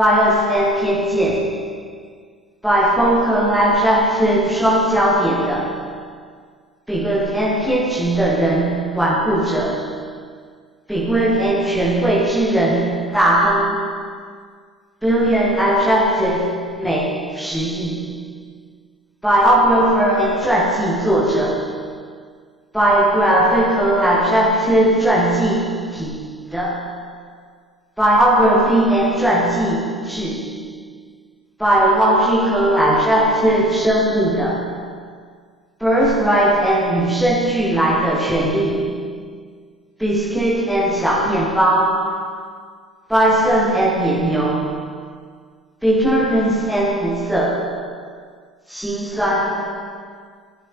bias and 偏见 bifocal adjective 双焦点的 bigot and 偏执的人，顽固者 bigot and 权贵之人，大亨 billion adjective 美10亿 biographer and 传记作者 biographical adjective 传记体的 biography and 传记志 biological adjective 生物的 birthright and 与生俱来的权利 biscuit and 小面包 bison and 野牛 bitterness and 苦涩辛酸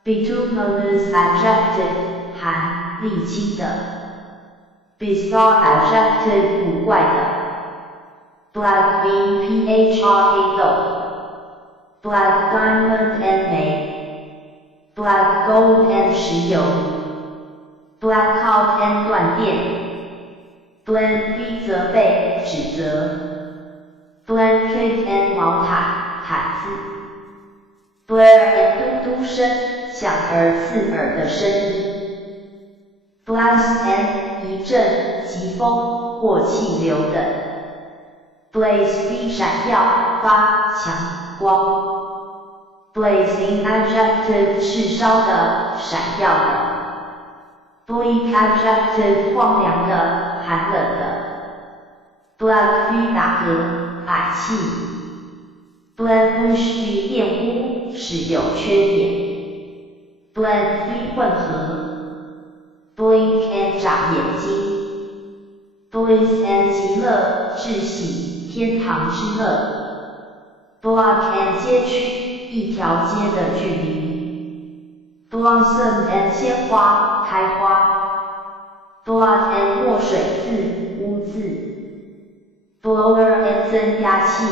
bituminous adjective 含沥青的 bizarre adjective 古怪的 black bean phra 豆 black diamond and 煤 black gold and 石油 blackout and 断电 blame 责备指责 blanket and 毛毯毯子 blare and 嘟嘟声响而刺耳的声音 blast and 一阵疾风或气流等 blaze 闪耀发强光 blazing adjective 赤烧的闪耀的 bleak adjective 荒凉的寒冷的 black v 打嗝矮气 blemish v 玷污是有缺点 blend v 混合 blink and 眨眼睛 bliss and 极乐至喜天堂之乐 block and 街区一条街的距离 blossom and 鲜花开花 blood and 墨水字污渍 blower and 增压器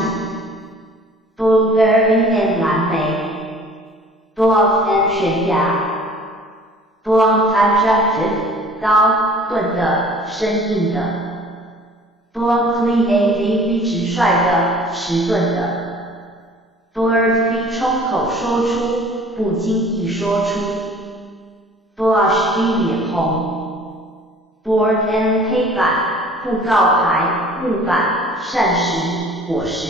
blueberry and 蓝莓 bluff and 悬崖 blunt adjective 刀钝的生硬的 bluntly adv 直率的迟钝的 blurt v 冲口说出不经意说出 blush v 脸红 board and 黑板布告牌木板膳食果实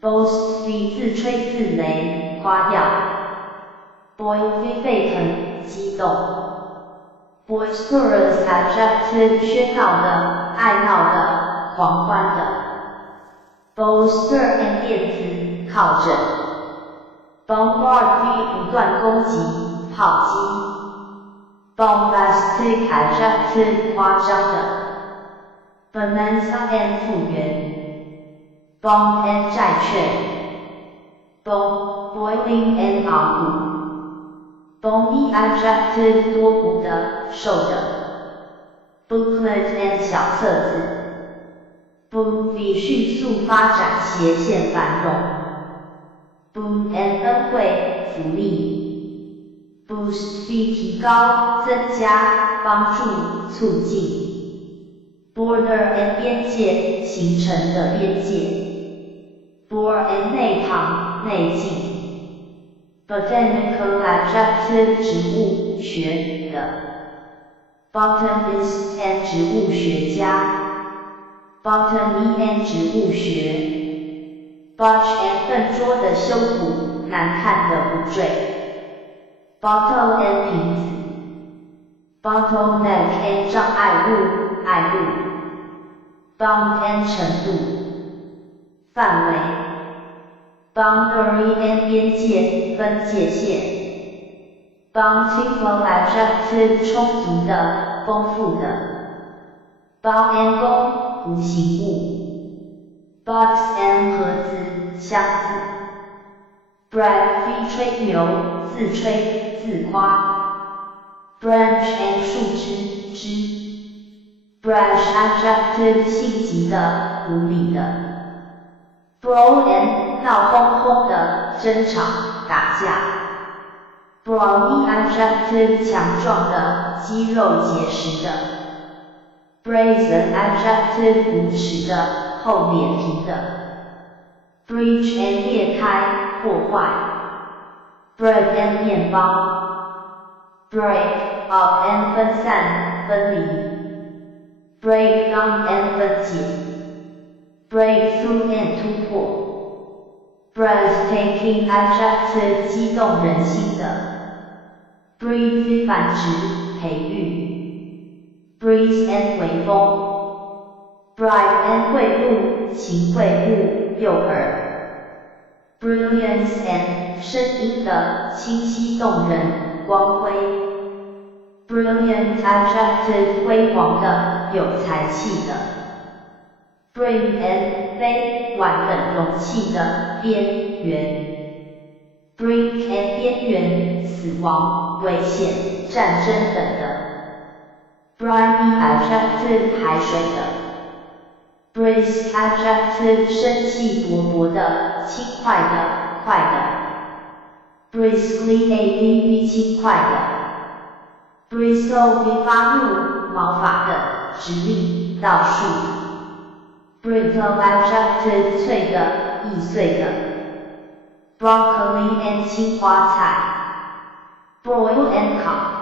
boast v 自吹自擂夸耀 boil v 沸腾激动 boisterous adjective 喧闹的爱闹的狂欢的 bolster and 垫子靠枕 bombard v 不断攻击炮击 bombastic adjective 夸张的 bonanza and 复原 bond and 债券 bone boiling and 熬骨 bony adjective 多骨的瘦的 booklet and 小册子 boom v 迅速发展斜线繁荣 boom and 恩惠福利 boost v 提高增加帮助促进 border and 边界形成的边界 bore and 内堂内径 botanical adjective 植物学的 botanist and 植物学家 botany and 植物学 botch and 笨拙的修补难看的不缀 bottle and 瓶子 bottleneck and 障碍物爱物 bound and 程度范围 boundary and 边界分界线 bountiful adjective 充足的丰富的 bow and 弓无形物 box and 盒子箱子 brag v 吹牛自吹自夸 branch and 树枝枝 brash adjective 性急的无理的 brawl and 闹哄哄的争吵打架 brawny adjective 强壮的肌肉结实的 brazen adjective 无耻的厚脸皮的 breach and 裂开破坏 bread and 面包 break up and 分散分离 break down and 分解 breakthrough and 突破 breathtaking adjective 激动人心的 breathe 繁殖培育 breeze and 微风 bribe and 贿赂行贿赂诱饵 brilliance and 声音的清晰动人光辉 brilliant adjective 辉煌的有才气的 brim and 杯碗等容器的边缘 brink and 边缘死亡危险战争等的 briny adjective 海水的 brisk adjective 生气勃勃的轻快的快的 briskly adv 轻快的 bristle v 发怒毛发的直立倒数 brittle adjective 脆的易碎的 broccoli and 青花菜 broil and cook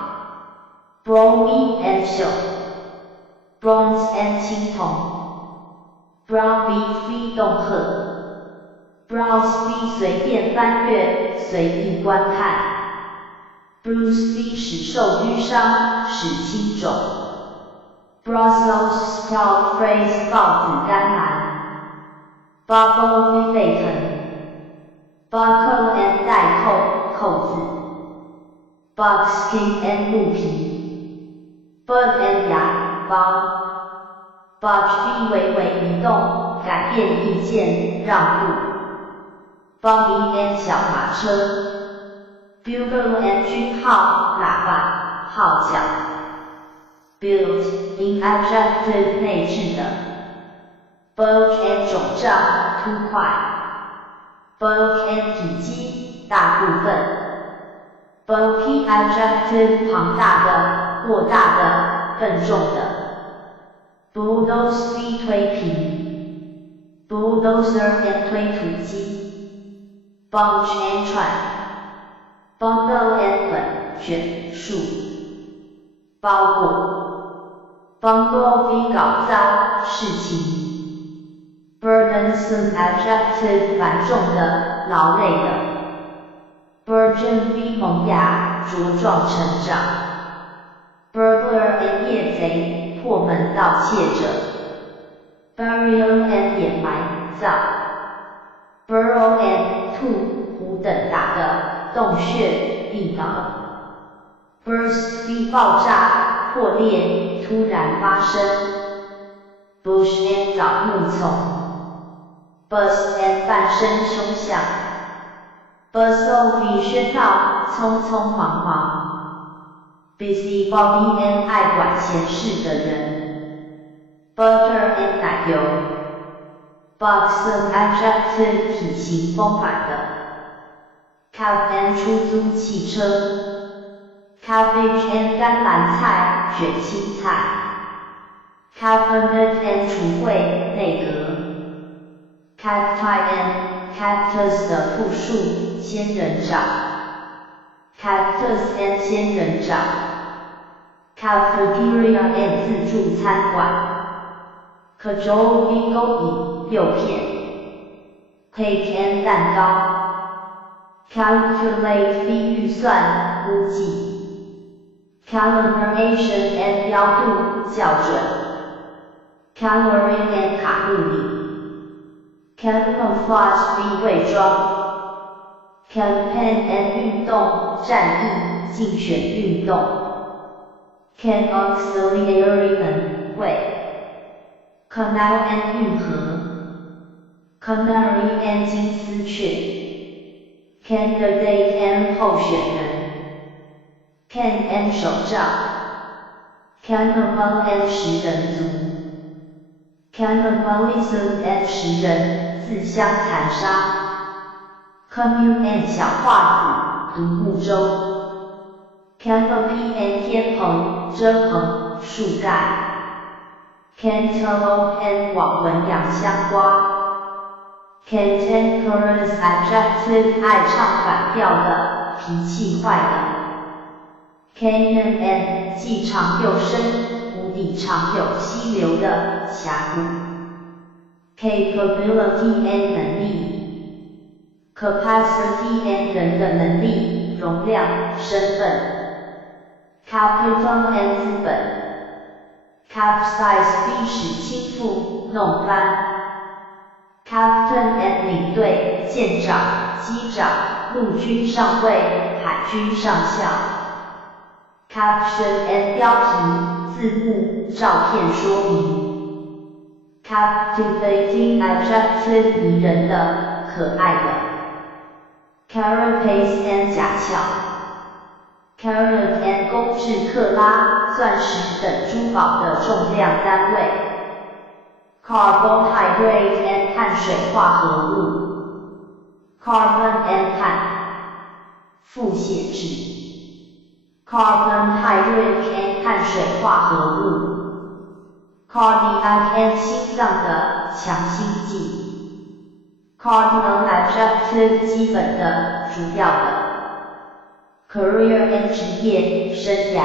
bromine and 溴 bronze and 青铜 browbeat 恫吓 browse 随便翻阅随意观看 bruise 使受淤伤使青肿 Brussels sprout phrase 豹子甘蓝 bubble 沸腾 buckle and 带扣扣子 buckskin and 鹿皮 bud and 芽包 budge 微微移动改变意见让步 buggy and 小马车 bugle and 军号喇叭号角 built in adjective 内置的 bulge and 肿胀凸块 bulk and 体积大部分 bulky adjective 庞大的过大的笨重的 bulldoze 推平 bulldozer and 推土机 bunch and 串 bundle and 本卷束包裹 bumblebee 搞糟事情 burdensome adjective 繁重的劳累的 burgeon 萌芽茁壮成长 burglar and 夜贼破门盗窃者 burial and 掩埋葬 burrow and 兔虎等打的洞穴地牢 burst 爆炸破裂突然发生 bush and 枣木丛 burst and 半声凶响 bustle 喧闹匆匆忙忙 busybody and 爱管闲事的人 butter and 奶油 buxom adjective 体型丰满的 cab and 出租汽车 cabbage and 甘蓝菜卷青菜 cabinet and 橱柜内阁 cacti and cactus 的复数仙人掌 cactus and 仙人掌 cafeteria and 自助餐馆 cajole 勾引诱骗 cake and 蛋糕 calculate 预算估计 calibration and 标度校准 calorie and 卡路里 camouflage 伪装 campaign and 运动战役竞选运动 can auxiliary 能会 canal and 运河 canary and 金丝雀 candidate and 候选人 can and 手杖 cannibal and 食人族 cannibalism and 食人自相残杀 commune and 小画子独木舟 canopy and 天棚遮棚树盖 Cantaloupe and 网纹洋香瓜 Cantankerous adjective 爱唱反调的，脾气坏的 Canyon and 既长又深，无底长有溪流的峡谷 Capability and 能力 Capacity and 人的能力、容量、身份 Capital and 资本Capsize 逼使倾覆、弄翻 Captain and 领队、舰长、机长、陆军上尉、海军上校 Caption and 标题、字幕、照片说明 Captivating adjective 迷人的、可爱的 Carapace and 甲壳Carat and 公制克拉、钻石等珠宝的重量单位 Carbohydrate and 碳水化合物 Carbon and 碳副写质 Carbohydrate and 碳水化合物 Cardiac and 心脏的强心剂 Cardinal adjective 基本的、主要的Career and 职业、生涯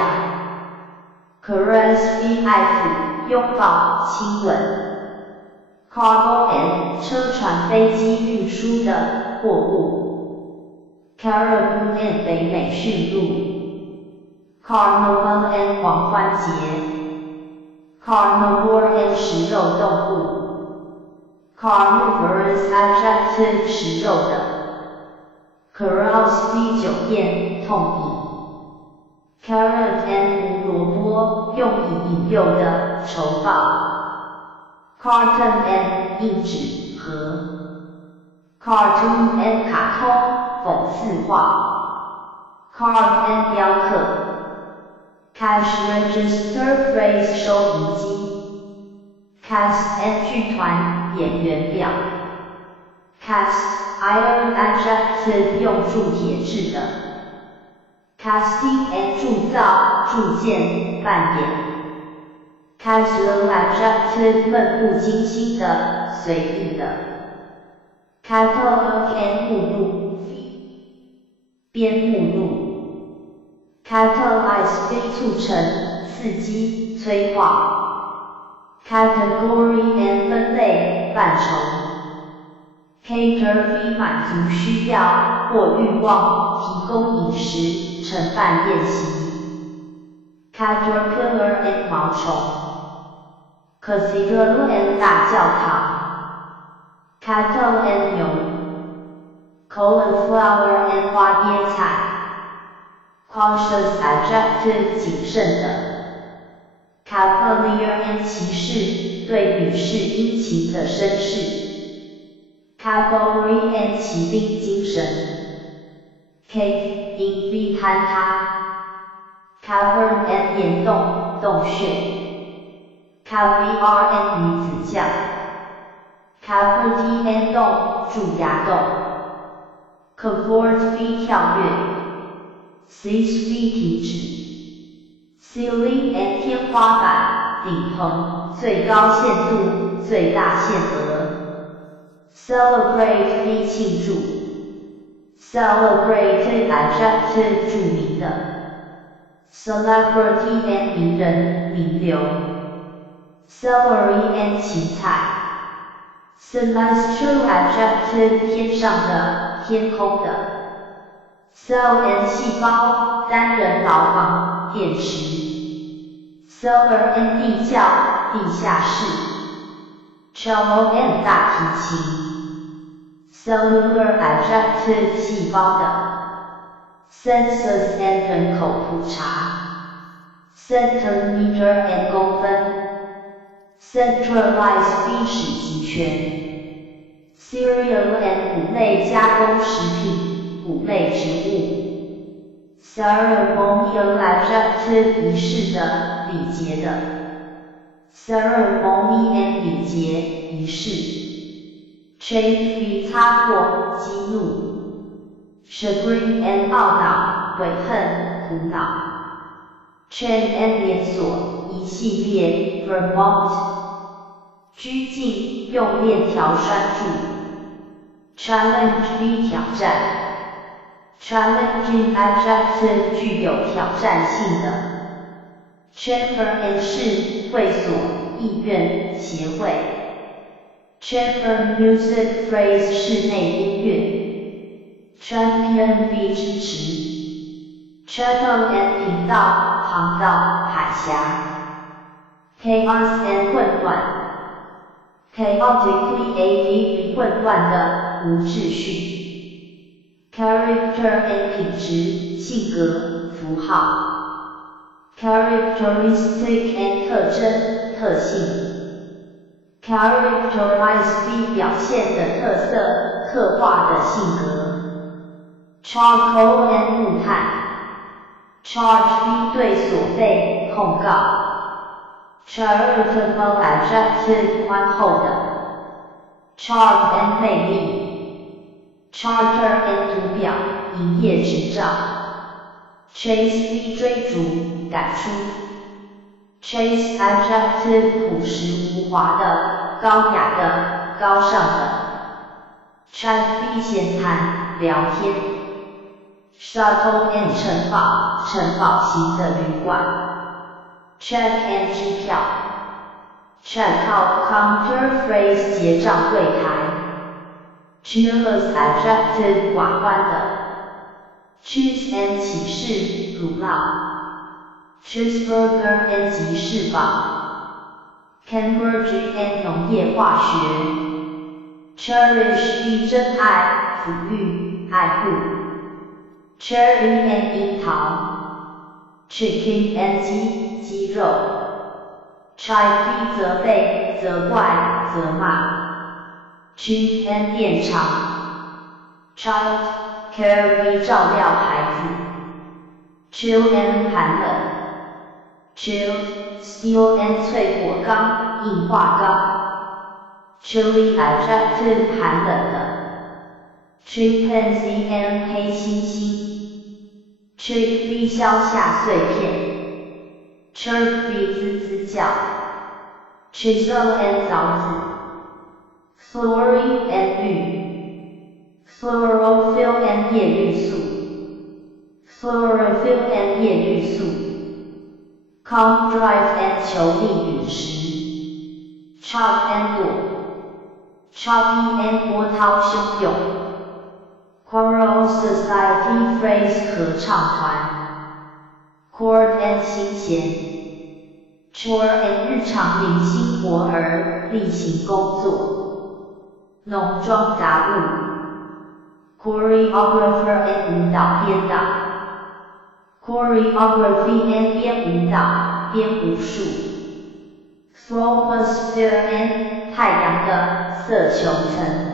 Caress be 爱抚、拥抱、亲吻 Cargo and 车船、飞机运输的货物 Caribou and 北美驯鹿 Carnival and 狂欢节 Carnivore and 食肉动物 Carnivorous adjective 食肉的Carouse 酒宴、痛饮 Carrot and 胡萝卜，用以引诱的、酬报 Carton and 印纸盒 Cartoon and 卡通、讽刺画 Card and 雕刻 Cash register phrase 收银机 Cast and 剧团、演员表Cast iron adjective 用铸铁制的 Casting and 铸造、铸建、扮演 Casual adjective 漫不经心的、随意的 Catalog and 目录、编目录 Catalyze 非促成、刺激、催化 Category and 分类、范畴Cater 满足需要或欲望，提供饮食，承办宴席。Caterpillar and 毛虫。Cathedral and 大教堂。Cattle and 牛。Cauliflower and 花椰菜。Cautious adjective 谨慎的。Cavalier and 骑士，对女士殷勤的绅士。Cavalry and 骑兵精神 Cave 隐蔽坍塌 Cavern and 岩洞、洞穴 Caviar and 鱼子酱 Cavity and 洞、蛀牙洞 Cavort v 跳跃 Cease v 停止 Ceiling and 天花板、顶棚、最高限度、最大限额Celebrate 非庆祝 Celebrated adjective 著名的 Celebrity and 名人、名流 Celery and 芹菜 Celestial adjective 天上的、天空的 Cell and 细胞、单人牢房、电池 Cellar and 地窖、地下室Cello and 大提琴 Cellular adjective 细胞的 Census and 人口普查 Centimeter and 公分 Centralize 逼使集权 Cereal and 谷类加工食品、谷类植物 Ceremonial adjective 仪式的、礼节的Ceremony and 礼节、仪式 Chafe 擦过、激怒 Chagrin and 懊恼、悔恨、苦恼 Chain and 连锁、一系列 Vermont 拘禁，用链条拴住。Challenge B 挑战。Challenging adjective 具有挑战性的。Chamber and 是会所、艺院、协会。Chamber music phrase 室内音乐。Champion B 支持。Channel and 频道、航道、海峡。Chaos and 混乱。Chaotically AV 混乱的、无秩序。Character and 品质、性格、符号。Characteristic and 特征、特性。Characterize B 表现的特色、刻画的性格。Charcoal and 木炭。Charge B 对所被控告。Charitable adjective 宽厚的。Charm and 魅力。Charter and 图表、营业执照。Chase B 追逐、赶出。Chase adjective 朴实无华的、高雅的、高尚的。Chat B 闲谈、聊天。Shuttle and 城堡、城堡型的旅馆。Check and 支票。Check out counter phrase 结账柜台。Cheerless adjective 寡欢的。Choose and 启示、乳酪。Cheeseburger and 吉士堡。Cambridge and 农业化学。Cherish B 真爱、抚育、爱护。Cherry and 樱桃。Chicken and 鸡肉。Chide B 责备、责怪、责骂。Chief and 店长。Child care B 照料孩子。Chill and 寒冷。Chill steel and 淬火钢、硬化钢。Chilly adjective 寒冷的。Chimpanzee and 黑猩猩。Chick B 削下碎片。Chirp B 吱吱叫。Chisel and 凿子。Fluorine and 氯。Chlorophyll and 叶绿素。Chlorophyll and 叶绿素。Com drive and 球力陨石。Chop and 剁。Choppy and 波涛汹涌。Choral Society phrase 合唱团。Chord and 心弦。Chore and 日常零星活儿、例行工作。农庄杂物。Choreographer and 舞蹈编导。Choreography and 编舞蹈、编舞术。Troposphere and 太阳的色球层。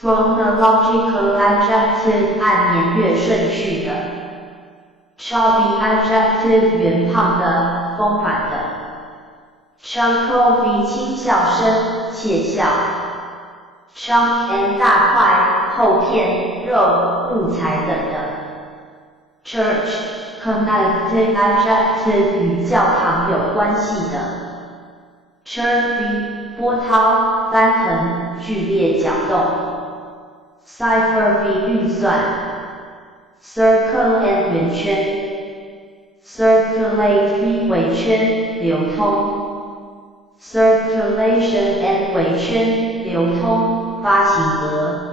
Chronological adjective 按年月顺序的。Chubby adjective 圆胖的、丰满的。Chuckle B 轻笑声、窃笑。Chunk and 大块、厚片、肉、木材等的。Church connected adjective 与教堂有关系的。Chirpy 波涛、翻腾、剧烈搅动。Cipher B 运算。Circle and 圆圈。Circulate B 围圈、流通。Circulation and 围圈、流通、发行额。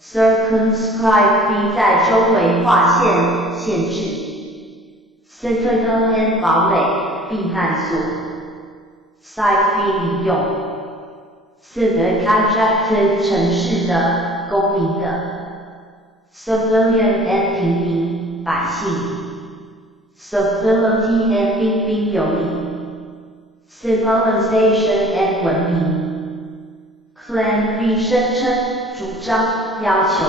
Circumscribe B 在周围划线、限制。Citadel and 堡垒、避难所。Site B 利用。Civic adjective 城市的、公民的。Civilian and 平民、百姓。Civility and 彬彬有礼。Civilization and 文明。Claim B 声称、主张、要求。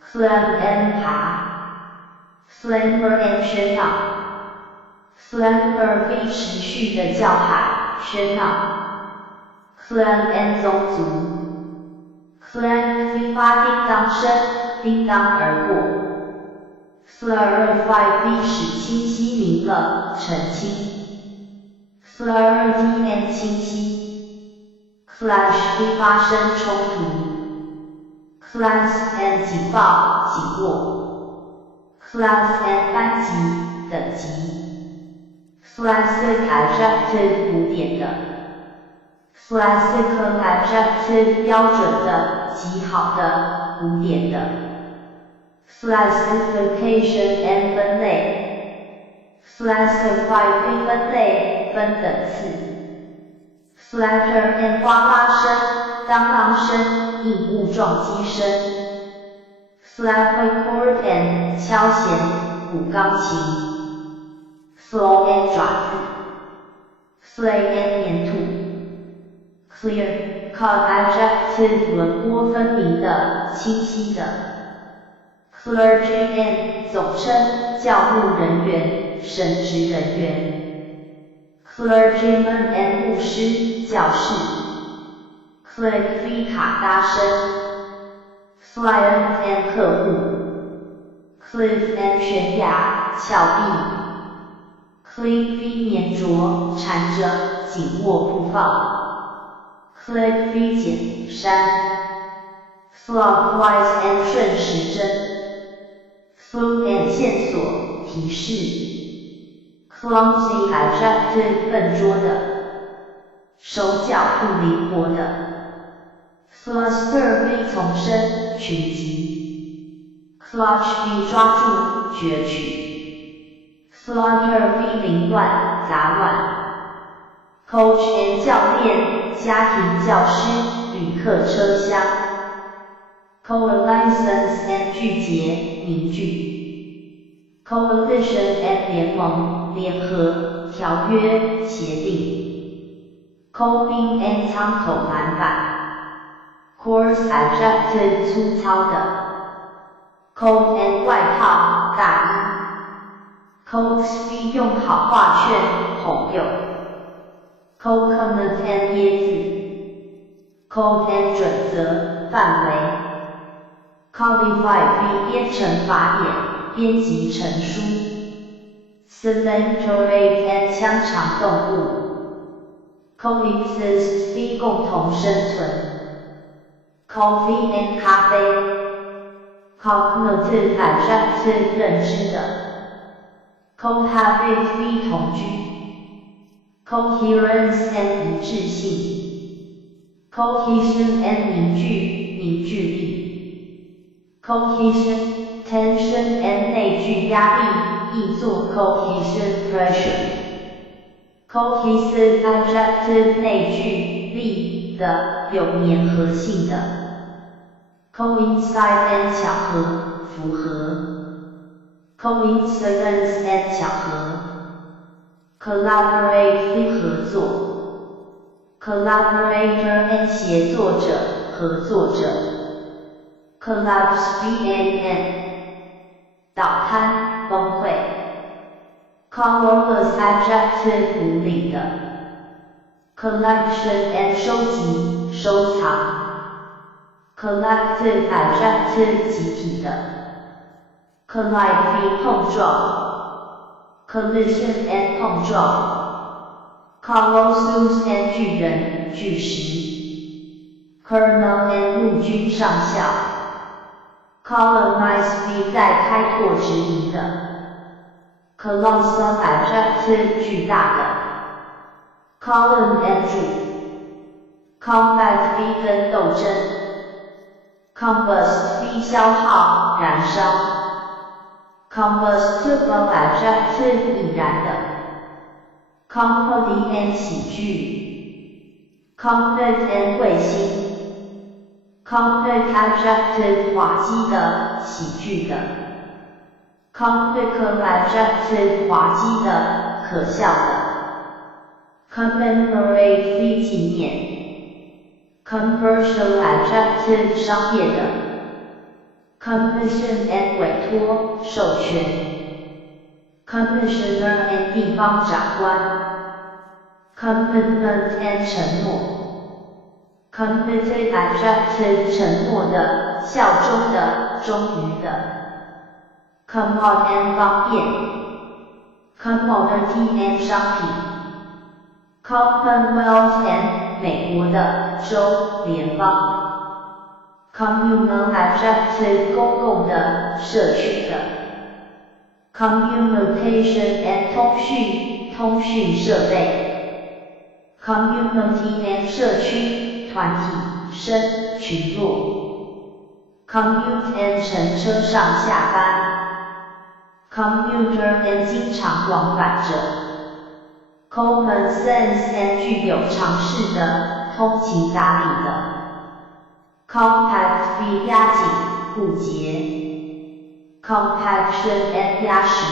Clam and 爬。Clamor and 喧闹。Clamor B 持续的叫喊、喧闹。Clan and 宗族。Clan B 发叮当声、叮当而过。Clarify B 使清晰明了、澄清。clarity and 清晰 ，clash 发生冲突 ，class and 警报紧握 ，class and 班级等级 ，classic adjective 古典的 ，classical adjective 标准的、极好的、古典的 ，classification and 分类。classify 分类分等次 ，flatter and 哗啦声、当啷声、硬物撞击声 ，clavichord and 敲弦、古钢琴 ，claw and 爪子 ，flay and 粘土 ，clear called adjective 轮廓分明的、清晰的 ，clergy and 总称教务人员。神职人员 ，clergyman and 牧师、教士 ，click 飞卡搭声 ，client and 客户 ，cliff and 悬崖、峭壁 ，cling 飞粘着、缠着、紧握不放 ，click 飞剪山 ，clockwise and 顺时针 ，clue and 线索、提示。clumsy adjective 笨拙的，手脚不灵活的 ，cluster 非丛生、群集 ，clutch 非抓住、攫取 ，clutter 非凌乱、杂乱 ，coach and 教练、家庭教师、旅客车厢 ，coalescence and 聚结、凝聚。coalition and 联盟、联合、条约、协定 ，combing and 苍口篮板 ，coarse adjective 粗糙的 ，coat and 外套、大衣 ，coax 非用好话劝、哄诱 ，coconut and 椰子 ，code and 准则、范围 ，codify 非编程法典。编辑成书 ，cementoid and 腔肠动物 ，coexist 非共同生存 ，coffee and 咖啡 ，cognitive adjective 认知的 ，cohabit 非同居 ，coherence and 一致性 ，cohesion and 凝聚力 ，cohesion。tension and 内聚压力，译作 cohesion pressure。cohesive adjective 内聚力的，有粘合性的。coincide and 巧合，符合。coincidence and 巧合。collaborate 非合作。collaborator and 协作者，合作者。collapse and 倒塌、崩溃 ，colorless adjective 无理的 ，collection and 收集、收藏 ，collective adjective 集体的 ，collide 碰撞 ，collision and 碰撞 ，colossus and 巨人、巨石 ，colonel and 陆军上校。colonize 非在开拓殖民的 ，colossal adjective 巨大的 ，column and 主 ，combat 非跟斗争 ，combust 非消耗、燃烧 ，combustible adjective 引燃的 ，comedy and 喜剧 ，complet and 卫星。complex adjective 滑稽的、喜剧的 ，comical adjective 滑稽的、可笑的 ，commemorate 非纪念 ，commercial adjective 商业的 ，commission and 委托、授权 ，commissioner and 地方长官 ，commitment and 承诺。committed adjective 承诺的、效忠的、忠于的。commod and 方便 commodity and 商品 Commonwealth and 美国的州联邦。Communal adjective 公共的社区的。Communication and 通讯设备。Community and 社区团体群落。Commute and 乘车上下班。Commuter and 经常往返者。Common sense and 具有常识的通情达理的。Compact be 压紧固结。Compaction and 压实。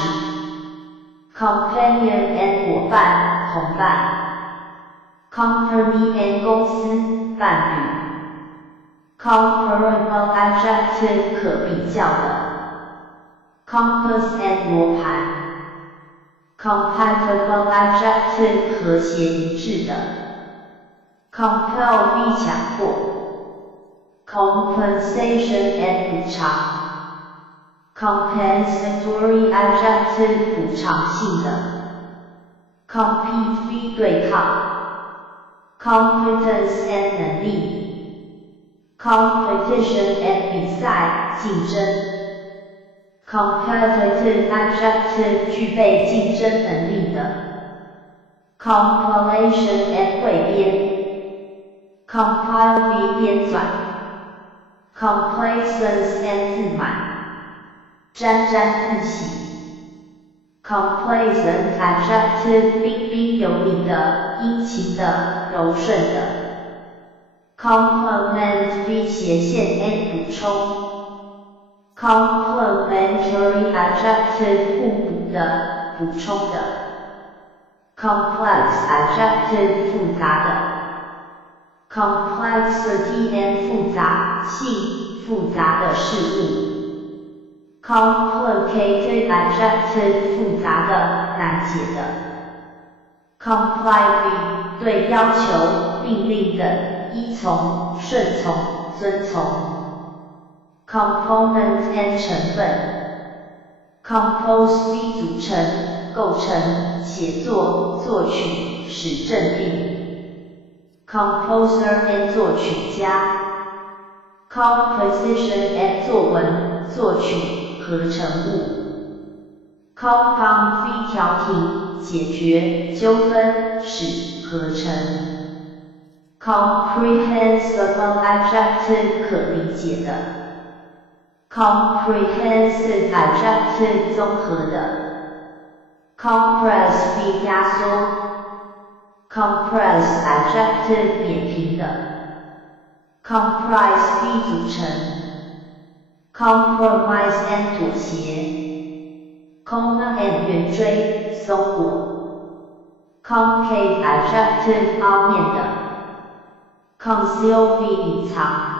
Companion and 伙伴同伴。Company and 公司伴侣。Comparable adjective 可比较的。Compass and 罗盘。Compatible adjective 和谐一致的。Compel be 强迫。Compensation and 补偿。Compensatory adjective 补偿性的。Compete be 对抗。Competence and 能力。Competition and 比赛竞争。Competitive adjective 具备竞争能力的。Compilation and 汇编。Compile be 编纂。Complacence and 自满。沾沾自喜。Complacent adjective 彬彬有礼的、殷勤的、柔顺的。Complement be 斜线 and 补充。Complementary adjective 互补的、补充的。Complex adjective 复杂的。Complexity and 复杂性、复杂的事物。Complicated adjective 复杂的、难解的。Comply be 对要求、命令等依从、顺从、遵从。Component and 成分。Compose be 组成、构成、写作、作曲、使正定。Composer and 作曲家。Composition and 作文、作曲、合成物。Compound be 调停、解决纠纷、使合成。Comprehensible adjective 可理解的。Comprehensive adjective 综合的。Compress be 压缩。Compress adjective 扁平的。Comprise be 组成。Compromise and 妥协。Corner and 圆锥、松果。Concave adjective 凹面的。Conceal be 隐藏。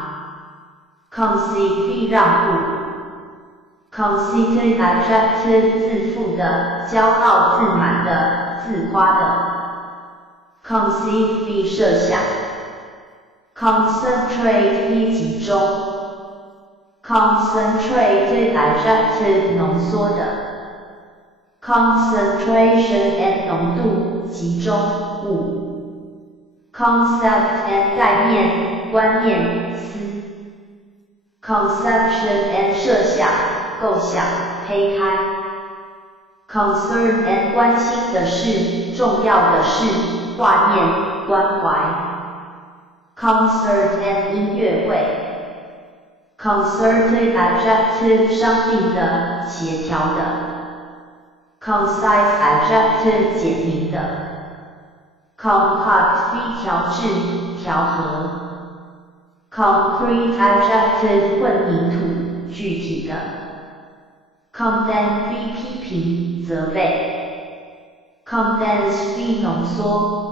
Concede be 让步。Conceited adjective 自负的、骄傲自满的、自夸的。Conceive be 设想。Concentrate be 集中。Concentrated adjective 浓缩的。Concentration and 浓度、集中物。Concept and 概念、观念、思。Conception and 设想、构想、胚胎。Concern and 关心的事、重要的事、挂念、关怀。Concert and 音乐会。Concerted adjective 商定的、协调的。Concise adjective 简明的。Concoct be 调制、调和。Concrete adjective 混凝土、具体的。Condemn be 批评、责备。Condense be 浓缩。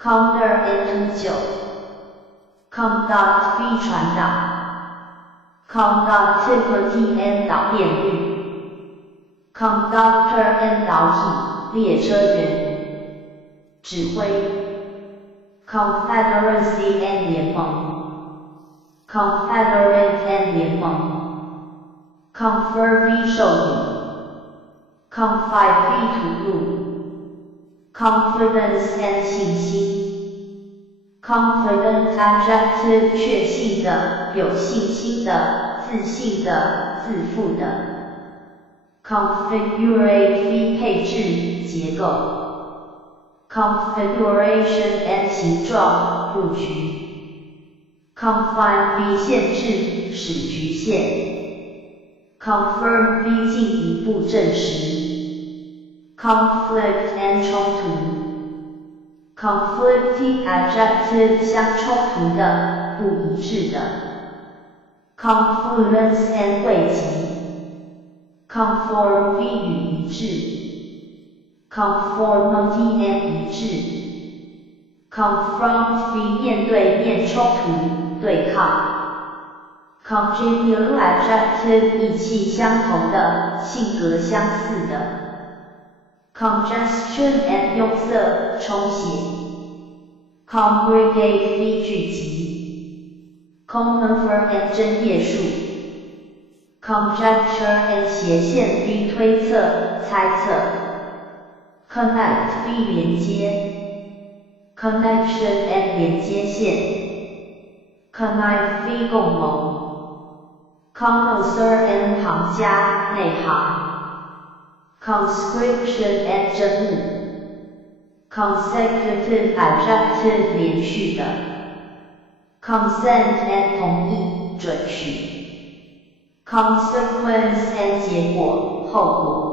Convert into 酒。Conduct be 传导。Conductivity and 导电率。Conductor and 导体、列车员。指挥。Confederacy and 联盟。Confederate and 联盟。Confer be 授予。Confide be 吐露。confidence and 信心。confident adjective 确信的、有信心的、自信的、自负的。configurate 配置、结构。configuration and 形状、布局。confine 限制、使局限。confirm 进一步证实。conflict and 冲突。conflicting adjective 相冲突的、不一致的。confluence and 汇集。conform 与一致。conformity and 一致。confront 面对面冲突、对抗。congenial adjective 意气相同的、性格相似的。congestion and 用色、充血。congregate 聚集。conifer and 针叶树。conjecture and 斜线 推测、猜测。connect 连接。connection and 连接线。connive 共谋。connoisseur and 行家、内行。conscription and 征募。consecutive adjective 连续的。consent and 同意、准许。consequence and 结果、后果。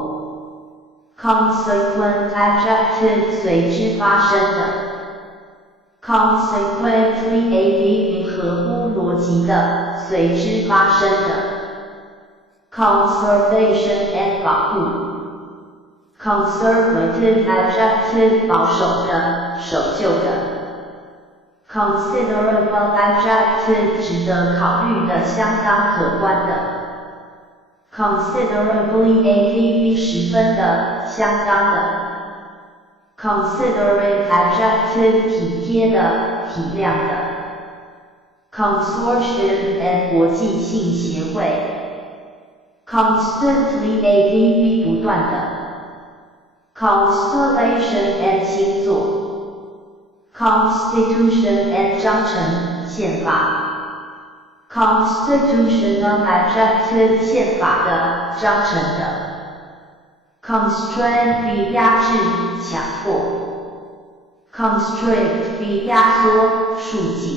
consequent adjective 随之发生的。consequently 合乎逻辑的、随之发生的。conservation and 保护。conservative adjective 保守的、守旧的。considerable adjective 值得考虑的、相当可观的。considerably 十分的、相当的。considerate adjective 体贴的、体谅的。consortium and 国际性协会。constantly 不断的。constellation and 星座。constitution and 章程、宪法。constitutional adjective 宪法的、章程的。constraint 压制、强迫。constrict 压缩、束紧。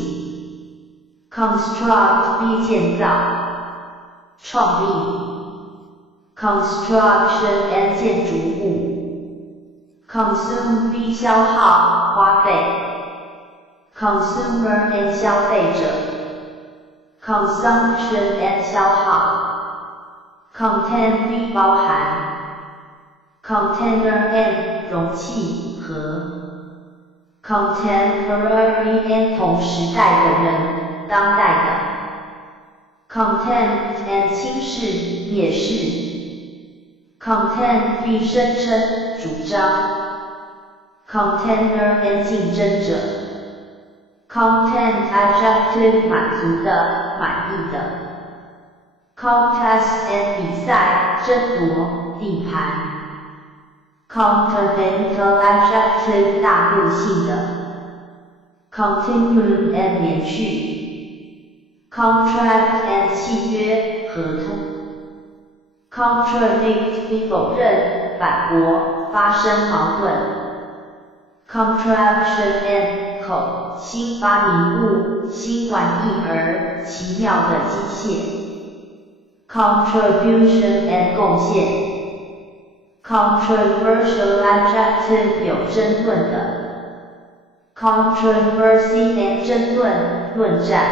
construct 建造、创立。construction and 建筑物。consume 消耗、花费。consumer and 消费者。consumption and 消耗。contain 包含。container and 容器、盒。contemporary and 同时代的人、当代的。contempt and 轻视、蔑视。content 声称、主张。contender and 竞争者。content adjective 满足的、满意的。contest and 比赛、争夺、地盘。continental adjective 大陆性的。continue and 连续。contract and 契约、合同。contradict 否认、反驳、发生矛盾。contraption and 口、新发明物、新玩意儿、奇妙的机械。contribution and 贡献。controversial adjective 有争论的。controversy and 争论、论战。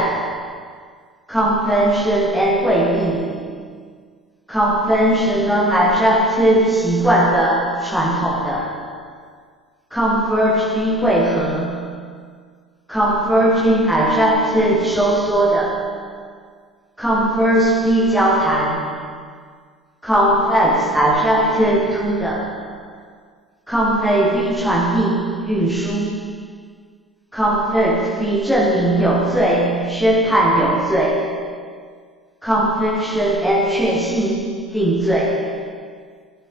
convention and 会议。conventional adjective 习惯的、传统的。converge 汇合。converging adjective 收缩的。converse 交谈。complex adjective 凸的。convey 传递、运输。convict 证明有罪、宣判有罪。conviction and 确信、定罪。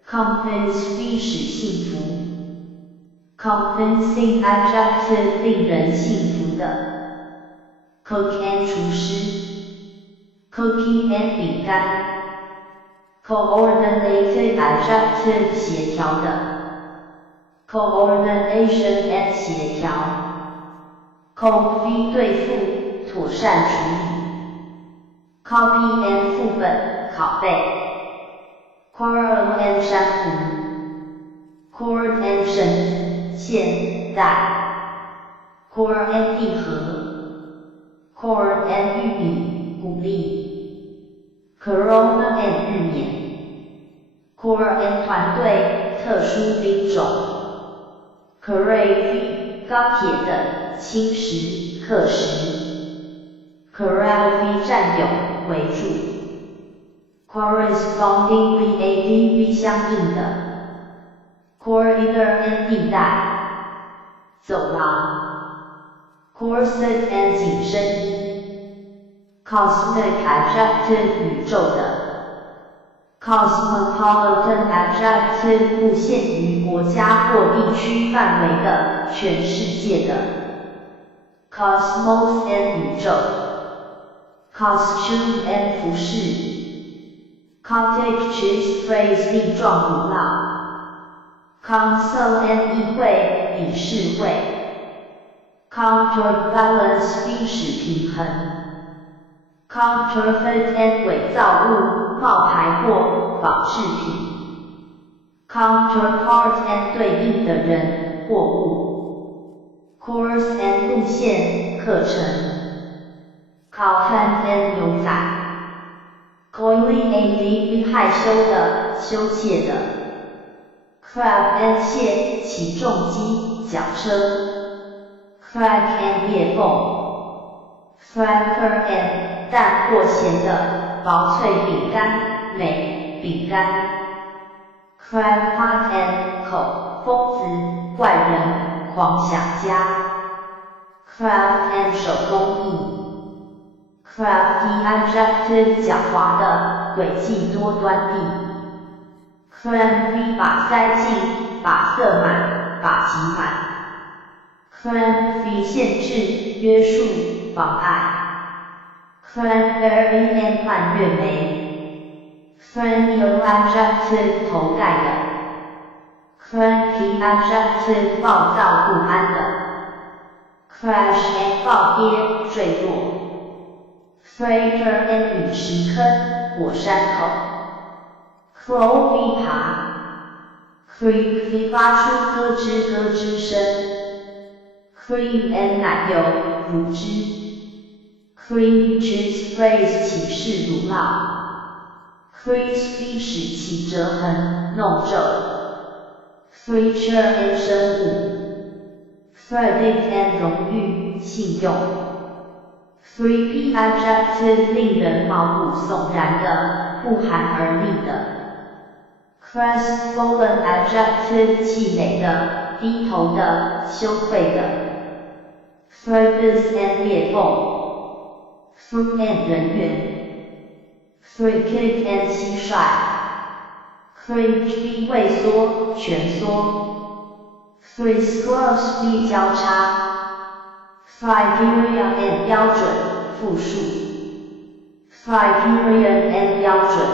convince 使幸福。convincing adjective 令人信服的 cook and 厨师 cookie and 饼干 coordinated adjective 协调的 coordination and 协调 copy 对付妥善处理 copy and 副本拷贝 quarrel and 删除 cord and 绳子线带 core and 地核 cord and 玉米鼓励 corona and 日冕 core and 团队特殊兵种 corrode 钢铁等侵蚀刻蚀 corral 占有围住 correspondingly adv 相应的 corridor and 地带走廊 corset and 紧身衣 cosmic adjective 宇宙的 cosmopolitan adjective 不限于国家或地区范围的全世界的 cosmos and 宇宙 costume and 服饰 contiguous phrase 地状古老 council and 议会理事会 counterbalance 逼使平衡 counterfeit and 伪造物冒牌货仿制品 counterpart and 对应的人货物 course and 路线课程 烤饭 and 牛仔 coyly and 害羞的羞怯的 crab and 蟹起重机脚车 crack and 裂缝 cracker and 淡或咸的薄脆饼干美饼干 crackpot and 口疯子怪人狂想家 craft and 手工艺crafty adjective 狡猾的诡计多端地 cram 把塞进把塞满把挤满 cram 限制约束妨碍 cranberry and 蔓越莓 cranial adjective 头盖的 cranky adjective 暴躁不安的 crash and 暴跌坠落Crater and 陨石坑火山口 Crow 爬 Creak 发出咯吱咯吱声 Cream and 奶油乳汁 Cream cheese phrase 起势乳酪 Crispy 使其折痕弄皱 Creature and 生物 Verdict and 荣誉信用3P adjective 令人毛骨悚然的，不寒而栗的。crestfallen adjective 气馁的，低头的，羞愧的。crevice and 裂缝 fruit and 人猿 cricket and 蟋蟀 crick 畏缩蜷缩 crisscross 交叉Criterion and 标准复数 Criterion and 标准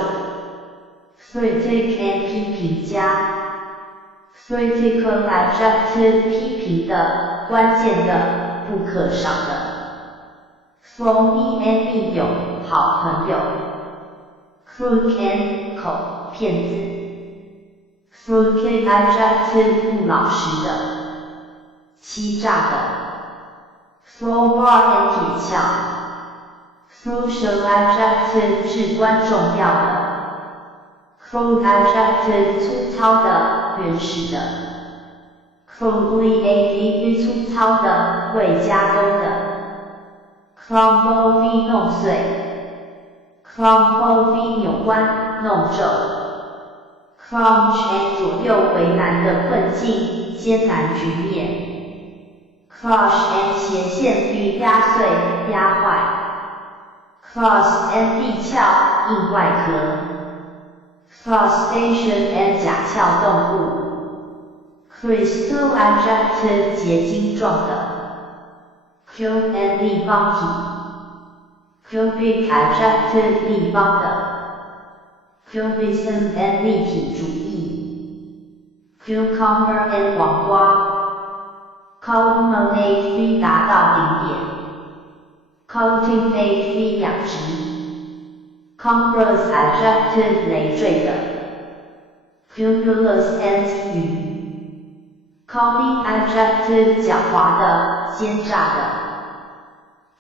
Critic and 批评家 Critical adjective 批评的关键的不可少的 Phony and 密友好朋友 Crook and 口骗子 Crooked adjective 不老实的欺诈的Crowbar and 铁锹 Crucial adjective 至关重要的 Crude adjective 粗糙的原始的 Crudely adv 粗糙的未加工的 Crumble v 弄碎 Crumble v 扭弯弄皱 Crunch and 左右为难的困境艰难局面Crush and 斜线 v 压碎、压坏 Cross and 地壳、硬外壳 Crustacean and 甲壳动物 crystal adjective 结晶状的 cube 立方体 cubic adjective 立方的 cubism 立体主义 cucumber 黄瓜 culminate v 达到顶点 cultivate v 养殖 cumbrous adjective 累赘的 cumulus 雨 calming adjective 狡猾的奸诈的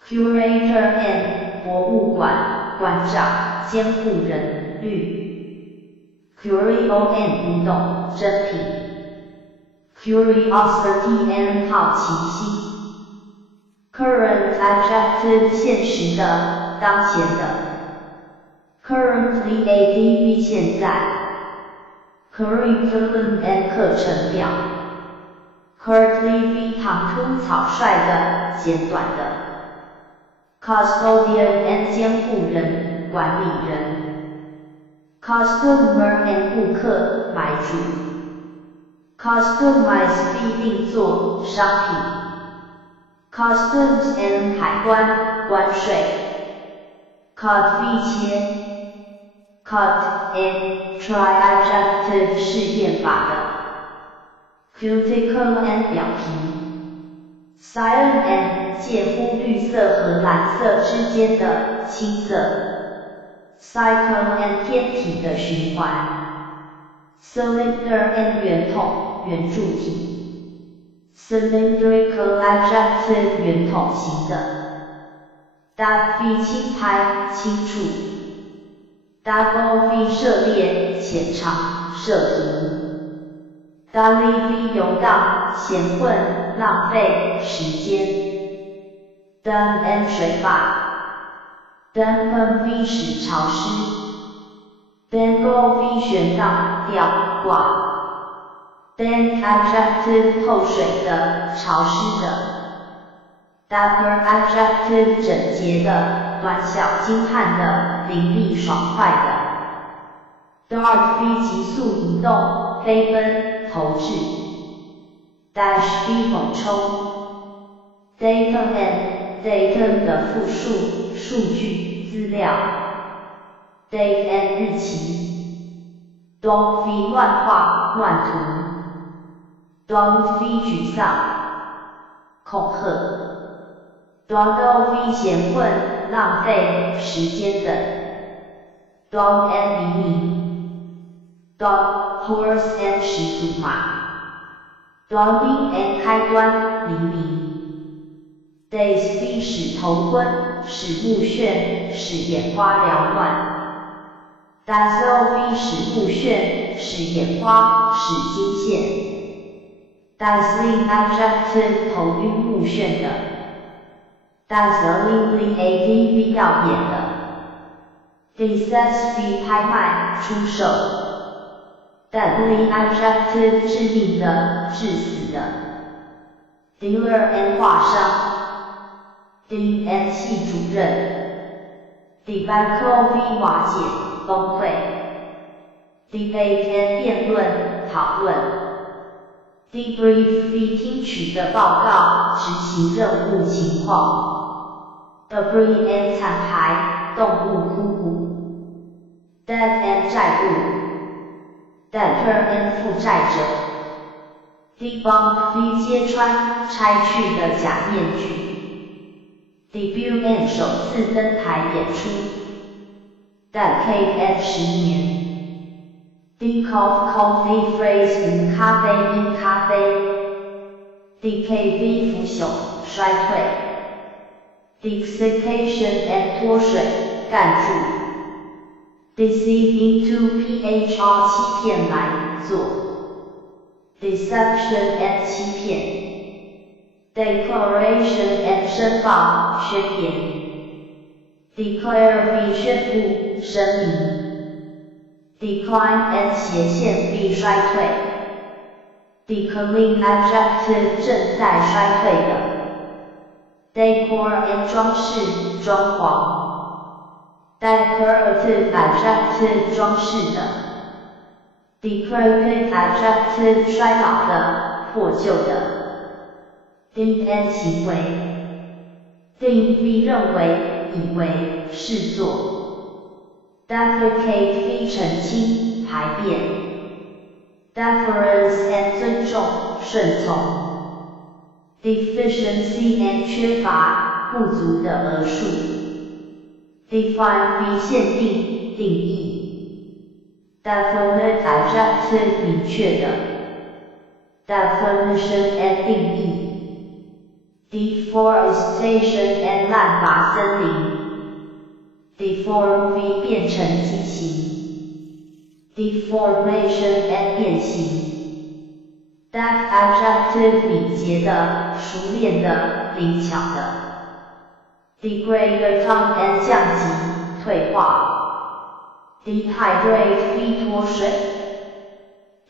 curator 博物馆馆长监护人律 curio 古董珍品 curiosity 好奇心 current adjective 现实的当前的 currently adv 现在 curriculum 课程表 curtly v 唐突草率的简短的 custodian 监护人管理人 customer 顾客买主 customize v 定做商品 customs 海关关税 cut v 切 cut try adjective 试验法的 cuticle 表皮 cyan 介乎绿色和蓝色之间的青色 cycle 天体的循环 cylinder 圆筒圆柱体 cylindrical adjective 圆筒形的 dark v 轻拍轻触 double v 涉猎浅尝涉足 daily v 游荡闲混浪费时间 damp 水法 dampen v 使潮湿 dangle v 悬荡吊挂 damp adjective 透水的潮湿的 dapper adjective 整洁的短小精悍的凌厉爽快的 dart v 急速移动飞奔投掷 dash v 猛冲 datum datum 的复数数据资料 date 日期 don't v 乱画乱涂 don't v 沮丧恐吓 dawdle v 闲混浪费时间等 dawn 黎明 dawn horse 始祖马 dawning 开端黎明 days v 使头昏使目眩使眼花缭乱 dazzle v 使目眩使眼花使惊现 dazzling adjective 头晕目眩的 dazzlingly adv 耀眼的 decess v 拍卖出售 deadly adjective 致命的致死的 dealer 画商 dean 系主任 debacle v 瓦解崩溃 debate 辩论讨论 debrief v 听取的报告执行任务情况 debris 残骸动物枯骨 debt 债务 debtor 负债者 debunk v 揭穿拆去的假面具 debut 首次登台演出 decade 10年 Decaf coffee phrase 无咖啡因咖啡 DKV 腐朽衰退 Desiccation 脱水干注 Deceive into phr 欺骗来做 Deception 欺骗 Declaration 申报宣言 Declare v 宣布声明Decline 斜线 v 衰退 Decline adjective 正在衰退的 Decor 装饰装潢 Decorative adjective 装饰的 Decrepit adjective 衰老的破旧的 think and 行为 think v 认为以为视作 defecate v 澄清排便 deference and 尊重顺从 deficiency and 缺乏不足的额数 define v 限定定义 definite adjective 明确的 definition and 定义 deforestation and 滥伐森林 deform v 变成畸形 deformation and 变形 deft adjective 敏捷的熟练的灵巧的 degrade come and 降级退化 dehydrate v 脱水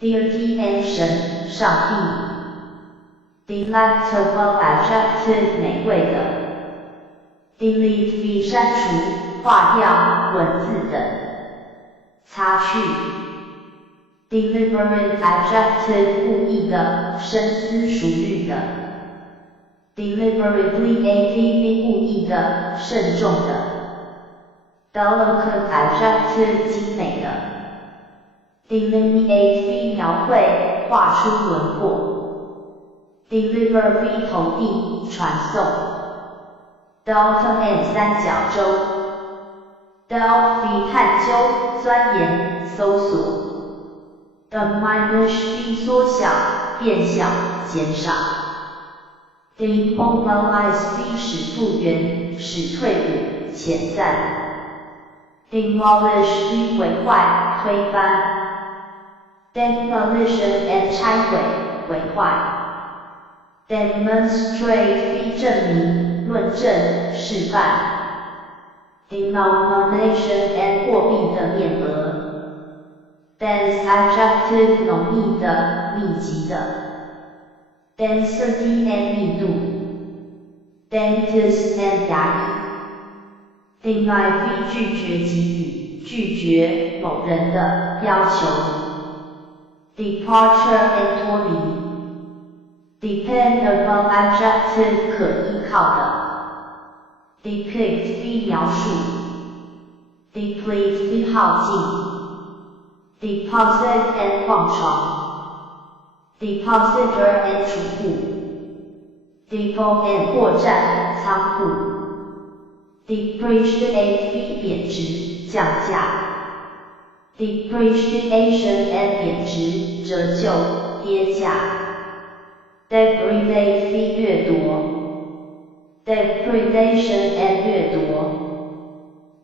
deity and 神上帝 delectable adjective 美味的 delete v 删除划掉文字等擦去 deliberate adjective 故意的深思熟虑的 deliberately adv 故意的慎重的 delicate adjective 精美的 delineate v 描绘画出轮廓 deliver v 投递传送 delta and 三角洲 delve v 探究钻研搜索 diminish v 缩小变小减少 demobilize v 使复原使退伍遣散 demolish v 毁坏推翻 demolition and 拆毁毁坏 demonstrate v 证明论证示范 denomination and 货币的面额 dense adjective 浓密的密集的 density and 密度 dentist and 牙医 deny v 拒绝给予拒绝某人的要求 departure and 脱离 dependable adjective 可依靠的 depict v 描述 deplete v 耗尽 deposit and 矿床 depositor and 储户 depot and 货站仓库 depreciate v 贬值降价 depreciation and 贬值折旧跌价 depredate v 掠夺 depredation and 掠夺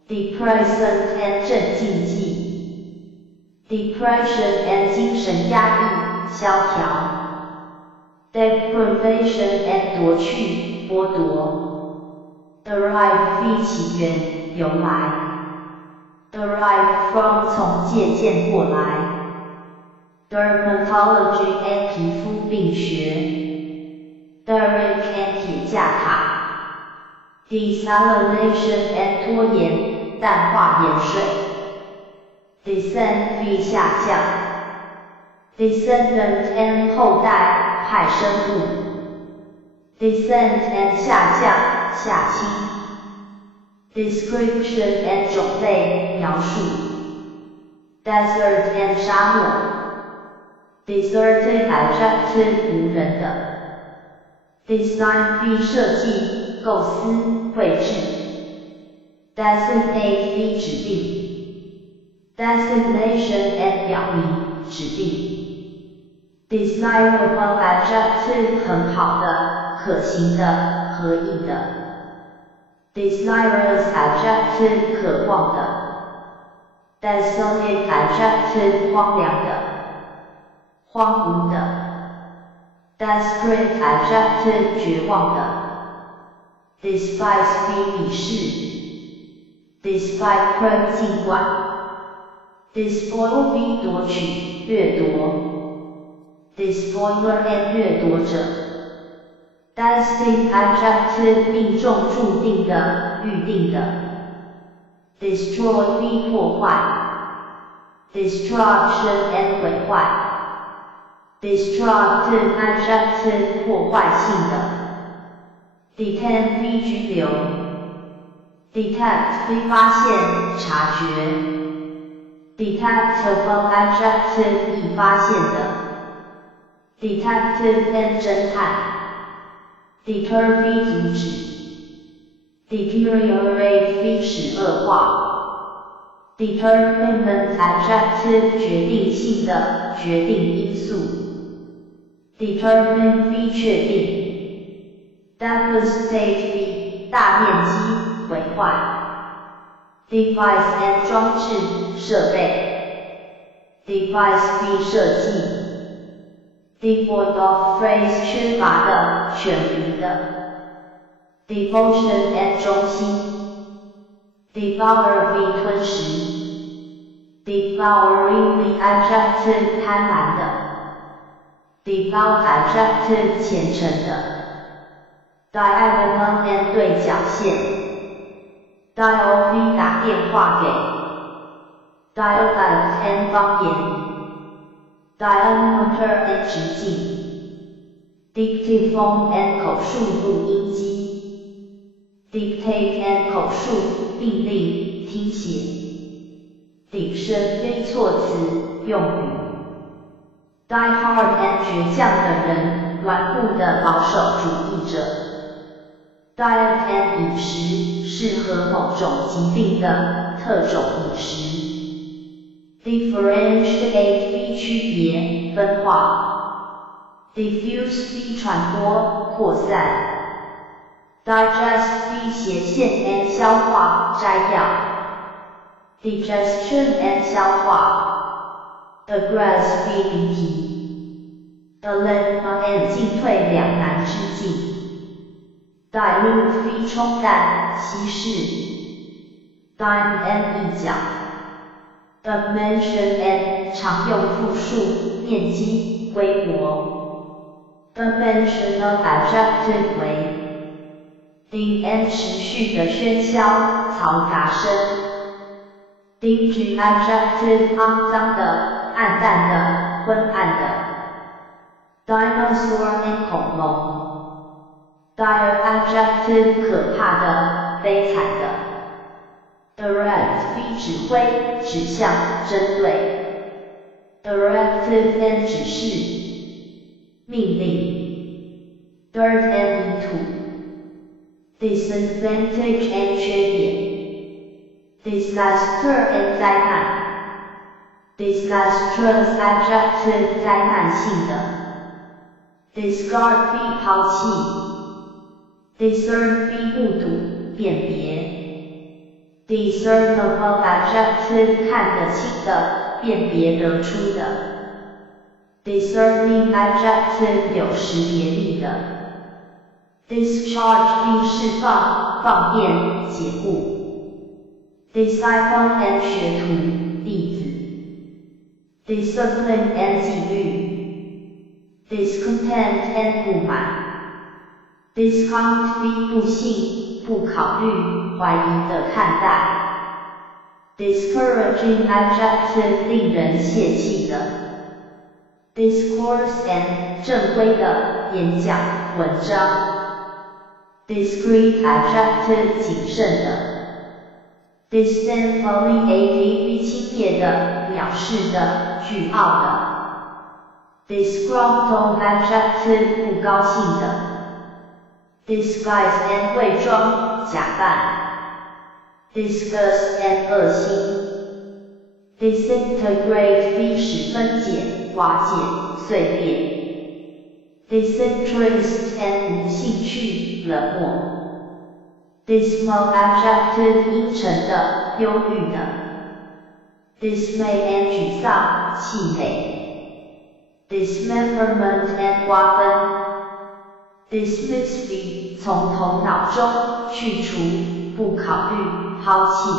depressant and 镇静剂Depression and 精神压抑、萧条 Deprivation and 夺去、剥夺 Derive v 起源、由来 Derive from 从借鉴过来 Dermatology and 皮肤病学 Derrick and 铁架塔 Desalination and 拖延、淡化盐水Descent v 下降 Descendant and 后代派生物 Descent and 下降下倾 Description and 种类描述 Desert and 沙漠 Deserted adjective 无人的 Design v 设计构思绘制 Designate v 指定Designation and 表明指定 Desirable adjective 很好的、可行的、合意的 Desirous adjective 渴望的 Desolate adjective 荒凉的、荒芜的 Desperate adjective 绝望的 Despise v 鄙视 Despite 尽管Despoil v 夺取、掠夺 Despoiler and 掠夺者 Destined adjective 命中注定的、预定的 Destroy v 破坏 Destruction and 毁坏 Destructive adjective 破坏性的。Detain 非拘留。Detect 非发现、察觉。Detectable adjective 易发现的。Detective and 侦探。Deter 非阻止。Deteriorate 非使恶化。Determinant adjective 决定性的、决定因素。Determine 非确定。Devastate 非大面积毁坏。Device and 装置、设备。Device 非设计。Devoid of phrase 缺乏的、全无的。Devotion and 忠心。Devour 非吞食。Devouring 非 adjective 贪婪的。Devout adjective 虔诚的。Diagonal and 对角线。Dial 非打电话给。Dialect and 方言。Diameter and 直径。Dictaphone and 口述录音机。Dictate and 口述命令听写。Diction 非措辞用语。Die hard and 倔强的人，顽固的保守主义者。Diet and 饮食，适合某种疾病的特种饮食。Differentiate 非区别、分化。Diffuse 非传播、扩散。Digest 非斜线 and 消化、摘要。Digestion and 消化。Aggress 非离题。Dilemma and 进退两难之境。Dilute 非冲淡、稀释。Dime and 一角。Dimension and 常用复数、面积、规模。Dimensional adjective 为。Ding and 持续的喧嚣、嘈杂声。Dingy adjective 肮脏的、暗淡的、昏暗的。Dinosaur and 恐龙。Dire adjective 可怕的、悲惨的。Direct 非指挥、指向、针对。Directive and 指示、命令。Dirt and 泥土。Disadvantage and 缺点。Disaster and 灾难。Disastrous adjective 灾难性的。Discard 非抛弃。Discern 非目睹、辨别。Discernible adjective 看得清的、辨别得出的。Discerning adjective 有识别力的。Discharge 并释放、放电、解雇。Disciple and 学徒、弟子。Discipline and 纪律。Discontent and 不满。Discount 非不信、不考虑、怀疑的看待。Discouraging adjective 令人泄气的。Discourse and 正规的演讲、文章。Discreet adjective 谨慎的。Disdainfully 非轻蔑的、藐视的、倨傲的。Disgruntled adjective 不高兴的。Disguise and 伪装、假扮。Disgust and 恶心。Disintegrate 非使分解、瓦解、碎裂。Disinterest and 无兴趣、冷漠。Dismal adjective 阴沉的、忧郁的。Dismay and 沮丧、气馁。Dismemberment and 瓜分。Dismiss 非从头脑中去除、不考虑、抛弃。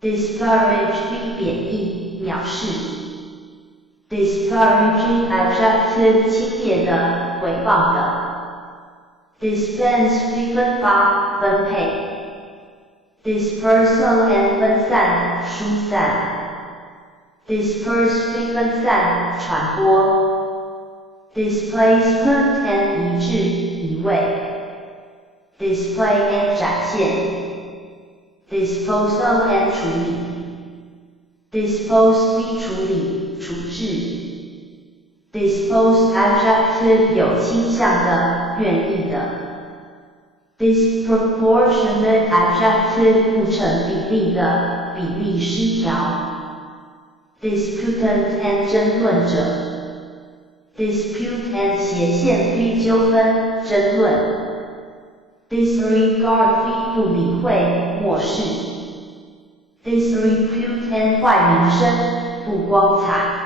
Disparage 非贬义、藐视。Disparaging adjective 轻蔑的、诽谤的。Dispense 非分发、分配。Dispersal and 分散、疏散。Disperse 非分散、传播。displacement and 移置移位 display and 展现 disposal and 处理 dispose v 处理处置 dispose adjective 有倾向的愿意的 disproportionate adjective 不成比例的比例失调 disputant and 争论者 dispute and 斜线 v 纠纷争论 disregard v 不理会漠视 disrepute and 坏名声不光彩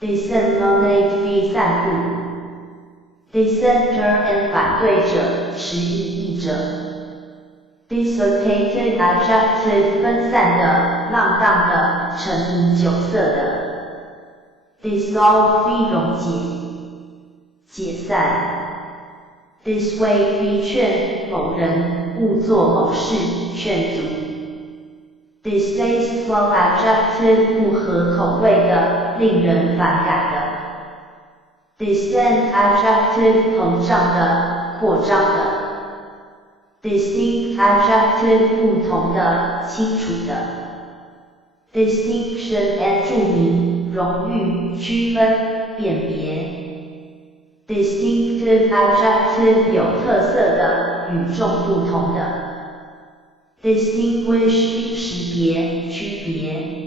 disseminate v 散布 dissenter and 反对者持异议者 dissipated adjective 分散的浪荡的沉迷酒色的 dissolve v 溶解解散 dissuade v 劝某人勿做某事劝阻 distasteful adjective 不合口味的令人反感的 distend adjective 膨胀的扩张的 distinct adjective 不同的清楚的 distinction and 著名荣誉区分辨别 distinctive adjective 有特色的与众不同的 distinguish 识别区别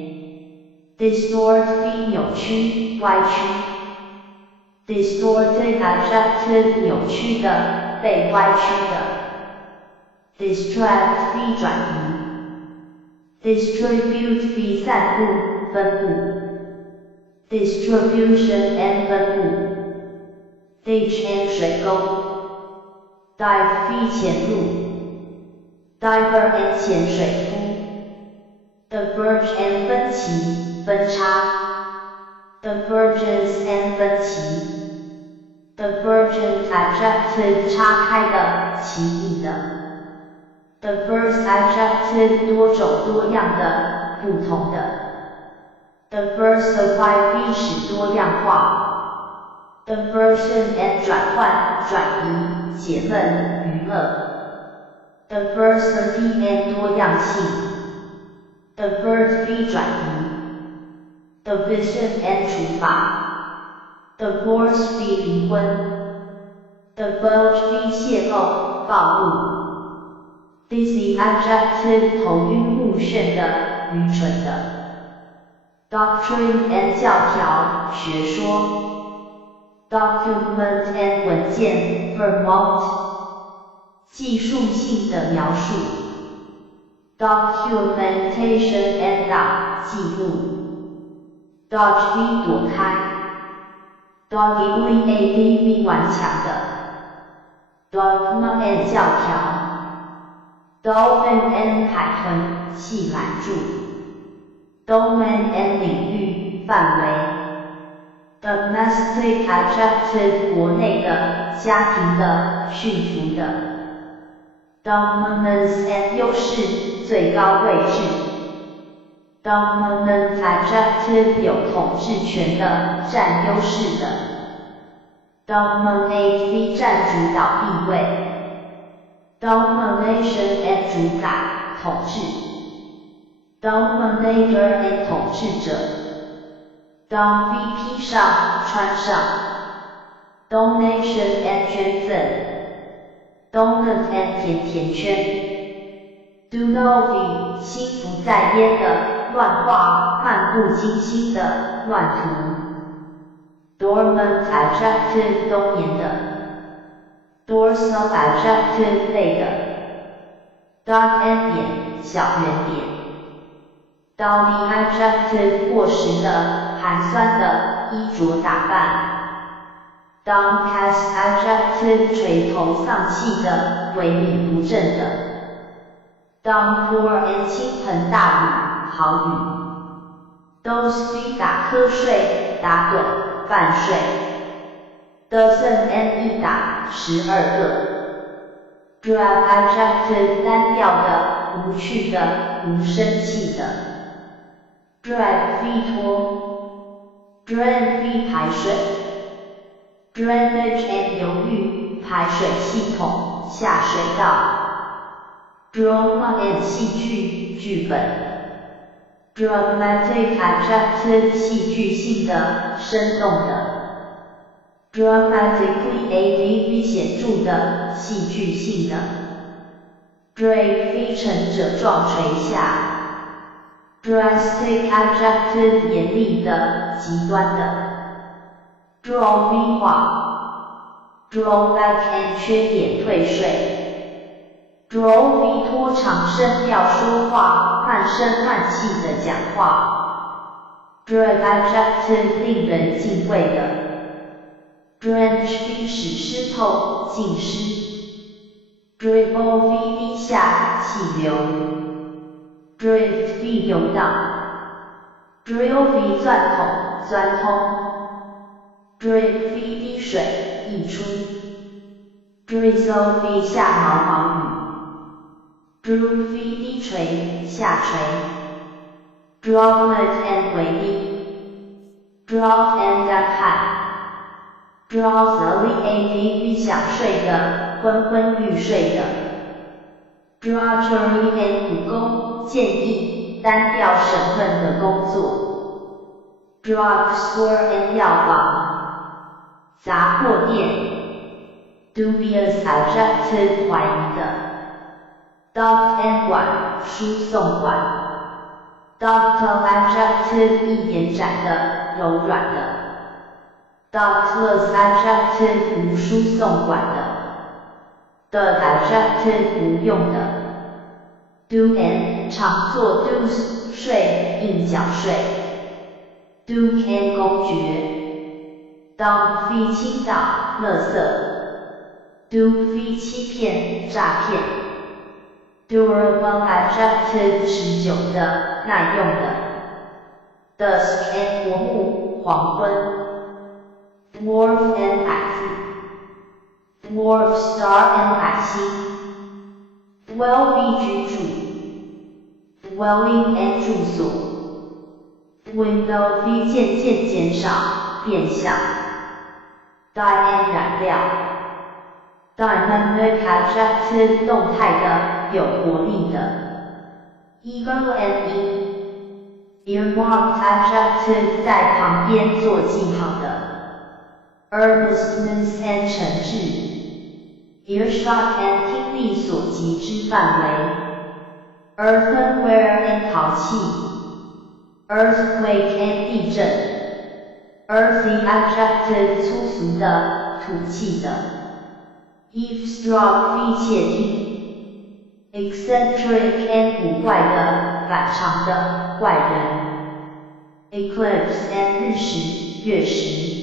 distort 扭曲歪曲 distorted adjective 扭曲的被歪曲的 distract 转移 distribute 散布分布 distribution and 分布 ditch and 水沟 dive 潜入 diver and 潜水夫 diverge and 分歧分叉 divergence and 分歧 divergent adjective 岔开的奇异的 diverse adjective 多种多样的不同的 diversify 逼使多样化 diversion and 转换转移解闷娱乐 diversity and 多样性 divert 逼转移 division and 处罚 divorce 逼离婚 divulge 逼泄露暴露 dizzy adjective 头晕目眩的愚蠢的 doctrine and 教条学说 document and 文件 vermont 技术性的描述 documentation and 记录 dodge v 躲开 doggedly adv 顽强的 dogma and 教条 dolphin and 海豚系拦住 domain and 领域范围 domestic adjective 国内的家庭的驯服的 dominance and 优势最高位置 dominant adjective 有统治权的占优势的 dominate v 占主导地位 domination and 主宰统治 dominator and 统治者 don v 披上穿上 donation and 捐赠 donut and 甜甜圈 do novi 心不在焉的乱画漫不经心的乱涂 dormant adjective 冬眠的 dorsal adjective 类的 dark and 点小圆点 dowdy adjective 过时的寒酸的衣着打扮 downcast adjective 垂头丧气的萎靡不振的 downpour and 倾盆大雨豪雨 doze v 打瞌睡打盹半睡 dozen and 一打12个 drab adjective 单调的无趣的无生气的 drag v 拖 drain v 排水 drainage and 流域排水系统下水道 drama and 戏剧剧本 dramatic attractive 戏剧性的生动的 dramatically ADV 显著的戏剧性的 drake 飞乘者状垂下 drastic adjective 严厉的极端的 draw V 化 drawback and 缺点退税 draw V 拖长声调说话慢声慢气的讲话 drag adjective 令人敬畏的 drench V 使湿透浸湿 dribble V 滴下气流 drift V 游荡 drill V 钻孔钻通 drip V 滴水溢出 drizzle V 下毛毛雨 drop V 滴垂下垂 droplet and 微粒 drop and 干旱 drowsily ADV 想睡的昏昏欲睡的 drudgery and 苦工建议单调省份的工作 drugstore and 药房杂货店 dubious adjective 怀疑的 dock and 馆输送馆 ductile adjective 易延展的柔软的 ductless adjective 无输送管的 the adjective 无用的 do and 常做 do's 税应缴税 do can 公爵 dump 非倾倒垃圾 dupe 非欺骗诈骗 durable adjective 持久的耐用的 dusk and 薄暮黄昏 dwarf and 矮子 dwarf star and 矮星 dwell be 居住 dwelling and 住所 dwindle v 渐渐减少变相 dye and 染料 dynamic adjective 动态的有活力的 eager and earmarked adjective 在旁边做记号的 earnestness and 诚挚 earshot and 听力所及之范围 earthenware and 陶器 earthquake and 地震 earthy adjective 粗俗的土气的 eavesdrop 非窃听 eccentric and 古怪的反常的怪人 eclipse and 日食月食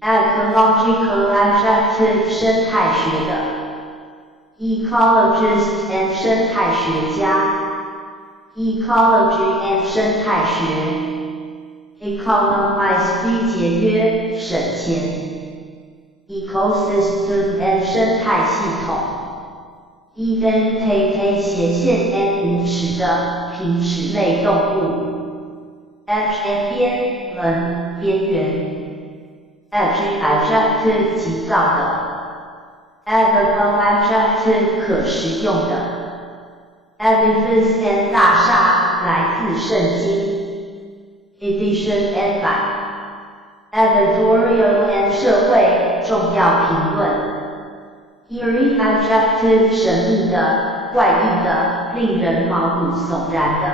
ecological adjective 生态学的 ecologist and 生态学家 ecology and 生态学 economize 非节约省钱 ecosystem and 生态系统 edentate 斜线 and 无齿的平齿类动物 edge and 边门边缘 edge adjective 急躁的 edible adjective 可食用的 edifice and 大厦来自圣经 edition and 版 editorial and 社会重要评论 eerie adjective 神秘的怪异的令人毛骨悚然的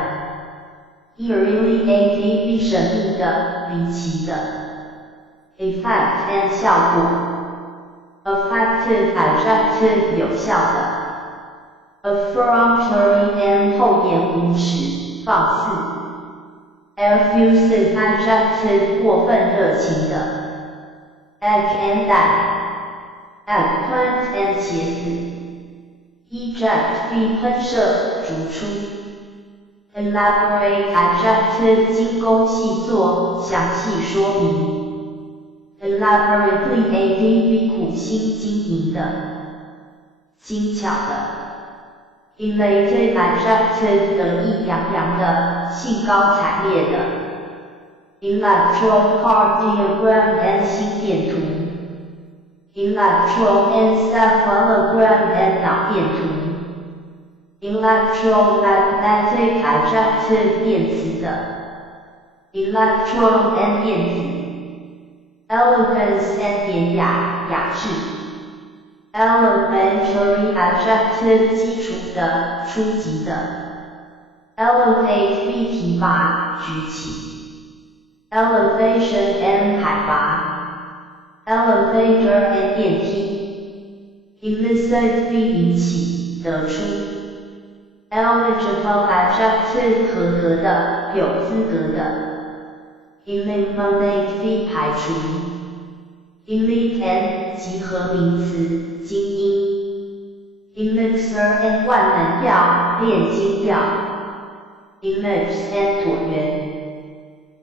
eerily adv 神秘的离奇的 effect and 效果 effective adjective 有效的 effrontery and 厚颜无耻放肆 effusive adjective 过分热情的 egg and 蛋 eggplant and 茄子 eject 非喷射逐出 elaborate adjective 精工细作详细说明 elaborately adv 苦心经营的精巧的 elated adjective 得意洋洋的兴高采烈的 electron card diagram and 心电图 electroencephalogram 脑电图 electromagnetic adjective 电磁的 electron 电子 elegance 典雅雅致 elementary adjective 基础的初级的 elevate 提拔举起 elevation 海拔 elevator 电梯 elicit 引起得出 eligible adjective 合格的有资格的 eliminate 排除 elite 集合名词精英 elixir 万能药炼金药 ellipse 椭圆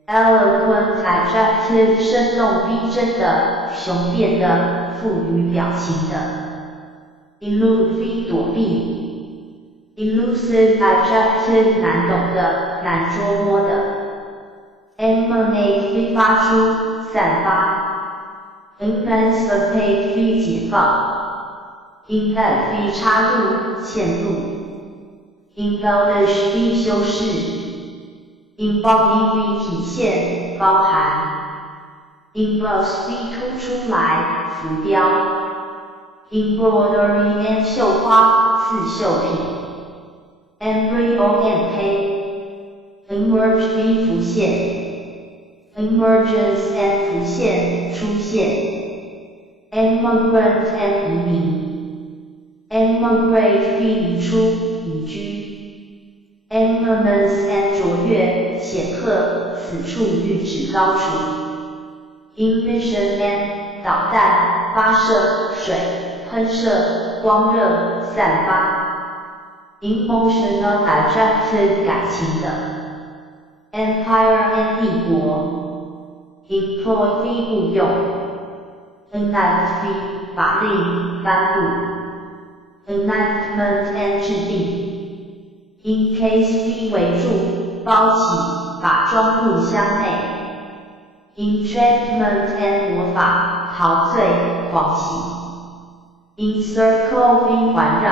eloquent adjective 生动逼真的雄辩的富于表情的 elude 躲避 elusive adjective 难懂的难捉摸的 emanate 发出散发 emancipate 解放 embed 插入嵌入 embellish 修饰 embody 体现包含 emboss 突出来浮标 embroidery 绣花刺绣品 embryo 胚 emerge 浮现 emergence 浮现出现 emigrant 移民 emigrate 移出移居 eminence 卓越显赫此处喻指高处 emission 导弹发射水喷射光热散发 emotional adjective 感情的 empire 帝国 employ 雇用 enact 法令颁布 enactment 制定 encase 围住包起把装入箱内 enchantment 魔法陶醉狂喜 encircle 环绕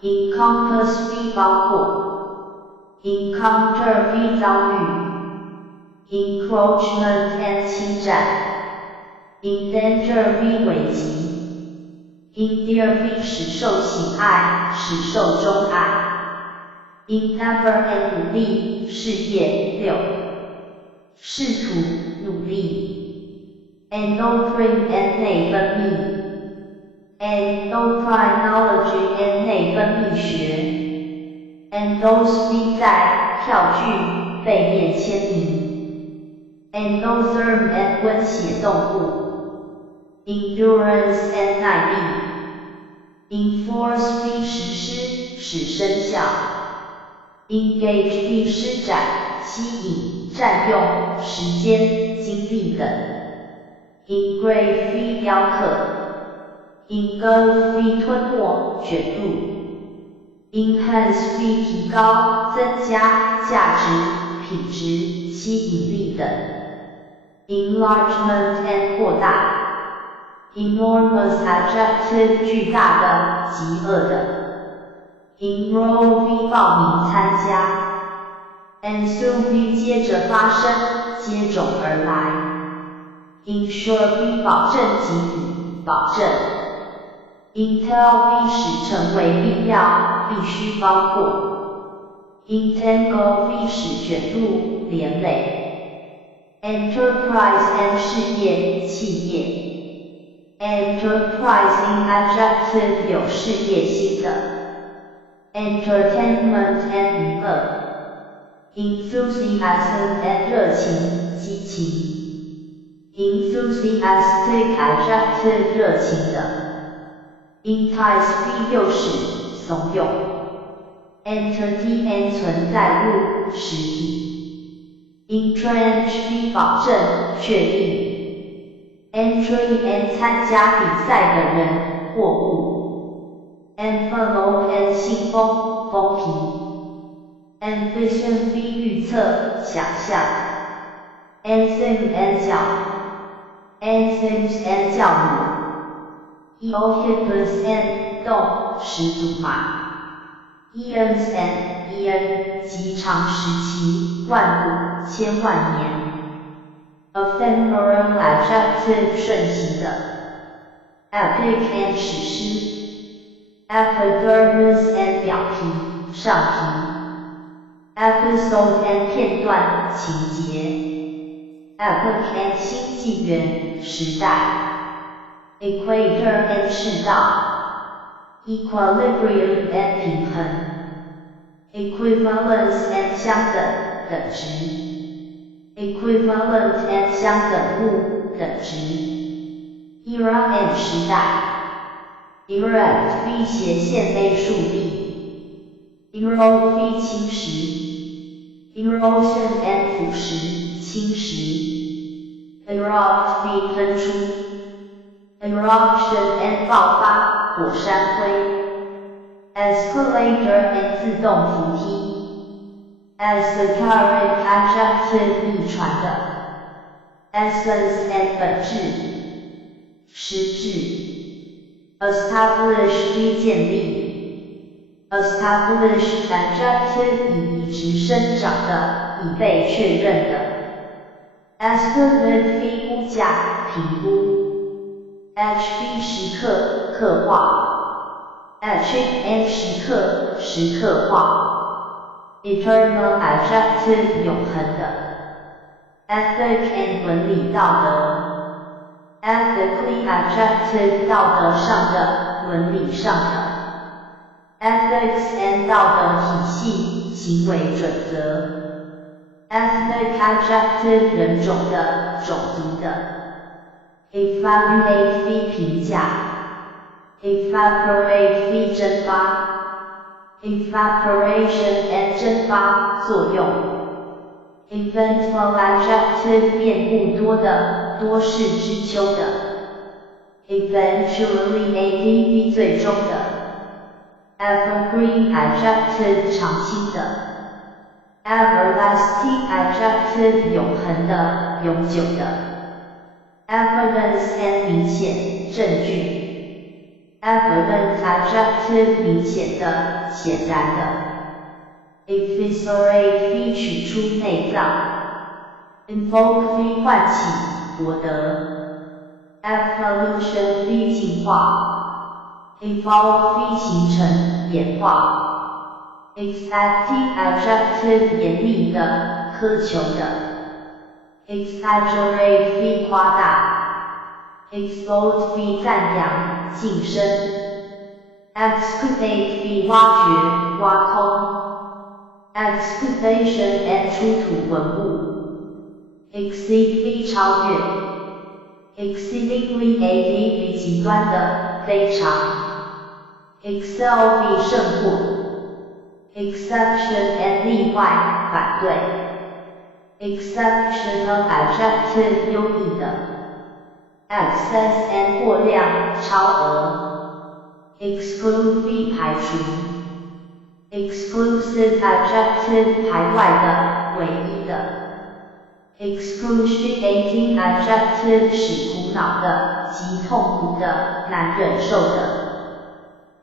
encompass 包括 encounter 遭遇 encroachment 侵占 endanger 危及 endear 使受喜爱使受钟爱 endeavor 努力事业六试图努力 endorphin 内分泌 endocrinology 内分泌学 endorse 在票据背面签名 endotherm 温血动物 endurance 耐力 enforce 实施使生效 engage 施展吸引占用时间精力等 engrave 雕刻 engulf 吞没卷入 enhance 提高增加价值品质吸引力等 enlargement 扩大 enormous adjective 巨大的极恶的 enroll 报名参加 ensue 接着发生接踵而来 ensure 保证给予保证 intel 使成为必要必须包括 entangle 使卷入连累 enterprise 事业企业 enterprising adjective 有事业性的 entertainment 娱乐 enthusiasm 热情激情 enthusiastic adjective 热情的 entice 诱使怂恿 entity 存在物实体 entrench 保证确定 entry 参加比赛的人或物 envelope 信封封皮 envision 预测想象 enzyme 角 enzymes 酵母 Eohippus and 动始祖马。Eons and eon 极长时期，万古千万年。Ephemeral adjective 顺行的。Epic and 史诗。Epidermis and 表皮上皮。Episode and 片段情节。Epoch and 新纪元时代。Equator and 赤道。Equilibrium and 平衡。Equivalence and 相等等值。Equivalent and 相等物等值。Era and 时代。Erect v 斜线 A 竖立。Erode v 侵蚀。Erosion and 腐蚀侵蚀。Erupt v 喷出。Eruption and 爆发火山灰。Escalator and 自动扶梯。Esoteric adjective 秘传的。Essence and 本质实质。Establish v 建立。Established adjective 已直生长的，已被确认的。Estimate v 估价评估。HV 时刻刻画。Etching and 时刻时刻画。Eternal adjective 永恒的。Ethic and 伦理道德。Ethically adjective 道德上的，伦理上的。Ethics and 道德体系，行为准则。Ethnic adjective 人种的，种族的。Evaluate v 评价。Evaporate v 蒸发。Evaporation and 蒸发作用。Eventful adjective 变故多的，多事之秋的。Eventually adv 最终的。Evergreen adjective 长青的。Everlasting adjective 永恒的，永久的。Evidence and 明显证据。Evident adjective 明显的，显然的。Eviscerate v 取出内脏。Invoke v 唤起，博得。Evolution v 进化。Evolve v 形成，演化。Exacting adjective 严厉的，苛求的。Exaggerate v 夸大。Explode v 赞扬，晋升。Excavate v 挖掘，挖空。Excavation and 出土文物。Exceed v 超越。Exceedingly adv 极端的，非常。Excel v 胜过。Exception and 例外，反对。Exceptional adjective 优异的。Excess and 过量，超额。Exclude v 排除。Exclusive adjective 排外的，唯一的。Excruciating adjective 使苦恼的，极痛苦的，难忍受的。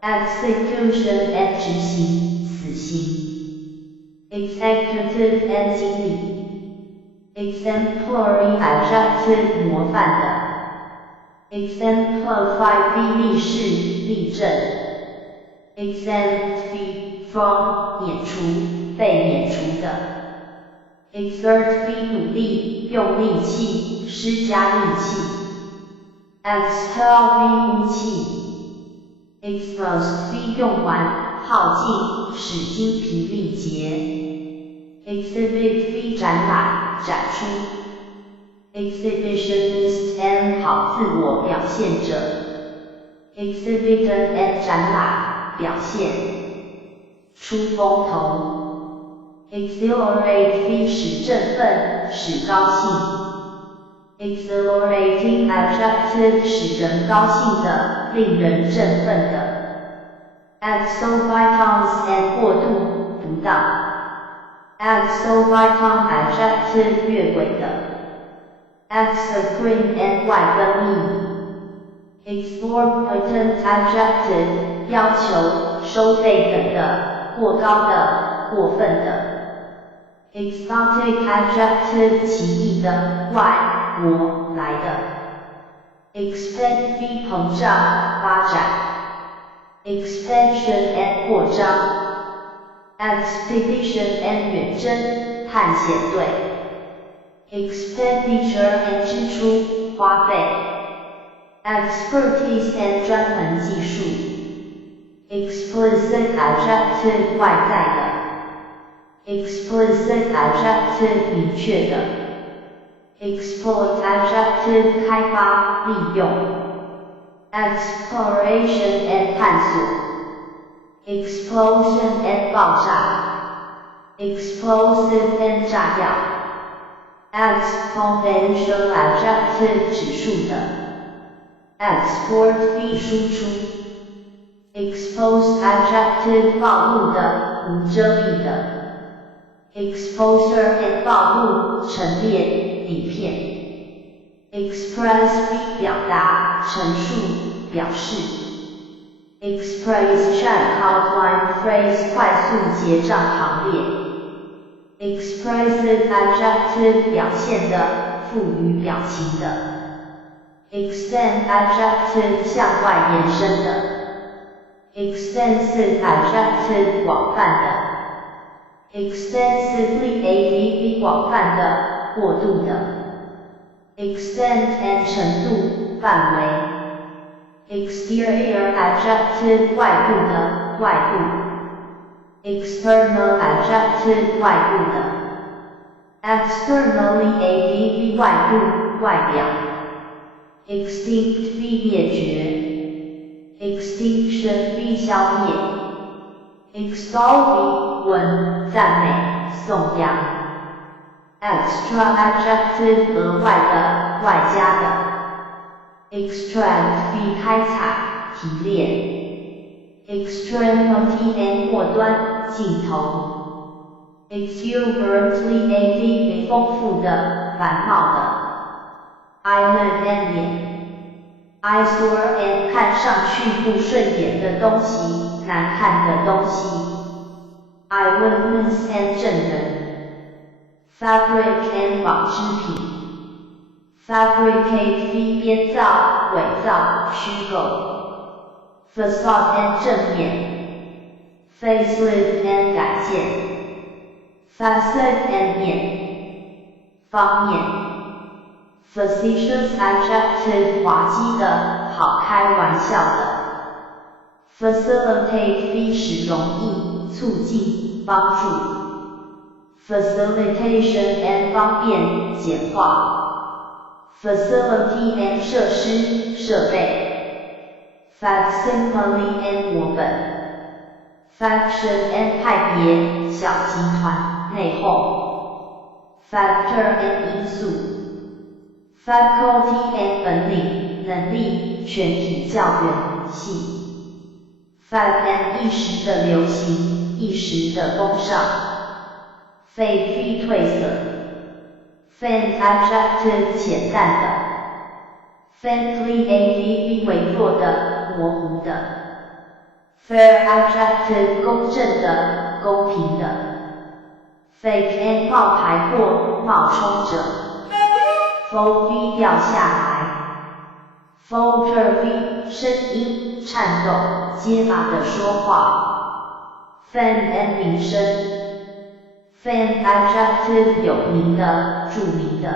Execution and 执行，死刑。Executive and 经理。Exemplary adjective 模范的。Exemplify v 立誓，立正。Exempt v from 免除，被免除的。Exert v 努力，用力气，施加力气。Exhale v 呼气。Exhaust v 用完，耗尽，使精疲力竭。Exhibit v 展览，展出。Exhibitionist and 好自我表现者。Exhibition and 展览，表现。出风头。Exhilarate v 使振奋，使高兴。Exhilarating adjective 使人高兴的，令人振奋的。Exovitans and 过度，不当。Exoviton adjective 越轨的。Exocrine and 外分泌。exorbitant adjective 要求、收费等的、过高的、过分的。exotic adjective 奇异的、外国来的。expand v 膨胀、发展。expansion and 扩张。expedition and 远征、探险队。expenditure and 支出、花费。expertise and 专门技术。explicit adjective 外在的。explicit adjective 明确的。exploit adjective 开发、利用。exploration and 探索。explosion and 爆炸。explosive and 炸药。exponential adjective 指数的。export 必输出。expose adjective 暴露的、无遮蔽的。exposure and 暴露、陈列、底片。express v 表达、陈述、表示。express check outline phrase 快速结账行列。expressive adjective 表现的、赋予表情的。extend adjective 向外延伸的。extensive adjective 广泛的。extensively adv 广泛的、过度的。extent and 程度、范围。exterior adjective 外部的、外部。external adjective 外部的。externally adv 外部、外表。extinct v 灭绝。extinction v 消灭。extol v 文、赞美、颂扬。extra adjective 额外的、外加的。extract v 开采、提炼。extremity and 末端、尽头。exuberantly adv 丰富的、繁茂的。island and 脸。eyesore and 看上去不顺眼的东西、难看的东西。eyewitness and 证人。fabric and 纺织品。fabricate v 编造、伪造、虚构。facade and 正面。facelift and 改建。facet and 面。方面。facetious adjective 滑稽的、好开玩笑的。facilitate v 使容易、促进、帮助。facilitation and 方便、简化。facility and 设施、设备。facsimile and 我本。faction and 派别、小集团、内讧。factor and 因素。faculty and 本领、能力、全体教员系。fad and 一时的流行、一时的风尚。fade 褪色。faint adjective 浅淡的。faintly adv 微弱的、模糊的。fair adjective 公正的、公平的。fake and 冒牌货、冒充者。fall v 掉下来。falter v 声音、颤抖、结巴的说话。fame and 名声。fame adjective 有名的、著名的。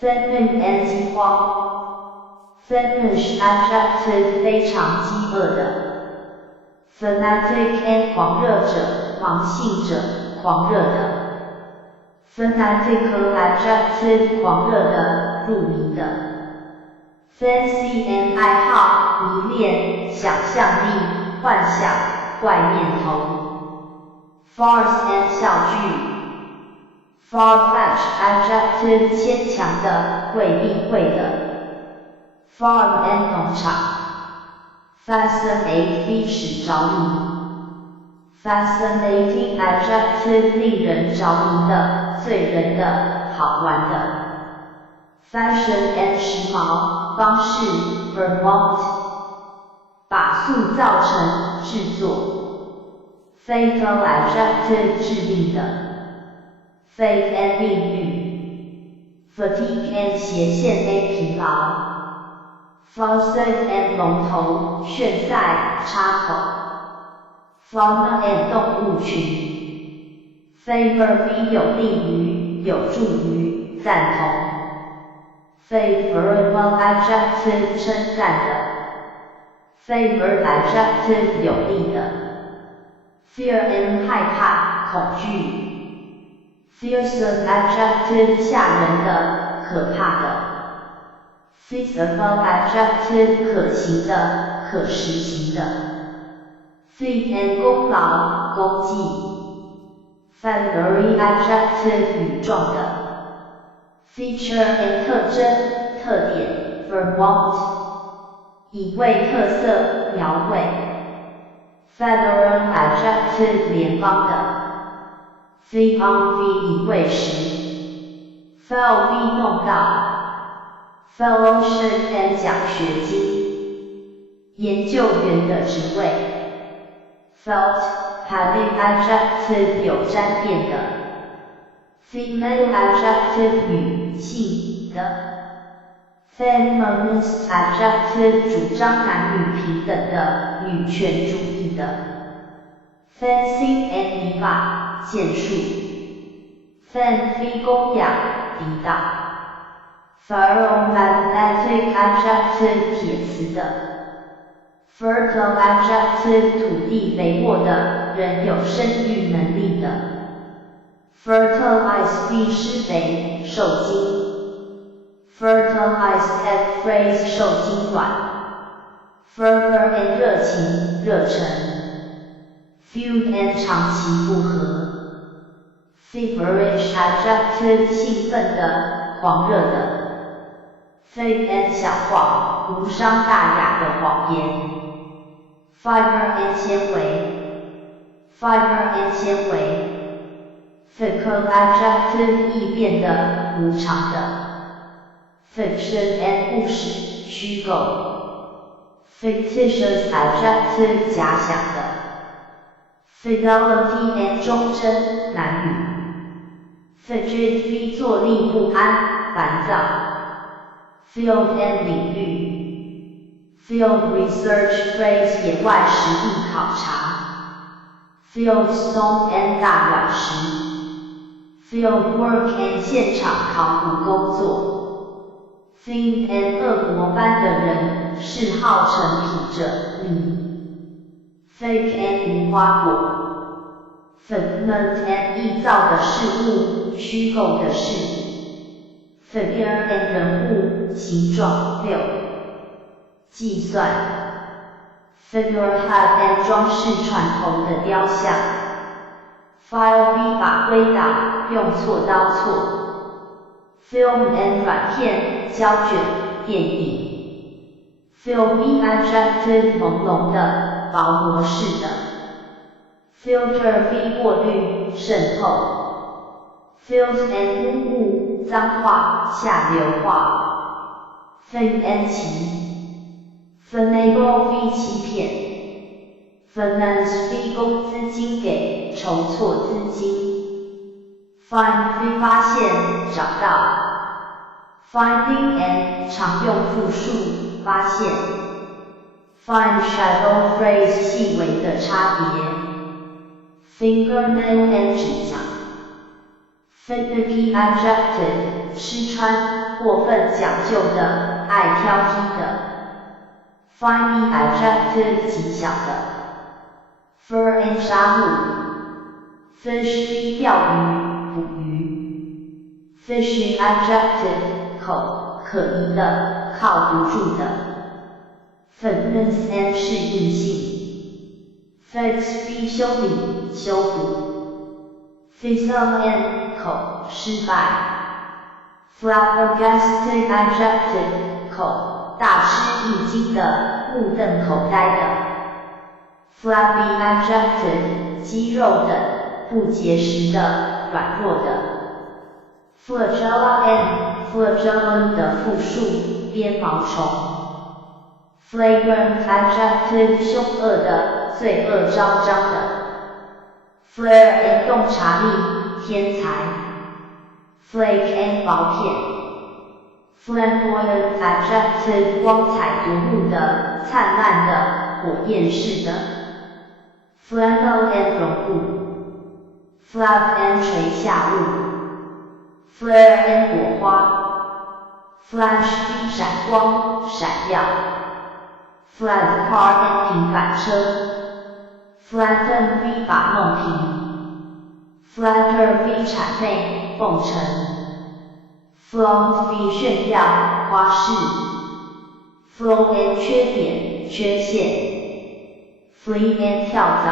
famine and 饥荒。famish adjective 非常饥饿的。fanatic and 狂热者、盲信者、狂热的。fanatical adjective 狂热的、入迷的。fancy and 爱好、迷恋、想象力、幻想、怪念头。farce and 笑剧。far-fetched adjective 牵强的、未必会的。farm and 农场。fascinate v 使着迷。fascinating adjective 令人着迷的、醉人的、好玩的。fashion and 时髦、方式 Vermont 把塑造成制作 Fatal adjective 致命的 Fate and 命运 Fatigue and 斜线 A 疲劳 Faucet and 龙头旋塞插口 Fauna and 动物群 Favor V 有利于有助于赞同 Favorable adjective 称赞的 Favored adjective 有利的 Fear and 害怕恐惧 Fearsome adjective 吓人的可怕的 Feasible adjective 可行的可实行的 Feat and 功劳功绩 Feathery adjective 羽状的 Feature and 特征特点 Vermont 以为特色描绘 Federal adjective 联邦的 Feed on V 以为时 Fell V 弄到 Fellowship and 奖学金研究员的职位 Felt having adjective 有沾边的 Female adjective 女性的 Feminist adjective 主张男女平等的女权主义的 Fencing and 篱笆剑术 Fen 非供养抵挡 Ferromagnetic adjective 铁磁的 Fertile adjective 土地肥沃的人有生育能力的 Fertilize V 施肥受精Fertilize egg phrase 受精卵 Fervor and 热情热忱 Feud and 长期不和 Feverish adjective 兴奋的狂热的 Fake and 小谎无伤大雅的谎言 Fiber and 纤维 Fiber and 纤维 Fickle adjective 易变的无常的Fiction and 故事虚构 Fictitious adjective 假想的 Fidelity and 忠贞男女 Fidget V 坐立不安烦躁 Field and 领域 Field research phrase 野外实地考察 Fieldstone and 大卵石 Field work and 现场考古工作Fiend and 恶魔般的人是号称品者迷 Fake and 无花果 Figment and 臆造的事物虚构的事 Figure and 人物形状6计算 Figurehead and 装饰船头的雕像 File V 把归档用锉刀锉Film and 软片胶卷电影 Filmy adjective 朦胧的薄膜式的 Filter V 过滤渗透 Filth and 污物脏话下流话 Fin and 奇 Finagle V 欺骗 Finance V 公资金给筹措资金Find V 发现找到 Finding and 常用复数发现 Fine shadow phrase 细微的差别 Fingernail and 指甲 Finicky adjective 吃穿过分讲究的爱挑剔的 Finely adjective 极小的 Fur and 沙漠 Fish V 钓鱼捕鱼 Fishy adjective 口可疑的靠不住的 Fitness and 适应性 Fix V 修理修补 Fizzle and 口失败 Flabbergasted adjective 口大吃一惊的目瞪口呆的 Flabby adjective 肌肉的不结实的软弱的 flagella and flagellum 的复数，鞭毛虫。flagrant adjective 凶恶的，罪恶昭彰的。flare and 洞察力，天才。flake and 薄片。flamboyant adjective 光彩夺目的，灿烂的，火焰式的。flammable and 熔布。flap and 垂下物。flare and 火花。flash 闪光，闪耀。flat car and 平板车。flatten V 把弄平。flatter V 谄媚，奉承。flaunt V 炫耀，花式。flaw and 缺点，缺陷。flee and 跳蚤。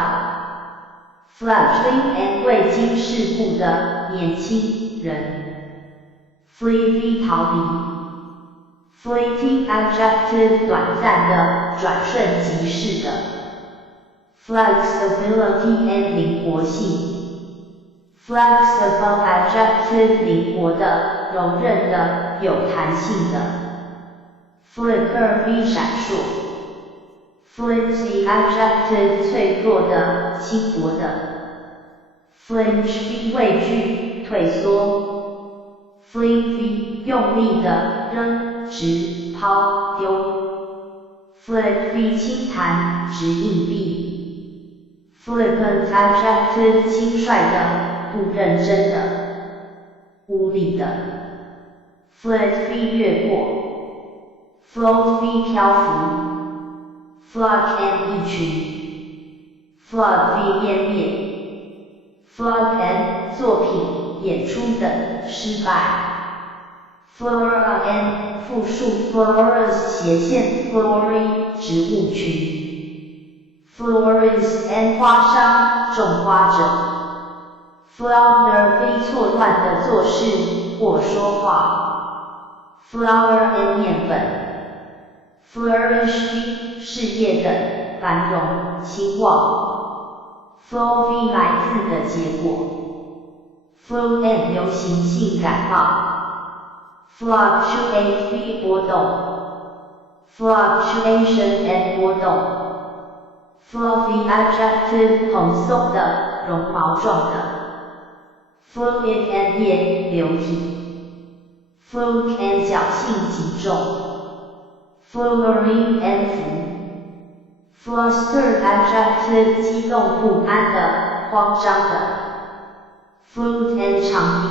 fledgling and 未经世故的，年轻人。flee V 逃离。fleeting adjective 短暂的，转瞬即逝的。flexibility and 灵活性。flexible adjective 灵活的，柔韧的，有弹性的。flicker V 闪烁。flimsy adjective 脆弱的，轻薄的。flinch V 畏惧，退缩。fling V 用力的，扔，直，抛，丢。flick V 轻弹，掷硬币。flippant adjective 轻率的，不认真的，无理的。flit V 越过。float V 漂浮。flock and 一群。flood V 湮灭。flood and 作品、演出等，失败。flora and 复数 floras 斜线 flory 植物群。florist and 花商，种花者。flounder V 错乱的做事或说话。flour and 面粉。flourish V 事业的，繁荣，兴旺。flow V 来自的结果。flu and 流行性感冒。fluctuate V 波动。fluctuation and 波动。fluffy adjective 蓬松的，绒毛状的。fluid and 液，流体。fluke and 侥幸极重。fluttering and 浮。fluster adjective 激动不安的，慌张的。flute and 长笛，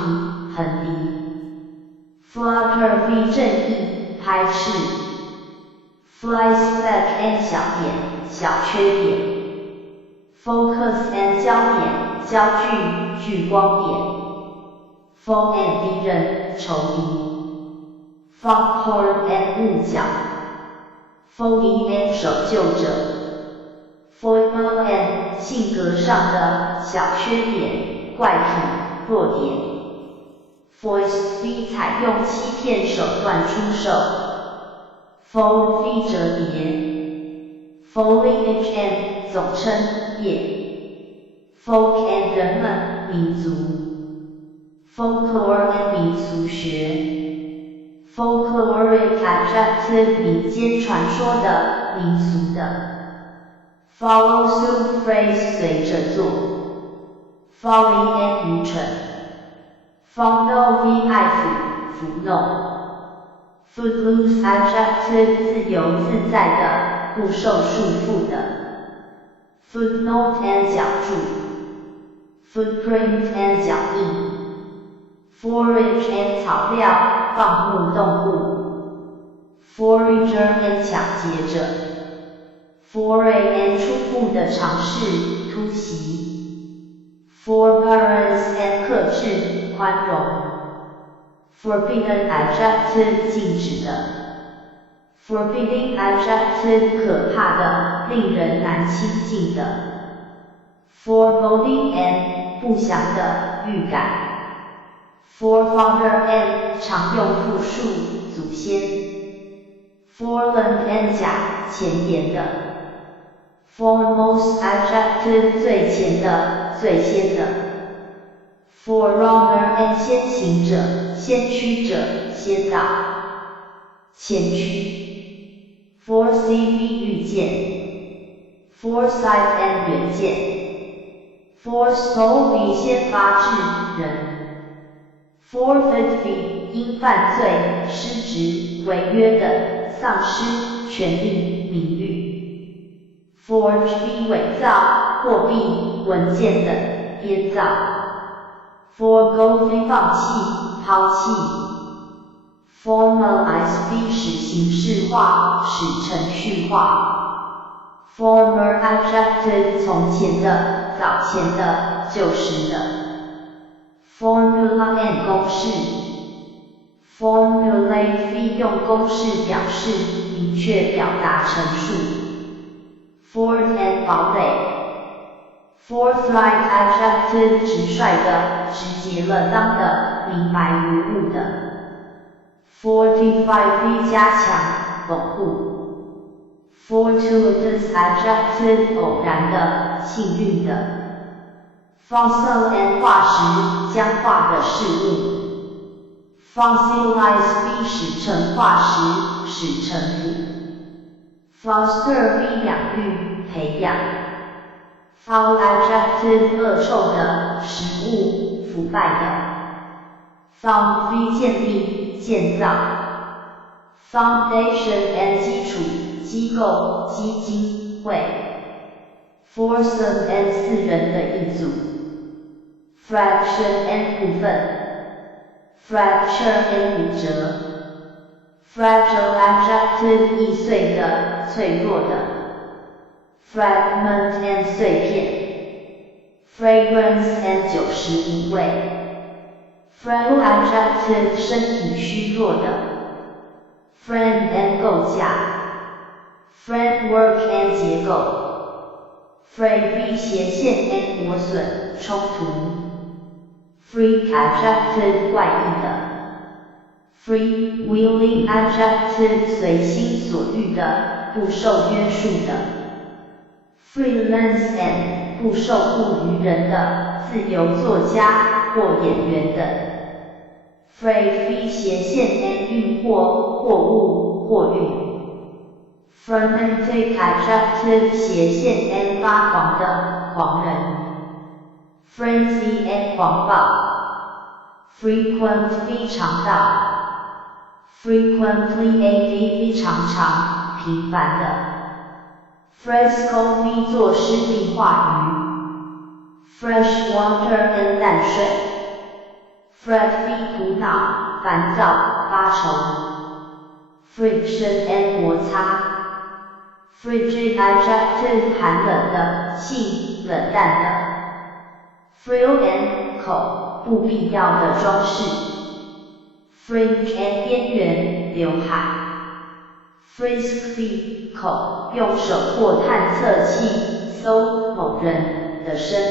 横笛。flutter V 正义，排斥。fly speck and 小点，小缺点。focus and 焦点，焦距，聚光点。foe and 敌人，仇敌。foghorn and 木角。foe and 守旧者。foible and 性格上的小缺点、怪癖、弱点。foist V 采用欺骗手段出售。fold V 折叠。foliage and 总称叶。folk and 人们、民族。folklore and 民俗学。folkloric adjective 民间传说的、民俗的。follow suit phrase 随着做。folly and 愚蠢。fondle V 爱抚，抚弄。footloose adjective 自由自在的，不受束缚的。footnote and 脚注。footprint and 脚印。forage and 草料，放牧动物。forager and 抢劫者。foray and 初步的尝试，突袭。forbearance and 克制，宽容。forbidden adjective 禁止的。forbidding adjective 可怕的，令人难亲近的。foreboding and 不祥的，预感。forefather and 常用复数，祖先。foreland and 甲，前沿的。foremost adjective 最前的，最先的。forerunner and 先行者，先驱者，先导，前驱 ，foresee 预见 ，foresight and 远见 ，forestall 先发制人 ，forfeit 因犯罪、失职、违约的丧失权利、名誉 ，forge 伪造、货币、文件的编造 ，forego 放弃、抛弃 ，formalize 使形式化、使程序化 ，former adjective 从前的、早前的、旧时的 ，formula and 公式 ，formulate 用公式表示、明确表达陈述 ，fort and 堡垒。Forthright adjective 直率的、直截了当的、明白无误的。Fortify 加强、巩固。Fortuitous adjective 偶然的、幸运的。Fossil and 化石、僵化的事物。Fossilize 使成化石、使成腐。Foster 养育、培养。Foul adjective 恶臭的、食物、腐败的。Found 建立、建造。Foundation and 基础、机构、基金会。Foursome and 四人的一组。Fraction and 部分。Fracture and 骨折。Fragile adjective 易碎的、脆弱的。Fragment and 碎片 ，fragrance and 95味 ，frail adjective 身体虚弱的 ，friend and 构架 ，framework and 结构 ，fray 斜线 and 磨损冲突 ，freak adjective 怪异的 ，freewheeling adjective 随心所欲的，不受约束的。Freelance and 不受雇于人的自由作家或演员等。Freight 斜线 and 运货、货物、货运。Frenetic adjective 斜线 and 发狂的、狂人。Frenzy and 狂暴。Frequent 常到。Frequently 常常、频繁的。Fresco 作诗壁画鱼 ，fresh water 跟淡水 ，fret 苦恼、烦躁、发愁 ，friction and 摩擦 ，frigid adjective 寒冷的、性冷淡的 ，frill and 口不必要的装饰 ，fringe and 边缘、刘海。Frisk 口用手或探测器搜某人的身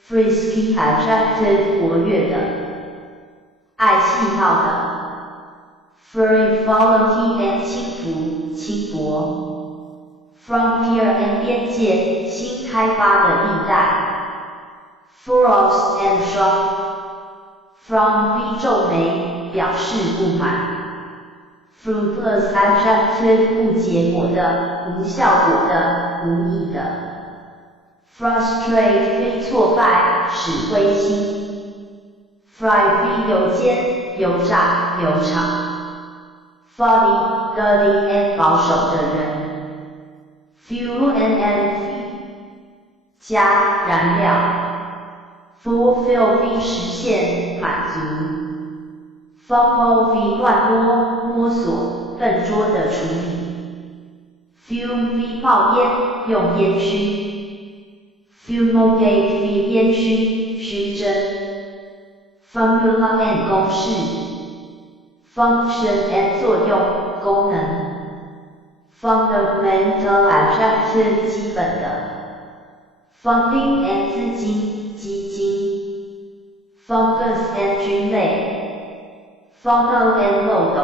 ，Frisky adjective 活跃的，爱嬉闹的 ，Frivolity and 轻浮、轻薄 ，Frontier and 边界、新开发的地带 ，Frost and shrug，From 皱眉表示不满。Fruitless adjective 无结果的、无效果的、无益的。Frustrate 挫败、使灰心。Fry 油煎、油炸、油炒。Fuddy dirty and 保守的人。Fuel and 加燃料。Fulfill 实现、满足。Fumble 乱摸索、笨拙的处理 ，fume 冒烟、用烟熏 ，fumigate 烟熏、熏蒸 ，formula and 公式 ，function and 作用、功能 ，fundamental adjective 基本的 ，funding and 资金、基金 ，fungus and 菌类。Funnel and 漏斗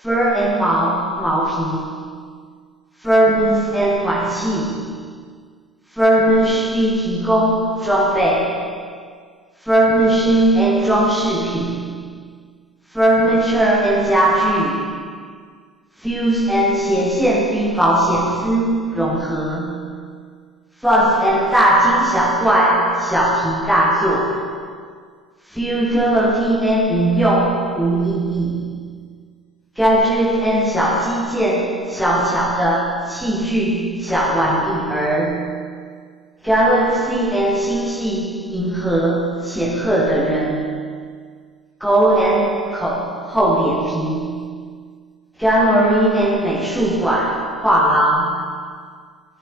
，fur and 毛皮 ，furnace and 暖气 ，furnish 提供装备 ，furnish 具 and 装饰品 ，furniture and 家具 ，fuse and 斜线 v 保险丝融合 ，fuss and 大惊小怪小题大做 ，futility and 无用无意义 ，gadget and 小机件小巧的器具小玩意儿。Galaxy and 星系，银河，显赫的人。Gold and 口，厚脸皮。Gallery and 美术馆，画廊。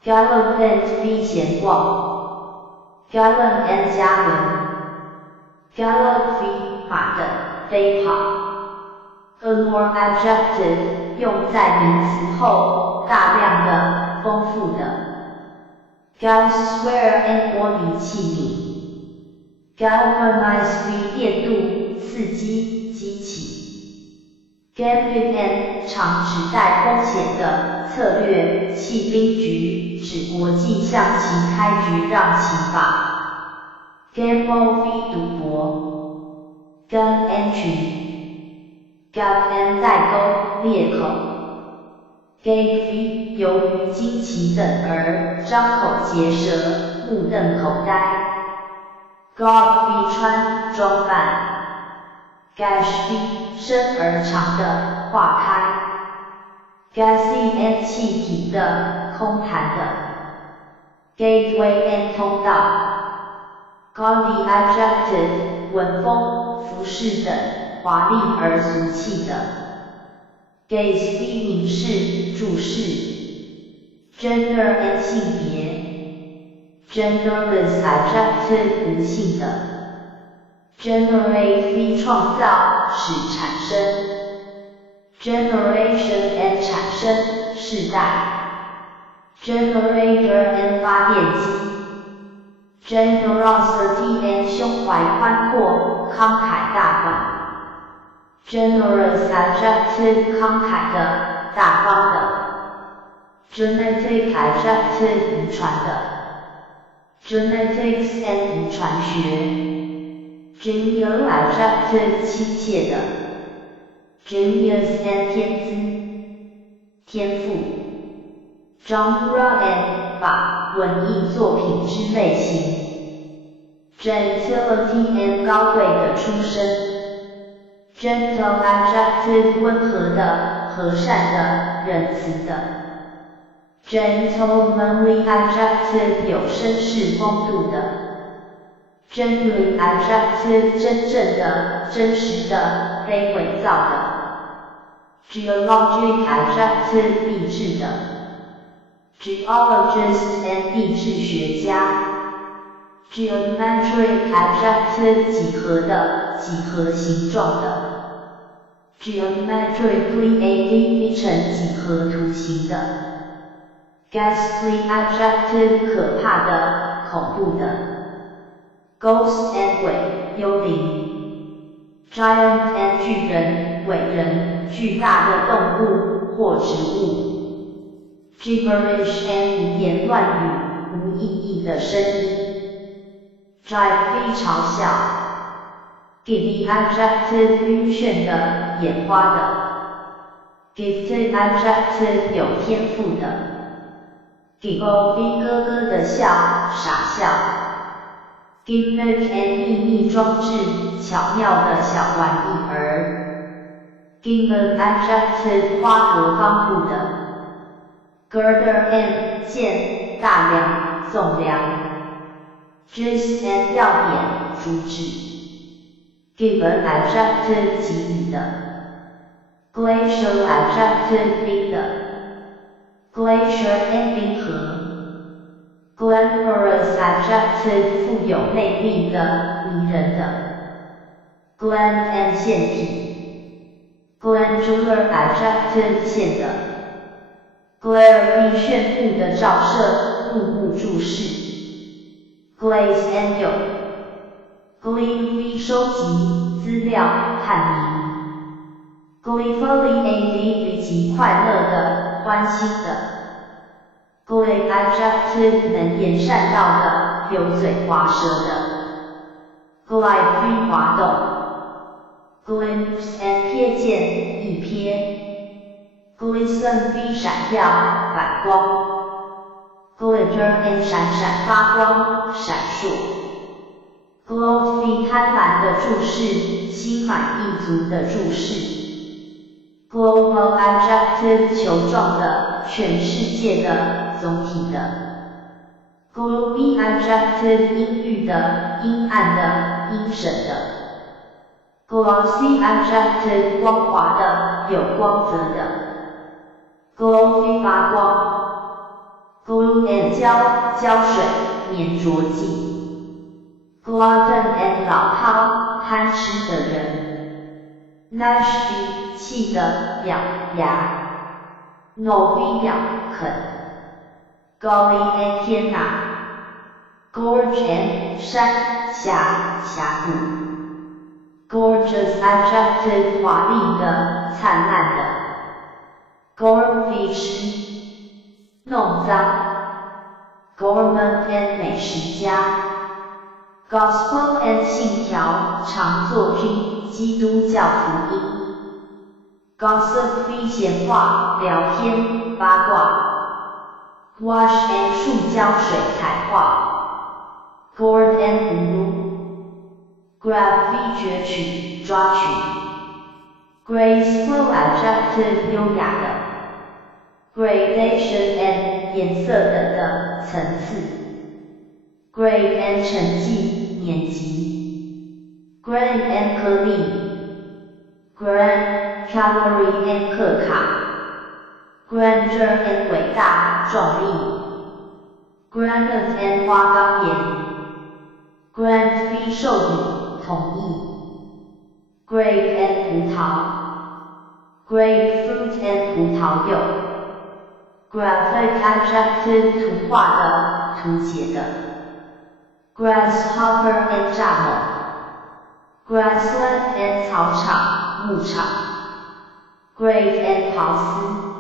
Gallopant 避闲逛。Gallon and 加仑。Gallop v 马的，飞跑。A more adjective 用在名词后，大量的，丰富的。Glassware and 玻璃器皿 ，galvanize v 电镀、刺激、激起 ，gambit and 常指代风险的策略，弃兵局指国际象棋开局让棋法 ，gamble v 赌博 ，gun entry，gap and 代沟、裂口。Gave v 由于惊奇等而张口结舌、目瞪口呆。Garb v 穿装扮。Gash v 深而长的化开。Gassy and 气体的、空谈的。Gateway and 通道。Gaudy adjective 文风、服饰等华丽而俗气的。Gaze v 凝视、注视。Gender and 性别。Genderless adjective 无性的。Generate v 创造、使产生。Generation and 产生、世代。Generator and 发电机。Generosity and 胸怀宽阔、慷慨大方。Generous adjective 慷慨的、大方的。Genetic adjective 遗传的。Genetics and 遗传学。Genial adjective 亲切的。Genius and 天资、天赋。Genre and 法、文艺作品之类型。Gentility and 高贵的出身。Gentle adjective 温和的、和善的、仁慈的。Gentlemanly adjective 有绅士风度的。Genuine adjective 真正的、真实的、非伪造的。Geologic adjective 地质的。Geologist and 地质学家。Geometric adjective 几何的、几何形状的。Geometrically a 成几何图形的。Ghastly adjective 可怕的、恐怖的。Ghost and 鬼、幽灵。Giant and 巨人、伟人、巨大的动物或植物。Gibberish and 胡言乱语、无意义的声音。Jive 嘲笑。Giddy adjective 晕眩的、眼花的。Gifted adjective 有天赋的。Giggle v 咯咯的笑、傻笑。Gimmick and 秘密装置、巧妙的小玩意儿。Given adjective 花格方布的。Girder and 剑、大梁、纵梁。Gist and 要点、主旨。Given adjective 给予的。Glacial adjective 冰的。Glacier and 冰河。Glamorous adjective 富有魅力的、迷人的。Gland and 腺体。Glandular adjective 腺的。Glare 炫目的照射、目不注视。Glaze and 有。Glean v 收集、资料、探明。Gleefully a 极快乐的、欢欣的。Glib adjective 能言善道的、油嘴滑舌的。glide V 滑动 glimpse and 瞥见一瞥 glisten V 闪耀反光 glitter and 闪闪发光闪烁 glowed V 贪婪的注视心满意足的注视 global adjective 球状的全世界的总体的 gloomy adjective 阴郁的阴暗的阴沉的 glossy adjective 光滑的有光泽的 glow 发光 glue and 胶水粘着剂 glutton and 老饕贪吃的人 gnash 气的咬牙 gnaw 咬啃 golly and 天哪 gorge and 山峡谷 gorgeous adjective 华丽的灿烂的 gourfish 弄脏 gourmet and 美食家 gospel and 信条常作军基督教福音 gossip 闲话聊天八卦 wash and 塑胶水彩画 gourd and 葫芦 grab 攫取抓取 graceful adjective 优雅的 gradation and 颜色等的层次 grade and 成绩年级 grand and 颗粒 grand calorie and 克卡 grandeur and 伟大壮丽 granite and 花岗岩 grant fee 授予同意 grape and 葡萄 grapefruit and 葡萄柚 graphic adjective 图画的图解的 grasshopper and 蚱蜢 grassland and 草场牧场 grave and 陶丝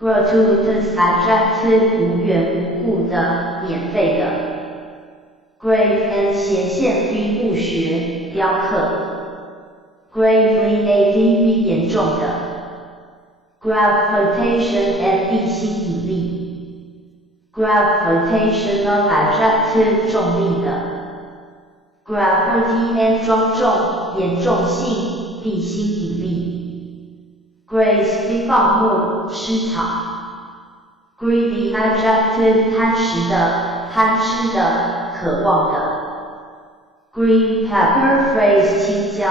gratuitous adjective 无缘无故的免费的 grave and 斜线 V 墓穴雕刻 gravely adv 严重的 gravitation and 地心引力 gravitational adjective 重力的 gravity and 庄重严重性地心引力 grace 放牧吃草 greedy adjective 贪食的贪吃的渴望的 green pepper phrase 青椒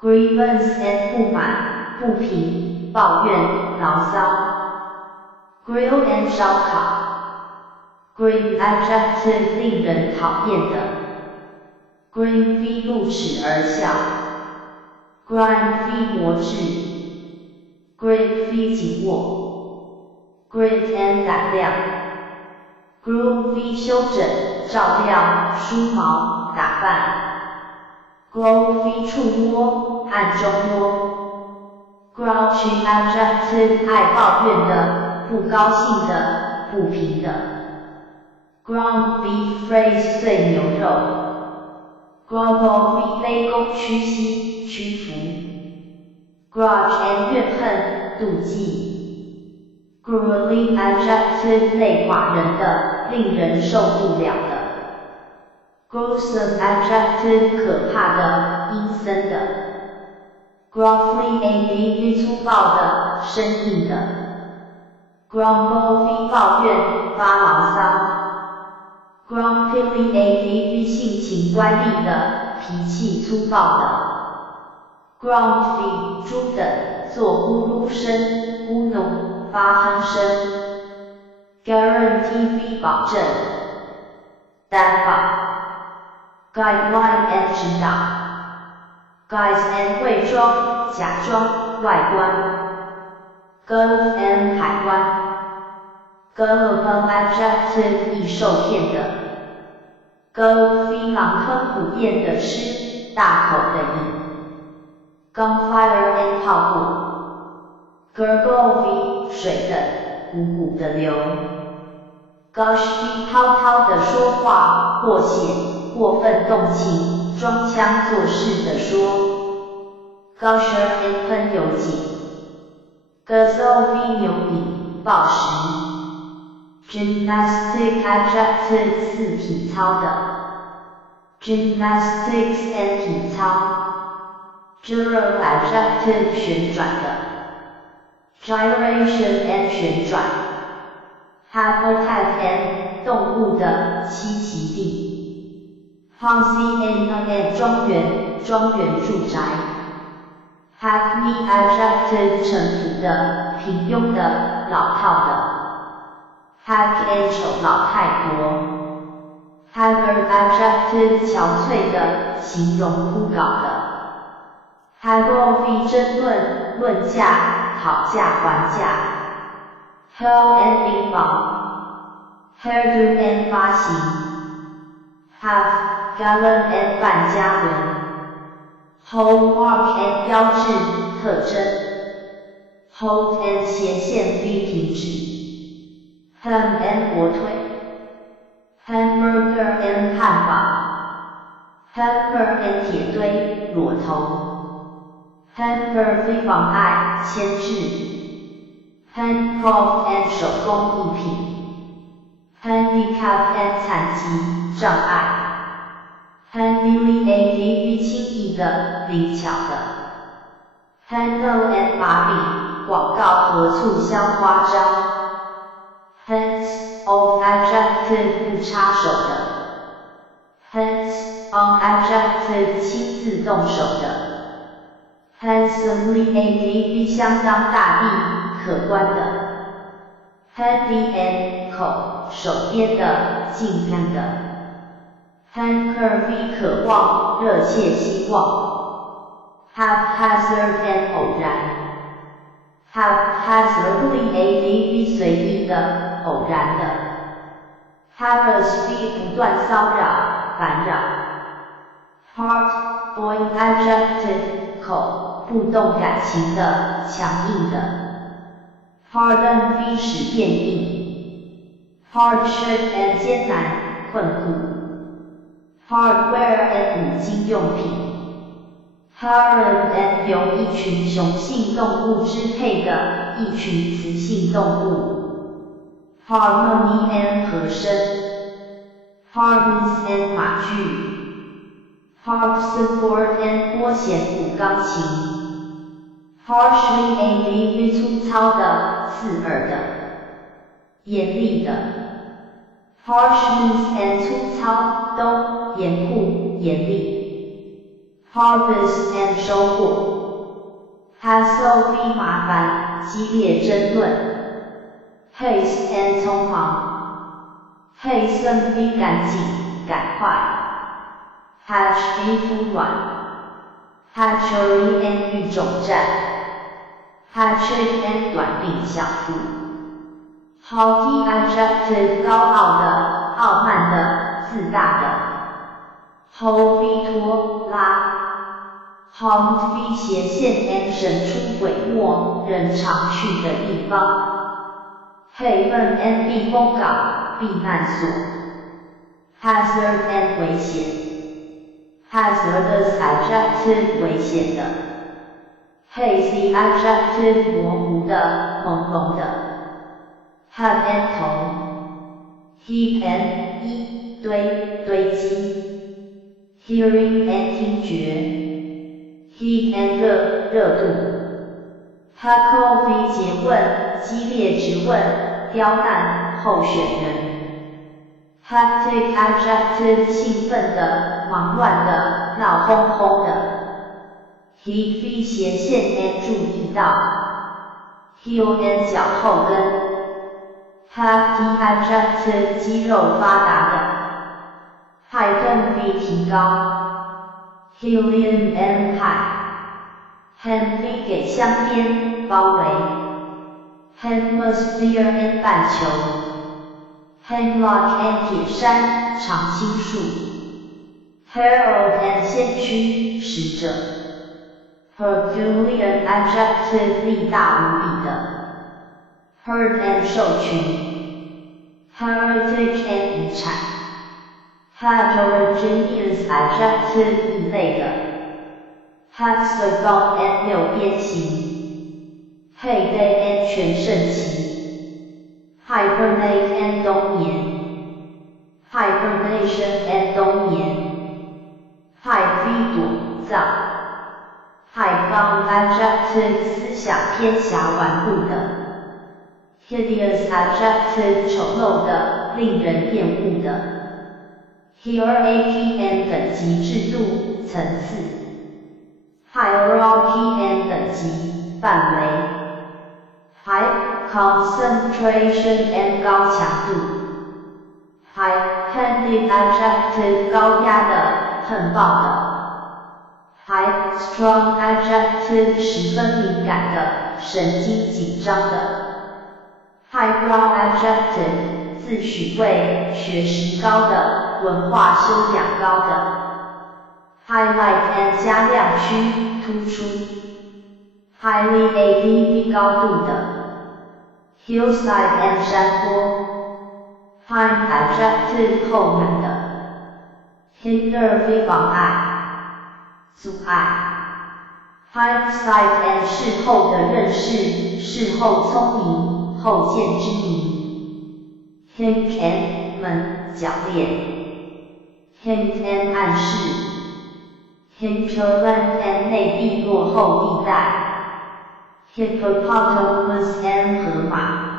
grievance and 不满不平抱怨牢骚 grill and 烧烤 green adjective 令人讨厌的 green v 露齿而笑 grind v 磨制 grip v 紧握 grit and 胆量 groom v 修整照料梳毛打扮 glow v 触摸暗中摸 grouchy adjective 爱抱怨的不高兴的不平的 ground beef phrase 碎牛肉 grovel v 卑躬屈膝屈服 grudge and 怨恨妒忌 grueling adjective 累垮人的令人受不了的 gruesome adjective 可怕的阴森的 gruffly adv 粗暴的生硬的 grumble v 抱怨发牢骚 grumpily adv 性情乖戾的脾气粗暴的 grunt v 猪等做咕噜声咕哝发哼声 guarantee v 保证担保 guideline and 指导 guise and 伪装假装外观 gulf and 海湾 gullible adjective 易受骗的 gulf 狼吞虎咽的吃大口的饮 gunfire and 炮火 gurgle v 水的汩汩的流 gush v 滔滔的说话或写过分动情，装腔作势地说。高声喷油井。Gasoline 牛饮报时。Gymnastic adjective 四体操的。Gymnastics and 体操。Gyro adjective 旋转的。Gyration and 旋转。Habitat and 动物的栖息地。Fancy and 庄园，庄园住宅。Hackney adjective 陈腐的，平庸的，老套的。Hack and 丑老太婆。Haggard adjective 憔悴的，形容枯槁的。Haggle 争论，论价，讨价还价。Hell and 冰雹。Hairdo and 发型。Half gallon and 半加仑。Hallmark and 标志，特征。Hold and 斜线 V 停止。Ham and 火腿。Hamburger and 汉堡。Hamper and 铁堆，裸头。Hamper 非妨碍，牵制。Handcraft and 手工艺品。Handicap and 残疾，障碍。Handily and 轻易的，灵巧的。Handle and 把柄，广告和促销花招。Hands off adjective 不插手的。Hands on adjective 亲自动手的。Handsomely and 相当大力，可观的。Handy and 口，手边的，尽量的。Hanker 渴望，热切希望。Haphazard and 偶然。Haphazardly and 随意的，偶然的。Harass 不断骚扰，烦扰。Hard boiled adjective 口，不动感情的，强硬的。Harden 使变硬。Hardship and 艰难，困苦。Hardware and 五金用品。Harem and 由一群雄性动物支配的一群雌性动物。Harmony and 和声。Harness and 马具。Harpsichord and 拨弦古钢琴。Harshly and 粗糙的，刺耳的，严厉的。Harshness and 粗糙，都，严酷，严厉。Harvest and 收获。Hassle 麻烦，激烈争论。Haste and 匆忙。Hasten 赶紧，赶快。Hatch 孵卵。Hatchery and 育种站。Hatchet and 短柄小腹。Haughty adjective 高傲的，傲慢的，自大的。Hold 拖拉。Haunt 斜线 and 神出鬼没，人常去的地方。Haven and 避风港，避难所。Hazard and 危险。Hazardous adjective 危险的。Hazy adjective 模糊的，朦胧的。Head and 头。Heap and 堆，堆积。Hearing and 听觉。Heat and 热度。Hackle 诘问，激烈质问，刁难，候选人。Hectic adjective 兴奋的，忙乱的，闹哄哄的。Heat 斜线 and 注意到。Heel and 脚后跟。Happy adjective 肌肉发达的。Heighten 提高。Helium and high。Hem 给香边，包围。Hemisphere and 半球。Hemlock and 铁杉，常青树。Herald and 先驱，使者。Herculean adjective 力大无比的。Herd and 兽群。Heritage and 遗产。heterogeneous adjective 一类的 hexagon and 六边形 heyday and 全盛期 hibernate and 冬眠 hibernation and 冬眠 hive 躲藏 high-bound adjective 思想偏狭顽固的 hideous adjective 丑陋的令人厌恶的 hierarchy and 等级制度层次 hierarchy and 等级范围 high concentration and 高强度 high-handed adjective 高压的横暴的 high strung adjective 十分敏感的神经紧张的 highbrow adjective 自诩为学识高的文化修养高的 highlight and 加亮区突出 highly ADV 高度的 hillside and 山坡 hind adjective 后门的 hinder 妨碍阻碍 hindsight and 事后的认识事后聪明后见之明 hint and 门铰链 hint and 暗示 hinterland and 内壁落后地带 hippopotamus and 河马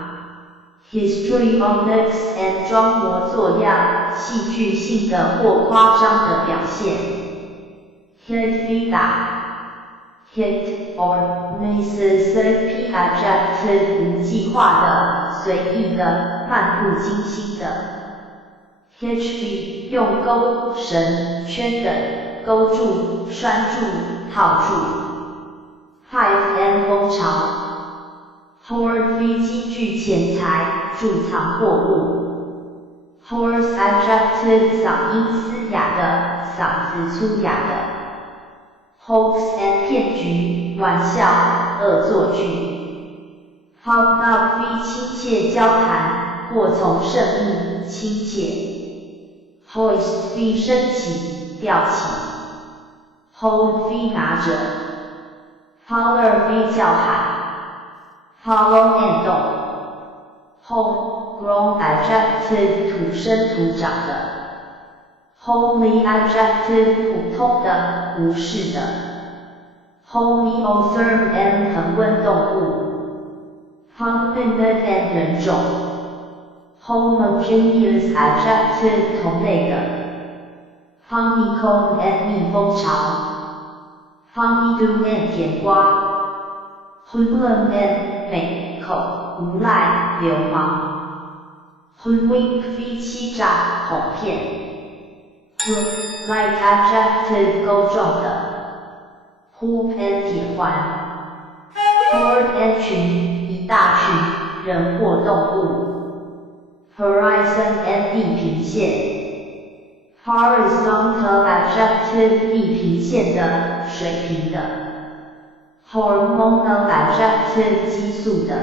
histrionics and 装模作样戏剧性的或夸张的表现hit hit or Mississippi adjective 无计划的、随意的、漫不经心的 hitch 用钩、绳、圈梗、勾住、拴住、套住 hive and 蜂巢 hoard 积聚钱财、贮藏货物 hoarse adjective 嗓音嘶哑的、嗓子粗哑的hoax and 骗局、玩笑、恶作剧 hobnob 亲切交谈或从甚密、亲切 hoist 升起、吊起 hold 拿着 holler 叫喊 hollow and 洞 homegrown adjective 土生土长的homely adjective 普通的、无视的 homeoserm and 恒温动物 hominid and 人种 homogeneous adjective 同类的 honeycomb and 蜜蜂巢 honeydew and 甜瓜 hoodlum and 美口、无赖、流氓 hoodwink 欺诈、哄骗Like adjective 勾状的 hoop and 铁环 horde and 群一大群人或动物 horizon and 地平线 horizontal adjective 地平线的水平的 hormonal adjective 激素的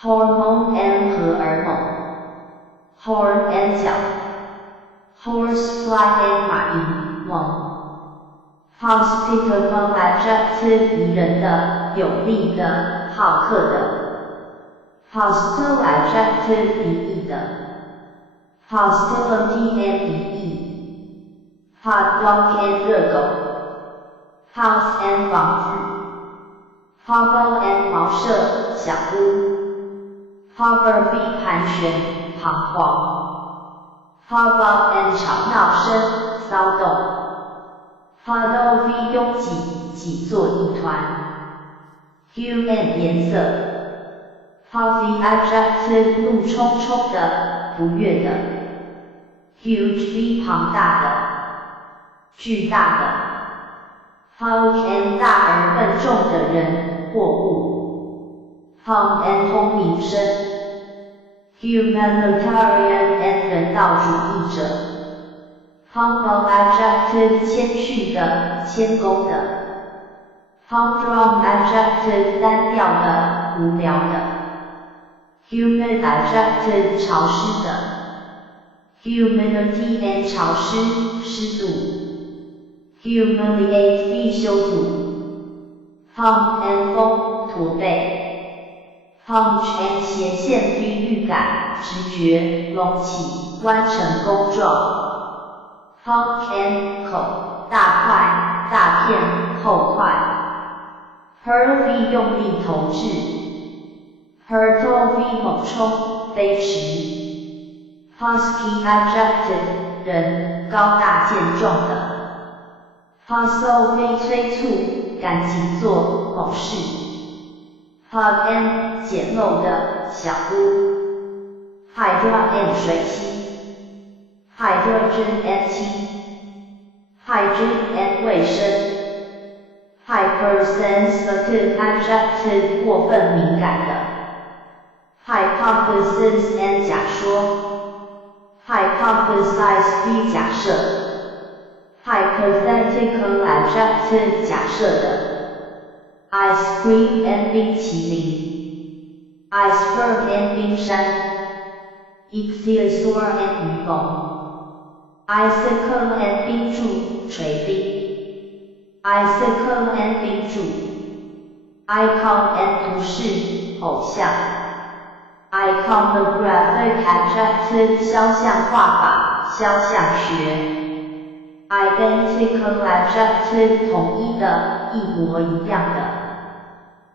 hormone and 荷尔蒙 horn and 角Horsefly and 马蝇、虻 Hospitable adjective 宜人的、有利的、好客的 Hostile adjective 敌意的 Hostility and 敌意 Hot dog and 热狗 House and 房子 Hovel and 茅舍、小屋 Hover 盘旋、彷徨Hubbub and 吵闹声、骚动 Huddle 拥挤、挤作一团 Hue and 颜色 Puffy adjective 怒冲冲的、不悦的 Huge 庞大的、巨大的 Hulk and 大而笨重的人、货物 Hum and 轰鸣声Humanitarian and 人道主义者 Humble adjective 谦逊的、谦恭的 Humdrum adjective 单调的、无聊的 Humid adjective 潮湿的 humidity and 潮湿、湿度。humiliate v 羞辱。hump and 风，驼背。hunch and 斜线 v 预感、直觉、隆起、弯成弓状。hunk and 口，大块、大片、厚块。hurl v 用力投掷。hurtle v 猛冲、飞驰。husky adjective 人，高大健壮的。hustle 非催促，赶紧做某事。hug and 简陋的小屋。hydra and 水器。hydrogen and 氢。hygiene and 卫生。hypersensitive adjective 过分敏感的。hypothesis and 假说。hypothesize v 假设。hypothetical adjective 假设的。ice cream and 冰淇淋。iceberg and 冰山。ichthyosaur and 鱼龙。icicle and 冰柱、锤冰。icicle and 冰柱。icon and 图示、偶像。iconographic adjective 肖像画法、肖像学。identical adjective 统一的、一模一样的。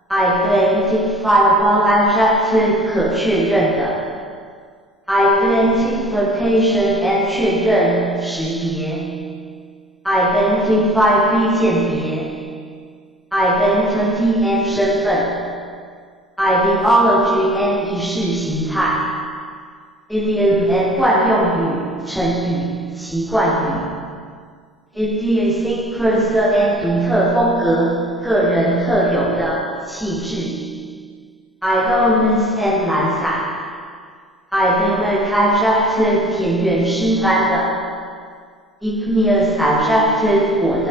identifiable adjective 可确认的。identification and 确认、识别。identify v 鉴别。identity and 身份。ideology and 意识形态。idiom and 惯用语、成语、习惯语。idiosyncrasy and 独特风格、个人特有的气质。idleness and 懒散。idyllic adjective 田园诗般的。igneous adjective 火的。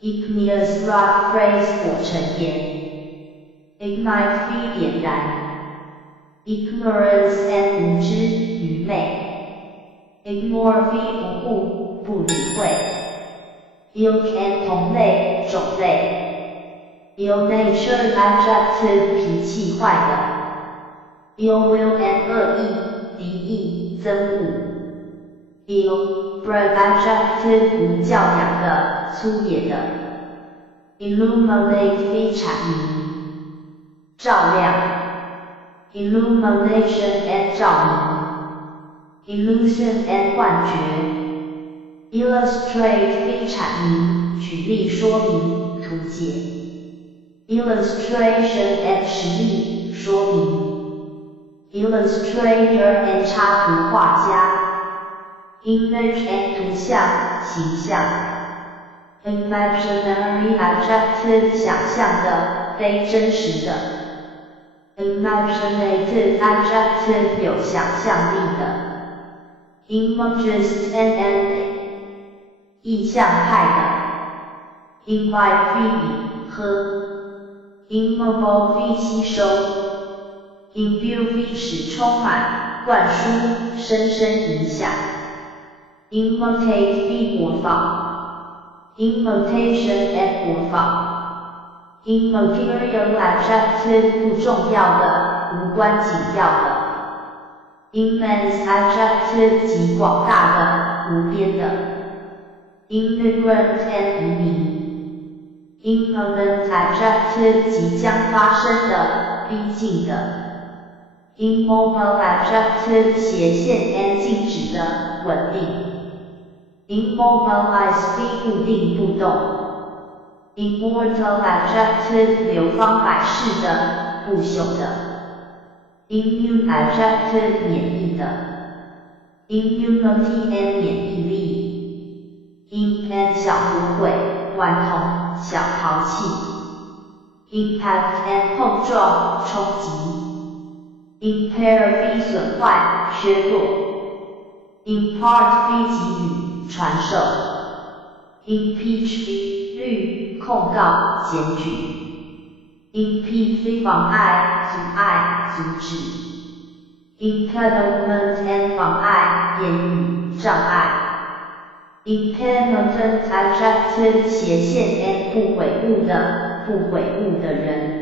igneous rock phrase 火成岩。ignite v 点燃。ignorance and 无知、愚昧。ignore v 不顾、不理会。ilk and 同类、种类。ill-natured adjective 脾气坏的。ill will and 恶意、敌意、憎恶。ill-bred adjective 无教养的、粗野的。illuminate v 阐明。照亮。illumination and 照明。illusion and 幻觉。illustrate v 阐明、举例说明、图解。illustration and 实例、说明。illustrator and 插图画家。image and 图像、形象。imaginary adjective 想象的、非真实的。imaginative adjective 有想象力的。imagist and 意象派的。invite v 饮喝。immobile v 吸收。imbue v 使充满、灌输、深深影响。imitate v 模仿。imitation and 模仿。immaterial adjective 不重要的、无关紧要的。immense adjective 极广大的、无边的。immigrant and 移民。imminent adjective 即将发生的、逼近的。immobile adjective 斜线 and 静止的、稳定。immobilize v 固定不动。immortal adjective 流芳百世的、不朽的。immune adjective 免疫的。immunity and 免疫力。imp and 小魔鬼、顽童、小淘气。impact and 碰撞、冲击。impair v 损坏、削弱。impart v 给予、传授。impeach v 律、控告、检举。impede v 妨碍、阻碍、阻止。impediment and 妨碍、言语障碍。impediment adjective 斜线 and 不悔悟的人。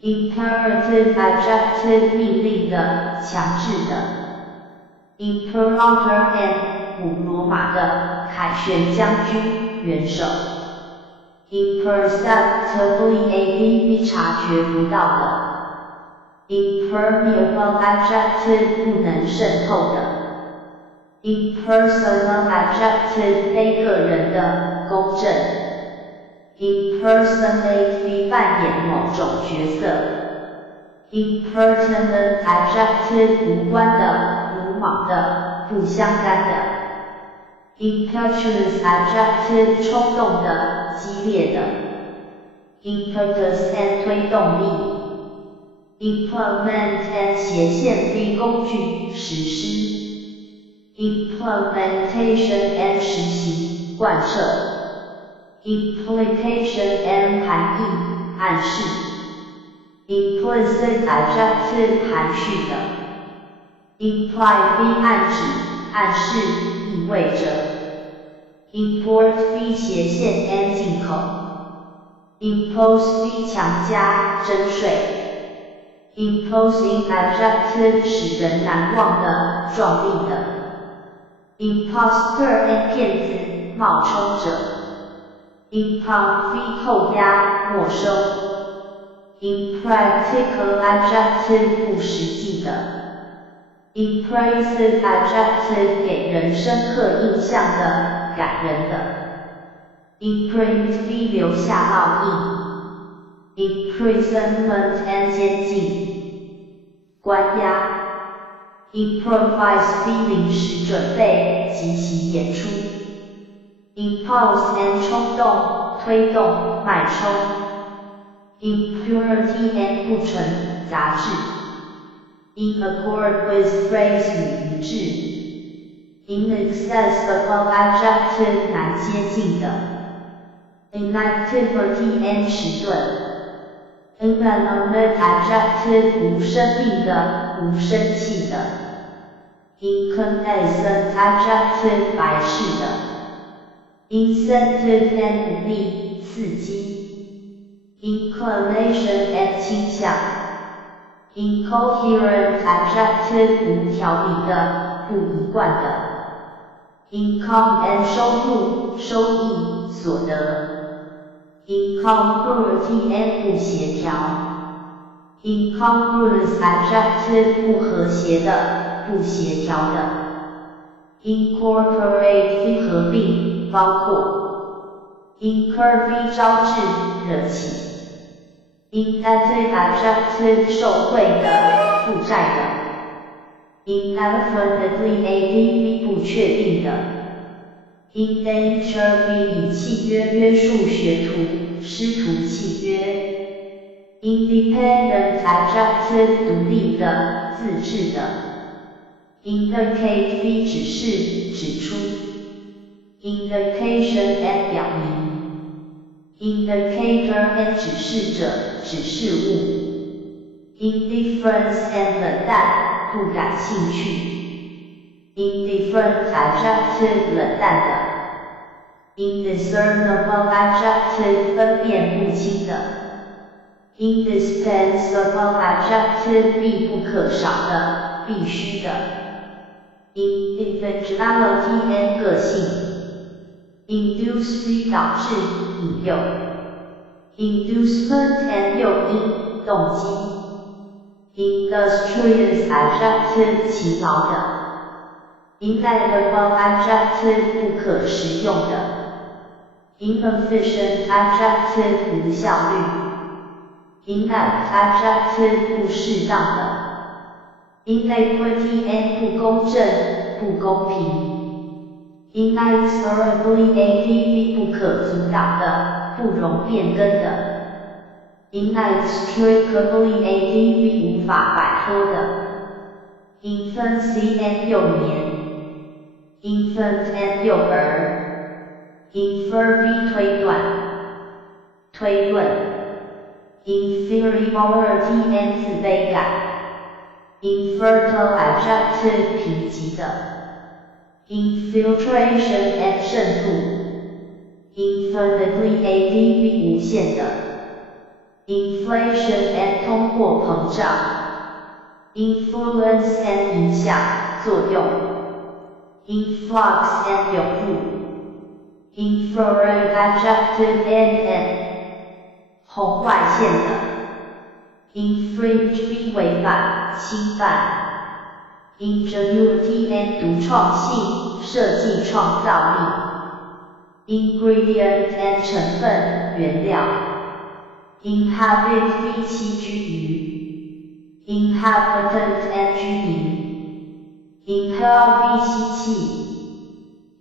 imperative adjective 命令的、强制的。imperator and 古罗马的凯旋将军、元首。imperceptibly adv 察觉不到的。impermeable adjective 不能渗透的。impersonal adjective 非个人的、公正。impersonate 扮演某种角色。impertinent adjective 无关的、鲁莽的、不相干的。impetuous adjective 冲动的、激烈的。impetus and 推动力。implement and 斜线 v 工具、实施。implementation and 实行、贯彻。implication and 含义、暗示。implicit adjective 含蓄的。imply v 暗指、暗示、意味着。import v 斜线 and 进口。impose v 强加、征税。imposing adjective 使人难忘的、壮丽的。impostor and 骗子、冒充者。impound v 扣押、没收。impractical adjective 不实际的。impressive adjective 给人深刻印象的、感人的。imprint v 留下烙印。imprisonment and 监禁、关押。improvise v 临时准备、即席演出。impulse and 冲动、推动、脉冲。impurity and 不纯、杂质。in accord with phrase 与一致。inaccessible adjective 难接近的。inactivity and 迟钝。inanimate adjective 无生命的、无生气的。incandescent adjective 白炽的。incentive and 鼓励、刺激。inclination and 倾向。incoherent adjective 无条理的、不一贯的。income and 收入、收益、所得。incongruity and 不协调。incongruous adjective 不和谐的、不协调的。incorporate 合并、包括。incur 招致、惹起。indebted adjective 受贿的、负债的。indefinitely adv 不确定的。indenture 以契约约束学徒、师徒契约。independent adjective 独立的、自治的。indicate 指示、指出。indication and 表明。indicator and 指示者、指示物。indifference and 冷淡、不感兴趣。indifferent adjective 冷淡的。indiscernible adjective 分辨不清的。indispensable adjective 必不可少的、必须的。individuality and 个性。induce 导致、引诱。inducement and 诱因、动机。industrious adjective 勤劳的。inedible adjective 不可食用的。inefficient adjective 无效率。inept adjective 不适当的。inequity and 不公正、不公平。inexorably adv 不可阻挡的、不容变更的。inextricably adv 无法摆脱的。infancy and 幼年。infant and 幼儿。infer 推断、推论。inferiority and 自卑感。infertile adjective 贫瘠的 infiltration and 渗入 infinitely adv 无限的 inflation and 通货膨胀 influence and 影响作用 influx and 涌入 infrared adjective and 红外线的 infringe 违反侵犯 ingenuity and 独创性设计创造力 ingredient and 成分原料 inhabit 栖居于 inhabitant and 居民 inhale 吸气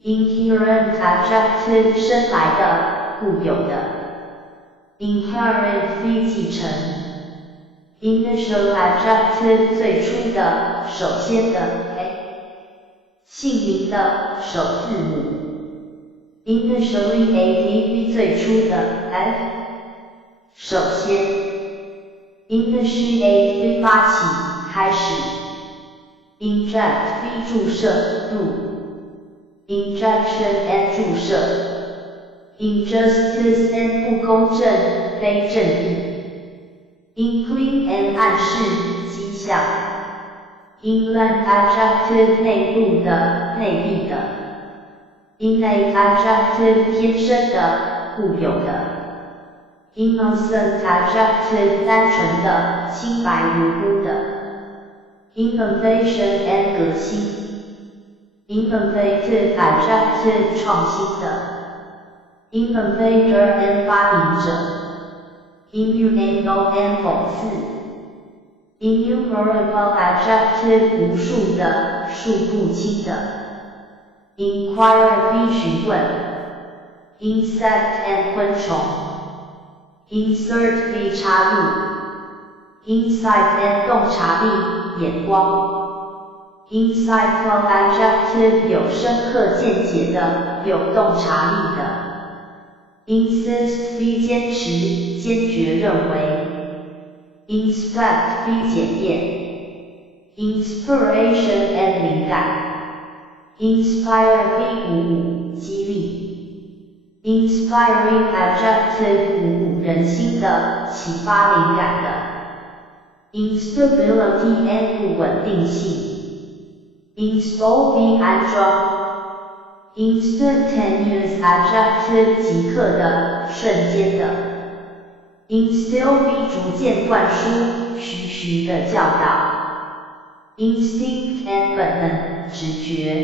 inherent adjective 生来的固有的 inherent 继承 initial adjective 最初的首先的 姓名的首字母 initially adv 最初的 首先 initiate 发起开始 inject 注射入 injection and 注射 injustice and 不公正非正义 incline and 暗示迹象 inland adjective 内陆的内力的 innate adjective 天生的固有的 innocent adjective 单纯的清白无辜的 innovation and 革新 innovative adjective 创新的 innovator and 发明者 innuendo and 讽刺 innumerable adjective 无数的数不清的 inquire 询问 insect and 昆虫 insert 插入 insight and 洞察力眼光 insightful adjective 有深刻见解的有洞察力的 insist 坚持坚决认为 inspect 检验 inspiration and 灵感 inspire 鼓舞激励 inspiring adjective 鼓舞人心的启发灵感的 instability and 不稳定性 install 安装Instantaneous adjective 即刻的、瞬间的 Instill 逐渐灌输、徐徐的教导 Instinct and 本能、直觉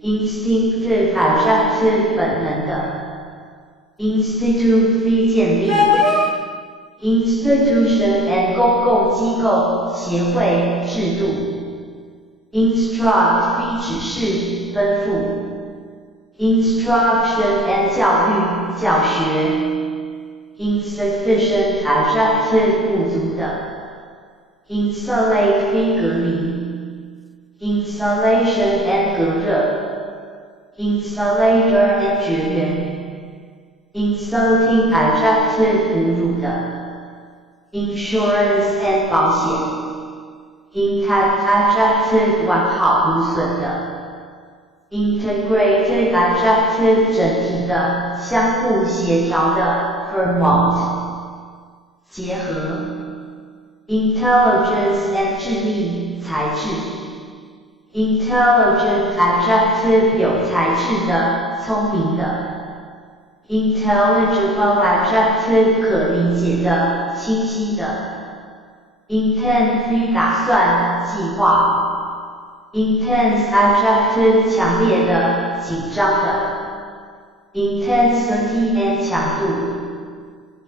Instinctive adjective 本能的 Institute 建立 Institution and 公共机构、协会、制度 Instruct 指示、吩咐Instruction and 教育、教学 Insufficient adjective 不足的 Insulate 隔离 Insulation and 隔热 Insulator and 绝缘 Insulting adjective 侮辱的 Insurance and 保险 Intact adjective 完好无损的Integrated adjective 整体的、相互协调的 Vermont 结合 Intelligence and 智力、才智 Intelligent adjective 有才智的、聪明的 Intelligible adjective 可理解的、清晰的 Intend 打算、计划Intense adjective 强烈的、紧张的 Intensity and 强度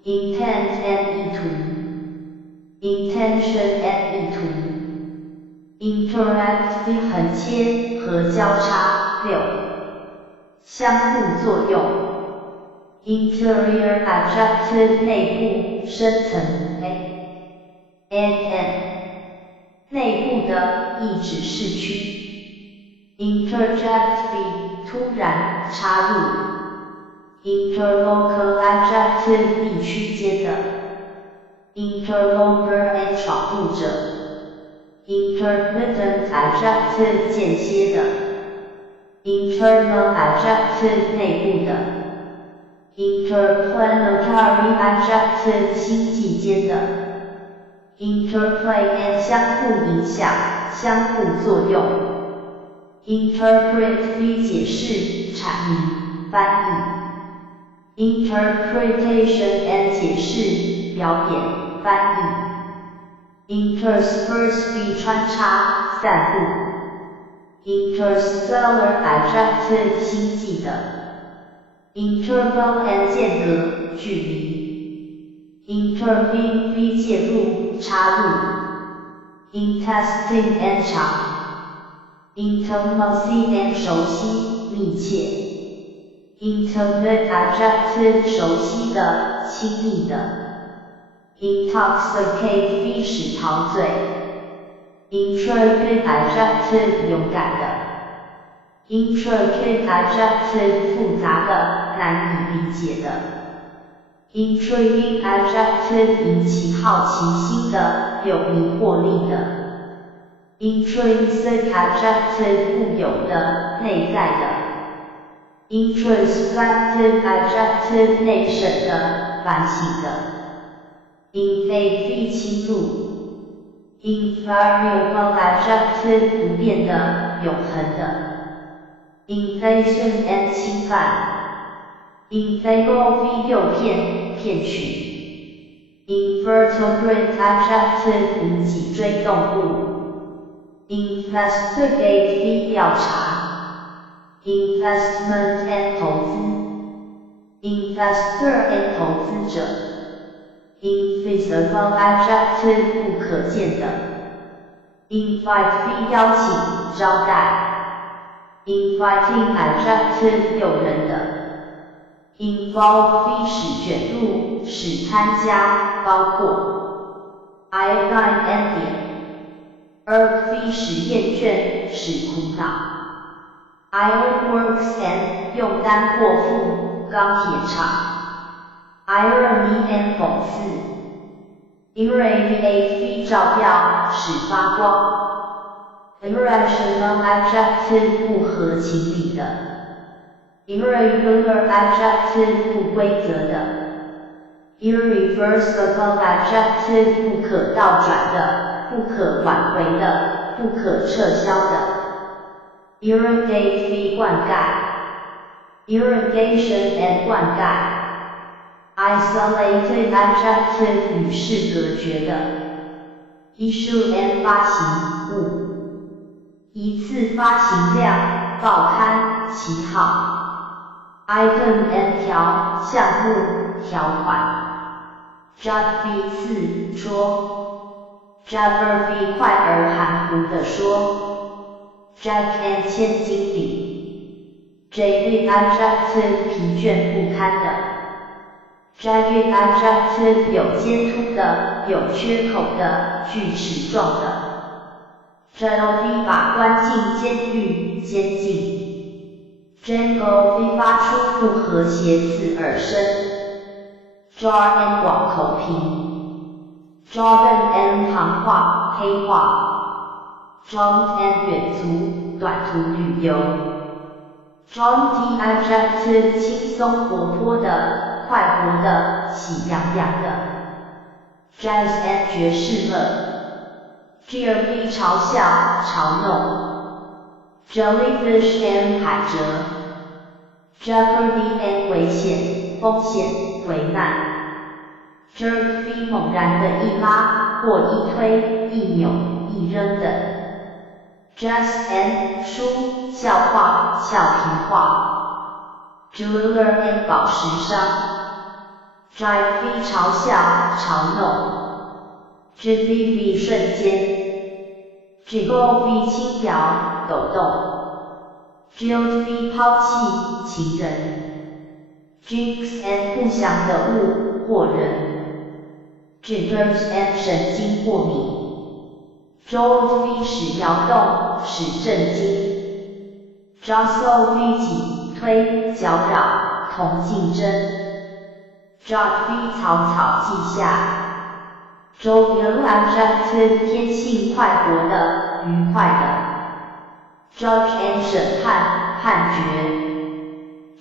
Intent and 意图 Intention and 意图 Interact 横切和交叉6相互作用 Interior adjective 内部、深层 and 内部的意指市区 Interject 突然插入 Interlocal adjective 地区间的 Interloper and 闯入者 intermittent adjective 间歇的 internal adjective 内部的 interplanetary adjective 星际间的 interplay and 相互影响、相互作用 interpret v 解释、阐明、翻译 interpretation and 解释、表演、翻译 intersperse v 穿插、散布 interstellar adjective 星际的 interval and 间隔、距离 intervene v 介入、插入 intestine and 肠 intimacy and 熟悉、密切 intimate adjective 熟悉的、亲密的 intoxicate v 使陶醉 intricate adjective 勇敢的 intricate adjective 复杂的、难以理解的 intriguing adjective 引起好奇心的、有迷惑力的 intrinsic adjective 固有的、内在的 introspective adjective 内省的、反省的 invade 侵入 invariable adjective 不变的、永恒的 invasion and 侵犯 inveigle 诱骗、骗取 invertebrate adjective 无脊椎动物 investigate 调查 investment and 投资 investor and 投资者 invisible adjective 不可见的 invite 邀请、招待 inviting adjective 诱人的 involve 使卷入、使参加、包括 iodine and 碘 irk 使厌倦、使苦恼 ironworks and 用丹或钼、钢铁厂 irony and 讽刺 irradiate 照耀、使发光 irrational adjective 不合情理的 irregular adjective 不规则的 irreversible adjective 不可倒转的、不可挽回的、不可撤销的 irrigate 灌溉 irrigation and 灌溉 isolated adjective 与世隔绝的 issue and 发行物一次发行量、报刊、旗号 item and 条、项目、条款 jab v 刺、戳 jabber v 快而含糊地说 jack and 千斤顶 jaded adjective 疲倦不堪的 jagged adjective 有尖凸的、有缺口的、锯齿状的 jail v 把关进监狱、监禁 jangle v 发出不和谐字而生 jar and 广口瓶 jargon and 行话、黑话 jaunt and 远足、短途旅游 jaunty adjective 轻松活泼的、快活的、喜洋洋的 jazz and 爵士乐 jeer v 嘲笑、嘲弄 jellyfish and 海蜇 jeopardy and 危险、风险、危难 jerk v 猛然的一拉或一推、一扭、一扔的 jest and 书、笑话、俏皮话 jeweler and 宝石商 jive v 嘲笑、嘲弄 jizzy v 瞬间 jiggle v 轻摇、抖动 jilt v 抛弃、情人 jinx and 不祥的物或人 jitters and 神经过敏 jolt v 使摇动、使震惊 jostle v 挤、推、搅扰、同竞争 jot v 草草记下 Jovial adjective 天性快活的，愉快的。Judge and 审判，判决。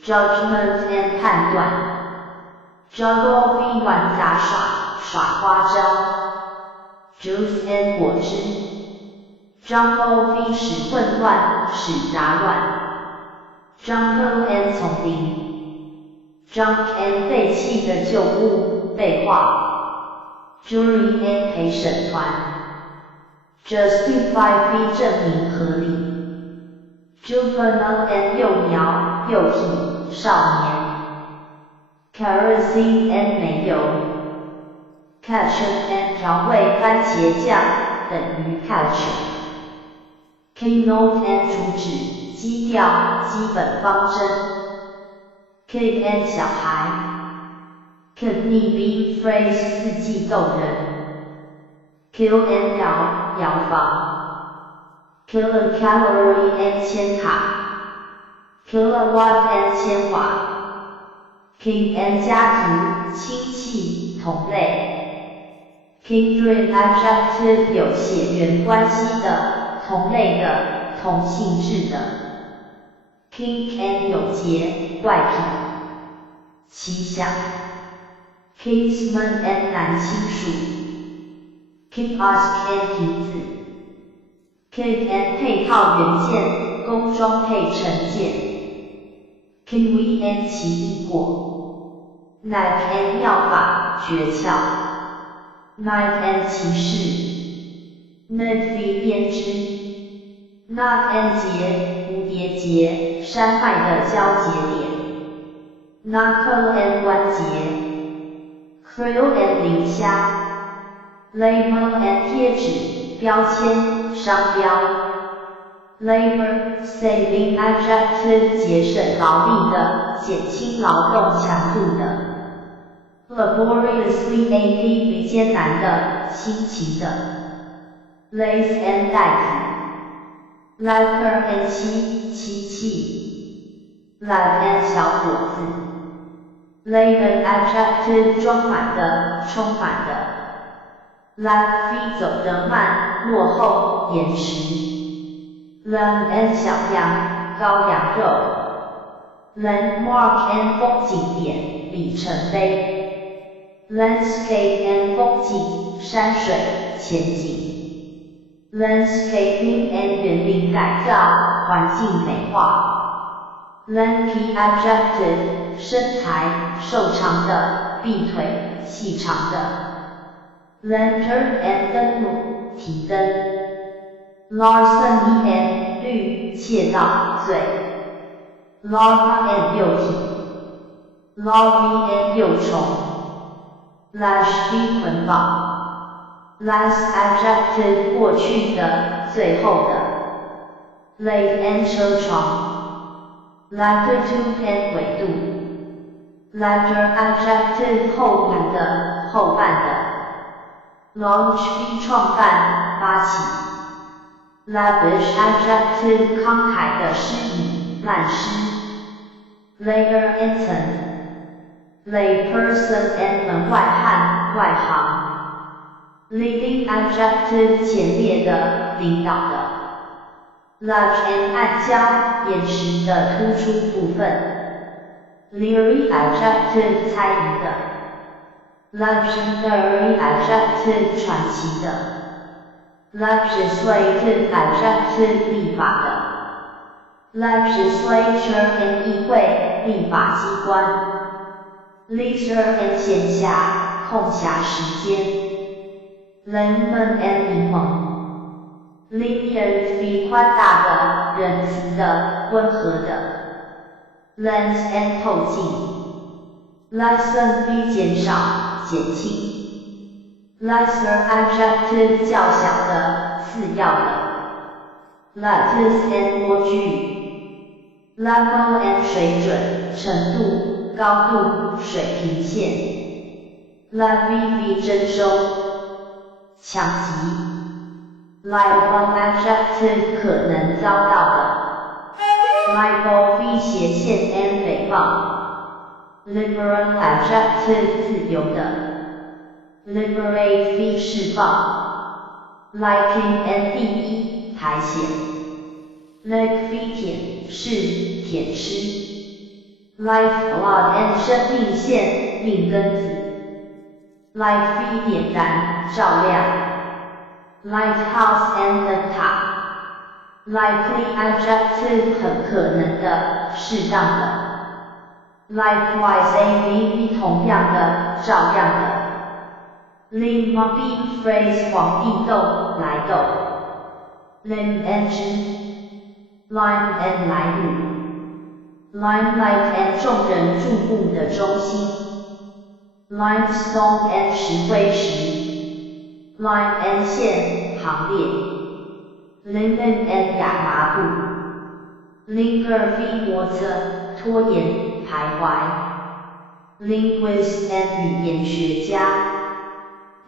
Judgment and 判断。Juggle 玩杂耍，耍花招。Juice and 果汁。Jumble 使混乱，使杂乱。Jungle and 丛林。Junk and 废弃的旧物，废话。Jury and 陪审团。Justify 证明合理。Juvenile and 幼苗，幼体，少年。Kerosene and 煤油。Ketchup and 调味番茄酱，等于 ketchup。Keynote and 主旨，基调，基本方针。Kid and 小孩。Kidney bean phrase 四季动人。Kill and 摇房。Kilocalorie and 千卡。Kilowatt and 千瓦。Kin and 家族，亲戚，同类。Kindred adjective 有血缘关系的，同类的，同性质的。Kink and 有节，怪癖。奇想。Kinsman and 男亲属。Kiosk and 亭子。Kit and 配套元件，工装配成件。Kiwi and 奇异果。Knife and 妙法，诀窍。Knife and 骑士。Knit 编织。Knot and 结，蝴蝶结，山脉的交节点。Knuckle and 关节。Krill and 磷虾。Label and 贴纸，标签，商标。Labor saving adjective 节省劳力的，减轻劳动强度的。Laboriously active 艰难的，辛勤的。Lace and 带子。Laker and 漆器。Lad and 小伙子。Laden adjective 装满的，充满的。Lag 走得慢，落后，延迟。Lamb and 小羊，羔羊肉。Landmark and 风景点，里程碑。Landscape and 风景，山水，前景。Landscaping and 园林改造，环境美化。Lanky adjective 身材，瘦长的，臂腿，细长的。Lantern and 灯笼，提灯。Larceny and 律，窃盗，罪。Larva and 幼体。Larvae and 幼虫。Lash 捆绑。Last adjective 过去的，最后的。Late and 车床。Latitude and 纬度。Latter adjective 后半的，后半的。Launch 创办，发起。Lavish adjective 慷慨的诗意，漫诗。Layer and 层。Layperson and 门外汉，外行。Leading adjective 前列的，领导的。Large and 暗礁，岩石的突出部分。Leery adjective 猜疑的。Legendary adjective 传奇的。Legislative adjective 立法的。Legislature and 议会，立法机关。Leisure and 闲暇，空暇时间。Lemon and 柠檬。Lenient 宽大的，仁慈的，温和的。Lens and 透镜。Lessen 减少，减轻。Lesser adjective 较小的，次要的。Lattice and 波距。Level and 水准，程度，高度，水平线。Levy 征收。抢击。Liable adjective 可能遭到的。Libel 斜线 and 诽谤。Liberal adjective 自由的。liberate fee 释放 liking and 第一排遣 like fee 舔是舔吃 life blood and 生命线命根子 like fee 点燃照亮 lighthouse and 灯塔 likely adjective 很可能的适当的 likewise AVV 同样的照样的 Lim Bean phrase 皇帝斗来斗 Lim engine Lime and 来路 Limelight and 众人注目的中心 Limestone and 石灰石 Line and 线行列 Linen and 亚麻布 Linger v 摩擦拖延徘徊 Linguist and 语言学家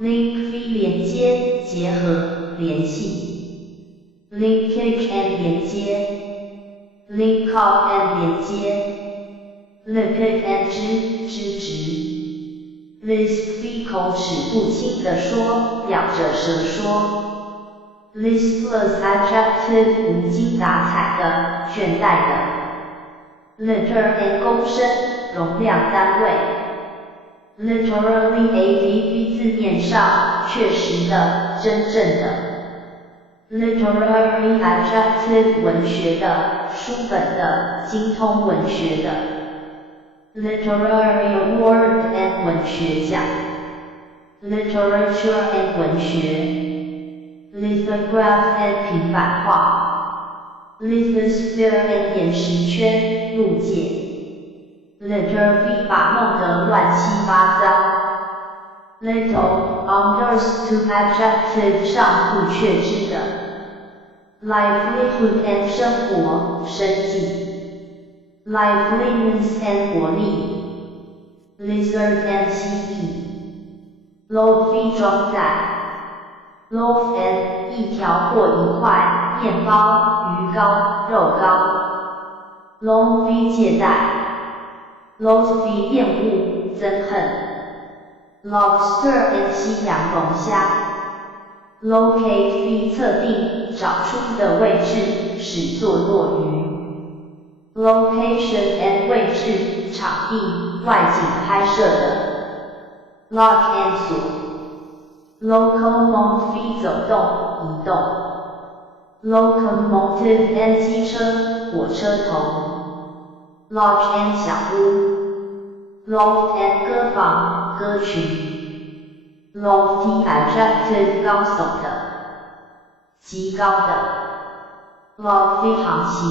Link v 连接结合联系 Linkage and 连接 Link up and 连接 Linkage and 支持 Lisp v 口齿不清地说咬着舌说 Listless adjective 无精打采的倦怠的 Liter and 公升容量单位 Literally AVV 字面上确实的真正的 Literary adjective 文学的书本的精通文学的 Literary award and 文学奖 Literature and 文学 Lithograph and 平板画 Lithosphere and 岩石圈路界 Litter v 把弄得乱七八糟 Little unders to adjective 上不确知的 Livelihood and 生活生计 Liveliness and 活力 Lizard and 蜥蜴 Load v 装载 Loaf and 一条或一块面包鱼糕肉糕 Loan v 借贷 Loath v 厌恶憎恨 Lobster and 西洋龙虾 Locate v 测定找出的位置始作落于 Location and 位置场地外景拍摄的 Lock and 锁 Locomotive v 走动移动 Locomotive and 机车火车头 Lodge and 小屋 Loft and 歌房歌群 Lofty adjective 高耸的极高的 Lofty 航行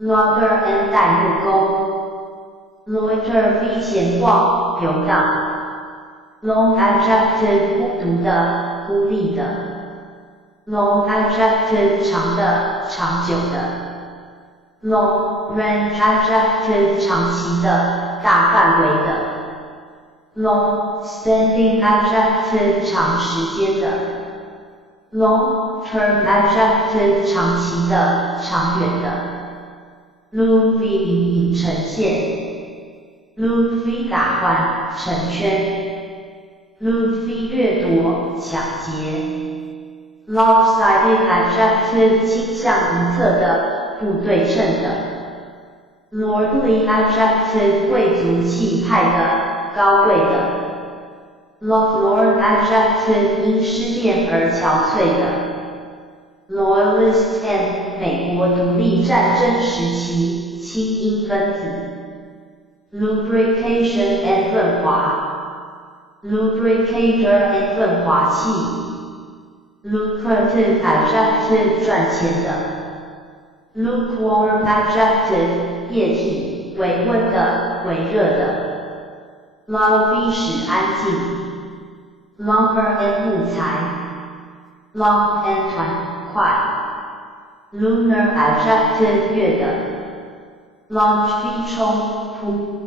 Logger and 带木工 Loiter v 闲逛游荡 Long adjective 孤独的孤立的 Long adjective 长的长久的Long range adjective 长期的大范围的 Long standing adjective 长时间的 Long term adjective 长期的长远的 Loop v 隐隐呈现 Loop v 打环成圈 Loot v 掠夺抢劫 Lopsided adjective 倾向一侧的不对称的 Lordly adjective 贵族气派的高贵的 Lovelorn adjective 因失恋而憔悴的 Loyalist and 美国独立战争时期亲英分子 Lubrication and 润滑 Lubricator and 润滑器 Lucrative adjective 赚钱的 Lukewarm adjective 液体微温的微热的 Lull 使安静 Lumber and 木材 Long and 团块 Lunar adjective 月的 Launch 冲扑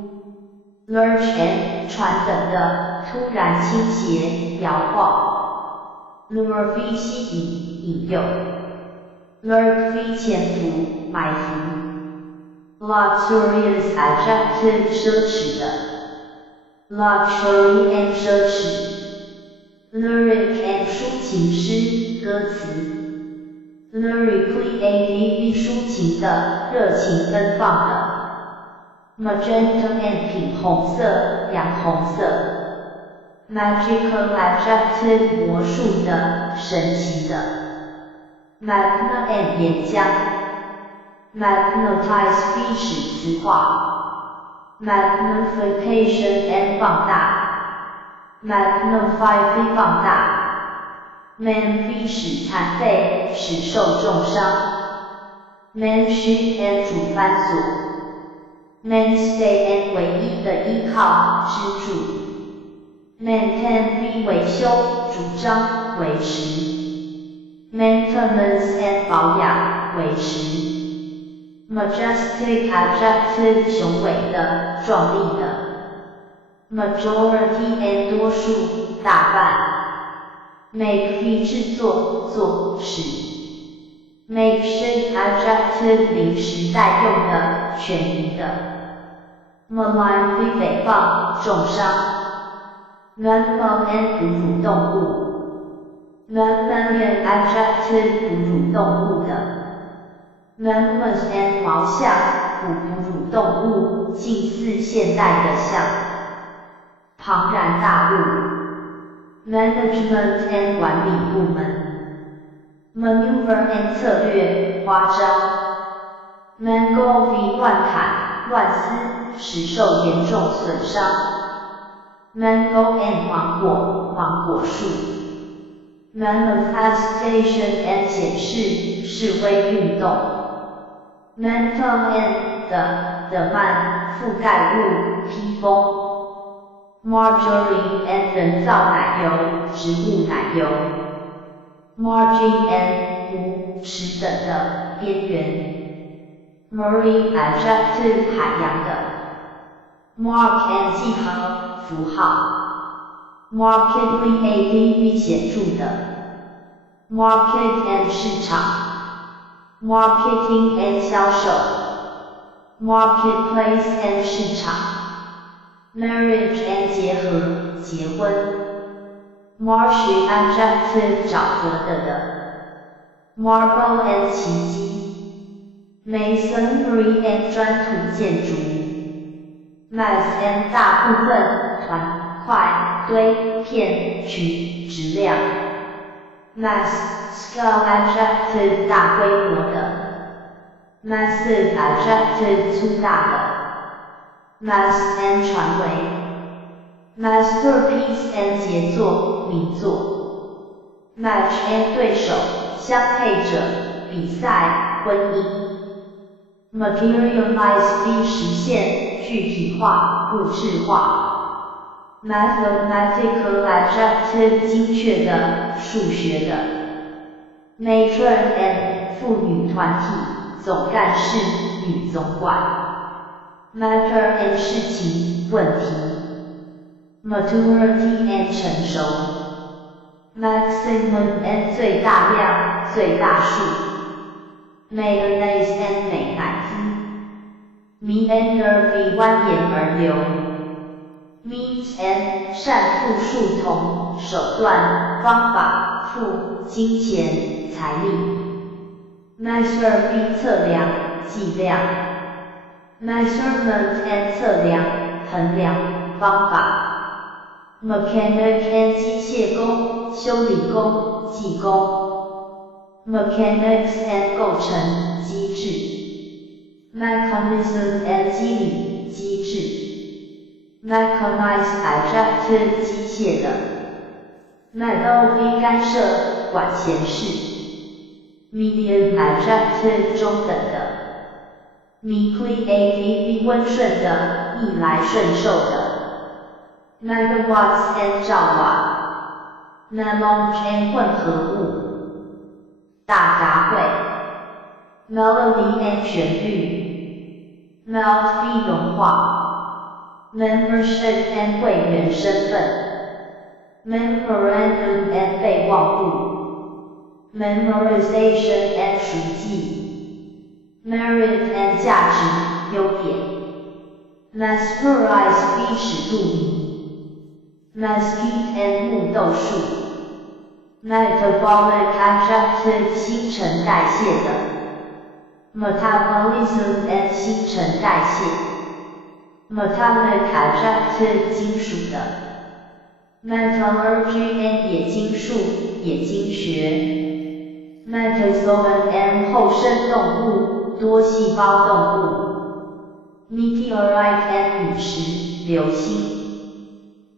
Lurch and 船等的突然倾斜摇晃 Lure v 吸引引诱 Lurk v 潜伏埋伏 Luxurious adjective 奢侈的 Luxury and 奢侈 lyric and 抒情诗歌词 lyrically ADV 抒情的、热情奔放的 magenta and 品红色、洋红色 magical adjective 魔术的、神奇的 magna and 岩浆 magnetize 逼使磁化 magnification and 放大 magnify 非放大 man 逼使残废，使受重伤 manship and 主番所 mainstay and 唯一的依靠、支柱 maintain 逼维修、主张、维持 maintenance and 保养、维持 majestic adjective 雄伟的、壮丽的 majority and 多数、大半 make 逼制作、做、使 makeshift adjective 临时代用的、权宜的 malign 非诽谤、重伤 mammal and 哺乳动物 mammalian adjective 哺乳动物的 mammoth and 毛象、哺乳动物，近似现代的象庞然大物 management and 管理部门 maneuver and 策略、夸张 mango v 乱砍、乱撕，使受严重损伤 mango and 芒果、芒果树 manifestation and 显示、示威运动 mantle and 的幔、覆盖物、披风Margarine and 人造奶油、植物奶油 Margin and 无、齿等的、边缘 Marine adjective 海洋的 Mark and 记号、符号 Markedly ADV 显著的 Market and 市场 Marketing and 销售 Marketplace and 市场Marriage and 结合、结婚 Marshy adjective 沼泽的 Marble and 奇迹 Masonry and 砖土建筑 Mass and 大部分、团、块、堆、片、群、质量 Mass scale adjective 大规模的 Massive adjective 粗大的Mass and 传为 Masterpiece and 杰作、名作 Match and 对手、相配者、比赛、婚姻 Materialize 逼实现、具体化、物质化 Mathematical adjective 精确的、数学的 Matron and 妇女团体、总干事、女总管Matter and 事情、问题 Maturity and 成熟 Maximum and 最大量、最大数 Mayonnaise and 美乃滋 Meander v 蜿蜒而流 Means and 善复数同、手段、方法、付、金钱、财力 Measure v 测量、计量Measurement and 测量、衡量、方法 Mechanic and 机械工、修理工、技工 Mechanics and 构成、机制 Mechanism and 机理、机制 Mechanized adjective 机械的 Meddle v 干涉、管闲事 Medium adjective 中等的Meekly ADV 温顺的、逆来顺受的 Megawatts and 兆瓦 Melange and 混合物大杂烩 Melody and 旋律 Melt v 融化 Membership and 会员身份 Memorandum and 备忘录 Memorization and 熟记Merit and 价值、优点 Mesmerize 逼使入迷 mesquite and 木豆树 metabolic adjective 新陈代谢的 metabolism and 新陈代谢 metallic adjective 金属的 metallurgy and 冶金术冶金学 metazoan and 后生动物多细胞动物 meteorite and 陨石流星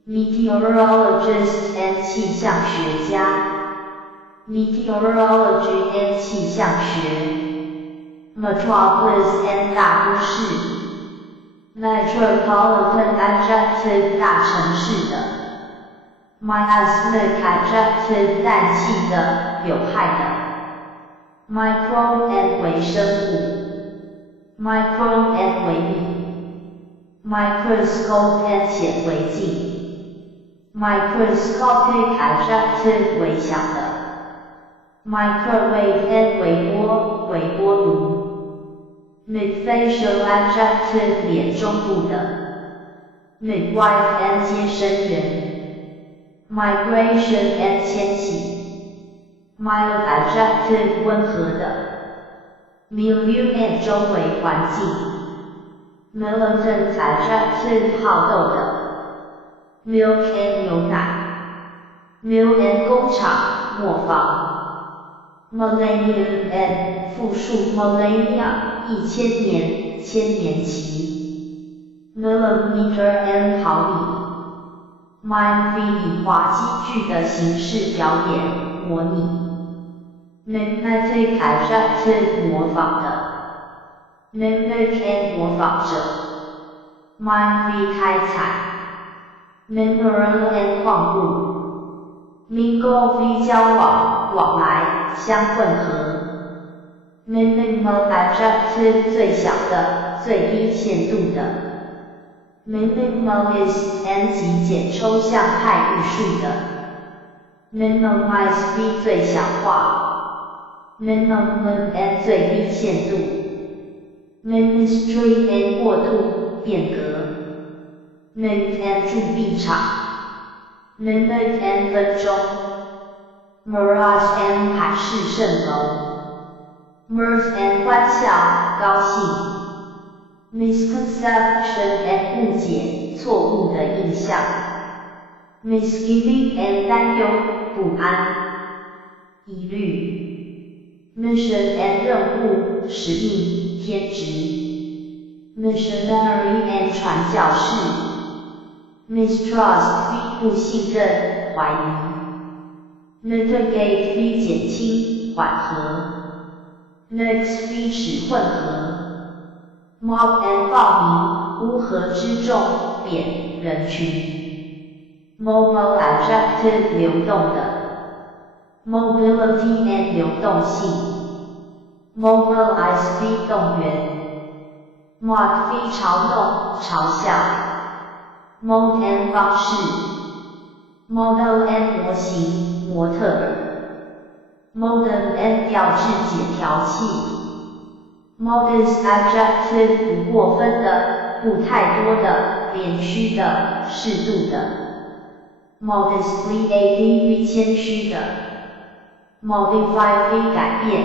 Meteorologist and 气象学家 Meteorology and 气象学 Metropolis and 大都市 Metropolitan adjective 大城市的 Miasmic adjective 氮气的有害的 Microbe and 微生物 Micron and 微米 Microscope and 显微镜Microscopic adjective 微小的 Microwave and 微波微波炉 Midfacial adjective 脸中部的 Midwife and 接生员 Migration and 迁徙 Mild adjective 温和的 Milieu and 周围环境 Militant adjective 好斗的Milk and 牛奶 Mill and 工厂磨坊 Millennium and 复数 Millennia 1000年千年期 Millimeter and 毫米 Mime 以滑稽剧的形式表演模拟 Mimetic adjective 模仿的 Mimic and 模仿者 Mine 开采Mineral and 矿物 Mingle 交往往来相混合 Minimal adjective 最小的最低限度的 Minimalist and 极简抽象派艺术的 Minimize 最小化 Minimum and 最低限度 Ministry and 过渡变革Mint and 铸币厂 Mimic and 分钟 Mirage and 海市蜃楼 Mirth and 欢笑高兴 Misconception and 误解错误的印象 Misgiving and 担忧不安疑虑 Mission and 任务使命天职 Missionary and 传教士Mistrust 不信任怀疑 Mitigate 减轻缓和 Mix 使混合 Mob and 暴民乌合之众扁人群 Mobile adjective 流动的 Mobility and 流动性 Mobilize 动员 Mock 嘲弄嘲笑Mode and 方式 Model and 模型模特 Modem and 调制解调器 Modest adjective 不过分的不太多的连续的适度的 Modestly adv 谦虚的 Modify 改变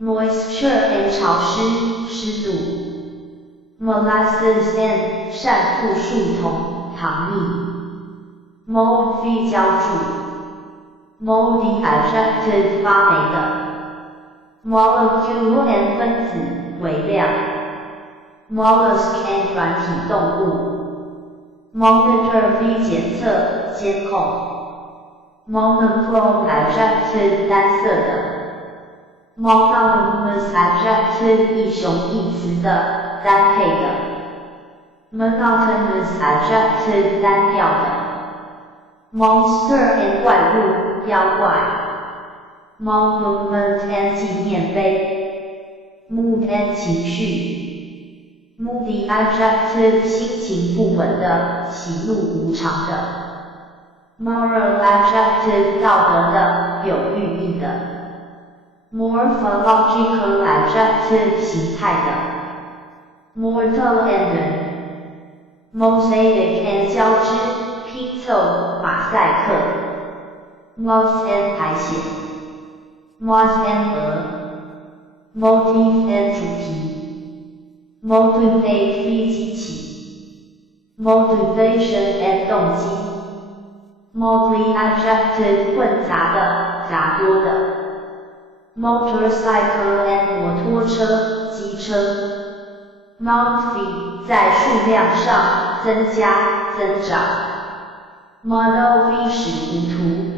Moisture and 潮湿湿度Molasses and 善复数酮糖蜜 Mold 浇筑 Moldy adjective 发霉的 Molecule and 分子微量 Mollusk and 软体动物 Monitor 检测监控 Monochrome adjective 单色的 Monogamous adjective 一雄一雌的单配的 Monotonous adjective 单调的 Monster and 怪物妖怪 Monument and 纪念碑 Mood and 情绪 Moody adjective 心情不稳的喜怒无常的 Moral adjective 道德的有寓意的 Morphological adjective 形态的Mortal and Mosaic and 交织拼拼凑马赛克 ，mouse and 苔藓 ，mouse and 鹅 ，motive and 主题 ，motivate 非机器 ，motivation and 动机 ，multi-adjective 混杂的、杂多的 ，motorcycle and 摩托车、机车 ，mount V 在数量上增加、增长 ，model V 使糊涂、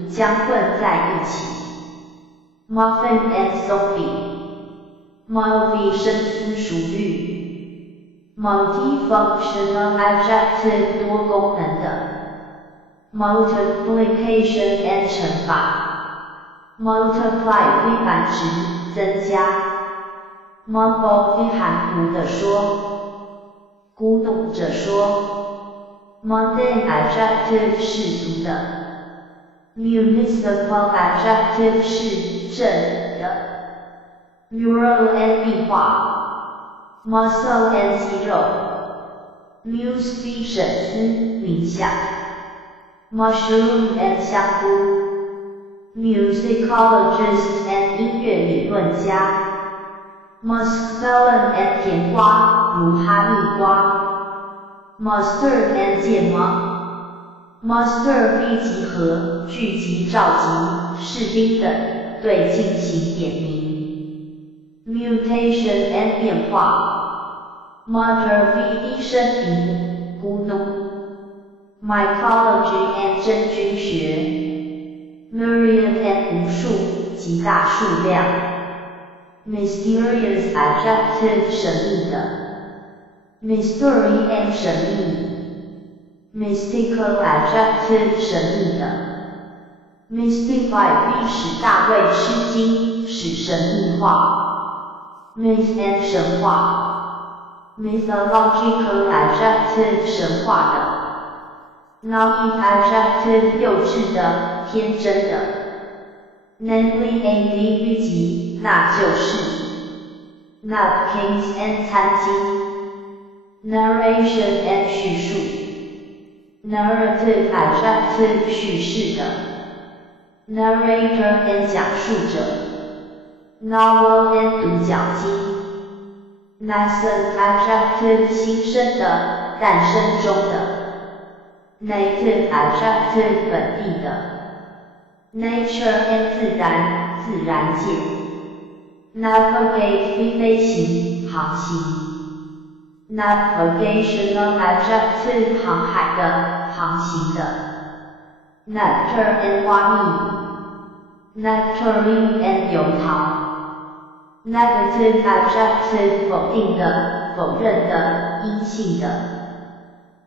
将混在一起 ，muffin and Sophie。Multi 深思熟虑 ，multifunctional adjective 多功能的 ，multiplication and 乘法 ，multiply 为繁殖增加 ，mumble 为含糊的说，咕哝着说 ，mundane adjective 世俗的 ，municipal adjective 是镇的。Neural and 壁画 ，muscle and 肌肉 ，muse 非审思冥想 ，mushroom and 香菇 ，musicologist and 音乐理论家 ，muskmelon and 甜瓜如哈密瓜 ，mustard and 芥末 ，muster 非集合、聚集、召集、士兵等，对进行点名。Mutation and 变化 ，mutter 非低声平咕哝 ，mycology and 真菌学 ，myriad and 无数极大数量 ，mysterious adjective 神秘的 ，mystery and 神秘 ，mystical adjective 神秘的 ，mystify 必使大卫吃惊，使神秘化。Myth and 神话 ，mythological adjective 神话的 ，naive adjective 幼稚的、天真的 ，namely a v 即那就是 ，napkins and 餐巾 ，narration and 叙述 ，narrative adjective 叙事的 ，narrator and 讲述者。Novel and 独角鲸 ，nascent adjective 新生的、诞生中的 ，native adjective 本地的 ，nature and 自然、自然界 ，navigate 飞行、航行 ，navigational adjective 航海的、航行的 ，nectar and 花蜜 ，nectarine and 油桃。Negative adjective 否定的、否认的、阴性的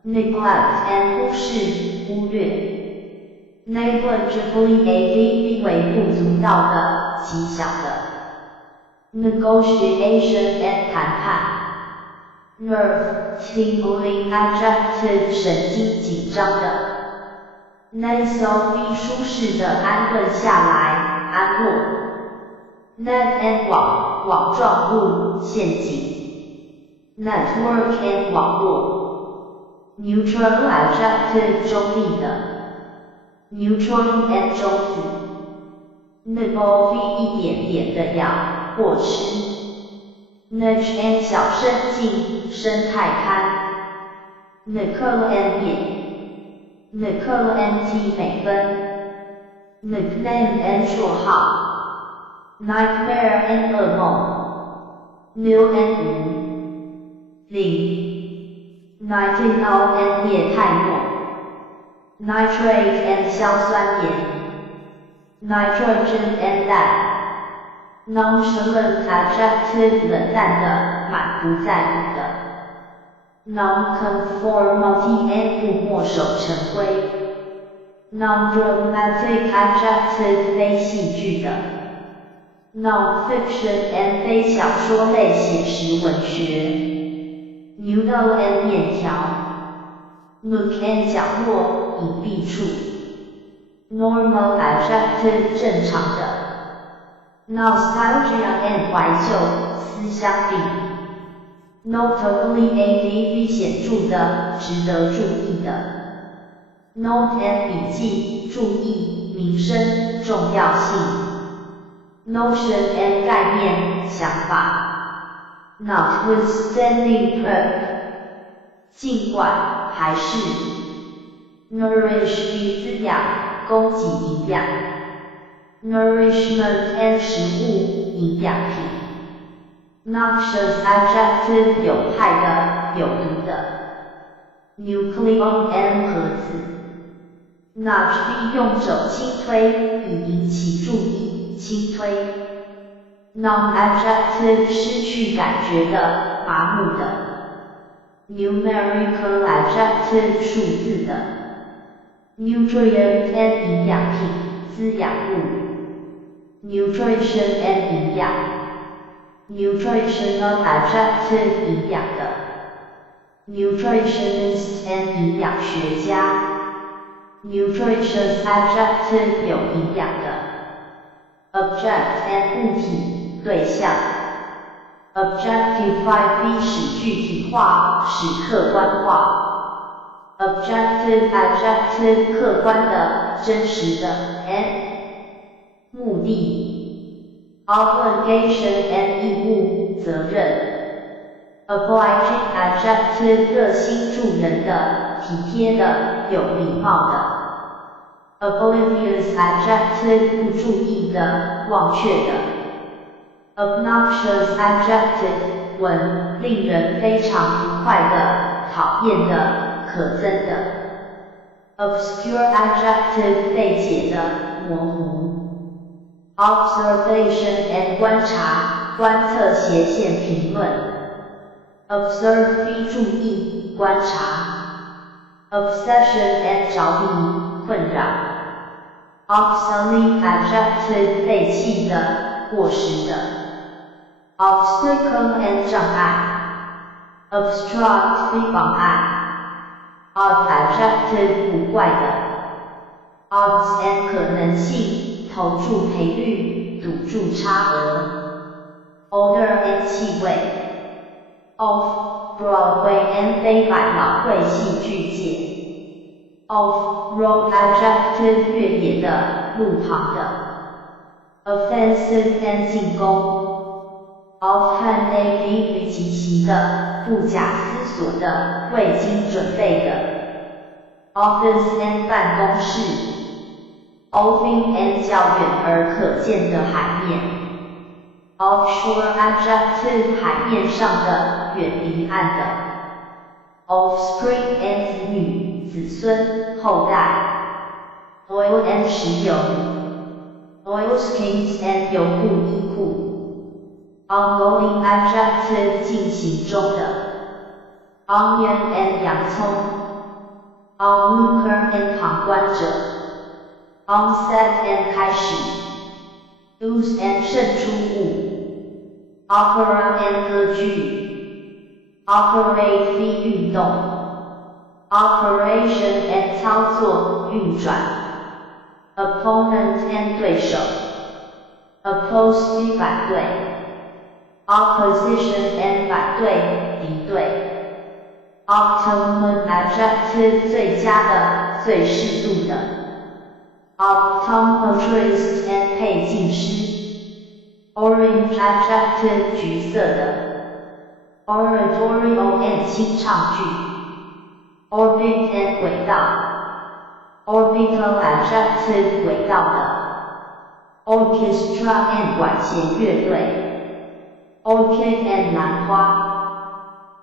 ，neglect and 忽视、忽略 ，negligibly a 为不足道的、极小的 ，negotiation and 谈判 ，nerve tingling adjective 神经紧张的 ，nasal 舒适的安顿下来、安卧。Net and 网状物、陷阱 ，network and 网络 ，neutral adjective 中立的 ，neutron and 中子 ，nibble 一点点的咬或吃 ，niche and 小生境、生态刊 ，nickel and 扁 ，nickel and 美分 ，nickname and 绰号。Nightmare and 噩梦 ，nil and 无 0 ，nightingale and 液态沫 ，nitrate and 硝酸盐 ，nitrogen and 氮 ，nonchalant adjective 冷淡的、满不在乎的 ，nonconformity and 不墨守成规 ，non-dramatic adjective 非戏剧的。Non-fiction and 非小说类写实文学 ，noodle and 面条 ，nook and 角落隐蔽处 ，normal adjective 正常的 ，nostalgia and 怀旧思乡病 ，notably a 显著的、值得注意的 Note and 笔记，注意名声重要性。Notion and 概念想法。Notwithstanding perk， 尽管还是。Nourish 比滋养，供给营养。Nourishment and 食物，营养品。Noxious adjective 有害的，有毒的。Nucleon and 核子。Nudge 利用手轻推，以引起注意，轻推。Non-adjective 失去感觉的，麻木的。Numerical adjective 数字的。Nutrient and 营养品，滋养物。Nutrition and 营养。Nutritional adjective 营养的。Nutritionist and 营养学家。Nutritious adjective 有营养的。Object and 物体，对象。Objectify 使具体化，使客观化。Objective adjective 客观的，真实的。And 目的。Obligation and 义务，责任。Obliging adjective 热心助人的，体贴的，有礼貌的。Oblivious adjective 不注意的，忘却的。Obnoxious adjective 文，令人非常不快的，讨厌的，可憎的。Obscure adjective 被解的，模糊。Observation and 观察，观测斜线评论。Observe 非注意，观察。Obsession and 着迷，困扰。Obsolete adjective 废弃的，过时的。Obstacle and 障碍。Obstruct 非妨碍。Odd adjective 古怪的。Odds and 可能性，投注赔率，赌注差额。Odor and 气味。Off-Broadway and 非百老汇戏剧界。Off-road adjective 越野的，路旁的。Offensive and 进攻。Offhand and 极其的，不假思索的，未经准备的。Office and 办公室。Offing and 较远而可见的海面。Offshore adjective 海面上的，远离岸的。Offspring and 子女，子孙，后代。Oil and 石油。Oilskins and 油布衣裤。Ongoing adjective 进行中的。Onion and 洋葱。Onlooker and 旁观者。Onset and 开始。Ooze and 渗出物。Opera and 歌剧。Operate 非运动。Operation and 操作，运转。Opponent and 对手。Oppose 非反对。Opposition and 反对，敌对。Optimum adjective 最佳的，最适度的。Optometrist and 配镜师。Orange adjective 橘色的。Oratorio and 清唱剧。Orbit and 轨道。Orbital adjective 轨道的。Orchestra and 管弦乐队。Orchid and 兰花。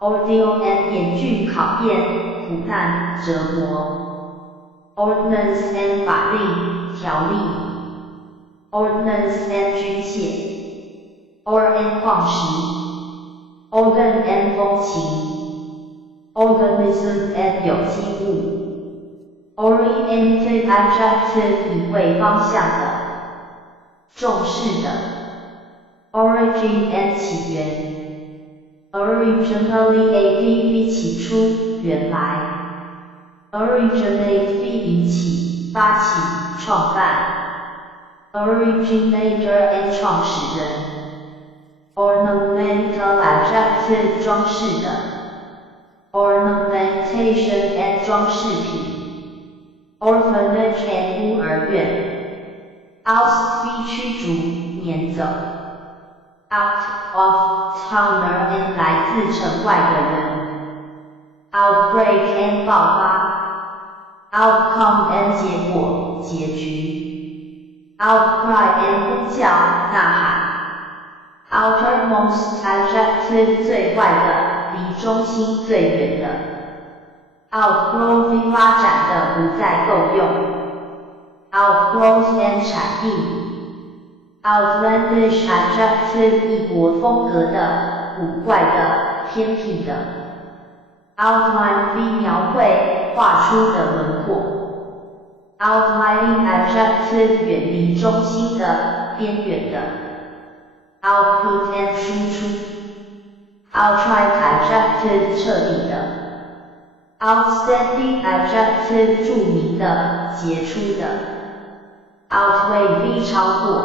Ordeal and 严峻考验，苦难，折磨。Ordinance and 法令，条例。Ordnance and 军械。Ore and 矿石。Organ and 风琴。Organism and 有机物。Oriented adjective 以为方向的，重视的。Origin and 起源。Originally a 起初，原来。Originate 引起，发起，创办。Originator and 创始人。Ornamental adjective 装饰的。Ornamentation and 装饰品。orphanage and 孤儿院 ，oust 驱逐撵走 ，out of towner and 来自城外的人 ，outbreak and 爆发 ，outcome and 结果结局 ，outcry and 呼叫呐喊。outermost adjective 最外的，离中心最远的。outgrowth 发展的不再够用。outgrowth and 产地。outlandish adjective 异国风格的，古怪的，偏僻的。outline 非描绘，画出的轮廓。outlying adjective 远离中心的，边缘的。output and 输出 outright adjective 彻底的 outstanding adjective 著名的、杰出的 outweigh 非超过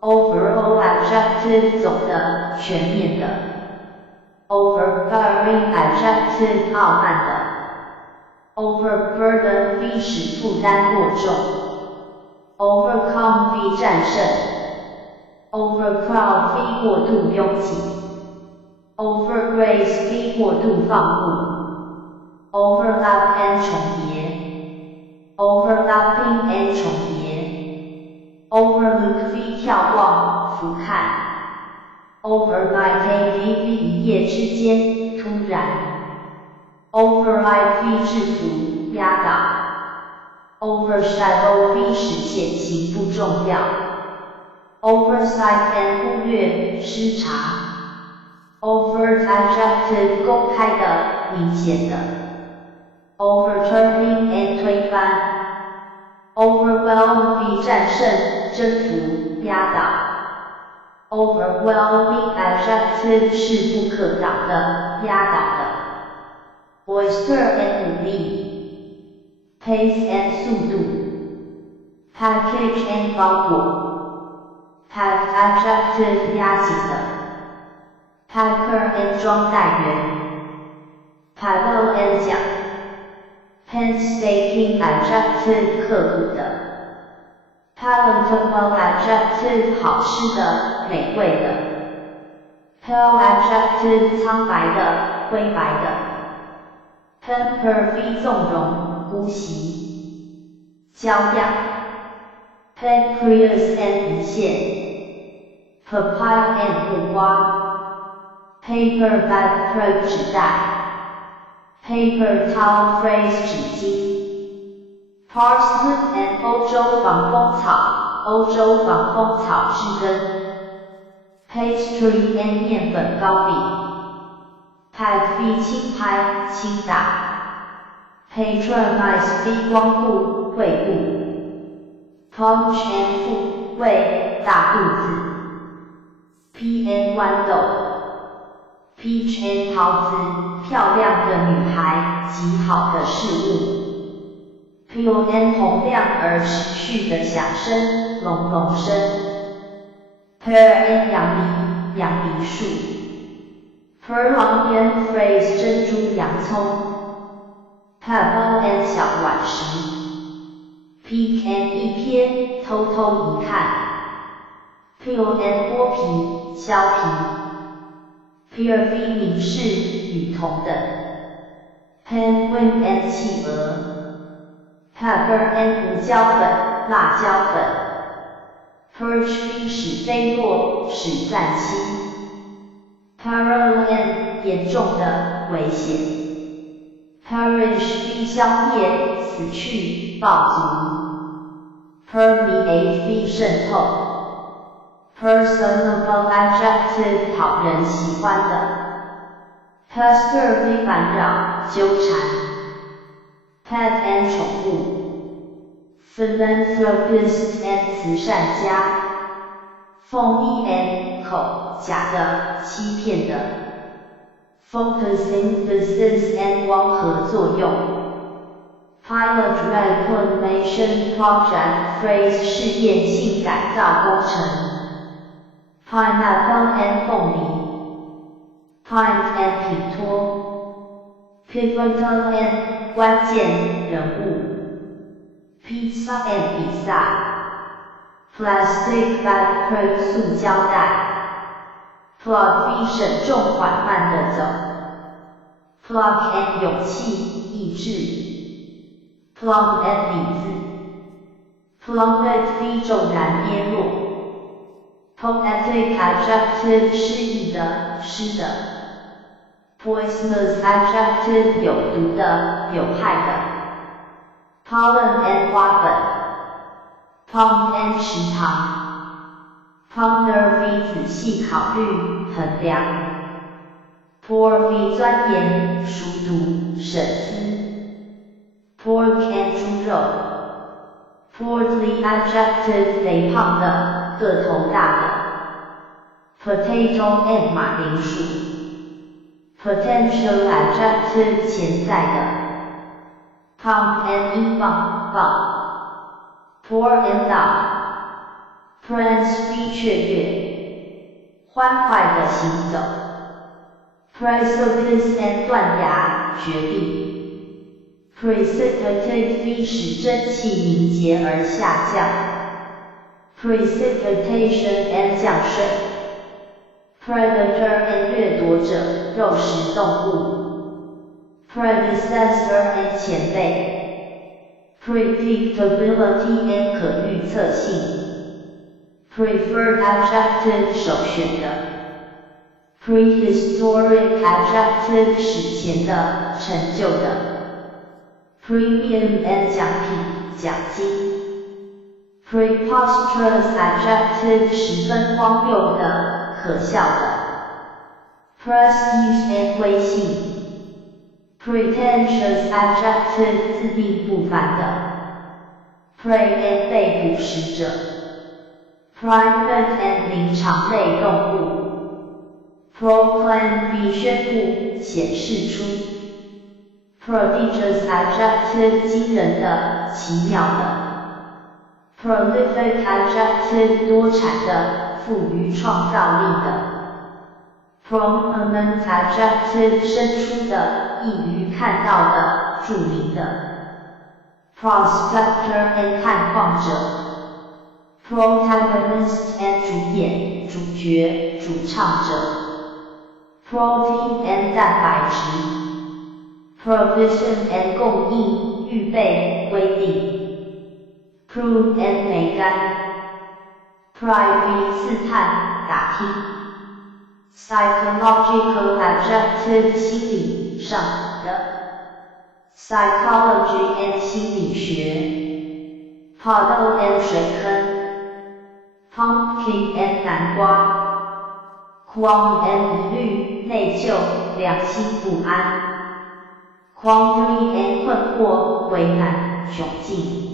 overall adjective 总的、全面的 overbearing adjective 傲慢的 overburden 非使负担过重 overcome 非战胜overcrowd 非过度拥挤 ，overgraze 非过度放牧 ，overlap and 重叠 ，overlapping and 重叠 ，overlook 非眺望、俯瞰 ，overnight 非一夜之间、突然 ，override 非制服、压倒 ，overshadow 非使显形不重要。oversight and 忽略、失察 overt adjective 公开的、明显的 overturning and 推翻 overwhelm 非战胜、征服、压倒 overwhelming adjective 是不可挡的、压倒的 oyster and 鼓励 pace and 速度 package and 包裹Pack adjective 压紧的 ，packer and 装袋员 ，paddle and 桨 ，painstaking adjective 刻苦的 ，palatable adjective 好吃的、美味的 ，pale adjective 苍白的、灰白的 ，pamper 非纵容、姑息、娇养 ，pancreas and 胰腺。papaya and 木瓜 ，paper bag 纸袋 ，paper towel phrase 纸巾 ，parsnip and 欧洲防风草，欧洲防风草之根 ，pastry and 面粉糕饼 ，pad 非轻拍轻打 ，patronize 非光顾惠顾 ，punch and 腹胃大肚子。P and 豌豆 ，peach and 桃子，漂亮的女孩，极好的事物。Pure and 洪亮而持续的响声，隆隆声。Pear and 杨梨，杨梨树。Pearl and phrase 珍珠洋葱。Pebble and 小卵石。Peek and 一瞥，偷偷一看。Peel and 剥皮、削皮 ，peer 非凝视、与同等 ，penguin and 企鹅 ，pepper and 胡椒粉、辣椒粉 ，perch 非使飞落、使暂栖 ，peril and 严重的、危险 ，perish 非消灭、死去、暴卒 ，permeate 非渗透。personable adjective 讨人喜欢的 pester 非烦扰、纠缠 pet and 宠物 philanthropist and 慈善家 phony and 口假的、欺骗的 photosynthesis and 光合作用 pilot reclamation project phrase 试验性改造工程Pineapple and 凤梨 ，Pint and 品托 ，Pivotal and 关键人物 pizza and 比赛 plastic bag 塑胶袋 plug 省重缓慢地走 plug and 勇气意志 plummet 李子 plummet 骤然跌落 poetic adjective 诗意的诗的 poisonous adjective 有毒的有害的 pollen and 花粉 pond and 池塘 ponder 仔细考虑衡量 pour 钻研熟读审思 pork and 猪肉 portly adjective 肥胖的个头大的 potato and 马铃薯 potential adjective 潜在的 pump and 英镑磅 pour and down prance 雀跃欢快的行走 precipice and 断崖绝壁 precipitate 使蒸汽凝结而下降 precipitation and 降水 predator and 掠夺者肉食动物 predecessor and 前辈 predictability and 可预测性 preferred adjective 首选的 prehistoric adjective 史前的陈旧的 premium and 奖品奖金 preposterous adjective 十分荒谬的可笑的 prestige and 威信 pretentious adjective 自命不凡的 prey and 被捕食者 private and 灵长类动物 proclaim 宣布显示出 prodigious adjective 惊人的奇妙的 prolific adjective 多产的富于创造力的 prominent adjective 伸出的易于看到的著名的 prospector and 探矿者 protagonist and 主演主角主唱者 protein and 蛋白质 provision and 供应预备规定prune and 梅干 pry 刺探打听 psychological adjective 心理上的 psychology and 心理学 puddle and 水坑 pumpkin and 南瓜 qualm and 疑虑内疚良心不安 quandary and 困惑为难窘境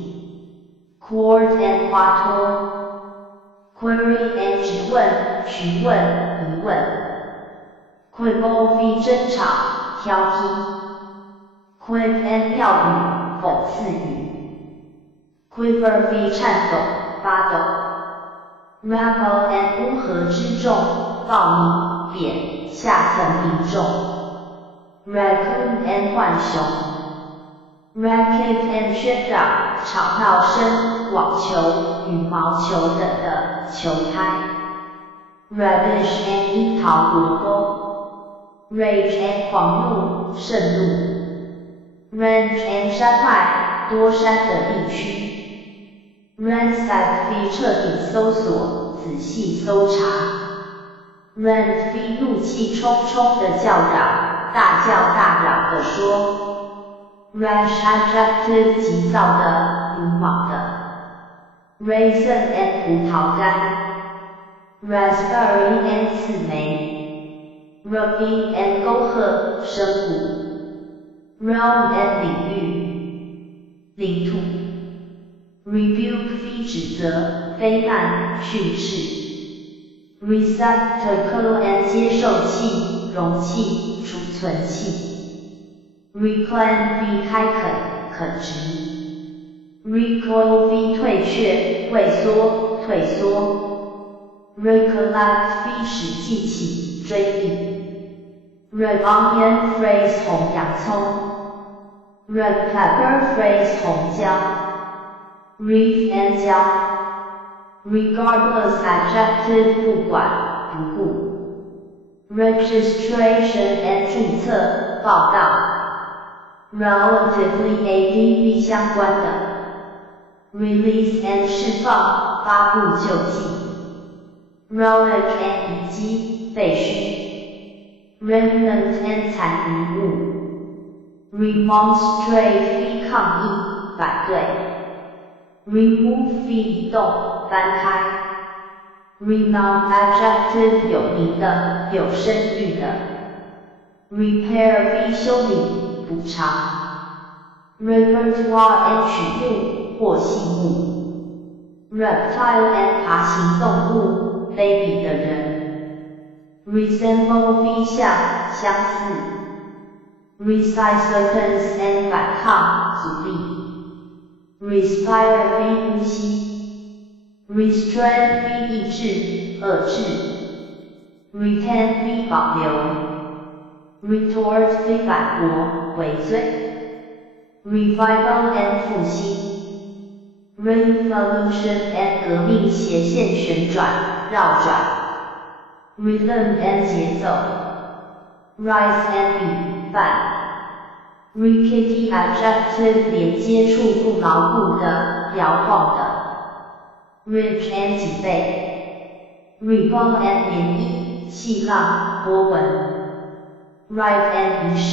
Quart and 华托 query and 质问询问疑问 quibble 争吵挑剔 quip and 妙语讽刺语 quiver 颤抖发抖 rabble and 乌合之众暴民贬下层民众 raccoon and 浣熊racket and 喧嚷吵闹声网球羽毛球等的球拍 radish and 樱桃萝卜 rage and 狂怒盛怒 range and 山脉多山的地区 ransack 彻底搜索仔细搜查 rant 怒气冲冲的叫嚷大叫大嚷地说rash adjective 急躁的鲁莽的 raisin and 葡萄干 raspberry and 刺梅 ravine and 沟壑深谷 realm and 领土 rebuke 指责非难训斥 receptacle and 接受器容器储存器Reclaim 开垦垦殖 ，recoil 退却畏缩退缩 ，recollect 使记起追忆 ，red onion phrase 红洋葱 ，red pepper phrase 红椒，read and 教 ，regardless adjective 不管不顾 ，registration and 注册报道 ，relatively adv 相关的 ，release and 释放发布救济 ，relic and 遗迹废墟 ，remnant and 残余物。remonstrate 抗议反对 remove 移动翻开 renowned adjective 有名的有声誉的 repair 修理补偿 repertoire 曲目或戏目 reptile and 爬行动物卑鄙的人 resemble 像相似resistance and 反抗阻力 respire 呼吸 restrain 抑制遏制 retain 保留 retort 反驳回嘴 revival and 复兴 revolution and 革命斜线旋转绕转 rhythm and 节奏 rise and 比范 rickety adjective 连接处不牢固的摇晃的 ridge and 脊背 ripple and 涟漪细浪波纹 rite and 仪式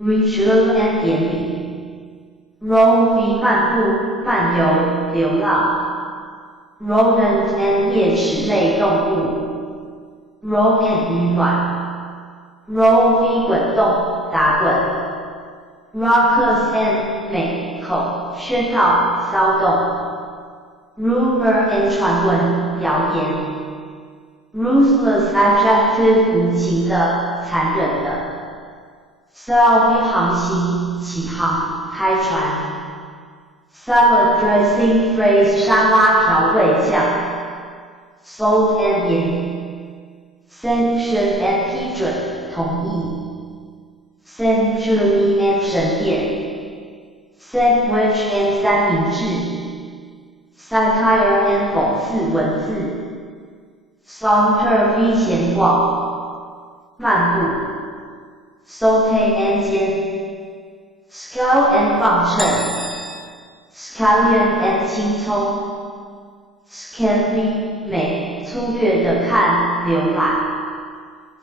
ritual and 典礼 roam 漫步漫游流浪 rodent and 啮齿类动物 roll and 鱼卵roll 滚动打滚 raucous and 美口喧闹骚动 rumor and 传闻谣言 ruthless adjective 无情的残忍的 sail 航行起航开船 salad dressing phrase 沙拉调味酱 salt and 盐 sanction and 批准同意 sanctuary and 神殿 sandwich and 三明治 satire and 讽刺文字 saunter 闲逛漫步 saute and 煎 scale and 磅秤 scallion and 青葱 scanty 美粗略的看浏览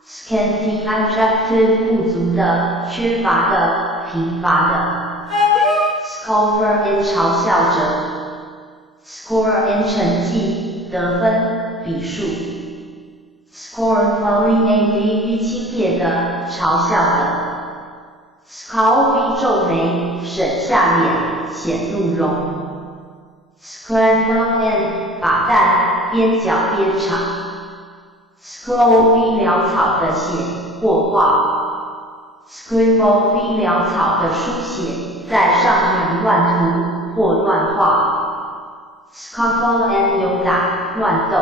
scanty adjective 不足的缺乏的贫乏的 scoffer and 嘲笑者 score and 成绩得分比数 scornfully and 轻蔑的嘲笑的 scowl 皱眉沈下脸显露容 scramble and 把蛋边搅边炒scroll 潦草的写或画 scribble 潦草的书写在上面乱涂或乱画 scuffle and 扭打乱斗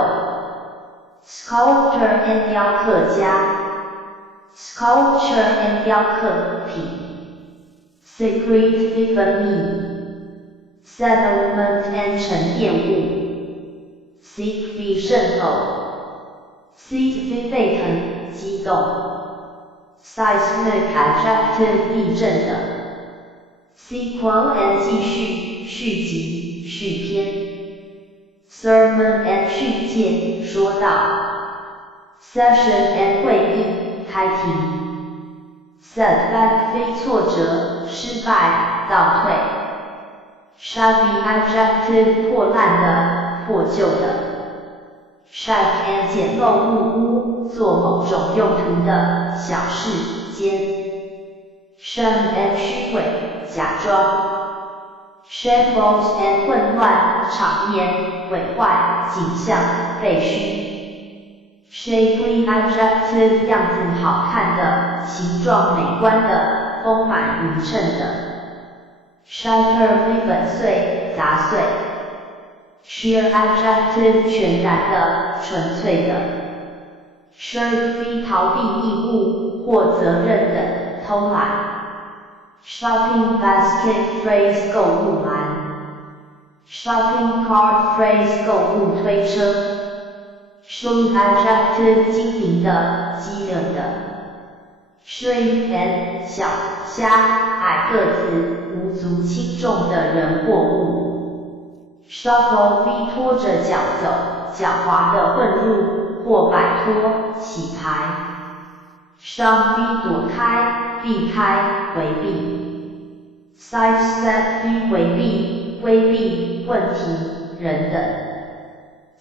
sculptor and 雕刻家 sculpture and 雕刻品 secret 分秘 settlement and 沉淀物 seek 渗透seat 沸腾激动 seismic adjective 地震的 sequel and 继续续集续篇 sermon and 训诫说道 session and 会议开庭 setback 非挫折失败倒退 shabby adjective 破烂的破旧的shack and 简陋木屋，做某种用途的小事间。sham and 虚伪，假装。shambles and 混乱，场面毁坏，景象废墟。shapely adjective 样子好看的，形状美观的，丰满匀称的。shatter 粉碎，砸碎。sheer adjective 全然的，纯粹的 shirk 逃避义务或责任的，偷懒 shopping basket phrase 购物篮 shopping cart phrase 购物推车 shrewd adjective 精明的、机灵的 shrink and 小虾矮个子无足轻重的人或物 shuffle v 拖着脚走狡猾的混入或摆脱洗牌 shun v 躲开避开回避 sidestep v 回避规避问题人等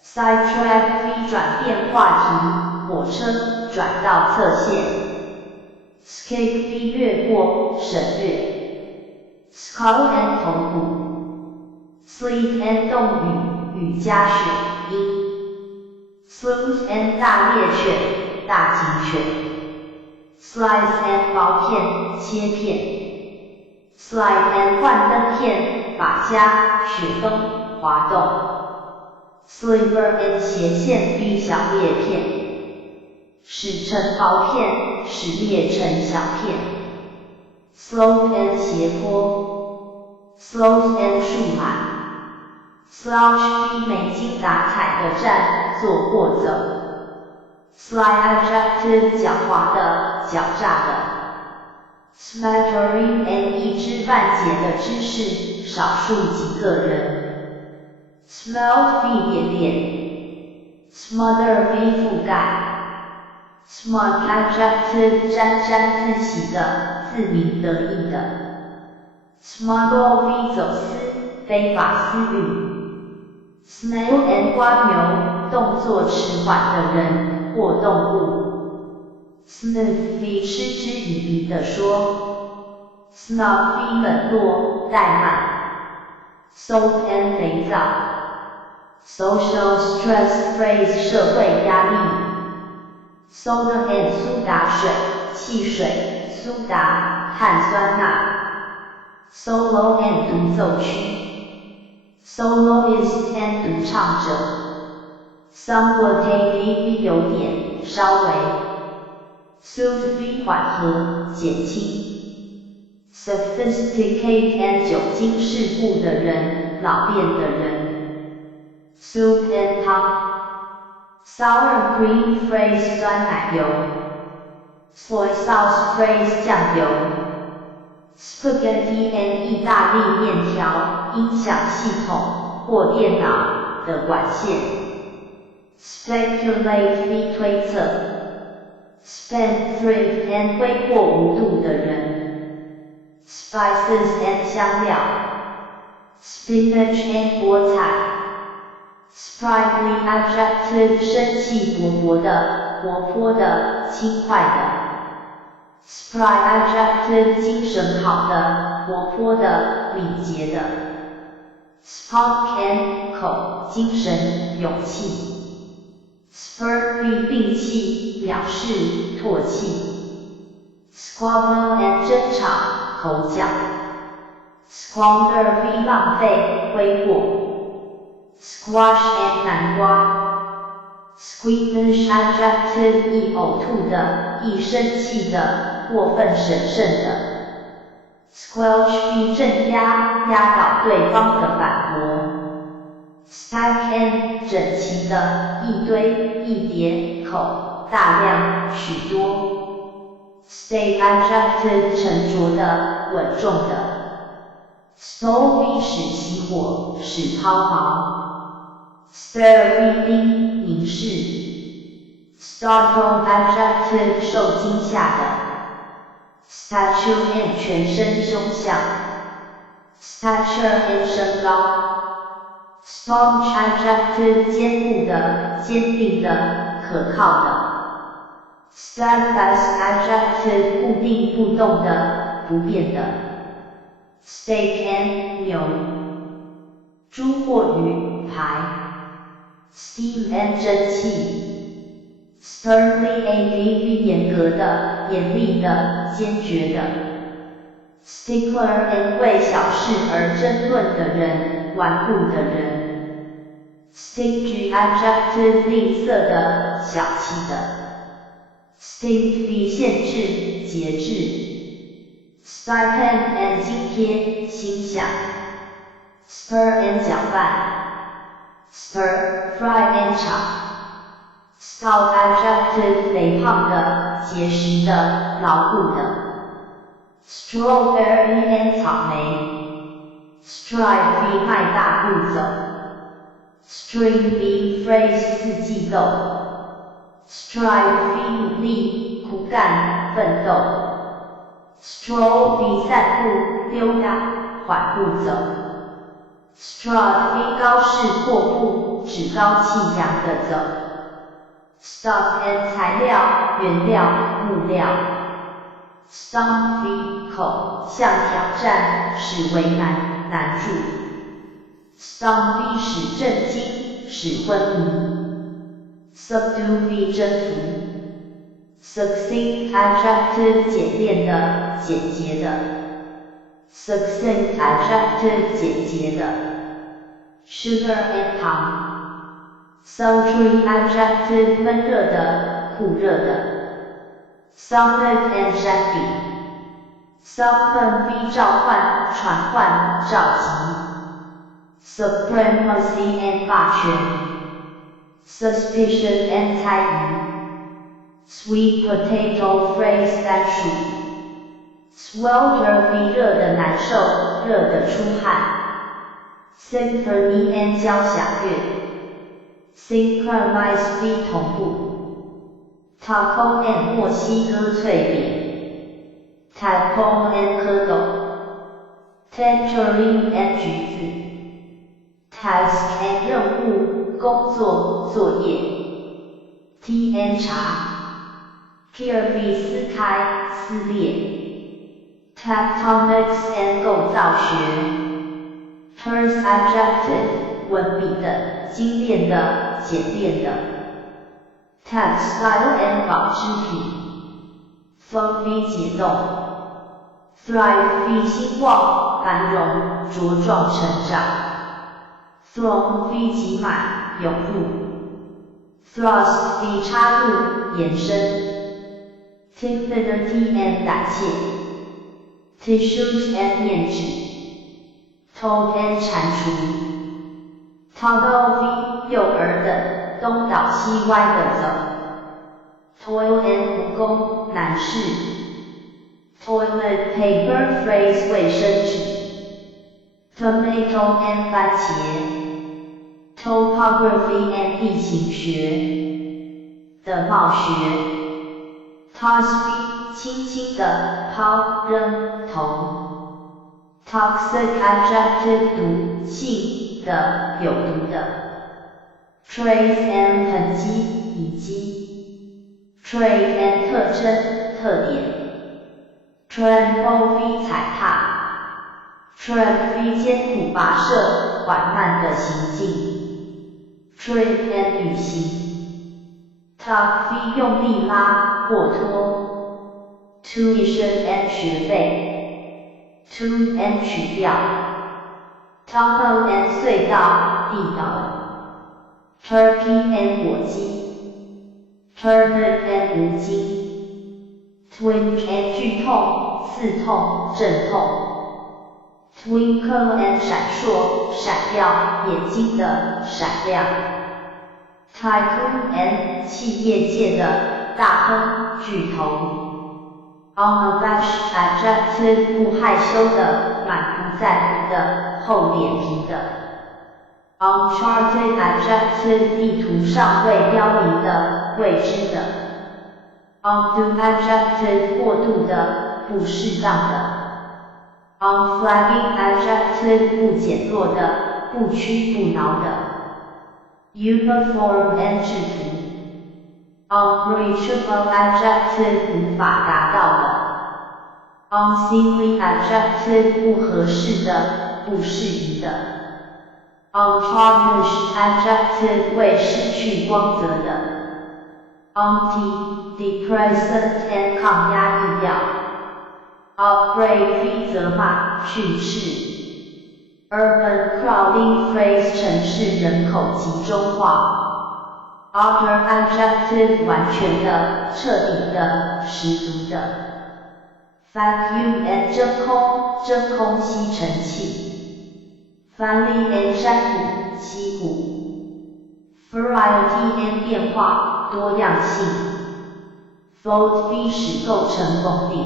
sidetrack v 转变话题火车转到侧线 skip v 越过省略 skull and 头骨 sleet and 动语雨加雪音 sleuth and 大猎犬大警犬 slice and 薄片切片 slide and 幻灯片发夹雪崩滑动 sliver and 斜线 v 小裂片使成薄片使裂成小片 slope and 斜坡 slope and 树懒 slouch v 没精打采的站坐或走 sly adjective 狡猾的狡诈的 smattering and 一知半解的知识少数几个人 smell v 便便 smother v 覆盖 smug adjective 沾沾自喜的自鸣得意的 smuggle v 走私非法私运 snail and 蜗牛动作迟缓的人或动物 sniff v 嗤之以鼻地说 snub v 冷落怠慢 soap and 肥皂 social stress phrase 社会压力 soda and 苏打水汽水苏打碳酸钠 solo and 独奏区 soloist and 独唱者 somewhat v 有点稍微 soothe v 缓和减轻 sophisticate and 久经世故的人老练的人 soup and 汤 sour cream phrase 酸奶油 soy sauce phrase 酱油 spaghetti and 意大利面条音响系统或电脑的管线 speculate v 推测 spendthrift and 挥霍无度的人 spices and 香料 spinach and 菠菜 sprightly adjective 生气勃勃的活泼的轻快的 spry adjective 精神好的活泼的敏捷的 spunk and 口精神勇气spurt v 病气表示唾弃 squabble and 争吵口角 squander v 浪费挥霍 squash and 南瓜 squeamish adjective 易呕吐的易生气的过分审慎的 squelch v 镇压压倒对方的反驳 stack and 整齐的一堆一叠口大量许多 stay adjective 沉着的稳重的 stow v 使起火使抛锚 stare v 冰凝视 startle adjective 受惊吓的 statue and 全身凶相 stature and 身高staunch adjective 坚固的坚定的可靠的 steadfast adjective 固定不动的不变的 steak and 牛猪或鱼排 steam and 蒸汽 sternly and 严格的严厉的坚决的 stickler and 为小事而争论的人顽固的人 stingy adjective 吝啬的小气的 stint 限制节制 stipend and 津贴薪饷，stir and 搅拌 ，stir fry and 炒 ，stout adjective 肥胖的、结实的、牢固的 ，strawberry and 草莓 ，stride 迈大步走 ，string bean phrase 四季豆 ，strive 努力、苦干、奋斗 ，stroll 散步、溜达、缓步走 ，strut 高势阔步、趾高气扬的走 ，stuff and 材料、原料、木料 ，stump 口向挑战，使为难、难住 ，stump 使震惊、使昏迷 ，subdue 征服。Succinct adjective 简练的、简洁的 ，succinct adjective 简洁的 ，sugar and 糖 ，sultry adjective 闷热的、酷热的 ，summon and Jeffy summon 召唤、传唤、召集 ，supremacy and 霸权 ，suspicion and 猜疑。Sweet potato phrase 甘薯 ，swelter 热的难受，热的出汗 ，symphony and 交响乐 ，synchronize 同步 ，taco and 墨西哥脆饼 ，taco and 蝌蚪 ，tangerine and 橘子 ，task and 任务、工作、作业 ，tea and 茶。Kirby 撕开、撕裂 ，tectonics and 构造学 ，terse adjective 文笔的、精炼的、简练的 ，textile and 纺织品 ，flow 解冻 ，thrive 兴旺、繁荣、茁壮成长 ，throng 挤满、涌入 ，thrust 插入、延伸。Timidity and 胆怯 ，tissues and 面纸 ，toad and 蟾蜍 ，toddle 幼儿的、东倒西歪的走 ，toil and 苦工、难事 ，toilet paper phrase 卫生纸 ，tomato and 番茄 ，topography and 地形学的貌学。Toss 轻轻的抛扔投 ，toxic adjective 毒性的有毒的 ，trace and 痕迹遗迹 ，trait and 特征特点 ，trample 踩踏 ，tramp 艰苦跋涉缓慢的行进 ，trip and 旅行。Tug 用力拉或拖 ，tuition and 学费 ，tune and 曲调 ，tunnel and 隧道、地道 ，turkey and 火鸡 ，turnip and 无精 ，twinge and 剧痛、刺痛、阵痛 ，twinkle and 闪烁、闪耀、眼睛的闪亮。Tycoon and 企业界的大亨、巨头 ，unabashed adjective 不害羞的、满不在乎的、厚脸皮的 ，uncharted adjective 地图上未标明的、未知的 ，undue adjective 过度的、不适当的 ，unflagging adjective 不减弱的、不屈不挠的。Uniform and 制服 ，unreachable adjective 无法达到的 ，unseemly adjective 不合适的、不适宜的 ，untarnished adjective 未失去光泽的 ，antidepressant and 抗压抑药 ，upbraid 责骂、训斥。Urban crowding phrase 城市人口集中化 ，utter adjective 完全的、彻底的、十足的 ，vacuum and 真空吸尘器繁丽 and 山谷、溪谷 ，variety and 变化、多样性 ，fold 历史构成功力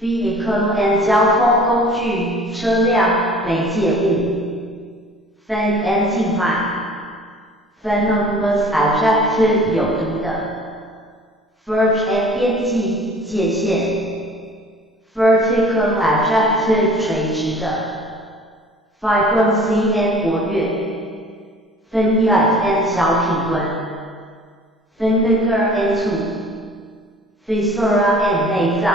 ，vehicle and 交通工具、车辆、媒介物 ，fan and 静脉 ，venomous adjective 有毒的 ，verge and 边际、界限。vertical adjective 垂直的 ，vibrancy and 活跃 ，vineyard and 小品轮 ，vinegar and 醋 ，viscera and 内脏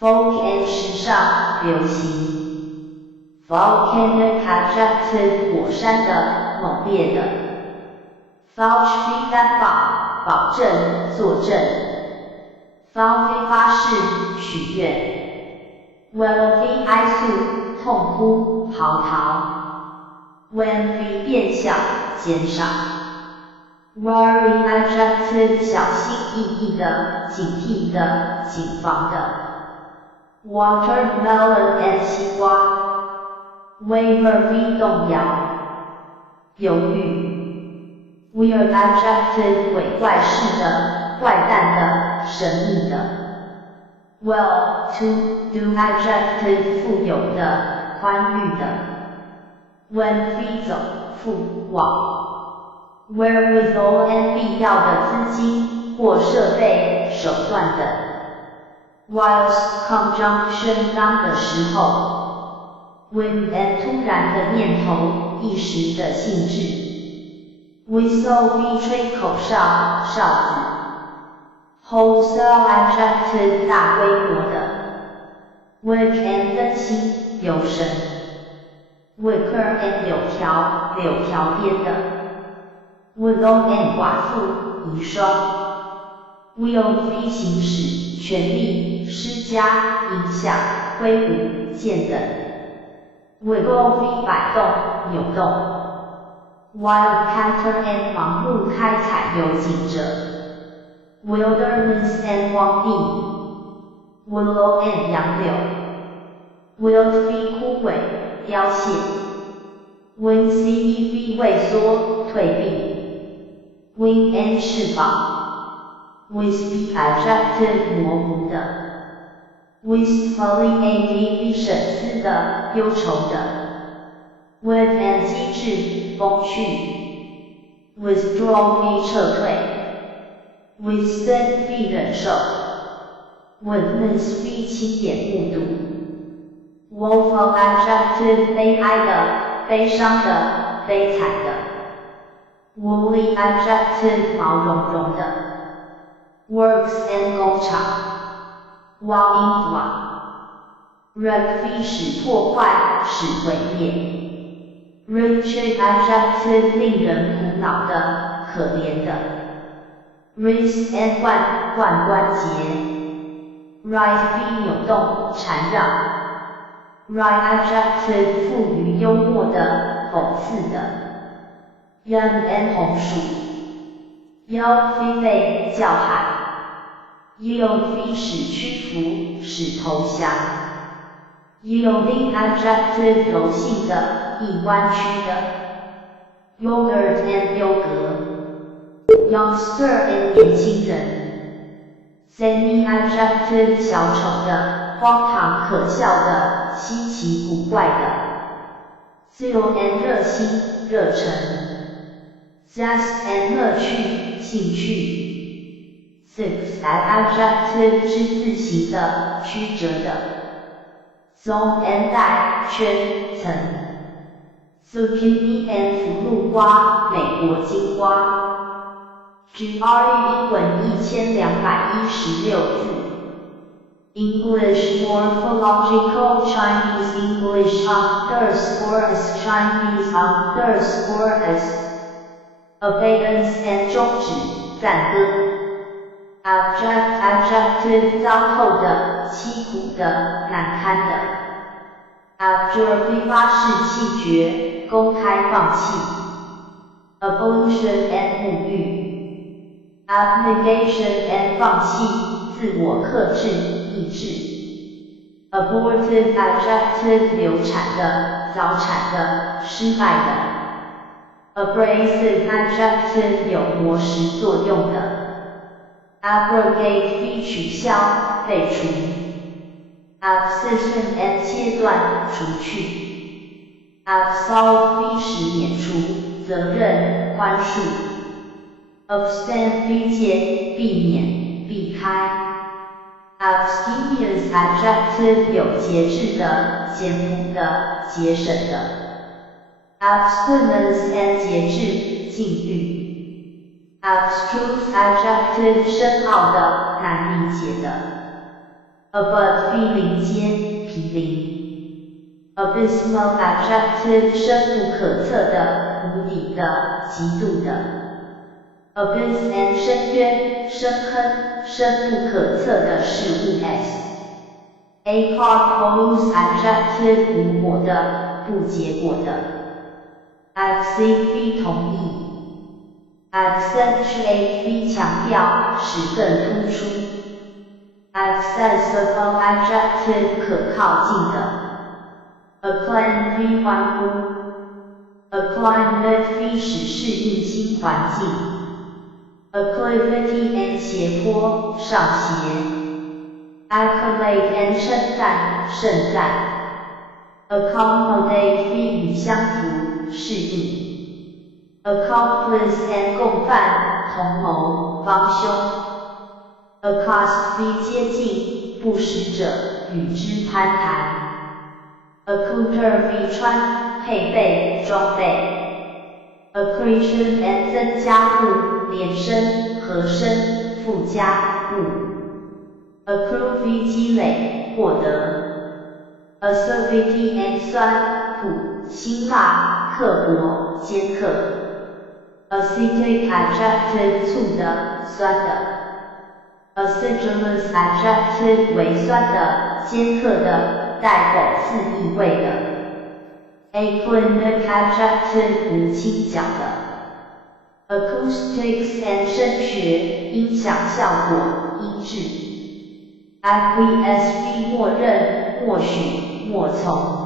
，folk and 时尚、流行 ，volcanic adjective 火山的、猛烈的 ，vouch feedback 保证、作证。方非发誓、许愿 ，well 非哀诉、痛哭、嚎啕 ，when 非变小、减少 ，worry adjective 小心翼翼的、警惕的、谨防的 ，watermelon and 西瓜 ，waver 非动摇、犹豫 ，weird adjective 鬼怪式的。怪诞的、神秘的 ，well to do adjective 富有的、宽裕的 ，when 飞走、赴往 ，wherewithal and 必要的资金或设备、手段的 ，whilst conjunction 当的时候 ，when and 突然的念头、一时的兴致 ，whistle 非吹口哨、哨子。wholesale adjective 大规模的 ，wig and 灯芯、油绳 ，wicker and 柳条、柳条边的 ，widow and 寡妇、遗孀 ，will 非行使、权力、施加、影响、挥舞、见等 ，wiggle 非摆动、扭动 ，wild catter and 盲目开采游行者。wilderness and 荒地 ，willow and 杨柳 ，wilt 非枯萎、凋谢 ，wincy 非萎缩、退避 ，wing and 翅膀 ，wispy adjective 模糊的 ，wistfully and 非审思的、忧愁的 ，with and 机智、风趣 ，withdraw 非撤退。withstand 非忍受 ，witness 非亲眼目睹 ，woeful adjective 悲哀的、悲伤的、悲惨的 ，woolly adjective 毛茸茸的 ，works and 工厂 ，wall in 瓦 ，wreck 非使破坏、使毁灭 ，wretched adjective 令人苦恼的、可怜的。wrist and 腕关节 ，right 非扭动、缠绕 ，right adjective 富于幽默的、讽刺的 ，young and 红薯 ，yell 非被叫喊 ，yield 非使屈服、使投降 ，yielding adjective 柔性的、易弯曲的 ，yogurt and 优格。youngster and 年轻人 ，zany adjective 小丑的、荒唐可笑的、稀奇古怪的 ，zeal and 热心、热忱 ，zest and 乐趣、兴趣 ，zigzag adjective 之字形的、曲折的 ，zone and 带、圈、层 ，zucchini and 福禄瓜、美国金瓜。GRE 英文1216字 English Morphological Chinese English _as Chinese _as Abeyance and 终止、赞歌 Abject adjective 糟透的、凄苦的、难堪的 Abjure 发誓弃绝、公开放弃 Abolition and 沐浴Abnegation and 放弃、自我克制、抑制 abortive adjective 流产的、早产的、失败的。abrasive adjective 有磨蚀作用的。abrogate 非取消、废除。abscission and 切断、除去。absolve 非使免除、责任、宽恕。abstain 非戒、避免、避开。abstemious adjective 有节制的、简朴的、节省的。abstinence and 节制、禁欲。abstruse adjective 深奥的、难理解的。above 非临间、毗邻。abysmal adjective 深不可测的、无底的、极度的。abyss and 深渊、深坑、深不可测的事物 s。accord adjective 无果的、不结果的。accede 非同意。accentuate 非强调、使更突出。accessible adjective 可靠近的。acclaim 非欢呼。acclimate 非使适应新环境。acclivity and 斜坡、上斜。accolade and 称赞、盛赞。accommodate 非与相符、适应。accomplice and 共犯、同谋、帮凶。accost 非接近、不使者、与之攀谈。accouter 非穿、配备、装备。accretion and 增加物、连伸、合伸、附加物。accrue 非积累、获得。acerbity and 酸、苦、辛辣、刻薄、尖刻。acetic adjective 醋的、酸的。acidulous adjective 微酸的、尖刻的、带讽刺意味的。aclinic adjective 无倾角的。acoustics and 声学、音响效果、音质。acquiesce 非默认、默许、默从。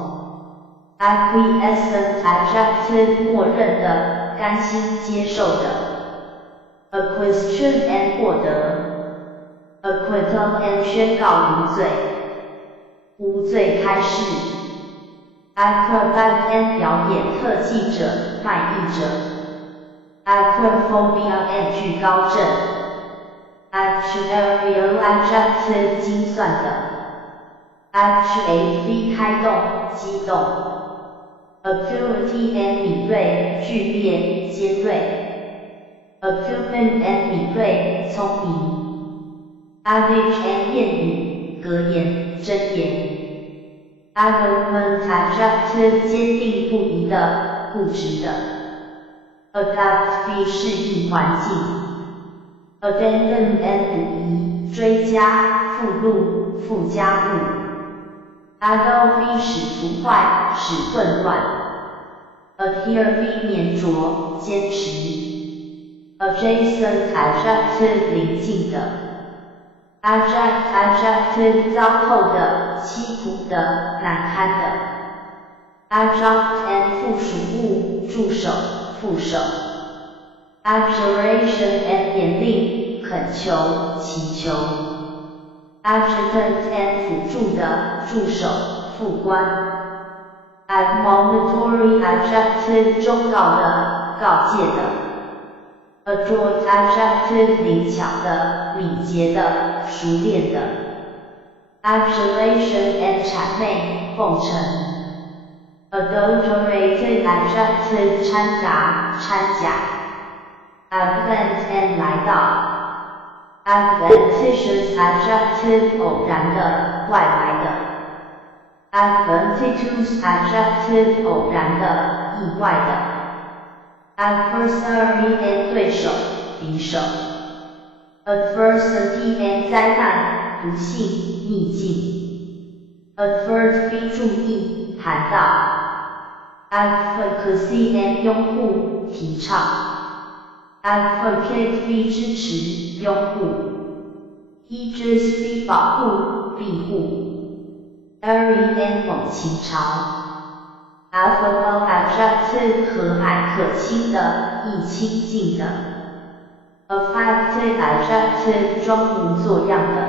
acquiescent adjective 默认的、甘心接受的。acquisition and 获得。acquittal and 宣告无罪。无罪开释。acrobat and 表演特技者、卖艺者。acrophobia and 惧高症。actuarial adjective 精算的。actuate 非开动、激动。acuity and 敏锐、剧烈、尖锐。acumen and 敏锐、聪明。adage and 谚语、格言、箴言。adamant adjective 坚定不移的、固执的。adapt 非适应环境。addendum and 补遗、追加、附录、附加物。addle 非使腐坏、使混乱。adhere 非粘着、坚持。adjacent adjective 邻近的。abject adjective 糟透的、凄苦的、难堪的。adjunct and 附属物、助手、副手。abjuration and 严令、恳求、祈求。adjutant and 辅助的、助手、副官。admonitory adjective 忠告的、告诫的。adroit adjective 灵巧的、敏捷的、熟练的。adulation and 谄媚、奉承。adulterated adjective 掺杂、掺假。advent and 来到。adventitious adjective 偶然的、外来的。adventitious adjective 偶然的、意外的。adversary and 对手、敌手。adversity and 灾难、不幸、逆境。advert 非注意、谈到。advocacy and 拥护、提倡。advocate 非支持、拥护。aegis 非保护、庇护。airy and 猛禽巢 affable attractive 和蔼可亲的，易亲近的 affective adjective 装模作样的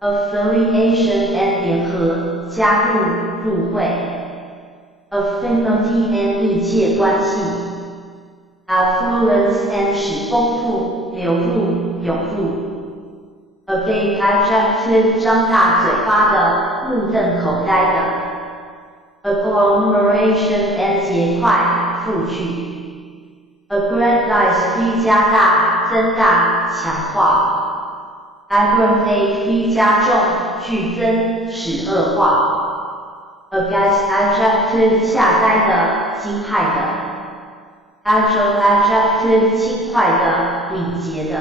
affiliation and 联合，加入，入会 affinity and 密切关系 affluence and 使丰富，流入，涌入 agape adjective 张大嘴巴的，目瞪口呆的 agglomeration and 结块，复聚 aggrandise 加大，增大，强化 aggravate 加重，剧增，使恶化 aghast adjective 吓呆的，惊骇的 agile adjective 轻快的，敏捷的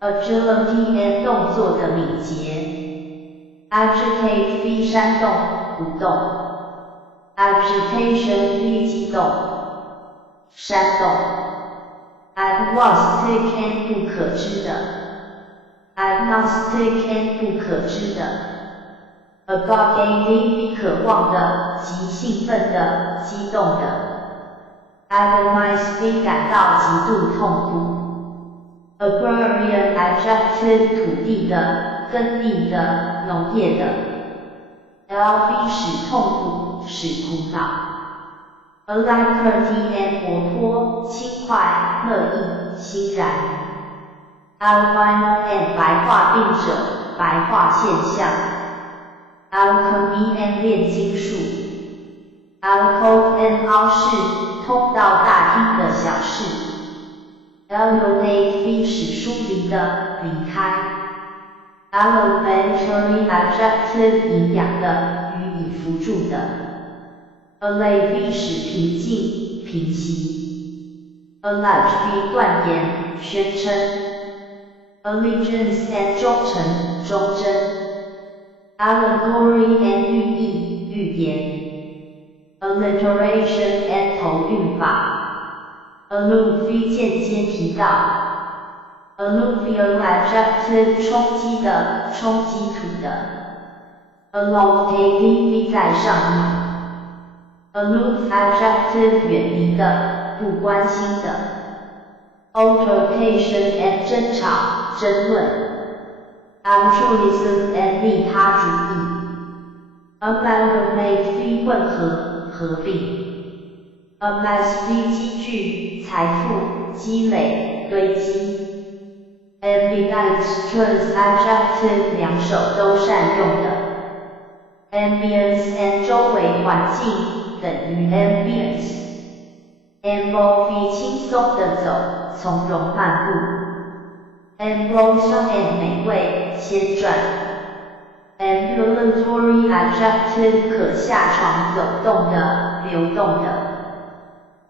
agility and 动作的敏捷 agitate 煽动，鼓动 agitation 激动，煽动 agnostic and 不可知的 agnostic and 不可知的 agitated 渴望的，极兴奋的，激动的 agonize 感到极度痛苦 agrarian adjective 土地的，耕地的，农业的 lb 使痛苦，使苦恼 alacrity and 活泼，轻快，乐意，欣然 albino and 白化病者，白化现象 alchemy and 炼金术 alcove and 凹室，通到大厅的小室 alienate 使疏离的，离开 alimentary adjective 营养的，予以辅助的 allay 使平静，平息 allege 断言，宣称 allegiance and 忠诚，忠贞 allegory and 寓意，寓言 alliteration and 头韵法 allude 间接提到 alluvial adjective 冲击的，冲击土的 aloft 在上面 aloof adjective 远离的，不关心的 altercation and 争吵，争论 altruism and 利他主义 amalgamate 混合，合并 amass 积聚，财富，积累，堆积 ambidextrous adjective 两手都善用的 ambience and 周围环境等于 ambience amble 轻松地走，从容漫步 ambrosial and 美味，先转 ambulatory adjective 可下床走动的，流动的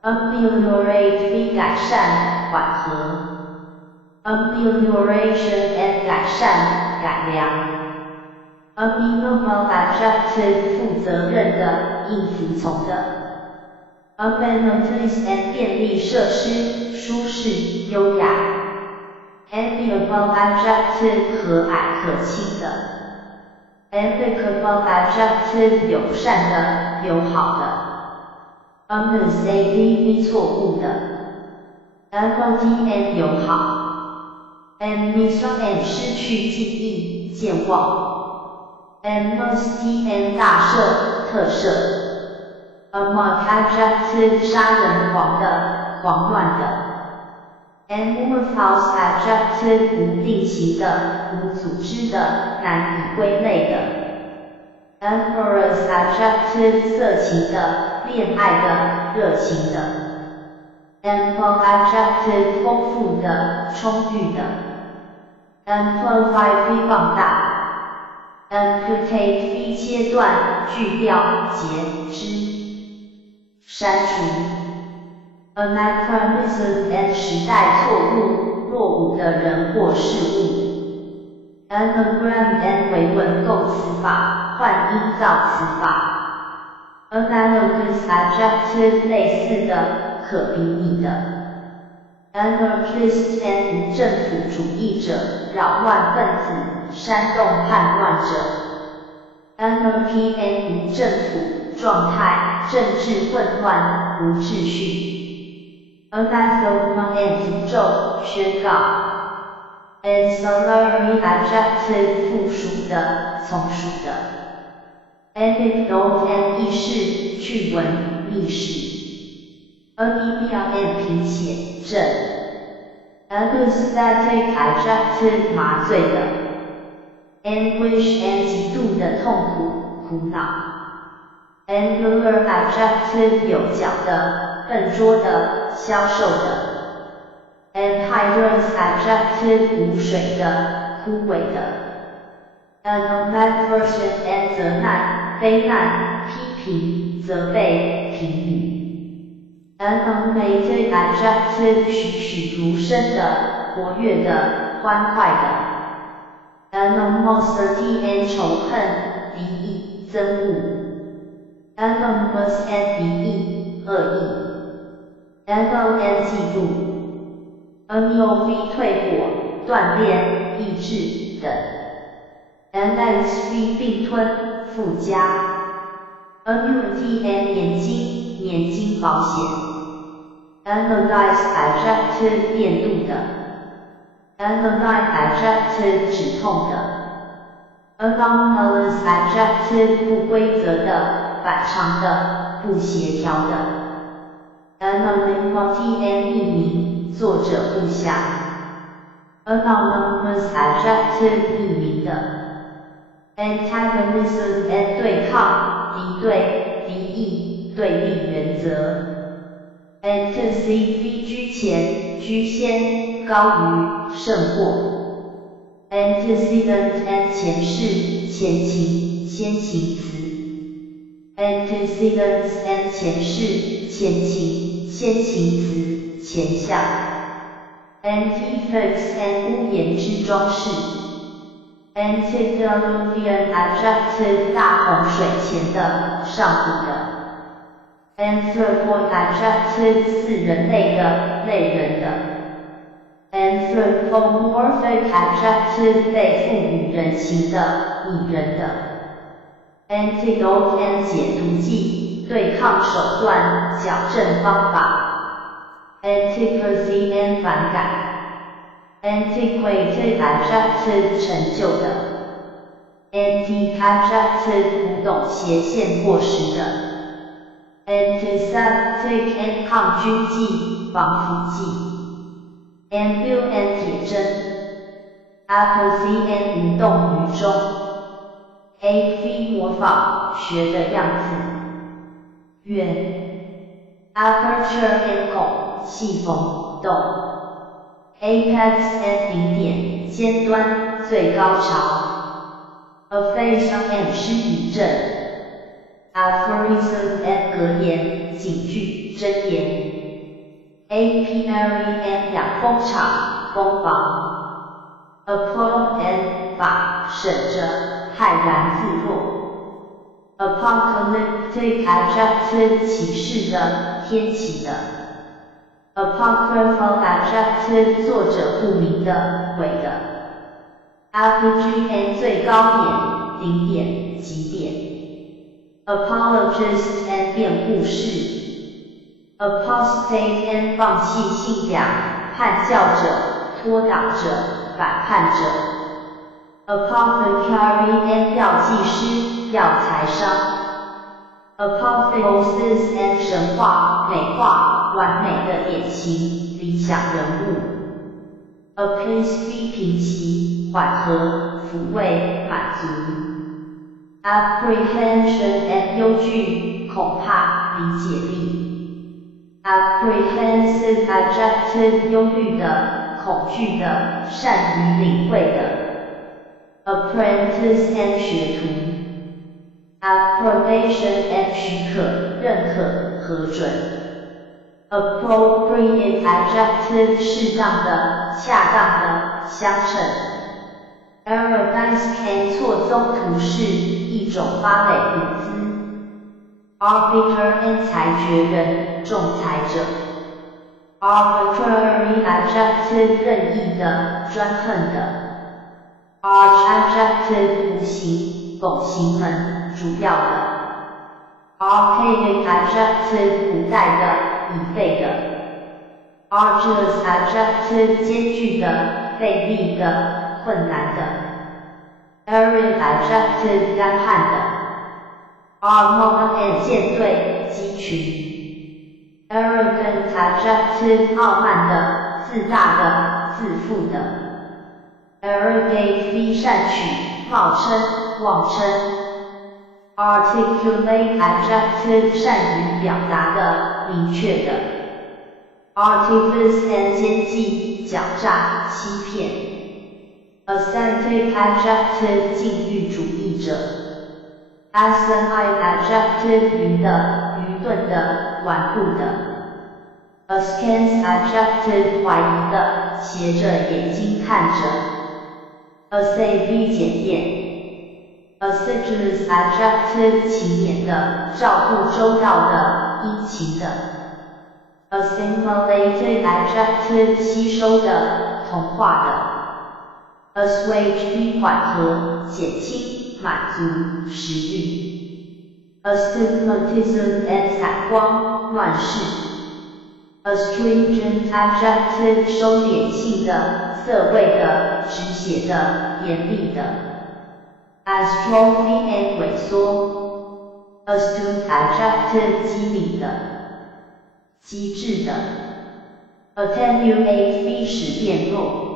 ameliorate 改善，缓和 amelioration and 改善，改良 amenable adjective 负责任的，应服从的 amenities and 便利设施，舒适，优雅 amiable adjective 和蔼可亲的 amicable adjective 友善的，友好的 mistake 错误的 empathy and 友好 amnesia and 失去记忆，健忘 amnesty and 大赦，特赦 amok adjective 杀人狂的，狂乱的 amorphous adjective 不定型的，无组织的，难以归类的 amorous adjective 色情的，恋爱的，热情的 ample adjective 丰富的，充裕的 amplify 放大amputate 切断，锯掉，截肢，删除 anachronism and 时代错误，落伍的人或事物 anagram and 为文构词法，换音造词法 analogous adjective 类似的，可比拟的 anarchist and 无政府主义者，扰乱分子，煽动叛乱者 Anarchy and 无政府状态，政治混乱，无秩序。Anathema and 诅咒，宣告。Ancillary adjective 附属的，从属的。Anecdote and 轶事，趣闻，历史。Anemia and 贫血，症。Anesthetic adjective 麻醉的。Anguish and 极度的痛苦，苦恼。Angular adjective 有角的，笨拙的，消瘦的。Anhydrous adjective 无水的，枯萎的。Animadversion and 责难，非难，批评，责备，评语。Animated adjective 栩栩如生的，活跃的，欢快的。Animosity and 仇恨，敌意，憎恶。Animus and 敌意，恶意。Ano and 嫉妒。Annealv 退火，锻炼，抑制等。Annex 并吞，附加。Annuity and 年金，年金保险。Anodyne adjective 电镀的。Anodyne adjective 止痛的。Anomalous adjective 不规则的，反常的，不协调的。Anonymity and 匿名，作者不详。Anonymous adjective 匿名的。Antagonism and 对抗，敌对，敌意，对立原则。Antecedent 居前，居先，高于，胜过。Antecedent and 前世，前情，先行词。Antecedents and 前世，前情，先行词，前项。Antifix and 屋檐之装饰。Antediluvian adjective 大洪水前的，上古的。Anthropoid adjective 似人类的，类人的。Anthropomorphic adjective 被赋予人形的，拟人的。Antidote and 解毒剂，对抗手段，矫正方法。Antipathy and 反感。Antiquated adjective 陈旧的。Antique adjective 古董斜线过时的。Antiseptic and 抗菌剂，防腐剂。Anvil and 铁针。Apathy and 无动于衷。Aphy 模仿，学的样子。圆。Aperture and 孔，细缝，洞。Apex and 顶点，尖端，最高潮。Aphasia and 失语症。Aphorism and 格言，警句，箴言。Apiary and 养蜂场，蜂房。Applaud and 法，审着，泰然自若。Apocalyptic adjective 启示的，天启的。Apocryphal adjective 作者不明的，伪的。Apogee and 最高点，顶点，极点。Apologist and 辩护士。Apostate and 放弃信仰，叛教者，脱党者，反叛者。Apothecary and 药剂师，药材商。Apotheosis and 神话，美化，完美的典型，理想人物。Appease 平息，缓和，抚慰，满足。Apprehension and 忧惧，恐怕，理解力。Apprehensive adjective 忧虑的，恐惧的，善于领会的。Apprentice and 学徒。Approbation and 许可，认可，核准。Appropriate adjective 适当的，恰当的，相称。Arabesque and 错综图示，一种芭蕾舞姿。Arbiter and 裁决人，仲裁者。Arbitrary adjective 任意的，专横的。Arch adjective 无形，拱形门主要的。Archaic adjective 古代的，已废的。Arduous adjective 艰巨的，费力的，困难的。Arid adjective 干旱的。Armor 舰队，机群。Arrogant adjective 傲慢的，自大的，自负的。Arrogate 善取，冒称，妄称。Articulate adjective 善于表达的，明确的。Artifice 奸计，狡诈，欺骗。Ascetic adjective 禁欲主义者。Asinine adjective 愚的，愚钝的，顽固的。Askance adjective 怀疑的，斜着眼睛看着。Assay 检验。Assiduous adjective 勤勉的，照顾周到的，殷勤的。Assimilated adjective 吸收的，同化的。Assuage 缓和，减轻，满足，食欲。Astigmatism 散光，乱视。Astringent adjective 收敛性的，涩味的，止血的，严厉的。Astrophy 萎缩。Astute adjective 机敏的，机智的。Attenuate 使变弱。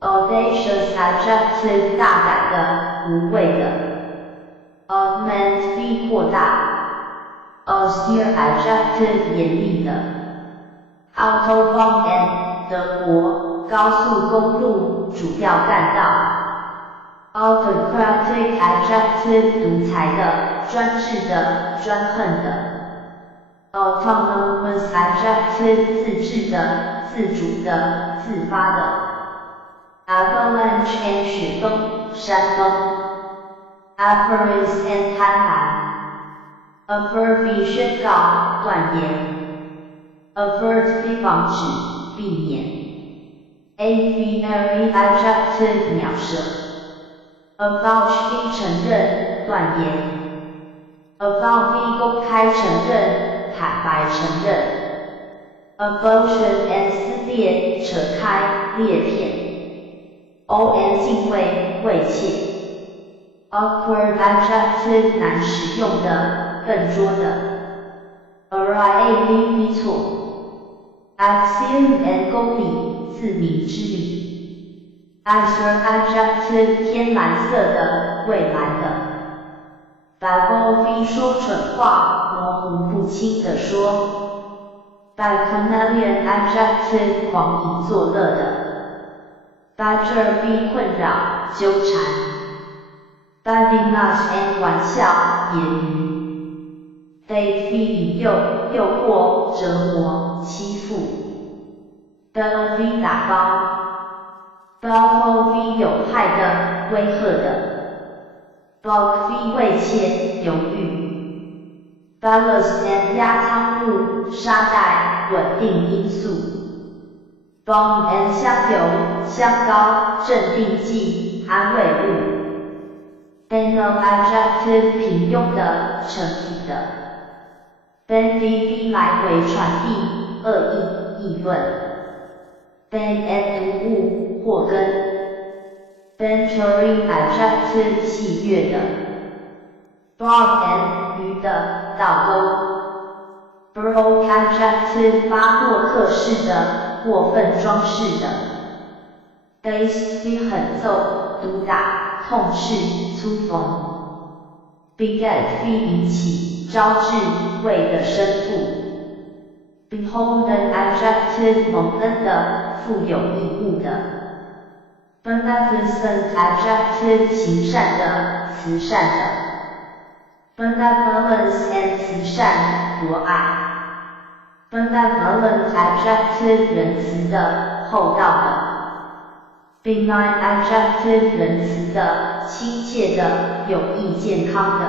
Audacious adjective 大胆的，无畏的。Augment 扩大。Austere adjective 严厉的。Autobahn 德国高速公路主要干道。Autocratic adjective 独裁的，专制的，专横的。Autonomous adjective 自治的，自主的，自发的。Avalanche 雪崩，山崩。Avarice 贪婪。Averve 宣告，断言。Avert 防止，避免。Aviary adjective 秒射。Avouch 承认，断言。Avow 公开承认，坦白承认。Avulsion 撕裂，扯开，裂片。On 敬畏，畏怯。Awkward adjective 难使用的，笨拙的。Arrive 错。Axiom 公理，自明之理。Azure adjective 天蓝色的，蔚蓝的。Babble 说蠢话，模糊不清的说。Bacchanalian adjective 狂淫作乐的。Badger 困扰，纠缠。Badinage 玩笑，言语。Bait 引诱，诱惑，折磨，欺负。Bellow 打包。Bubble 有害的，威吓的。Bug 畏怯，犹豫。Ballast 压舱物，沙袋，稳定因素。Bomb 香油，香膏，镇定剂，安慰物。Banal adjective 平庸的，臣服的。Bandy 来回传递，恶意，议论。Ban 毒物，祸根。Bantering adjective 戏谑的。Broad 鱼的，倒钩。Baroque adjective 巴洛克式的，过分装饰的。Base 狠揍，毒打，痛斥，粗讽。Beget 引起，招致，为的生父。Beholden adjective 蒙恩的，富有义务的。Beneficent adjective 行善的，慈善的。Benevolence 慈善，博爱。Benevolent adjective 仁慈的，厚道的。Benign adjective 仁慈的，亲切的，有益健康的。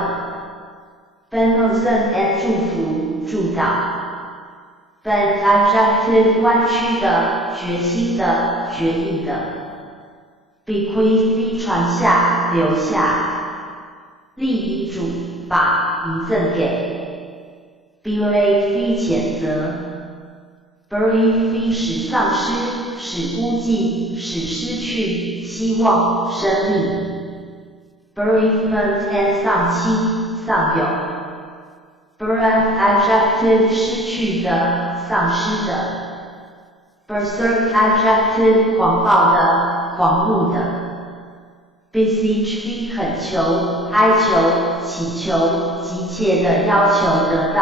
Beneficent 祝福，祝祷。Bend adjective 弯曲的，决心的，决意的。Bequeath 传下，留下。立遗嘱，把遗赠给。Bereave 谴责 ，bereave 使丧失，使孤寂，使失去希望、生命。Bereavement and 丧亲、丧友。Bereft adjective 失去的、丧失的。Berserk adjective 狂暴的、狂怒的。Beseech 恳求、哀求、祈求、急切的要求得到。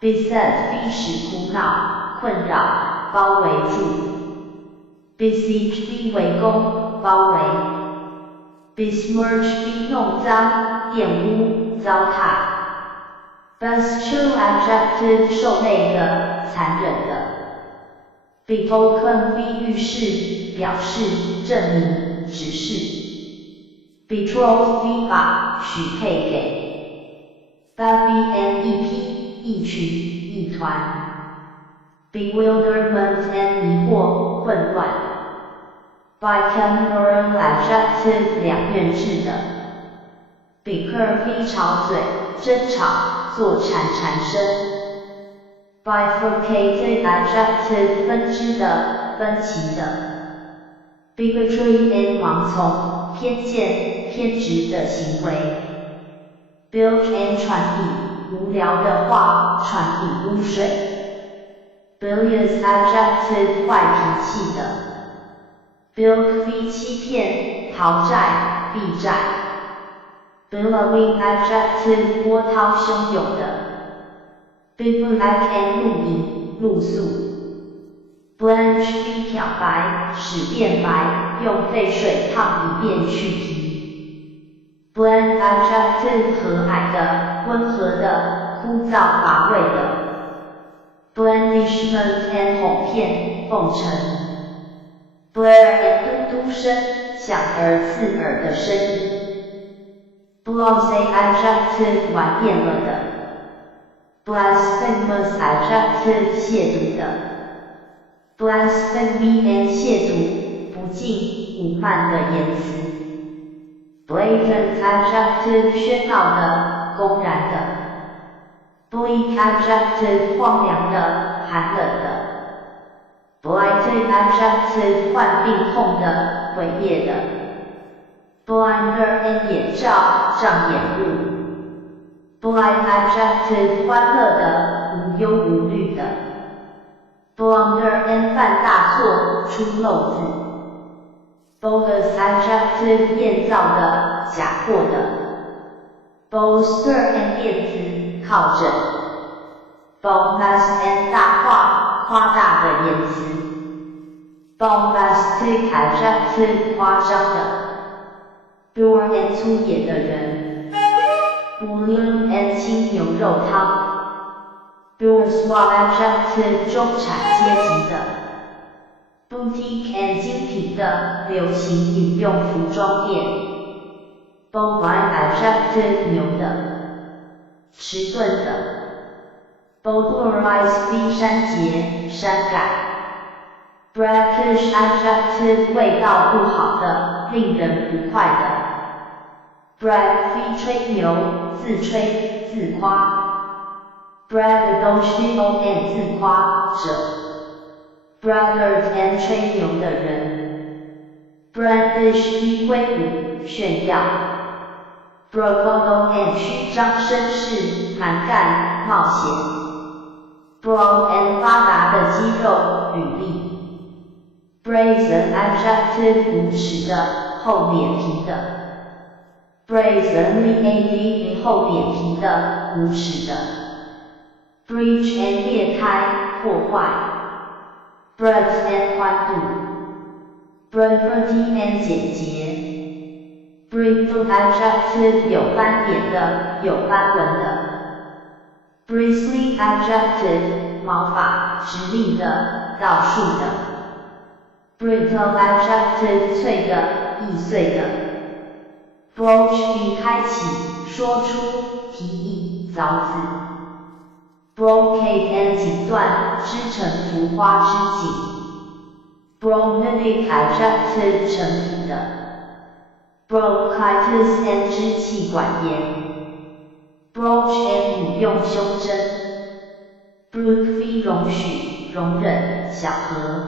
Beset 使苦恼、困扰、包围住。Besiege 围攻、包围。Besmirch 弄脏、玷污、糟蹋。Bestial adjective 兽类的、残忍的。Betoken 预示、表示、证明、指示。Betroth 把、许配给。Bevep 一群、一团。Bewilderment and 疑惑、混乱。Bicameral adjective 两院制的。Bicker 吵嘴、争吵、做缠声。Bifurcated adjective 分支的、分歧的。Bigotry and 盲从、偏见、偏执的行为。Bilge and 传递、无聊的话、传递污水。Bilious adjective 坏脾气的。Bilk 欺骗、逃债、避债。Billowing adjective 波涛汹涌的。Bivouac and 露营、露宿。Blanch 漂白，使变白，用沸水烫以便去皮。Bland adjective 和蔼的、温和的、枯燥乏味的。Blandishment and 哄骗、奉承。Blare and 嘟嘟声，响而刺耳的声音。Blase adjective 玩厌了的。Blasphemous adjective 亵渎的。Blasphemy and 亵渎、不敬、侮慢的言辞。Blatant adjective 喧闹的、公然的。Bleak adjective 荒凉的、寒冷的。Blighted adjective 患病痛的、毁灭的。Blinder and 眼罩、障眼物。Blithe adjective 欢乐的、无忧无虑的。Blunder and 犯大错、出漏子。Bogus adjective 艳造的、假货的。Bolster and 垫子、靠枕。Bombast and 大话、夸大的言辞。Bombastic adjective 夸张的。Pure and 粗野的人。Bouillon and 清牛肉汤。Bourgeois adjective 中产阶级的。Boutique and 精品的、流行女用服装店。Bovine adjective 牛的。迟钝的。Bowdlerize 删节、删改。Brackish adjective 味道不好的、令人不快的。Brag 吹牛、自吹、自夸。Braggadocio and 自夸者。Braggart and 吹牛的人。Brandish 挥舞、炫耀。Bravado and 虚张声势、蛮干、冒险。Broad and 发达的肌肉、履历。Brazen adjective 无耻的、厚脸皮的。Brazenly ad 厚脸皮的、无耻的。Breach and 裂开、破坏。Breadth and 宽度。Brevity and 简洁。Brittle adjective 有斑点的、有斑纹的。Bristly adjective 毛发、直立的、倒竖的。Brittle adjective 脆的、易碎的。Broach 开启、说出、提议、凿子。Brocade and 锦缎、织成浮花织锦。Bromidic adjective 臣服的。bronchitis and 支气管炎 ，broach and 母用胸针 ，brook v 容许、容忍、小河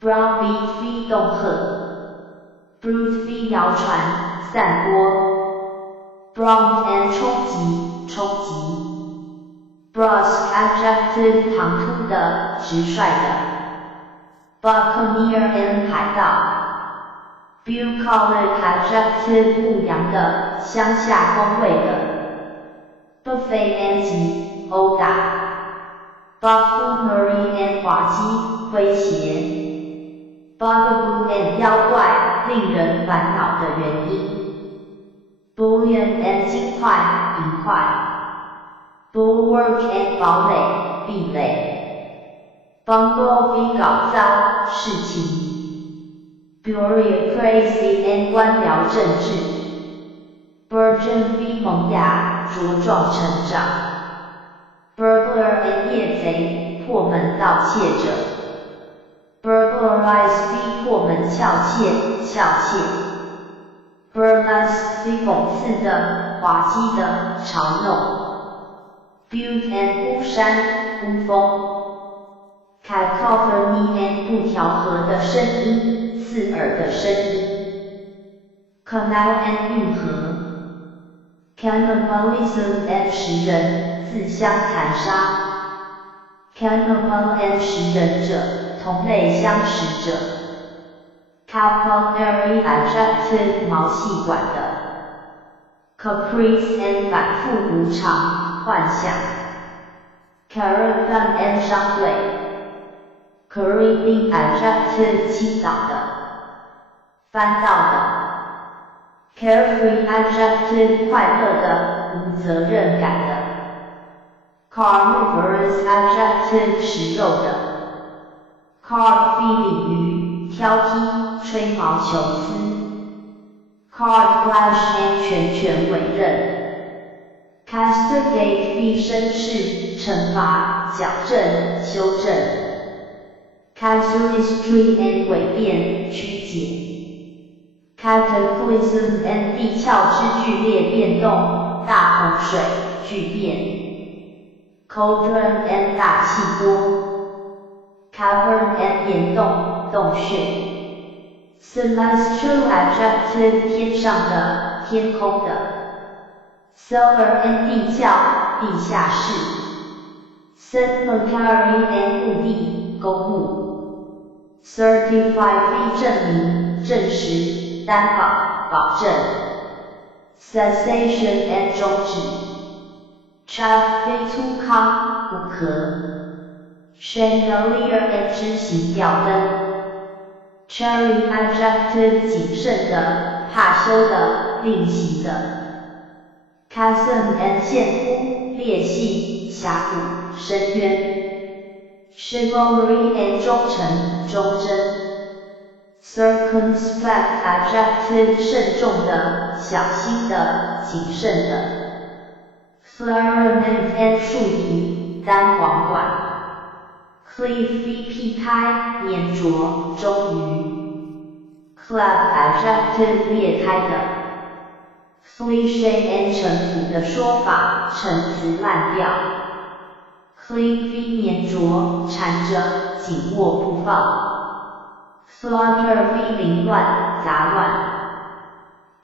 ，browbeat v 恫吓 ，brood v 谣传、散播 ，brompt and 冲击、冲击。brusque adjective 唐突的、直率的 ，buccaneer and 海盗 ，bucolic adjective 牧羊的、乡下风味的 ，buffet and 级、殴打 ，buffoonery and 滑稽、诙谐 ，bugaboo and 妖怪、令人烦恼的原因 ，bullion and 金块、银块。bulwark and 堡垒、壁垒 ，bungalow v 搞糟、事情 ，bureaucracy and 官僚政治 ，burgeon v 萌芽、茁壮成长 ，burglar and 夜贼、破门盗窃者 ，burglarize v 破门盗窃、盗窃 ，burlesque v 讽刺的、滑稽的、嘲弄。butte and 巫山、巫峰 ，cacophony and 不调和的声音、刺耳的声音 ，canal and 运河 ，cannibalism and 食人、自相残杀 ，cannibal and 食人者、同类相食者 ，capillary adjective 毛细管的 ，caprice and 反复无常。幻想 ，caravan and 商队 ，careening adjective 倾倒的、翻倒的 ，carefree adjective 快乐的、无责任感的 ，carnivorous adjective 食肉的 ，carp 鲤鱼、挑剔、吹毛求疵 ，carte blanche and 全权委任。castigate v 申斥、惩罚、矫正、修正 casuistry and 诡辩、曲解 cataclysm and 地壳之剧烈变动、大洪水、巨变 cauldron and 大气锅 cavern and 岩洞、洞穴 celestial adjective 天上的、天空的cellar and 地窖、地下室 cemetery and 墓地、公墓 certify v 证明、证实、担保、保证 cessation and 终止 chaff v 粗糠、骨壳 chandelier and 枝形吊灯 cherry adjective 谨慎的、怕羞的、另行的chasm and 陷窟、裂隙、峡谷、深渊 chivalry and 忠诚、忠贞 circumspect adjective 慎重的、小心的、谨慎的 firmament and 树皮、单簧管 cleave v 劈开、粘着、忠于 cleft adjective 裂开的Cliche and 臣服的说法，陈词滥调。Cling v 粘着、缠着、紧握不放。Flutter v 凌乱、杂乱。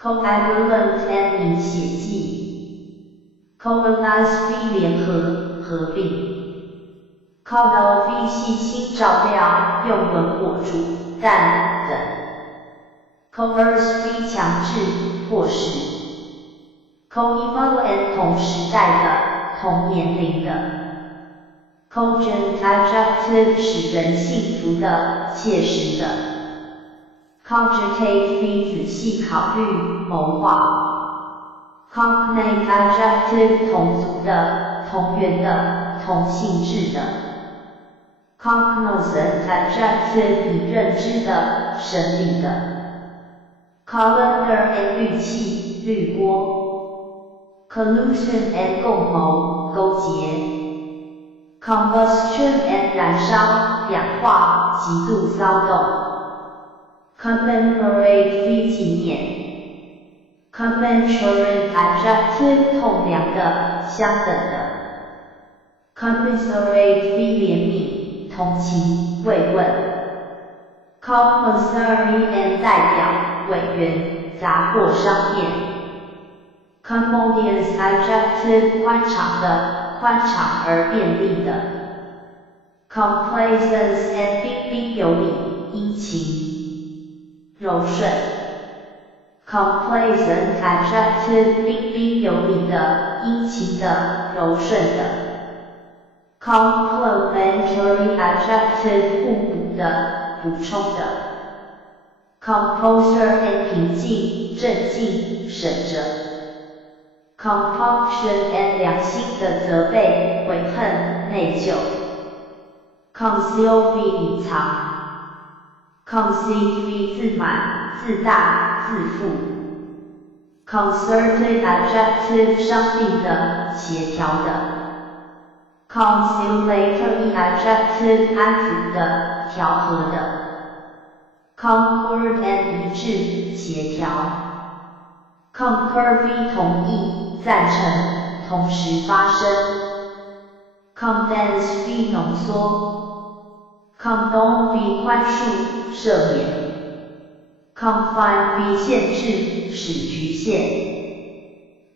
Coagulant and 凝血剂。Coalesce v 联合、合并。Coddle v 细心照料、用文火煮、蛋等。Coerce v 强制、迫使。Coeval and 同时代的、同年龄的 Cogent adjective 使人信服的、切实的 Cogitate v 仔细考虑、谋划 Cognate adjective 同族的、同源的、同性质的 Cognizant adjective 以认知的、审理的 Colander and 氯气、滤锅Collusion and 共谋、勾结 ，combustion and 燃烧、氧化、极度骚动 ，commemorate v 纪念 commensurate adjective 同量的，相等的。commiserate 非怜悯，同情，慰问。commissary and 代表，委员，杂货商店。commodious adjective 宽敞的，宽敞而便利的。complaisance and 彬彬有礼，殷勤，柔顺。complaisant adjective 彬彬有礼的，殷勤的，柔顺的。complementary adjective 互补的，补充的。composer and 平静，镇静，省着。compunction and 良心的责备，悔恨，内疚。conceal 比隐藏。conceit 比自满，自大，自负。concerted adjective 商定的，协调的。conciliatory adjective 安抚的，调和的。concord and 一致，协调。concur 非同意，赞成，同时发生。condense 非浓缩。condone 非宽恕，赦免。confine 非限制，使局限。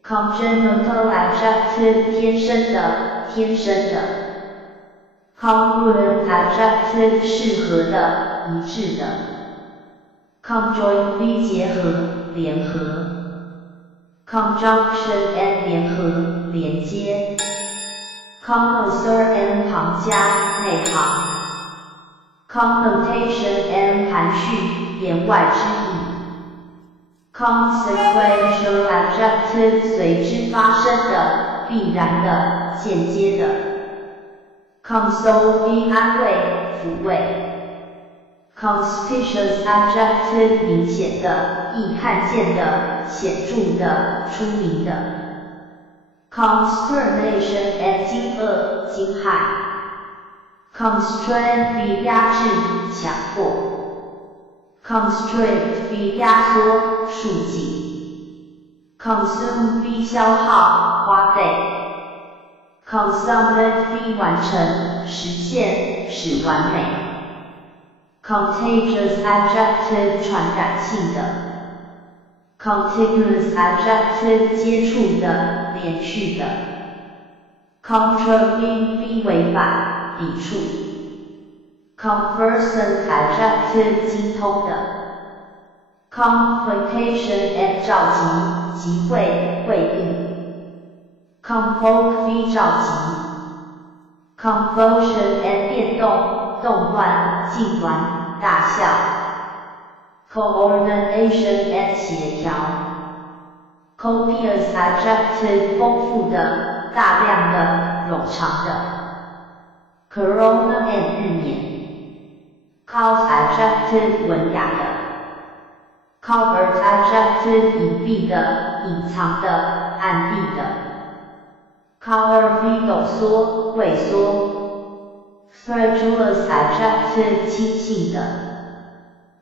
congenital adjective 天生的，天生的。congruent adjective 适合的，一致的。conjoin 非结合，联合。conjunction and 联合，连接。connoisseur and 行家，内行。connotation and 含蓄，言外之意。consequential adjective 随之发生的，必然的，间接的。console 非安慰，抚慰。conspicuous adjective 明显的，易看见的，显著的，出名的。consternation and 惊愕，惊骇。constrain 非压制，强迫。constrict 非压缩，束紧。consume 非消耗，花费。consummate 非完成，实现，使完美。contagious adjective 传染性的。contiguous adjective 接触的，连续的。contravene 非违反，抵触。conversant adjective 精通的。convocation and 召集，集会，会议。convoke 非召集。convulsion and 变动，动乱，痉挛，大笑。coordination and 协调。copious adjective 丰富的，大量的，冗长的。corona and 日冕。cause adjective 文雅的。covert adjective 隐蔽的，隐藏的，暗地的。cower 非抖缩，畏缩。fraudulous adjective 轻信的。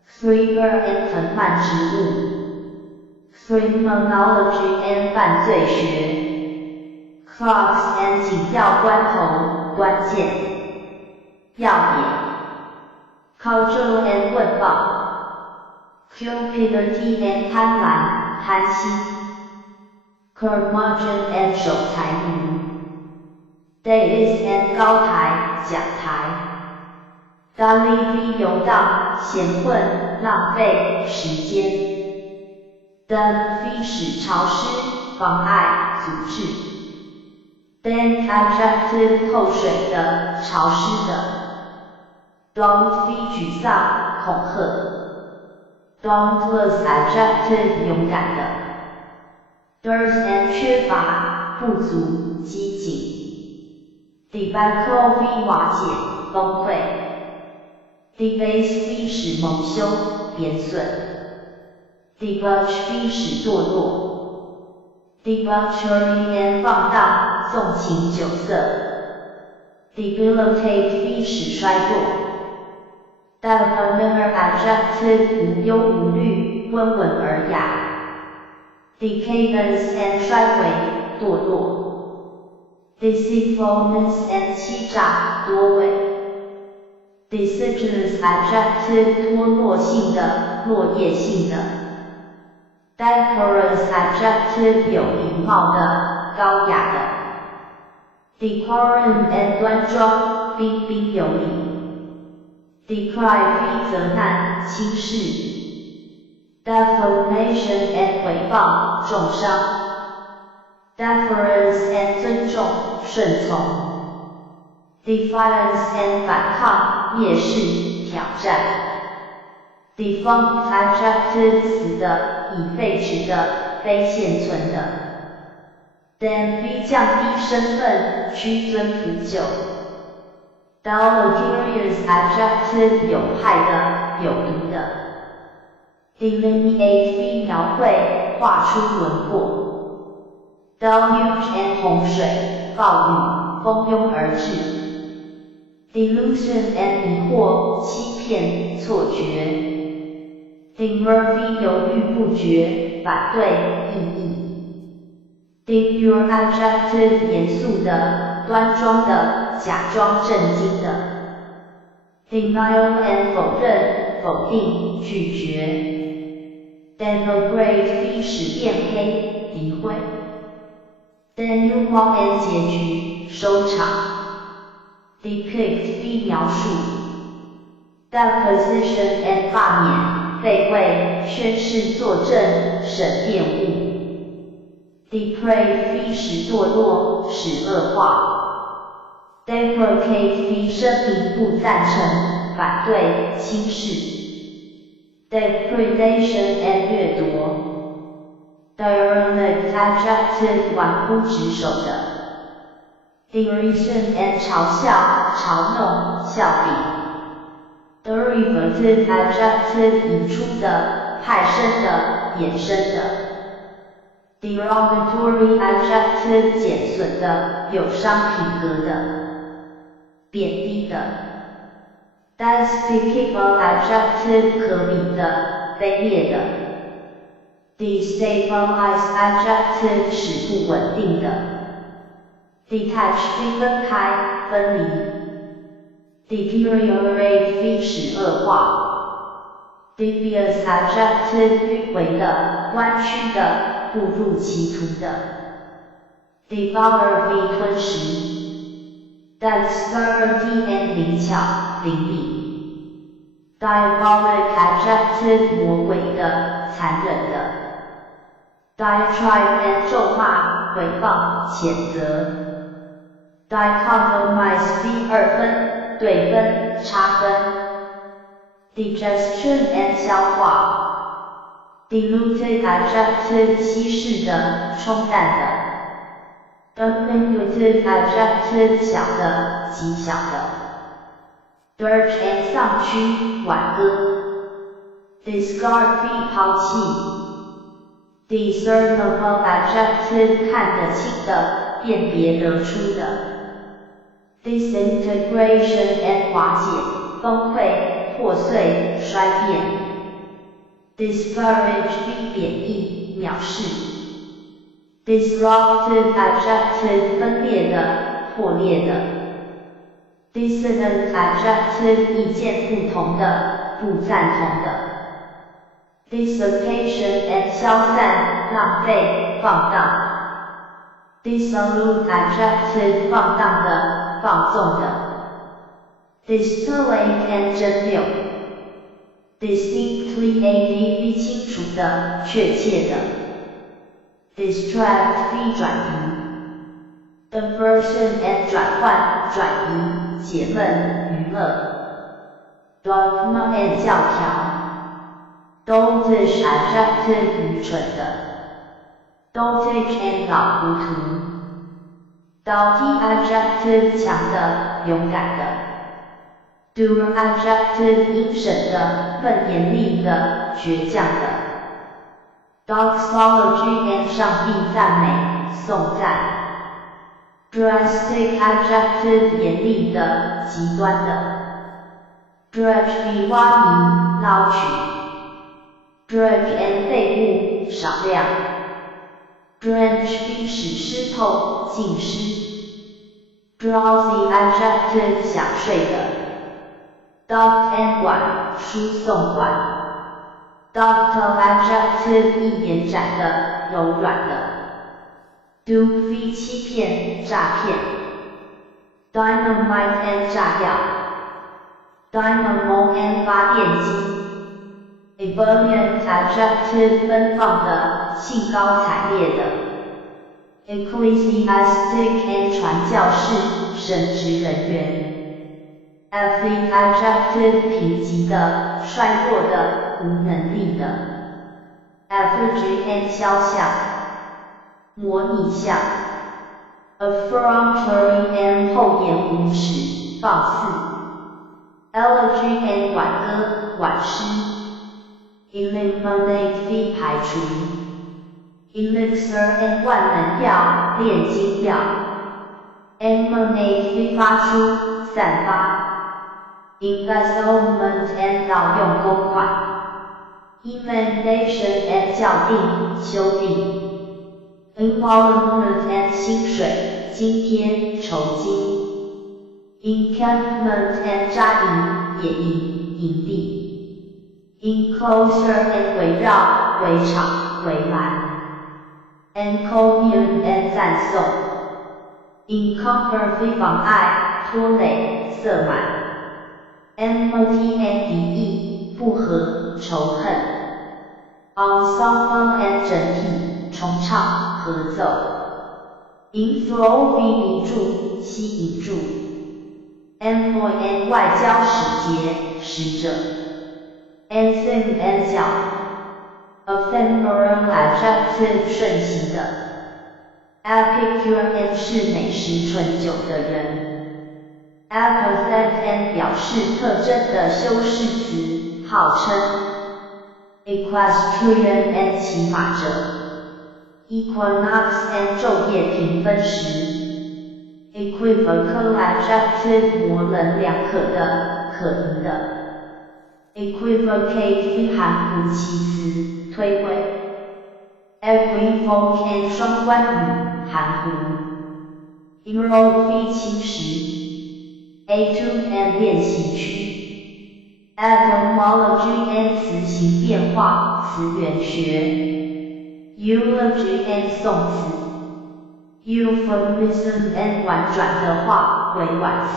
thriller and 藤蔓植物。criminology and 犯罪学。crux and 紧要关头，关键，要点。cultural and 问报。cupidity and 贪婪，贪心。curmudgeon and 守财奴。dais and 高台，讲台。dally 游荡，闲混，浪费时间。damp 使潮湿，妨碍，阻滞。damp adjective 透水的，潮湿的。daunted 沮丧，恐吓。dauntless adjective 勇敢的。dearth and 缺乏，不足，饥馑。debacle 瓦解，崩溃。debase 使蒙羞，贬损。debauch 使堕落。debauchery and 放荡，纵情酒色。debilitate 使衰弱。debonair adjective 无忧无虑，温文尔雅。decadence and 衰微、堕落 deceitfulness and 欺诈、多伪 deciduous adjective 脱落性的、落叶性的 decorous adjective 有礼貌的、高雅的 decorum and 端庄、彬彬有礼 decry 非责难、轻视defamation and 诽谤、重伤 deference and 尊重、顺从 defiance and 反抗、蔑视、挑战 defunct adjective 死的、已废止的、非现存的 demp 降低身份、屈尊腐朽 deleterious adjective 有害的、有毒的delineate 非描绘、画出轮廓 deluge and 洪水、暴雨、蜂拥而至 delusion and 迷惑、欺骗、错觉 demur 非犹豫不决、反对、异议 demure adjective 严肃的、端庄的、假装震惊的 denial and 否认、否定、拒绝denigrate 非使变黑、诋毁 denouement and 结局、收场 depict 非描述 deposition and 罢免、废位、宣誓作证、审辩误 deprave 非使堕落、使恶化 deprecate 非声明不赞成、反对、轻视depredation and 掠夺 derelict adjective 玩忽职守的 derision and 嘲笑、嘲弄、笑柄 derivative adjective 引出的、派生的、衍生的 derogatory adjective 减损的、有伤品格的、贬低的despicable adjective 可比的、卑劣的 destabilize adjective 使不稳定的 detach 非分开、分离 deteriorate 非使恶化 devious adjective 迂回的、弯曲的、误入歧途的 devour 非吞食dexterity and 灵巧、灵敏 diabolic adjective 魔鬼的、残忍的 diatribe and 咒骂、诽谤、谴责 dichotomize 非二分、对分、差分 digestion and 消化 diluted adjective 稀释的、冲淡的diminutive adjective 小的、极小的 dirge and 丧躯、挽歌 discard 非抛弃 discernible adjective 看得清的、辨别得出的 disintegration and 瓦解、崩溃、破碎、衰变 disparage 非贬义、藐视disruptive adjective 分裂的、破裂的 dissonant adjective 意见不同的、不赞同的 dissipation and 消散、浪费、放荡 dissolute adjective 放荡的、放纵的 distillate and 蒸馏 distinctly非清楚的、确切的distract 非转移 diversion and 转换、转移、解闷、娱乐 dogma and 教条 doltish adjective 愚蠢的 dotage and 老糊涂 doughty adjective 强的、勇敢的 dour adjective 阴审的、愤严厉的、倔强的doxology and 上帝赞美、颂赞 drastic adjective 严厉的、极端的 dredge 挖泥、捞取 dredge and 废物、少量 Drench 冰使湿透，浸湿。Drowsy adjective 想睡的。Docked and 管，输送管。Ductile adjective 一延展的，柔软的。Dupe 欺骗，诈骗。Dynamite and 炸药。Dynamo and 发电机。Ebullient adjective 奔放的，兴高采烈的。Ecclesiastic and 传教士，神职人员。Athlete adjective 贫瘠的，衰弱的，无能力的。Effigy and 肖像，模拟像。Effrontery and 厚颜无耻，放肆。Elegy and 挽歌，挽诗。Eliminate 排除。Elixir and 万能药，炼金药。Emanate 发出，散发。Embezzlement and 盗用公款。Emendation and 校订，修订。Emolument and 薪水，津贴，酬金。Encampment and 扎营，野营，营地。Enclosure and 围绕，围场，围栏。Encomium and 赞颂。Encumber 妨碍，拖累，塞满。Enmity and 敌意，不和，仇恨。Ensemble and 整体，重唱，合奏。Enthrall 迷住，吸引住。Envoy and 外交使节，使者。Anthem and 角。Ephemeral adjective 瞬息的。Epicure and 是美食醇酒的人。Epithet and 表示特征的修饰词，号称。Equestrian and 骑马者。Equinox and 昼夜平分时。Equivocal adjective 模棱两可的，可疑的。Equivocate 含糊其词，推诿。Equivoque and 双关语，含糊。Erode 侵蚀。Etude and 练习区。Etymology and 词形变化，词源学。Eulogy and 颂词。Euphemism and 婉转的话，委婉词。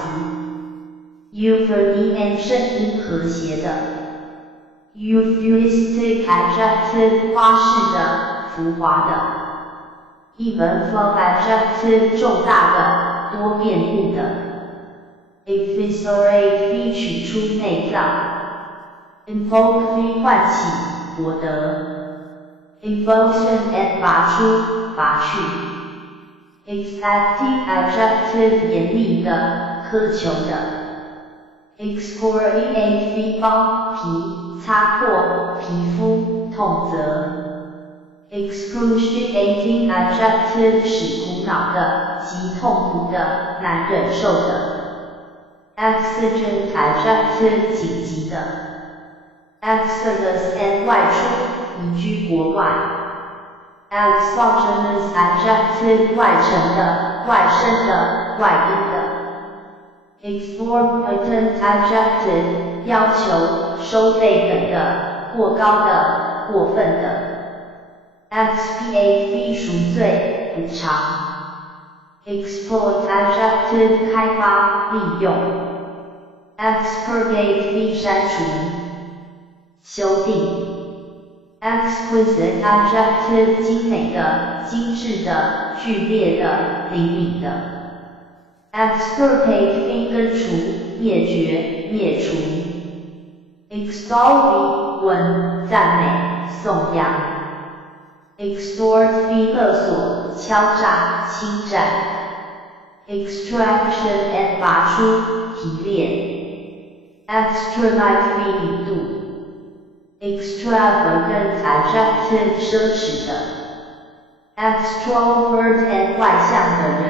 Euphony and 声音和谐的。Euphuistic adjective 花式的，浮华的。Eventful adjective 重大的，多变故的。Eviscerate 取出内脏。Invoke 唤起，博得。Invocation and 拔出，拔去。Exacting adjective 严厉的，苛求的。Excoriate 包皮，擦破，皮肤，痛则。Excruciating adjective 使苦恼的，极痛苦的，难忍受的。Exigent adjective 紧急的。Exodus and 外出，移居国外。Exogenous adjective 外层的，外生的，外因的。Exorbitant adjective 要求，收费等的，过高的，过分的。Expiate 赎罪，补偿。Exploit adjective 开发，利用。Expurgate 删除。修订。Exquisite adjective 精美的，精致的，剧烈的，灵敏的。Extirpate 根除，灭绝，灭除。Extol 闻，赞美，颂扬。Extort 勒索，敲诈，侵占。Extraction and 拔出，提炼。Extradite 引渡。Extravagant adjective 奢侈的。Extrovert and 外向的人。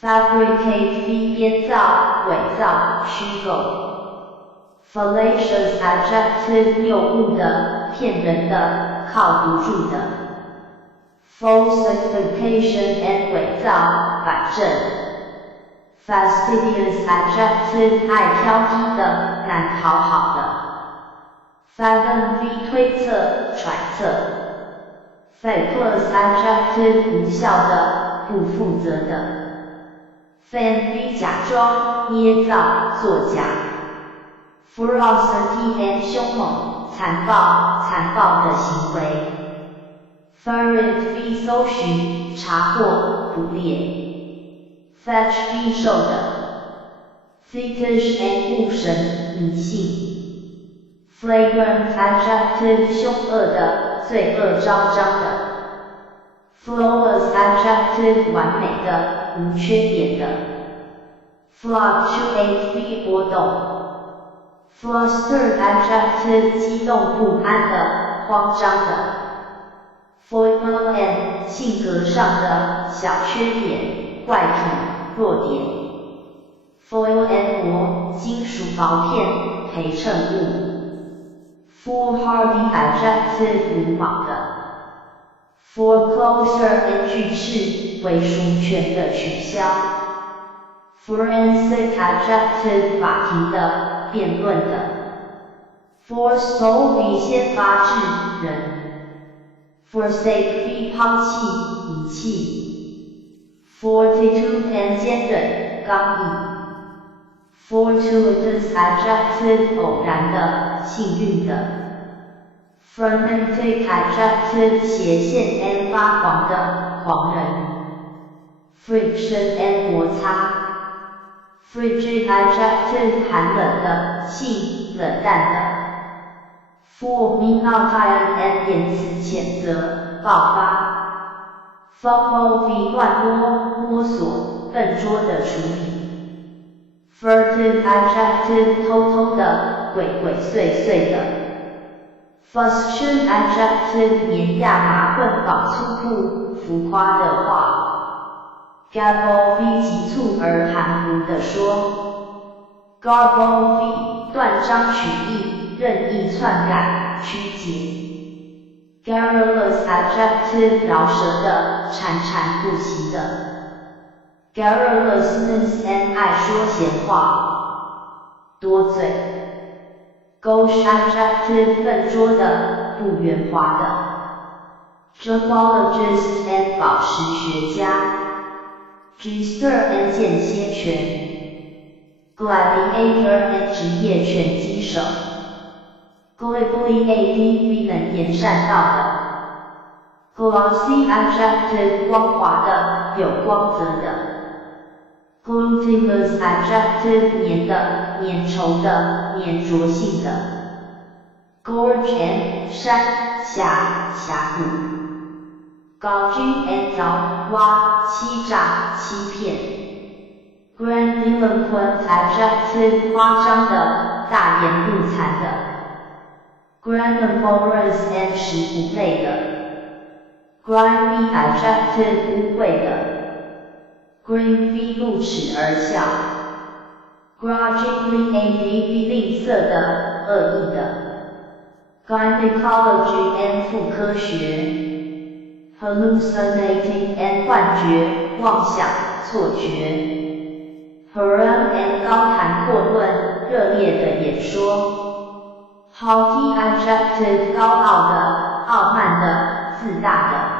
Fabricate 编造，伪造，虚构。Fallacious adjective 谬误的，骗人的，靠不住的。falsification and 伪造、反正。fastidious adjective 爱挑剔的、难讨好的。fathom v 推测、揣测。faithless adjective 无效的、不负责的。feign v 假装、捏造、作假。ferocity and 凶猛、残暴的行为。ferret v 搜寻、查获、捕猎。fetch v 受的。fetish and 误神、迷信。flagrant adjective 凶恶的、罪恶昭彰的。flawless adjective 完美的、无缺点的。fluctuate v 波动。flustered adjective 激动不安的、慌张的。foible and 性格上的小缺点、怪癖、弱点。foil and 膜金属薄片、陪衬物。foolhardy adjective 鲁莽的。foreclosure and 拒斥、毁赎权的取消。forensic adjective 法庭的、辩论的。forestall v 先发制人。forsake v 抛弃、遗弃。fortitude and 坚韧、刚毅。fortuitous adjective 偶然的、幸运的。phrenetic adjective 斜线 and 发狂的、狂人。friction and 摩擦。frigid adjective 寒冷的、性冷淡的。fulminant and 言辞谴责、爆发。fumble v 乱摸索、笨拙的处理。furtive adjective 偷偷的、鬼祟祟的。fustian adjective 黏亚麻混纺粗布、浮夸的话。gabble v 急促而含糊地说。garble v 断章取义、任意篡改、曲解。garrulous adjective 饶舌的、缠缠不齐的。garrulousness and 爱说闲话、多嘴。gauche adjective 笨拙的、不圆滑的。gemologist and 宝石学家。Jester and 间歇拳。gladiator and 职业拳击手。glibly adv 能言善道的。glossy adjective 光滑的、有光泽的。glutinous adjective 黏的、粘稠的、粘着性的。gorge and 山峡、峡谷。gouging and 凿挖、欺诈、欺骗。grandiloquent adjective 夸张的、大言不惭的。grandivorous and 食物类的。grimy adjective 污秽的。green v 露齿而笑。grudgingly adv 吝啬的、恶意的。gynecology and 妇科学。hallucinating and 幻觉、妄想、错觉。harangue and 高谈阔论、热烈的演说。haughty adjective 高傲的、傲慢的、自大的。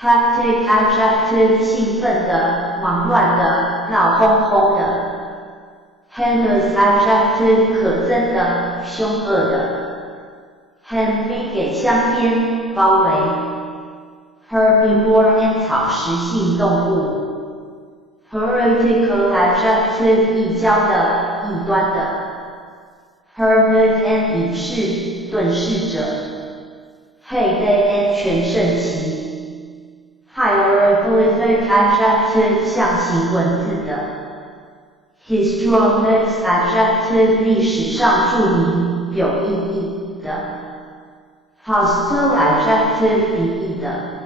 hectic adjective 兴奋的、忙乱的、闹哄哄的。heinous adjective 可憎的、凶恶的。hem v 给香边、包围。herbivore and 草食性动物。heretical adjective 异教的、异端的。hermit and 隐士、遁世者。heyday and 全盛期。hieroglyphic adjective 象形文字的。histrionic adjective 历史上著名、有意义的。hostile adjective 敌意的。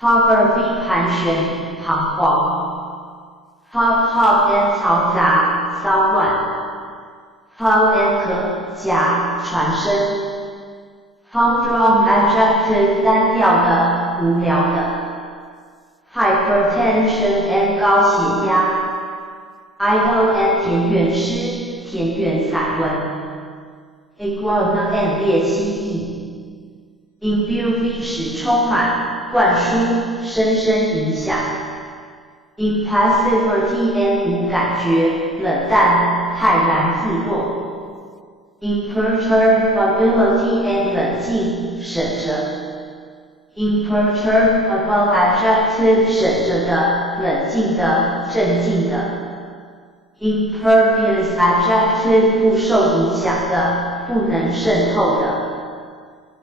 hover v 盘旋、彷徨。hop and 嘈杂、骚乱。hum and 可、假、传声。humdrum adjective 单调的、无聊的。Hypertension and 高血压。Idle and 田园诗，田园散文。Iguana and 猎蜥蜴。Imbue V 使充满，灌输，深深影响。Impassivity and 无感觉，冷淡，泰然自若。Imperturbability and 冷静，省着。Imperturbable adjective 省着的，冷静的，镇静的。Impervious adjective 不受影响的，不能渗透的。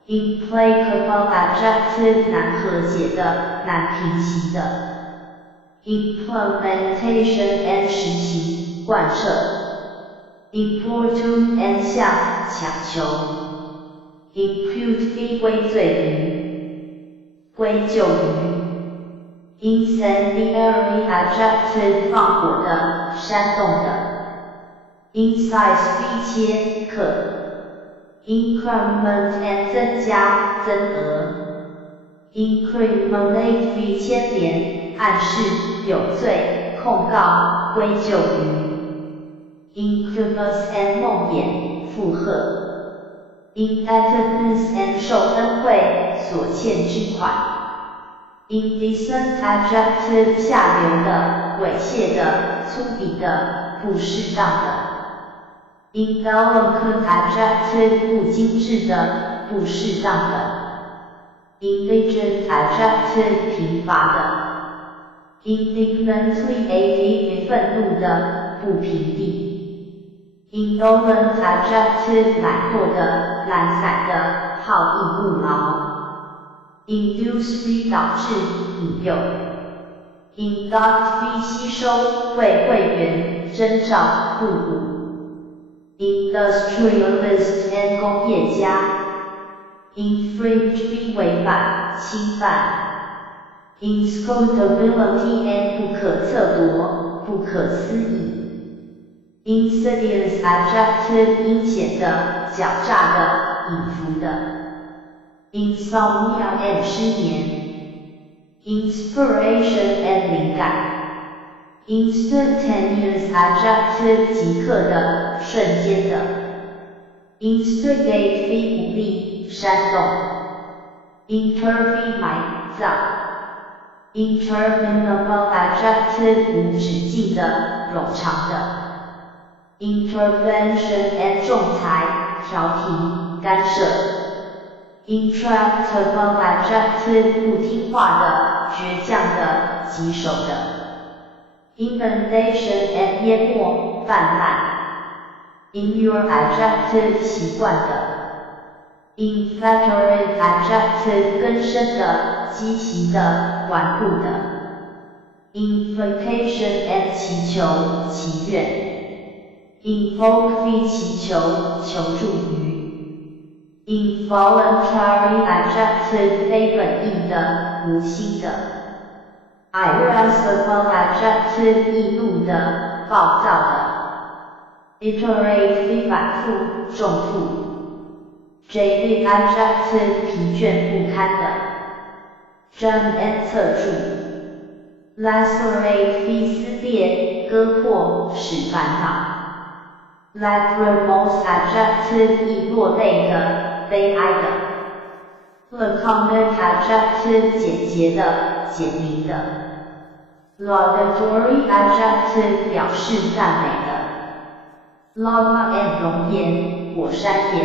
Implacable adjective 难和解的，难平息的。Implementation and 实行，贯彻。Importune and 向，强求。Impute V 归罪于，归咎于。Incendiary adjective 放火的，煽动的。Incise V 切，刻。Increment and 增加，增额。Incriminate V 牵连，暗示，有罪，控告，归咎于。Incubus and 梦魇，附和。Indebtedness and 受恩惠，所欠之款。Indecent adjective 下流的，猥亵的，粗鄙的，不适当的。Indelicate adjective 不精致的，不适当的。Indigent adjective 贫乏的。Indignantly angry 愤怒的，不平地。Indolent adjective 懒惰的，懒散的，好逸恶劳。Induce V 导致，引诱。Induct V 吸收，为会员，征召，入伍。Industrialist and 工业家。Infringe V 违反，侵犯。Inscrutability and 不可测度，不可思议。Insidious adjective 阴险的，狡诈的，隐伏的。Insomnia and 失眠。Inspiration and 灵感。Instantaneous adjective 即刻的，瞬间的。Instigate V 鼓励，煽动。Intervene 埋葬。Interminable adjective 无止境的，冗长的。Intervention and 仲裁，调停，干涉。Intractable adjective 不听话的，倔强的，棘手的。Inundation and 淹没，泛滥。Inure adjective 习惯的。Inveterate adjective 根深的，积极的，顽固的。Invocation and 祈求，祈愿。Invoke V 祈求，求助于。Involuntary adjective 非本意的，无心的。Irascible adjective 易怒的，暴躁的。Iterate V 反复，重复。Jaded adjective 疲倦不堪的。Jam and 侧注。Lacerate V 撕裂，割破，使烦恼。Lachrymose adjective 易落泪的，悲哀的。Laconic adjective 简洁的，简明的。Laudatory adjective 表示赞美的。Lava and 熔岩，火山岩。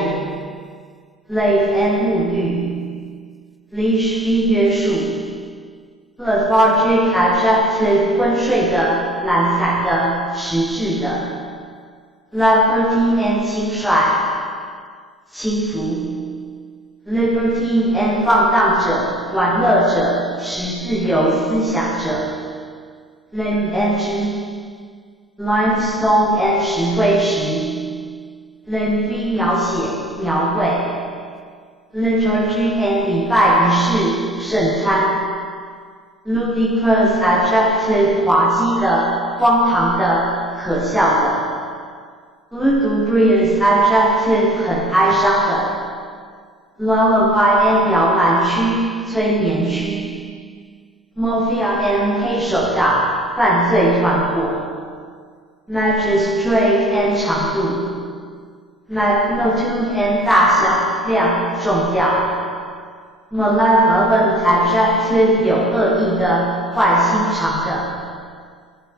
Lave and 沐浴。Leash V 约束。Lethargic adjective 昏睡的，懒散的，迟滞的。Liberty and 轻率，轻浮。Libertine and 放荡者，玩乐者，持自由思想者。Limb and 枝。Limestone and 石灰石。Limn V 描写，描绘。Liturgy and 礼拜仪式，圣餐。Ludicrous adjective 滑稽的，荒唐的，可笑的。Lugubrious adjective 很哀伤的。Lullaby and 摇篮区，催眠区。Mafia and 黑手党，犯罪团伙。Magistrate and 长度。Magnitude and 大小、量、重要。Malevolent adjective 有恶意的、坏心肠的。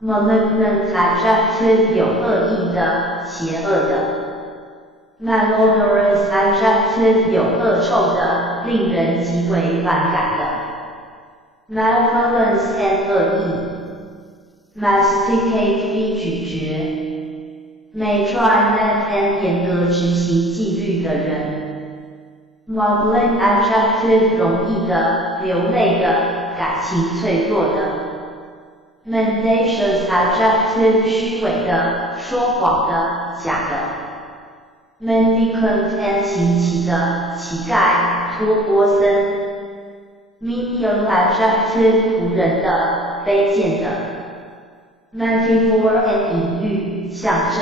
Malignant adjective 有恶意的、邪恶的。Malodorous adjective 有恶臭的、令人极为反感的。Malevolence and 恶意。Masticate v 咀嚼。Matriment and 严格执行纪律的人。Maudlin adjective 容易的、流泪的、感情脆弱的。Mendacious adjective 虚伪的、说谎的、假的。Mendicant and 行乞的、乞丐、托钵僧。Menial adjective 仆人的、卑贱的。Metaphor and 隐喻、象征。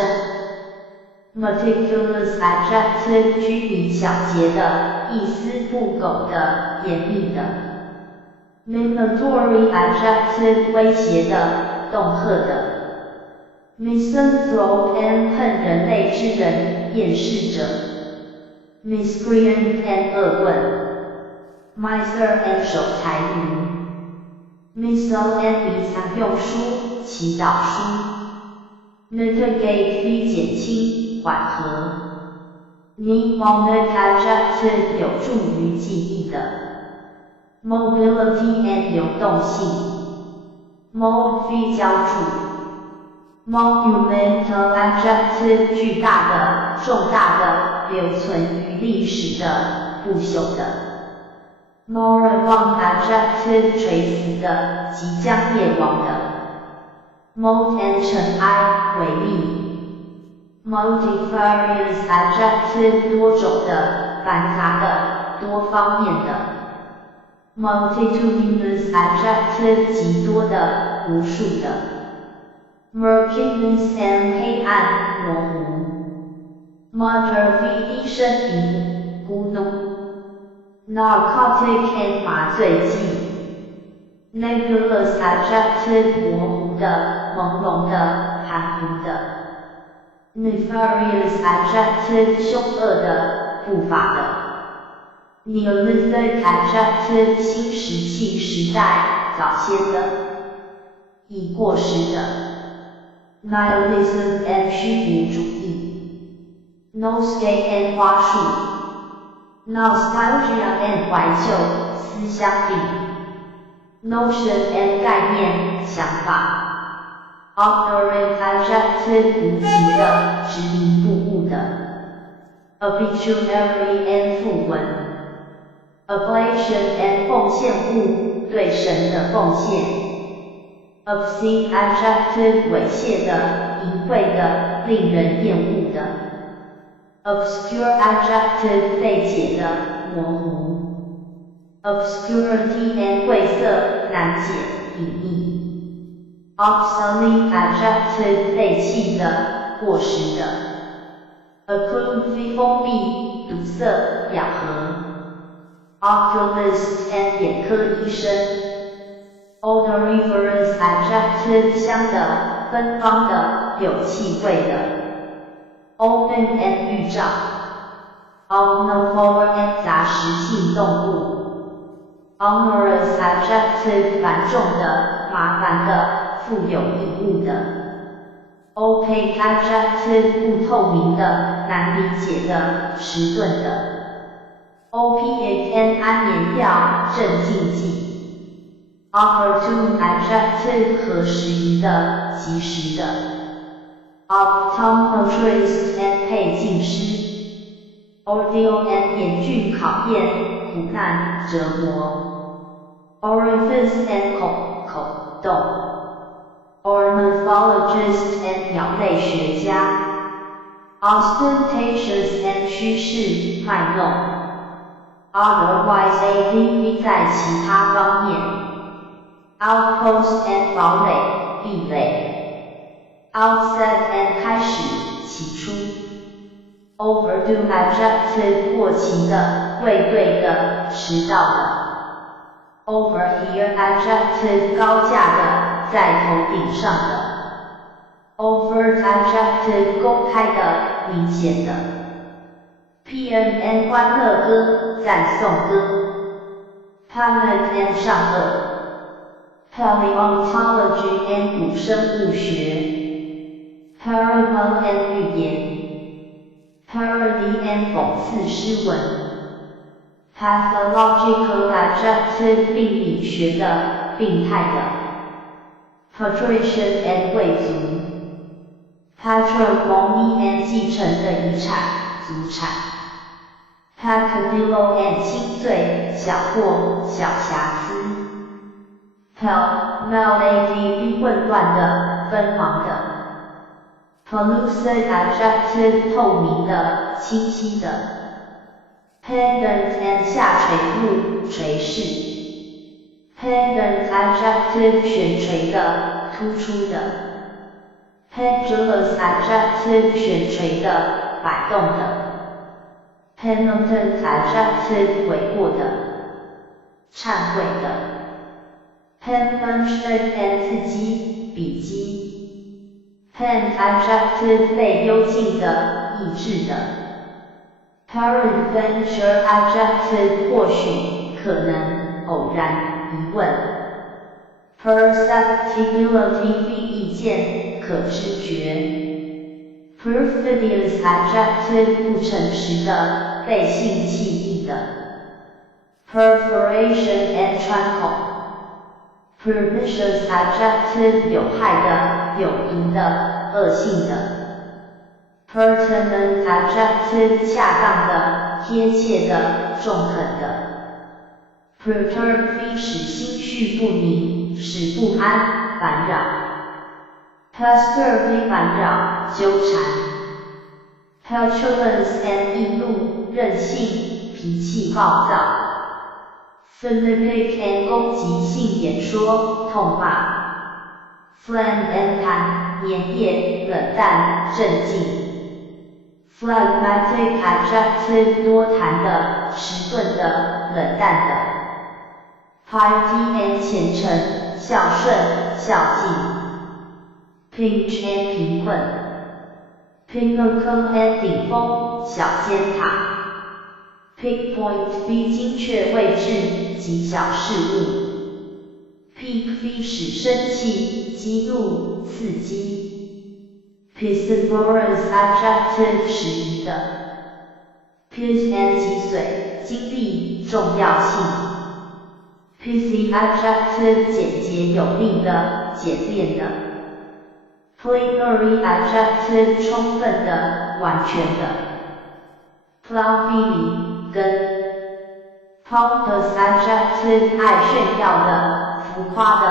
Meticulous adjective 拘泥小节的、一丝不苟的、严密的。Minatory adjective 威胁的、恫吓的。Misanthrope and 恨人类之人、厌世者。Miscreant and 恶棍。Miser and 守财奴。Missal and 理财用书、祈祷书。Mitigate 减轻、缓和。Mnemonic adjective 有助于记忆的。Mobility and 流动性。Mold 浇筑。Monumental adjective 巨大的、重大的、留存于历史的、不朽的。Moribund adjective 垂死的、即将灭亡的。Mold and 尘埃、毁灭。Multifarious adjective 多种的、繁杂的、多方面的。Multitudinous adjective 极多的、无数的。Murkiness and 黑暗、模糊。Mutter 低声吟、咕哝。Narcotic and 麻醉剂。Nebulous adjective 模糊的、朦胧的、含糊的。Nefarious adjective 凶恶的、不法的。Neolithic adjective 新石器时代、早先的。已过时的。Nihilism and 虚无主义。Nosegay and 花束。Nostalgia and 怀旧、思乡病。Notion and 概念、想法。Ignorant adjective 无情的、执迷不悟的。Obituary and 讣文。Oblation and 奉献物，对神的奉献。Obscene adjective 猥亵的、淫秽的、令人厌恶的。Obscure adjective 费解的、模糊。Obscurity and 晦涩、难解、隐秘。Obsolete adjective 废弃的、过时的。Occlude 封闭、堵塞、咬合。Oculist and 眼科医生。Odoriferous adjective 香的、芬芳的、有气味的。Omen and 预兆。Omnivore and 杂食性动物。Onerous adjective 繁重的、麻烦的、富有义务的。Opaque adjective 不透明的、难理解的、迟钝的。Opiate and 安眠药、镇静剂。Opportune adjective 合时宜的、及时的。Optometrist and 配镜师。Ordeal and 严峻考验、苦难、折磨。Orifice and 口洞。Ornithologist and 鸟类学家。Ostentatious and 虚饰、卖弄。Otherwise AV 在其他方面。Outpost and 堡垒、壁垒。Outset and 开始、起初。Overdue adjective 过期的、未对的，迟到的。Over here adjective 高价的，在头顶上的。Overt adjective 公开的，明显的。PNN 欢乐歌，赞颂歌。Paleontology 上颚。Paleontology and 古生物学。Parable and 寓言。Parody and 讽刺诗文。Pathological adjective 病理学的，病态的。Patrician and 贵族。Patrimony and 继承的遗产，祖产。Peccadillo and 轻罪，小过，小瑕疵。Malady 混乱的，纷忙的。Pellucid adjective 透明的，清晰的。Pendant and 下垂部，垂饰。Pendant adjective 悬垂的，突出的。Pendulous adjective 悬垂的，摆动的。Penitent adjective 悔过的，忏悔的。Penmanship and 字迹，笔迹。Pen adjective 被幽禁的，抑制的。Peradventure adjective 或许，可能，偶然，疑问。Perceptibility 意见，可知觉。Perfidious adjective 不诚实的，背信弃义的。Perforation and 穿孔。Pernicious adjective 有害的，有毒的，恶性的。Pertinent adjective 恰当的，贴切的，中肯的。Perturb 使心绪不宁，使不安，烦扰。Pester 烦扰，纠缠。Petulance and 易怒，任性，脾气暴躁。Philippic and 攻击性演说，痛骂。Phlegm and 痰，粘液，冷淡，镇静。Phlegmatic adjective 多痰的，迟钝的，冷淡的。Piety and 虔诚，孝顺，孝敬。Pinch and 贫困。Pinnacle and 顶峰，小尖塔。Pinpoint 精确位置，极小事物。Pique 使生气，激怒，刺激。Piscivorous adjective 适宜的。Pis and 脊髓，精力，重要性。Pithy adjective 简洁有力的，简练的。Plenary adjective 充分的，完全的。Plumby 根。Pompous adjective 爱炫耀的，浮夸的，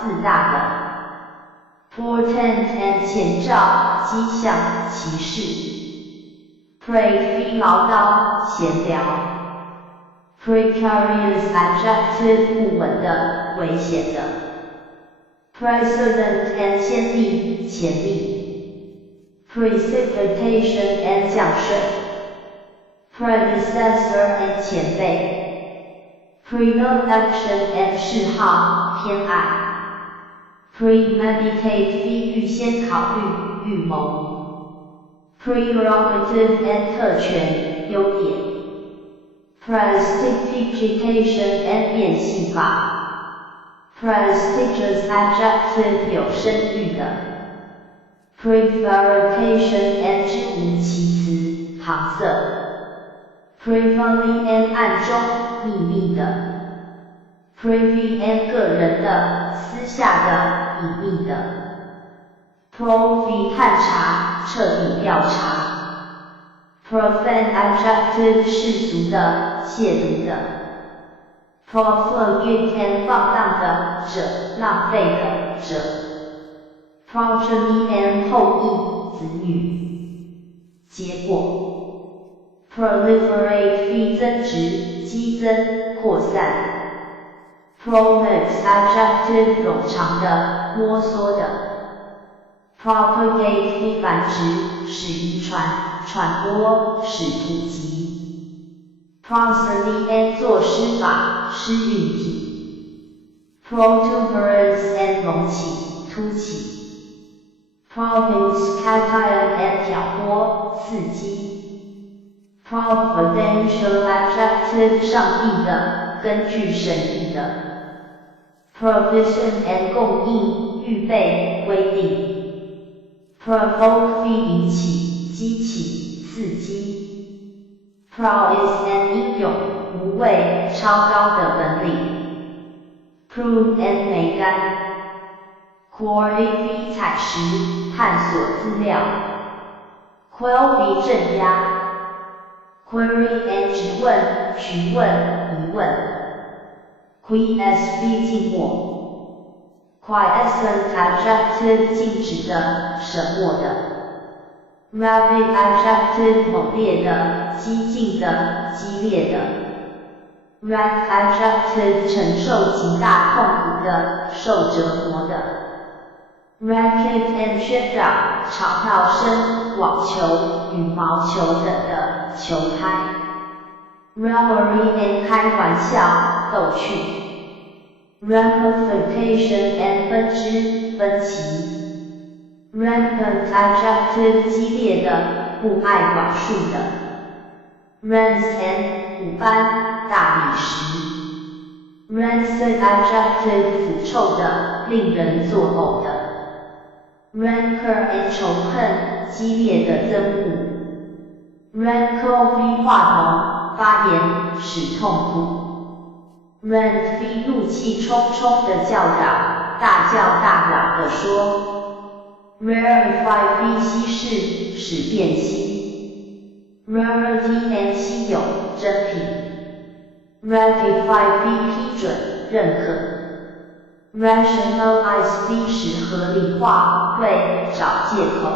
自大的。Portent and 前兆，迹象，启示。Pray 唠叨，闲聊。Precarious adjective 不稳的，危险的。Precedent and 先例，前例。Precipitation and 降水。Predecessor and 前辈。Predilection and 嗜好，偏爱。Premeditate 预先考虑，预谋。Prerogative and 特权，优点。Prestidigitation and 变戏法。Prestigious adjective 有声誉的。Prevarication and 之无其词，搪塞。Privily and 暗中，秘密的。Privy and 个人的，私下的，隐秘的。Probe 探查，彻底调查。Profane adjective 世俗的，亵渎的。Profligate and 放荡的者，浪费的者。Progeny and 后裔，子女。结果。Proliferate 增殖，激增，扩散。Prolix adjective 冗长的，啰嗦的。Propagate 繁殖，使遗传，传播，使普及。Prosody and 作诗法，诗韵体。Protuberance and 隆起，凸起。Province cation and 挑拨，刺激。Providential adjective 上意的，根据神意的。Provision and 供应，预备，规定。Provoke 引起，激起，刺激。Prowess and 英勇，无畏，超高的本领。Prune and 梅干。Quarry 采石，探索资料。Query 镇压。Query and 质问，询问，疑问。Quiesce 静默。Quiescent adjective 静止的，沉默的。Rapid adjective 猛烈的，激进的，激烈的。Rack adjective 承受极大痛苦的，受折磨的。Racket and shipwreck 吵闹声，网球、羽毛球等的，球拍。Revelry and 开玩笑，逗趣。Ramification and 分支，分歧。Rampant adjective 激烈的，不爱管束的。Rance and 虎斑，大理石。Rancid adjective 腐臭的，令人作呕的。Rancor and 仇恨，激烈的憎恶。Rancor 化脓，发炎，使痛苦。Rant 怒气冲冲的叫嚷，大叫大嚷地说。Rarefy 稀释，使变稀。Rarity and 稀有，珍品。Ratify 批准，认可。Rationalize 使合理化，为找借口。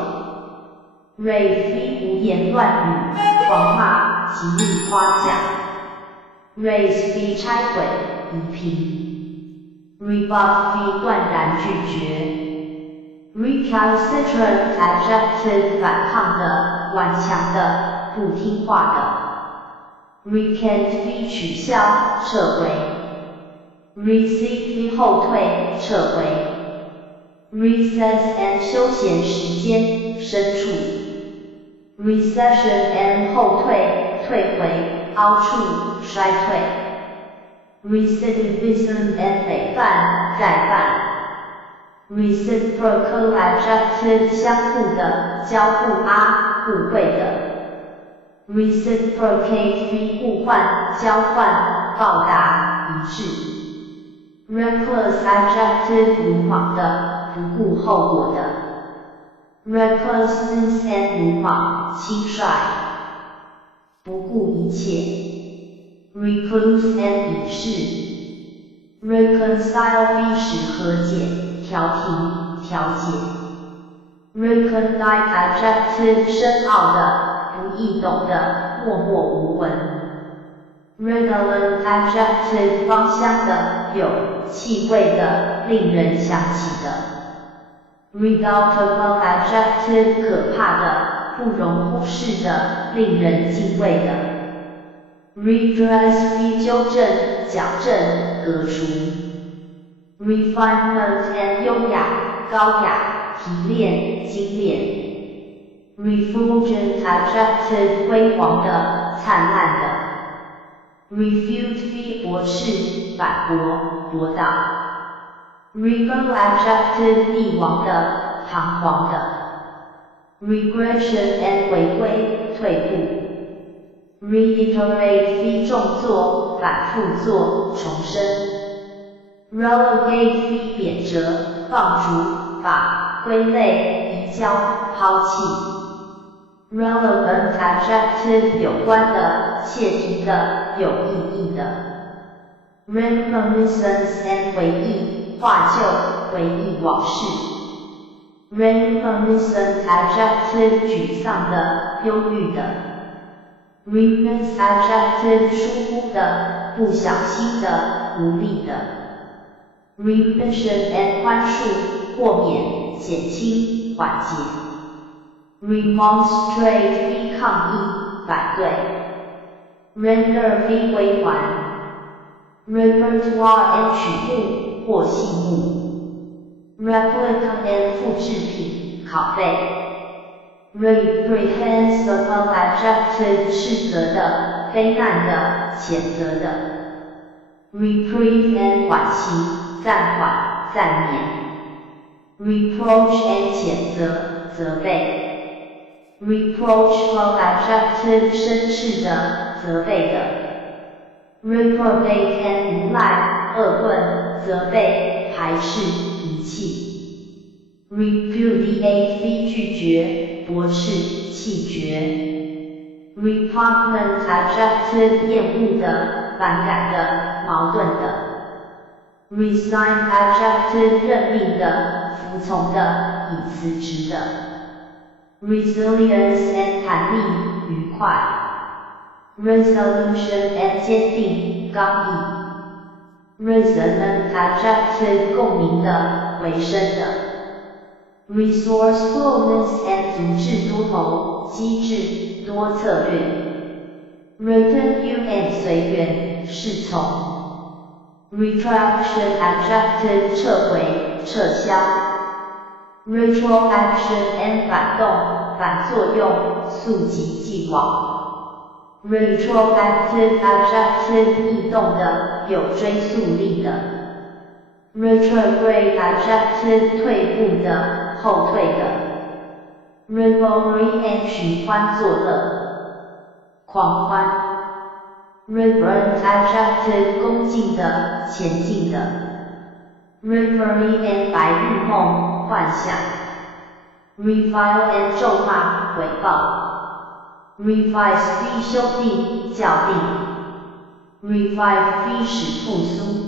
Rave 胡言乱语，狂骂，极力夸奖。Raise 拆毁，夷平。Rebuff 断然拒绝。Recalcitrant adjective 反抗的，顽强的，不听话的。Recant 取消，撤回。Recede 后退，撤回。Recess and 休闲时间，深处。Recession and 后退，退回，凹处，衰退。Recidivism and 累犯，再犯。Reciprocal adjective 相互的，交互互惠的。Reciprocate 互换，交换，报答，一致。Reckless adjective 鲁莽的，不顾后果的。Recklessness and 鲁莽，轻率，不顾一切。Recluse and 隐士。Reconcile 使和解，调停，调解。Recondite adjective 深奥的，不易懂的，默默无闻。Redolent adjective 芳香的，有气味的，令人想起的。Redoubtable adjective 可怕的，不容忽视的，令人敬畏的。Redress 纠正，矫正，革除。Refinement and 优雅，高雅，提炼，精炼。Refulgent adjective 辉煌的，灿烂的。Refute 驳斥，反驳，驳倒。Regal adjective 帝王的，堂皇的。Regression and 回归，退步。Reiterate 重做，反复做，重申。Relegate 贬谪，放逐，把，归类，移交，抛弃。Relevant adjective 有关的，切题的，有意义的。Reminiscence and 回忆，画旧，回忆往事。Reminiscent adjective 沮丧的，忧郁的。Remiss adjective 疏忽的，不小心的，无力的。Remission and 宽恕，豁免，减轻，缓解。Remonstrate 抗议，反对。render V 归还 repertoire and 曲目或细目 replica and 复制品拷贝 reprehensible adjective 斥责的、非难的、谴责的 reprieve and 缓刑、暂缓、暂免 reproach and 谴责、责备 reproachful adjective 生斥的、责备的 reprobate and 无赖、恶棍、责备、排斥、遗弃 repudiate 拒绝、驳斥、弃绝 repugnant adjective 厌恶的、反感的、矛盾的 resign adjective 认命的、服从的、已辞职的 resilience and 弹力、愉快 resolution and 坚定、刚毅 resonant adjective 共鸣的、回声的 resourcefulness and 足智多谋、机智、多策略 retinue and 随缘、侍从 retraction adjective 撤回、撤销 retroaction and 反动、反作用、溯及既往 retroactive adjective 异动的、有追溯力的 retrograde adjective 退步的、后退的 revelry and 寻欢作乐、狂欢 reverent adjective 恭敬的、前进的 reverie and 白日梦、幻想 revile and 咒骂、诽谤 revise v 修订、校订 revive v 使复苏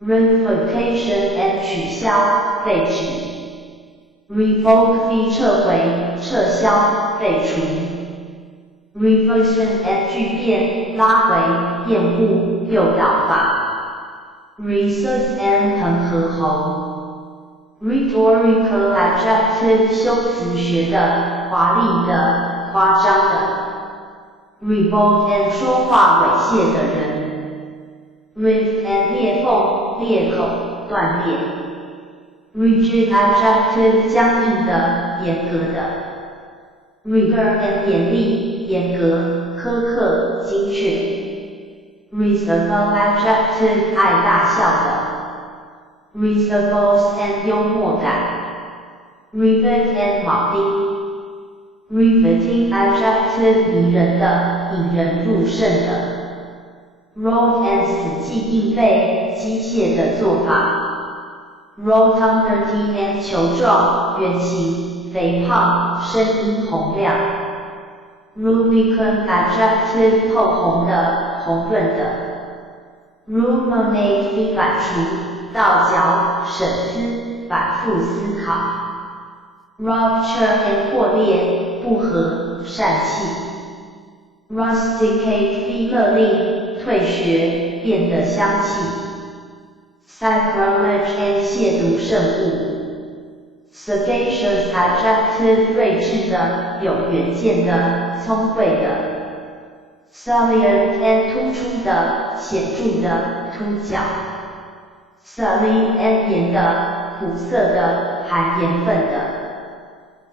revocation and 取消、废止 revoke v 撤回、撤销、废除 reversion and 巨变、拉回、厌恶、诱导法 resurse and 腾和喉 rhetorical adjective 修辞学的、华丽的、夸张的 revolt and 说话猥亵的人 rift and 裂缝、裂口、断裂 rigid adjective 僵硬的、严格的 rigor and 严厉、严格、苛刻、精确 reasonable adjective 爱大笑的 reasonable and 幽默感 rivet and 铆钉 riveting adjective 迷人的、引人入胜的 roll and 死记硬背、机械的做法 rotundity and 球状、圆形、肥胖、声音洪亮 rubicund adjective 透红的、红润的 ruminate 反刍、倒嚼、审思、反复思考 rupture and 破裂、不和、疝气 rusticate 勒令、退学、变得香气 sacrilege and 亵渎圣物 sagacious adjective 睿智的、有远见的、聪慧的 salient and 突出的、显著的、突角 saline and 盐的、苦涩的、含盐分的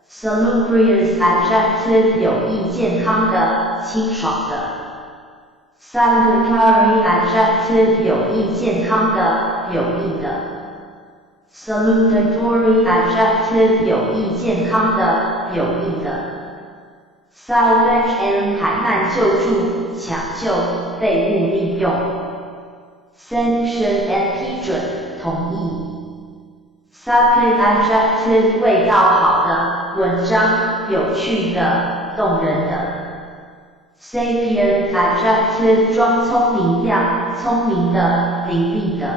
salubrious adjective 有益健康的、清爽的 salutary adjective 有益健康的、有益的 salutatory adjective 有益健康的、有益的 salvage and 海难救助、抢救、废物利用 sanction and 批准、同意 sapid adjective 味道好的、文章、有趣的、动人的sapient adjective 装聪明样、聪明的、伶俐的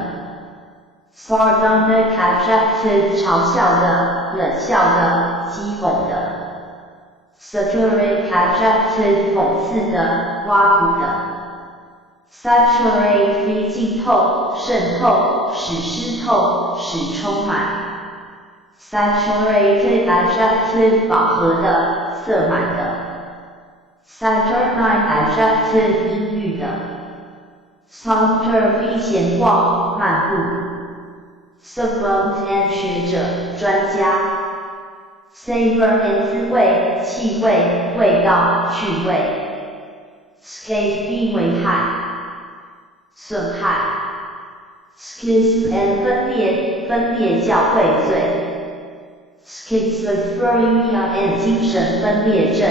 sardonic adjective 嘲笑的、冷笑的、讥讽的 satiric adjective 讽刺的、挖苦的 saturate 浸透、渗透、使湿透、使充满 saturated adjective 饱和的、塞满的 Saturnine adjective 阴郁的 Saunter 闲逛漫步 Savant and 学者专家 Savor and 滋味气味味道趣味 Scathe 危害损害 Schism and 分裂教会罪 Schizophrenia and 精神分裂症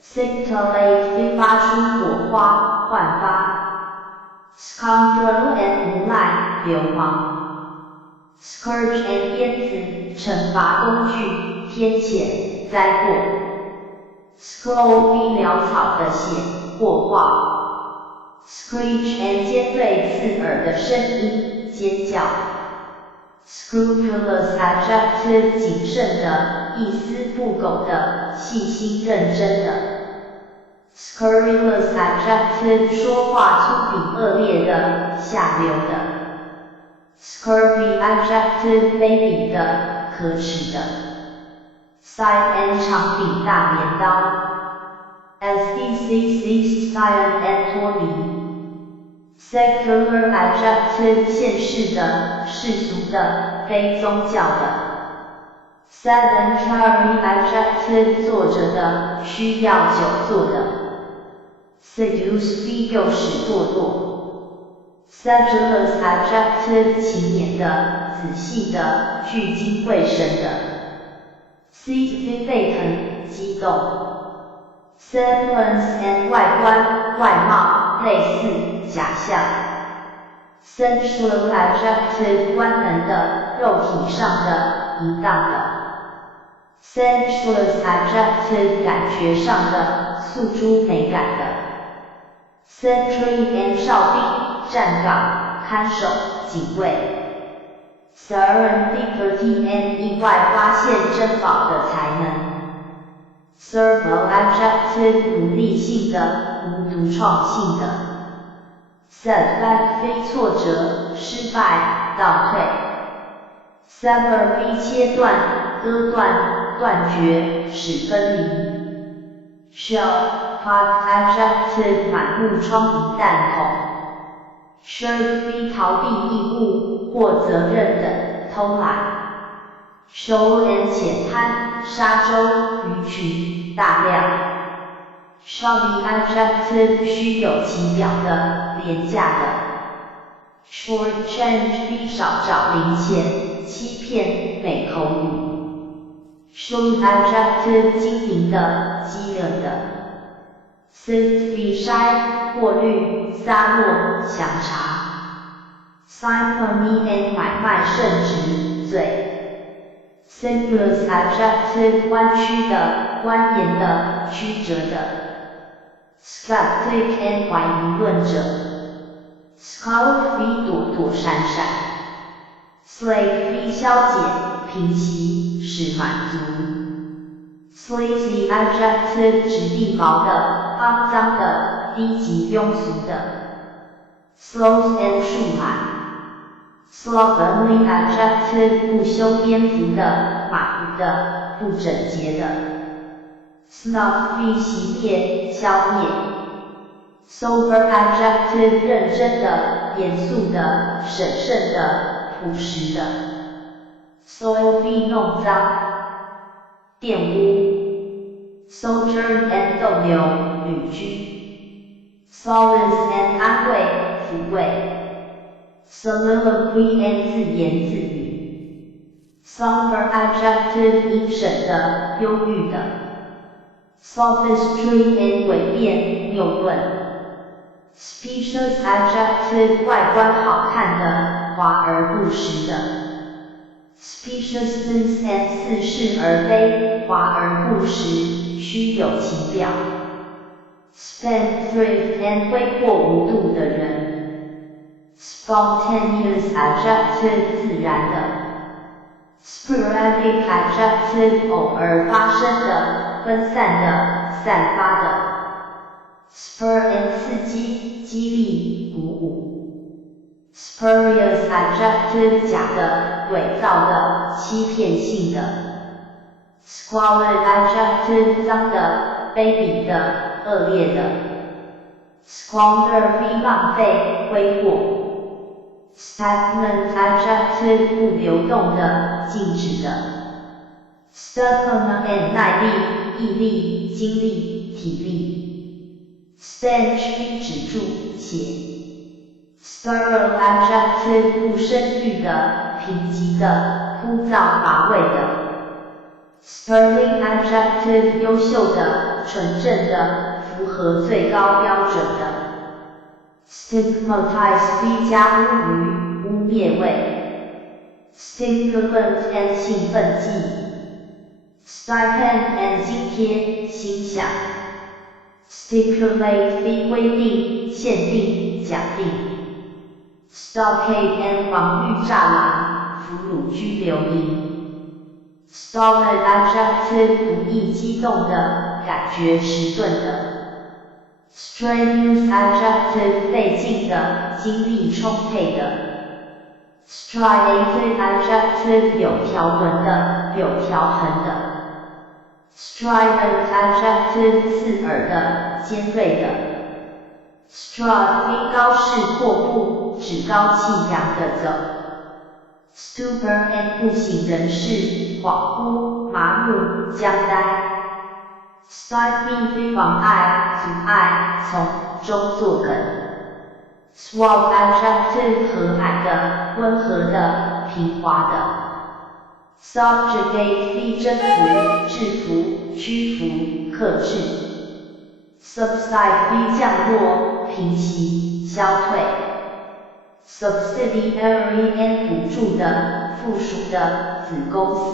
Scintillate 发出火花焕发 Scoundrel and 无赖流氓 Scourge and 鞭子惩罚工具天谴灾祸 Scroll 潦草的写或画 Screech and 尖锐刺耳的声音尖叫 Scrupulous adjective 谨慎的一丝不苟的细心认真的 Scurrilous adjective 说话粗鄙恶劣的下流的 Scurvy adjective 卑鄙的可耻的 Scythe and 长柄大镰刀 SDCC Scion and 脱离 Secular adjective 现世的世俗的非宗教的 Sedentary adjective 坐着的需要久坐的 Seduce 诱使堕落 Sedulous adjective 勤勉的仔细的聚精会神的 Seize 沸腾激动 Semblance and 外观外貌类似假象 Sensual adjective 官能的肉体上的淫荡的 Sensuous adjective 感觉上的诉诸美感的 Sentry and 哨兵站岗看守警卫 Serendipity and 意外发现珍宝的才能 Servo adjective 努力性的无独创性的 Setback 非挫折失败倒退 Sever 切断割断断绝使分离 Shell Park adjective 满目疮痍弹孔 Shirk 逃避义务或责任等偷懒 Shoal and 浅滩沙洲鱼群大量 Shoddy adjective 虚有其表的廉价的 Shortchange 少找零钱欺骗美口语 Shrewd adjective 精明的机灵的 Sift 筛过滤撒落详查 Symphony and 买卖圣旨罪Sinuous adjective 弯曲的蜿蜒的曲折的 Skeptic and 怀疑论者 Scout 躲躲闪闪 Slake 消解平息使满足 Sleazy adjective 直地毛的肮脏的低级庸俗的 Sloth and 树懒Slovenly adjective 不修边幅的马虎的不整洁的 Snuff 熄灭消灭 Sober adjective 认真的严肃的审慎的朴实的 Soil 弄脏玷污 Sojourn and 逗留旅居 Solace and 安慰抚慰Soliloquy and 自言自语 Somber adjective 阴沉的忧郁的 Sophistry and 诡辩谬论 Specious adjective 外观好看的华而不实的 Speciousness and 似是而非华而不实虚有其表 Spendthrift and 挥霍无度的人Spontaneous adjective 自然的 Sporadic adjective 偶尔发生的分散的散发的 Spur and 刺激激励鼓舞 Spurious adjective 假的伪造的欺骗性的 Squalid adjective 脏的卑鄙的、恶劣的 ，squander v 浪费、挥霍 ，stagnant adjective 不流动的、静止的 ，stamina and 耐力、毅力、精力、体力 ，stench 止住、且 sterile adjective 不生育的、贫瘠的、枯燥乏味的。Sterling adjective 优秀的、纯正的、符合最高标准的。Stigmatize v 加污于、污蔑为。Stimulant and 兴奋剂。Stipend and 津贴、薪饷。Stipulate v 规定、限定、讲定。Stockade and 防御栅栏、俘虏拘留营。Stolid adjective 不易激动的，感觉迟钝的。Strenuous adjective 费劲的，精力充沛的。Striated adjective 有条纹的，有条痕的。Strident adjective 刺耳的，尖锐的。Strut 高势阔步，趾高气扬的走。Stupor and 不省人事、恍惚、麻木、僵呆。Stymie 妨碍、阻碍、从中作梗。Suave adjective 和蔼的、温和的、平滑的。Subjugate 征服、制服、屈服、克制。Subside 降落、平息、消退。Subsidiary and 补助的、附属的、子公司。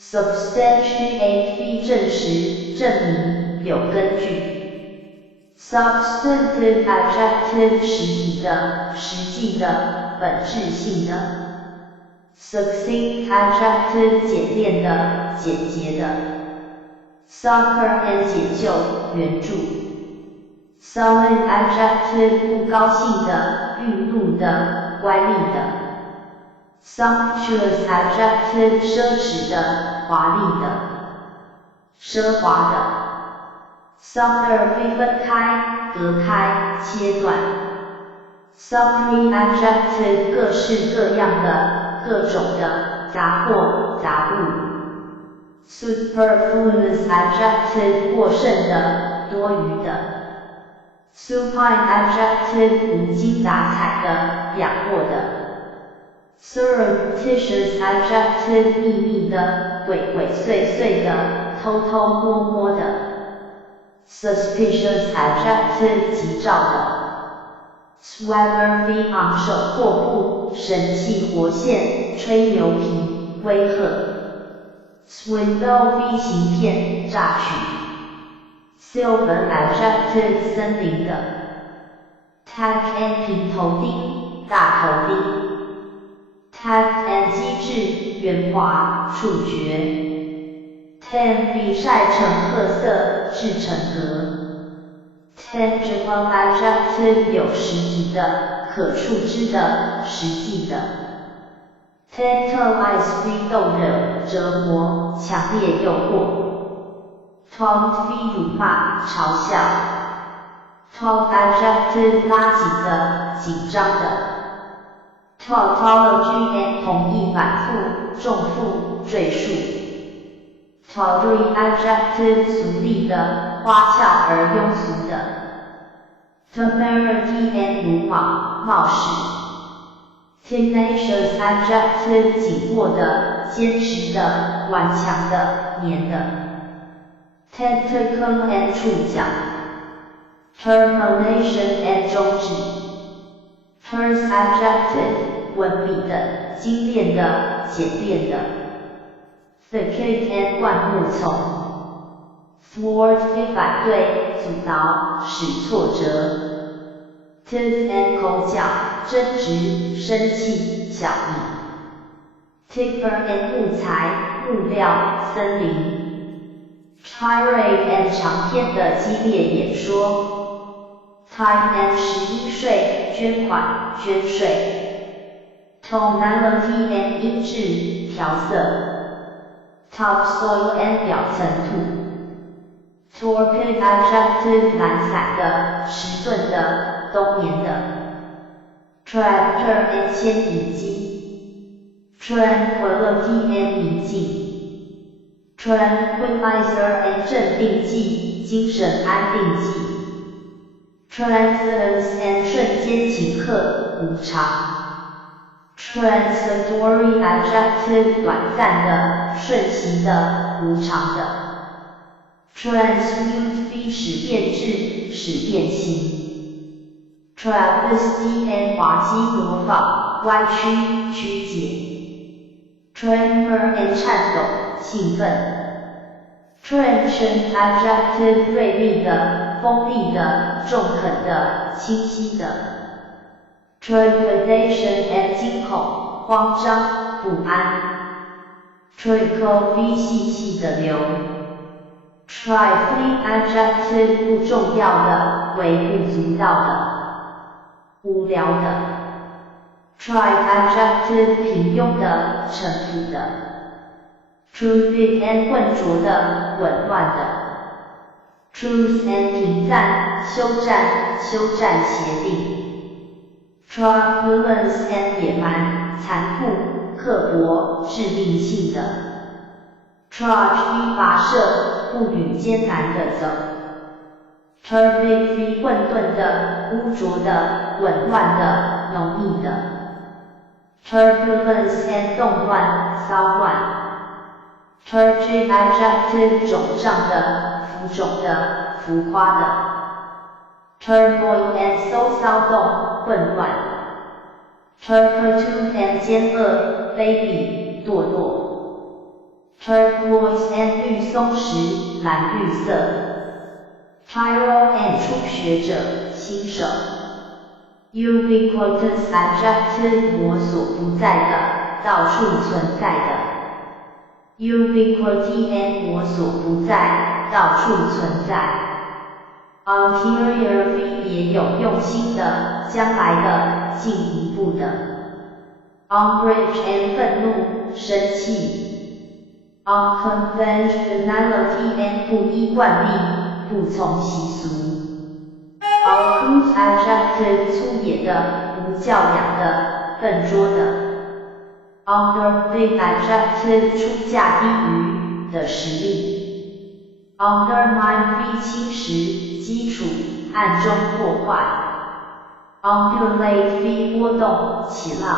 Substantiate 证实、证明、有根据。Substantive adjective 实体的、实际的、本质性的。Succinct adjective 简练的、简洁的。Succor and 解救、援助。Sullen adjective 不高兴的、愠怒的、乖戾的。Sumptuous adjective 奢侈的、华丽的。奢华的。Sunder 分开、隔开、切断。Sundry adjective 各式各样的、各种的、杂货、杂物。Superfluous adjective 过剩的、多余的。Supine adjective 无精打采的、养活的。Surreptitious adjective 秘密的、鬼鬼祟祟的、偷偷摸摸的。Suspicious adjective 急躁的。Swagger v 昂首阔步、神气活现、吹牛皮、威吓。Swindle v 行骗、诈取。Silver adjective 森林的。Tact and 平头钉、大头钉。Tact and 机智、圆滑、触觉。Tan v 晒成褐色、制成革。Tangible adjective 有实体的、可触知的、实际的。Tantalize v 逗惹、折磨、强烈诱惑。Taunt v 辱骂、嘲笑。Taut adjective 拉紧的、紧张的。Tautology and 同意反复、重复、赘述。Tawdry adjective 俗丽的、花俏而庸俗的。Temerity and 鲁莽、冒失。Tenacious adjective 紧握的、坚持的、顽强的、黏的。Tentacle and 触角。Termination and 终止。Terse adjective 文笔的、精炼的、简练的。Thicket and 灌木丛。Thwart 反对、阻挠、使挫折。Teeth and 口角、争执、生气、小意。Timber and 木材、木料、森林。Tirade and 长篇的激烈演说。Time and 11税、捐款、捐税。Tonality and 音质、调色。Topsoil and 表层土。Torpid adjective 懒散的、迟钝的、冬眠的。Tractor and 牵引机。Tranquility and 宁静。Tranquilizer and 镇定剂、精神安定剂。Transience and 瞬间顷刻、无常。Transitory adjective 短暂的、瞬息的、无常的。Transmute 非使变质、使变形。Travesty and 滑稽模仿、歪曲、曲解。Tremor and 颤抖、兴奋。Trenchant adjective 锐利的、锋利的、中肯的、清晰的。Trepidation and 惊恐、慌张、不安。Trickle v 细细的流。Trifling adjective 不重要的、微不足道的、无聊的。Trite adjective 平庸的、陈腐的。Truth and 浑浊的、紊乱的。Truce and 停战、休战、休战协定。Truculence and 野蛮、残酷、刻薄、致命性的。Trudge 跋涉、步履艰难地走。Turbid 混沌的、污浊的、紊乱的、浓密的。Turbulence and 动乱、骚乱。Turgid adjective 肿胀的、浮肿的、浮夸的。Turmoil and 骚动、混乱。Turpitude and 奸恶、卑鄙、堕落。Turquoise and 绿松石、蓝绿色。Tyro and 初学者、新手。Ubiquitous adjective 我所不在的、到处存在的。Ubiquity and 我所不在，到处存在。Ulterior 别有用心的，将来的，进一步的。Umbrage and 愤怒、生气。Unconventionality and 不依惯例，不从习俗。Uncouth adjective 粗野的、无教养的、笨拙的。Underbid adjective 出价低于的实力。Undermine 侵蚀、基础、暗中破坏。Undulate 波动、起浪。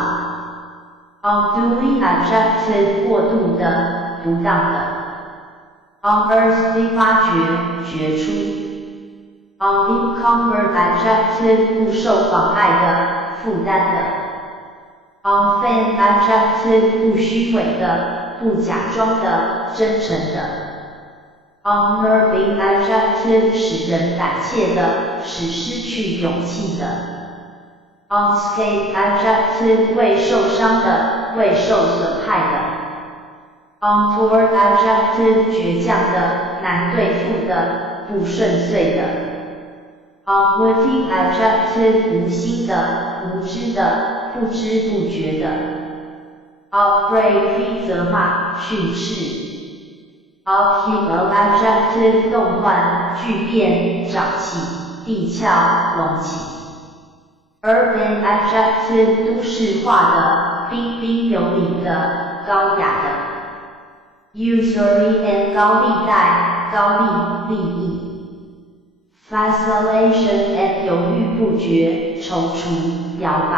Unduly adjective 过度的、不当的。Unearthly 发掘、掘出。Unencumbered adjective 不受妨碍的、负担的。Unfeigned adjective 不虚伪的、不假装的、真诚的。Unnerving adjective 使人胆怯的、使失去勇气的。Unscathed adjective 未受伤的、未受损害的。Untoward adjective 倔强的、难对付的、不顺遂的。Unwitting adjective 无心的、无知的、不知不觉的。Upbraid 责骂、训斥。Upheaval adjective 动乱、巨变、涨起、地壳、隆起。Urban adjective 都市化的、彬彬有礼的、高雅的。Usury and 高利贷、高利、利益。Vacillation and 犹豫不决、踌躇、摇摆。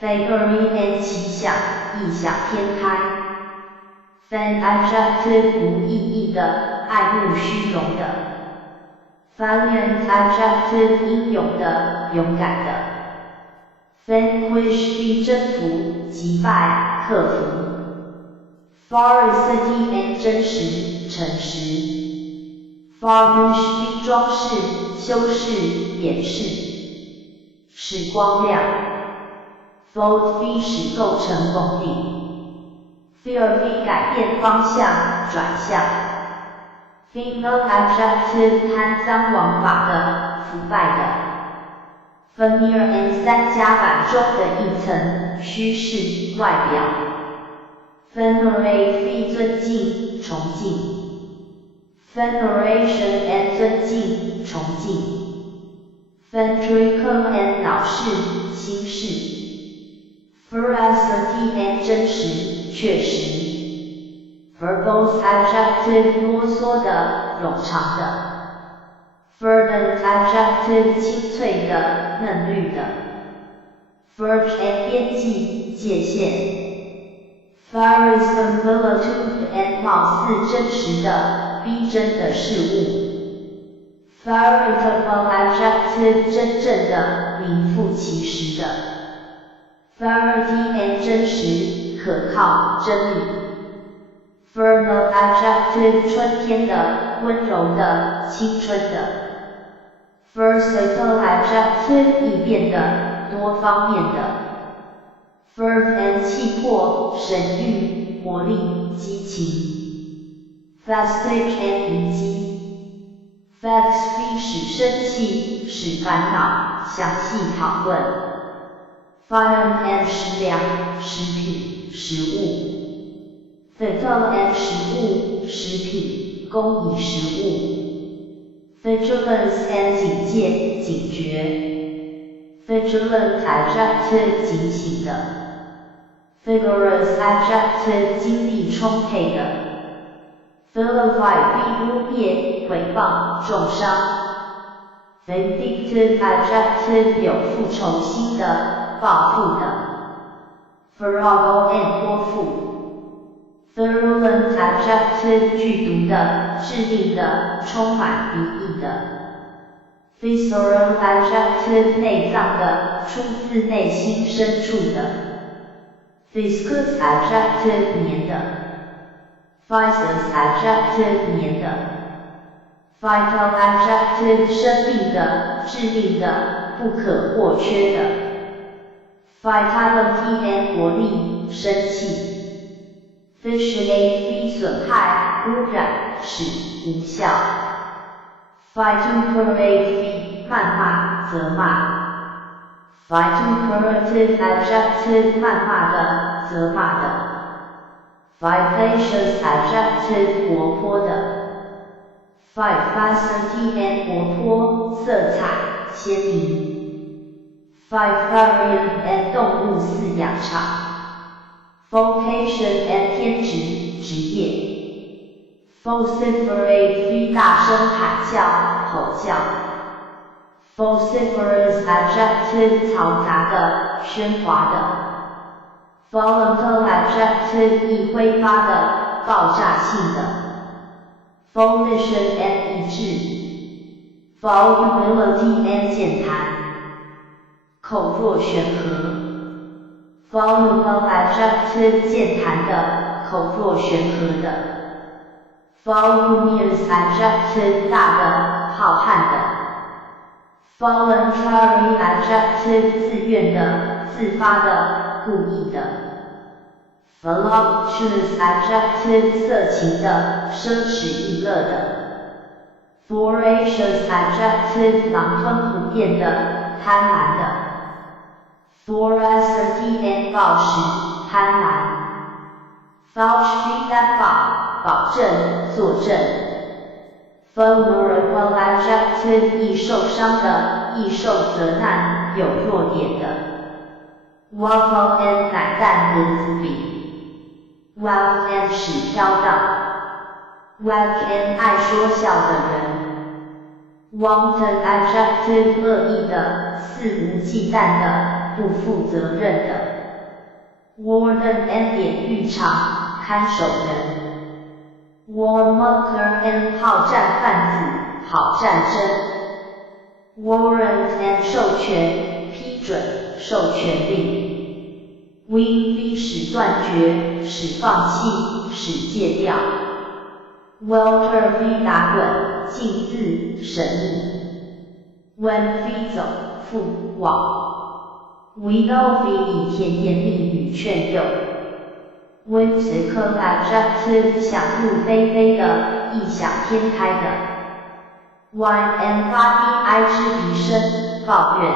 Vagary and 奇想、异想天开。Vain adjective 无意义的、爱慕虚荣的。Valiant adjective 英勇的、勇敢的。Vanquish 征服、击败、克服。Veracity and 真实、诚实。Varnish 装饰、修饰、掩饰。使光亮。Fold 使构成拱顶。Veer 改变方向、转向。Final adjective 贪赃枉法的、腐败的。Veneer and 三夹板中的一层、虚饰、外表。Venerate 尊敬、崇敬。veneration and 尊敬、崇敬 ventricle and 脑室、心室 veracity and 真实、确实 verbose adjective 啰嗦的、冗长的 verdant adjective 清脆的、嫩绿的 verge and 边际、界限 verisimilitude and 貌似真实的、逼真的事物 veritable adjective 真正的、名副其实的 verity and 真实、可靠、真理 vernal adjective 春天的、温柔的、青春的 versatile adjective 易变的、多方面的 verve and 气魄、神韵、活力、激情 vestige and 遗迹 vex 使生气、使烦恼、详细讨论 viand and 食粮、食品、食物 vital and 食物、食品、工艺食物 vigilance and 警戒、警觉 vigilant adjective 警醒的 vigorous adjective 精力充沛的 vilify 逼污蔑、诽谤、重伤 vindictive adjective 有复仇心的、报复的 virago and 泼妇virulent adjective 剧毒的、致命的、充满敌意的 visceral adjective 内脏的、出自内心深处的 viscous adjective 黏的 viscous adjective 黏的 vital adjective 生命的、致命的、不可或缺的 vitality and 活力、生气vitiate 损害、污染、使无效 vituperate 谩骂、责骂 vituperative adjective 谩骂的、责骂的 vivacious adjective 活泼的 vivacity and 活泼、色彩、鲜明 vivarium and 动物饲养场vocation and 天职、职业 vociferate 大声喊叫、吼叫 vociferous adjective 嘈杂的、喧哗的 volatile adjective 易挥发的、爆炸性的 volition and 意志 volubility and 健谈口若悬河voluble adjective 健谈的、口若悬河的 voluminous adjective 大的、浩瀚的 voluntary adjective 自愿的、自发的、故意的 voluptuous adjective 色情的、奢侈逸乐的 voracious adjective 狼吞虎咽的、贪婪的voracity and 暴食、贪婪 vouch 担保、保证、作证 vulnerable adjective 易受伤的、易受责难、有弱点的 waffle and 奶蛋和子饼 wag and 使飘荡 wag and 爱说笑的人 wanton adjective 恶意的、肆无忌惮的、不负责任的 warden and 典狱长、看守人 warmonger and 好战贩子、好战争 warrant and 授权、批准、授权令 win 使断绝、使放弃、使戒掉 welter 打滚、禁字、神秘 when 走、赴、往widow 以甜言蜜语劝诱 whimsical adjective 想入非非的、异想天开的 whine and body 哀之鼻声、抱怨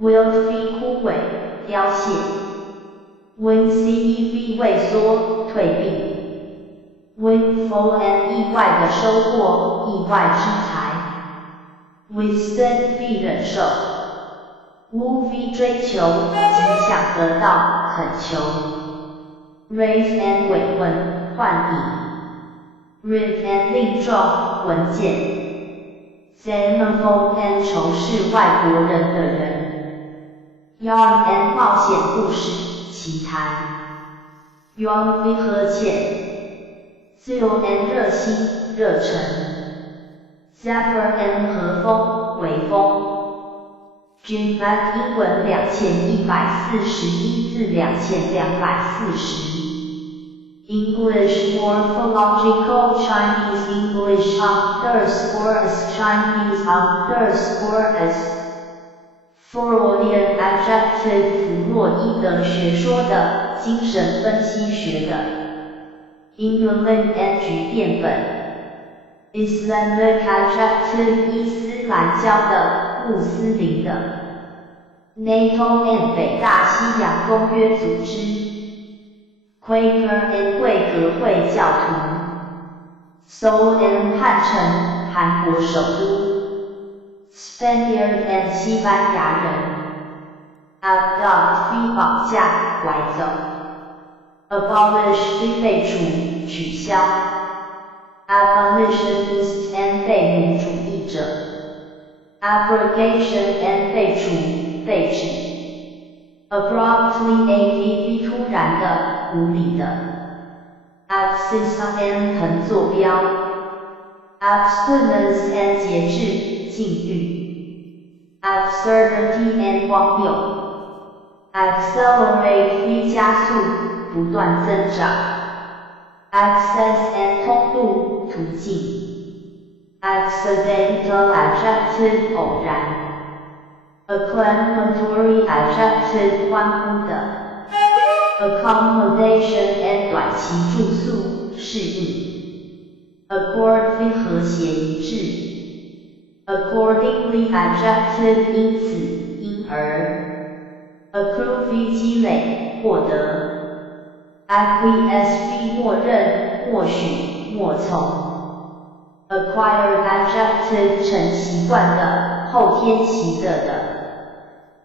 wilted 枯萎、凋谢 wincey 畏缩、退避 windfall and 意外的收获，意外之财。withstand v 忍受 ，woo v 追求，极想得到，恳求。raise and 委问，换以。read and 令状，文件。xenophone and 仇视外国人的人。yarn and 冒险故事，奇谈。yarn v 和浅。zeal and 热心，热忱。zephyr and 和风，微风。GMAT 英文2141至2240。English Morphological Chinese English _Chinese Freudian Adjective 弗洛伊德学说的，精神分析学的。England and 局变本。Islamic Adjective 伊斯兰教的，穆斯林的。NATO and 北大西洋公约组织。Quaker and 贵格会教徒。Seoul and 汉城，韩国首都。Spaniard and 西班牙人。Abduct v 绑架，拐走。Abolish v 废除，取消。Abolitionist and 废奴主义者。Abrogation and 废除，废止。Abruptly a 突然的，无理的。Abscissa and 横坐标。Abstinence and 节制，禁欲。Absurdity and 荒谬。Accelerate v 加速，不断增长。Access and 通路，途径。Accidental adjective 偶然。Acclamatory adjective 欢呼的。Accommodation and 短期住宿，适应。Accord v 和谐一致。Accordingly adjective 因此，因而。Accrue v 积累，获得。Acquiesce v 默认，默许，默从。Acquired adjective 成习惯的，后天习得的。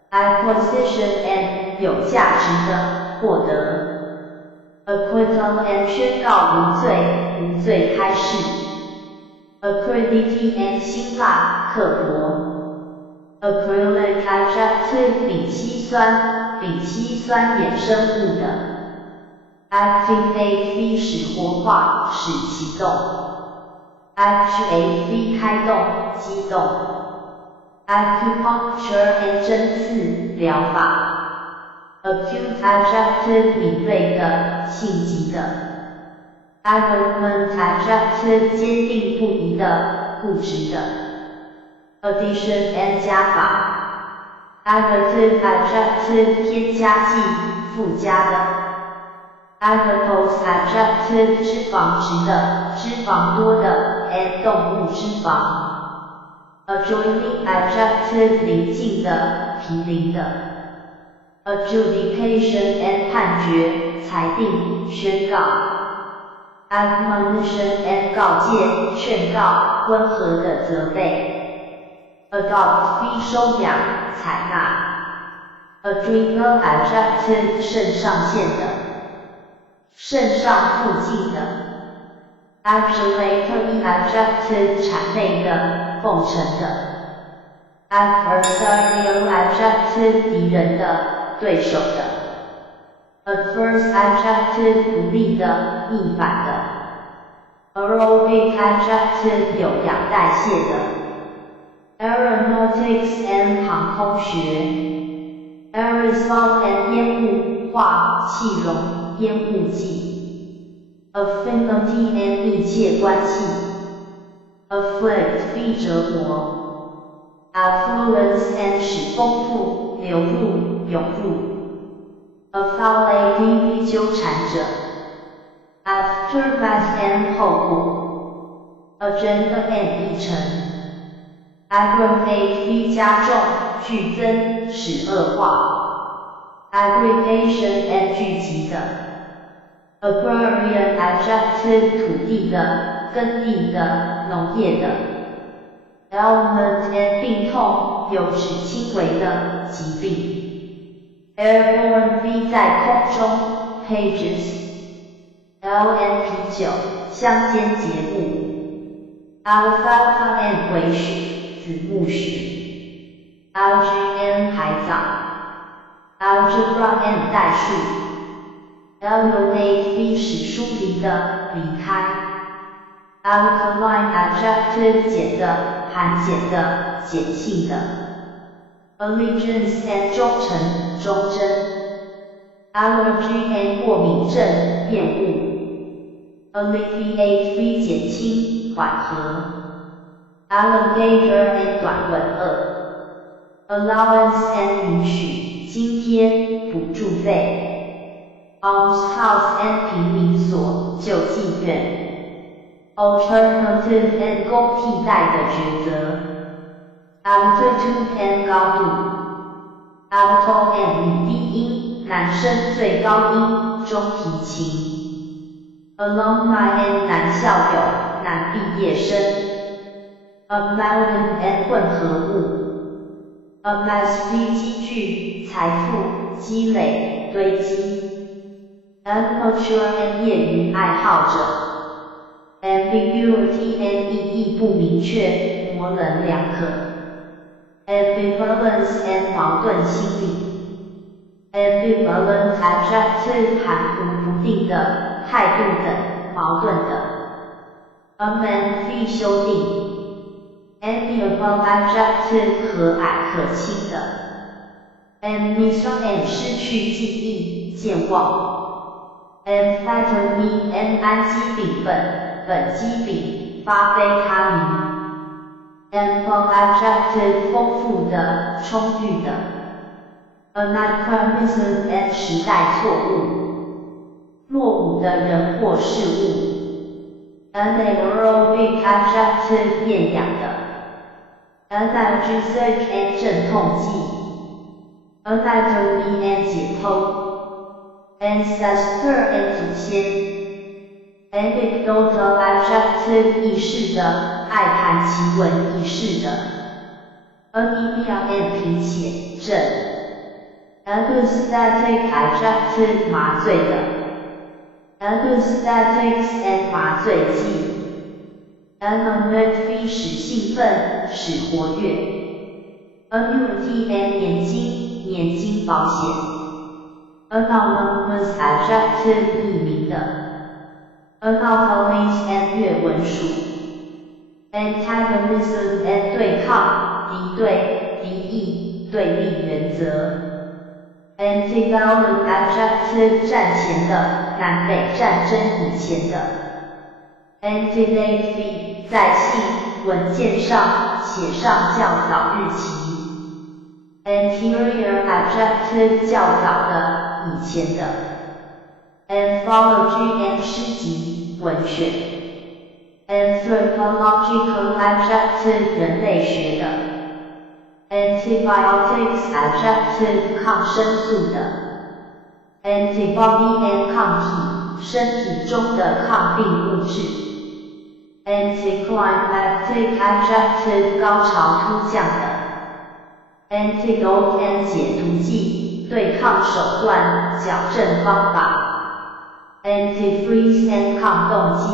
Acquisition and 有价值的，获得。Acquittal and 宣告无罪，无罪开释。Acridity and 辛辣，刻薄。Acrylic adjective 丙烯酸，丙烯酸衍生物的。Activate v 使活化，使启动。Actuate v 开动，激动。Acupuncture and 针刺，疗法。Acute adjective 敏锐的，性急的。Adamant adjective 坚定不移的，固执的。Addition and 加法。Additive adjective 添加剂，附加的。Adipose adjective 脂肪质的，脂肪多的 and 动物脂肪。Adjoining adjective 邻近的，毗邻的。Adjudication and 判决，裁定，宣告。Admonition and 告诫，劝告，温和的责备。Adopt v 收养，采纳。Adrenal adjective 肾上腺的，肾上附近的。Adulatory adjective 谄媚的，奉承的。Adversarial adjective 敌人的，对手的。Adverse adjective 不利的，逆反的。Aerobic adjective 有氧代谢的。Aeronautics and 航空学。Aerosol and 烟雾，化，气溶，烟雾剂。Affinity and 密切关系。Afflict v 折磨。Affluence and 使丰富，流入，涌入。Affiliate v 纠缠者。Aftermath and 后果。Agenda and 议程。Aggravate v 加重，剧增，使恶化。Aggregation and 聚集的。Agrarian adjective adjective 土地的、耕地的、农业的。ailment and 病痛，有指轻微的疾病。airborne v 在空中 pages。ln 啤酒，乡间节物。alfalfa and 苇许，子木许。algae 海藻。algebra and 代数。alienate v 使疏离的，离开。alkaline adjective 碱的，含碱的，碱性的。allegiance and 忠诚，忠贞。allergy and 过敏症，厌恶。alleviate v 减轻，缓和。alligator and 短吻鳄。allowance and 允许，津贴，补助费。almshouse and 贫民所，救济院。alternative and 供替代的抉择。altitude and 高度。alto and 女低音，男生最高音，中提琴。alumni and 男校友，男毕业生。amalgam and 混合物。amass v 积聚，财富，积累，堆积。amateur and 业余爱好者。ambiguity and 意义不明确，模棱两可。ambivalence and 矛盾心理。ambivalent adjective 含糊不定的，态度等，矛盾的。amend v 修订。amiable adjective 和蔼可亲的。amnesia and 失去记忆，健忘。amphetamine and 氨基丙苯，苯基丙，巴非他命。ample adjective 丰富的，充裕的。anachronism and 时代错误，落伍的人或事物。anaerobic adjective 厌氧的。analgesic and 镇痛剂。anatomy and 解剖。ancestor and 祖先。anecdotal adjective 轶事的，爱谈奇闻异事的。anemia and 贫血，症。anesthetic adjective 麻醉的。anesthetics and 麻醉剂。animate v 使兴奋，使活跃。annuity and 年金，年金保险。anonymous adjective 匿名的。anomaly and 越文书。antagonism and 对抗，敌对，敌意，对立原则。antebellum adjective 战前的，南北战争以前的。antedate v 在信、文件上写上较早日期。anterior adjective 较早的，以前的。anthology and 诗集，文选。anthropological adjective 人类学的。antibiotics adjective 抗生素的。antibody and 抗体，身体中的抗病物质。anticlimactic adjective 高潮突降的。antidote and 解毒剂，对抗手段，矫正方法。antifreeze and 抗冻剂。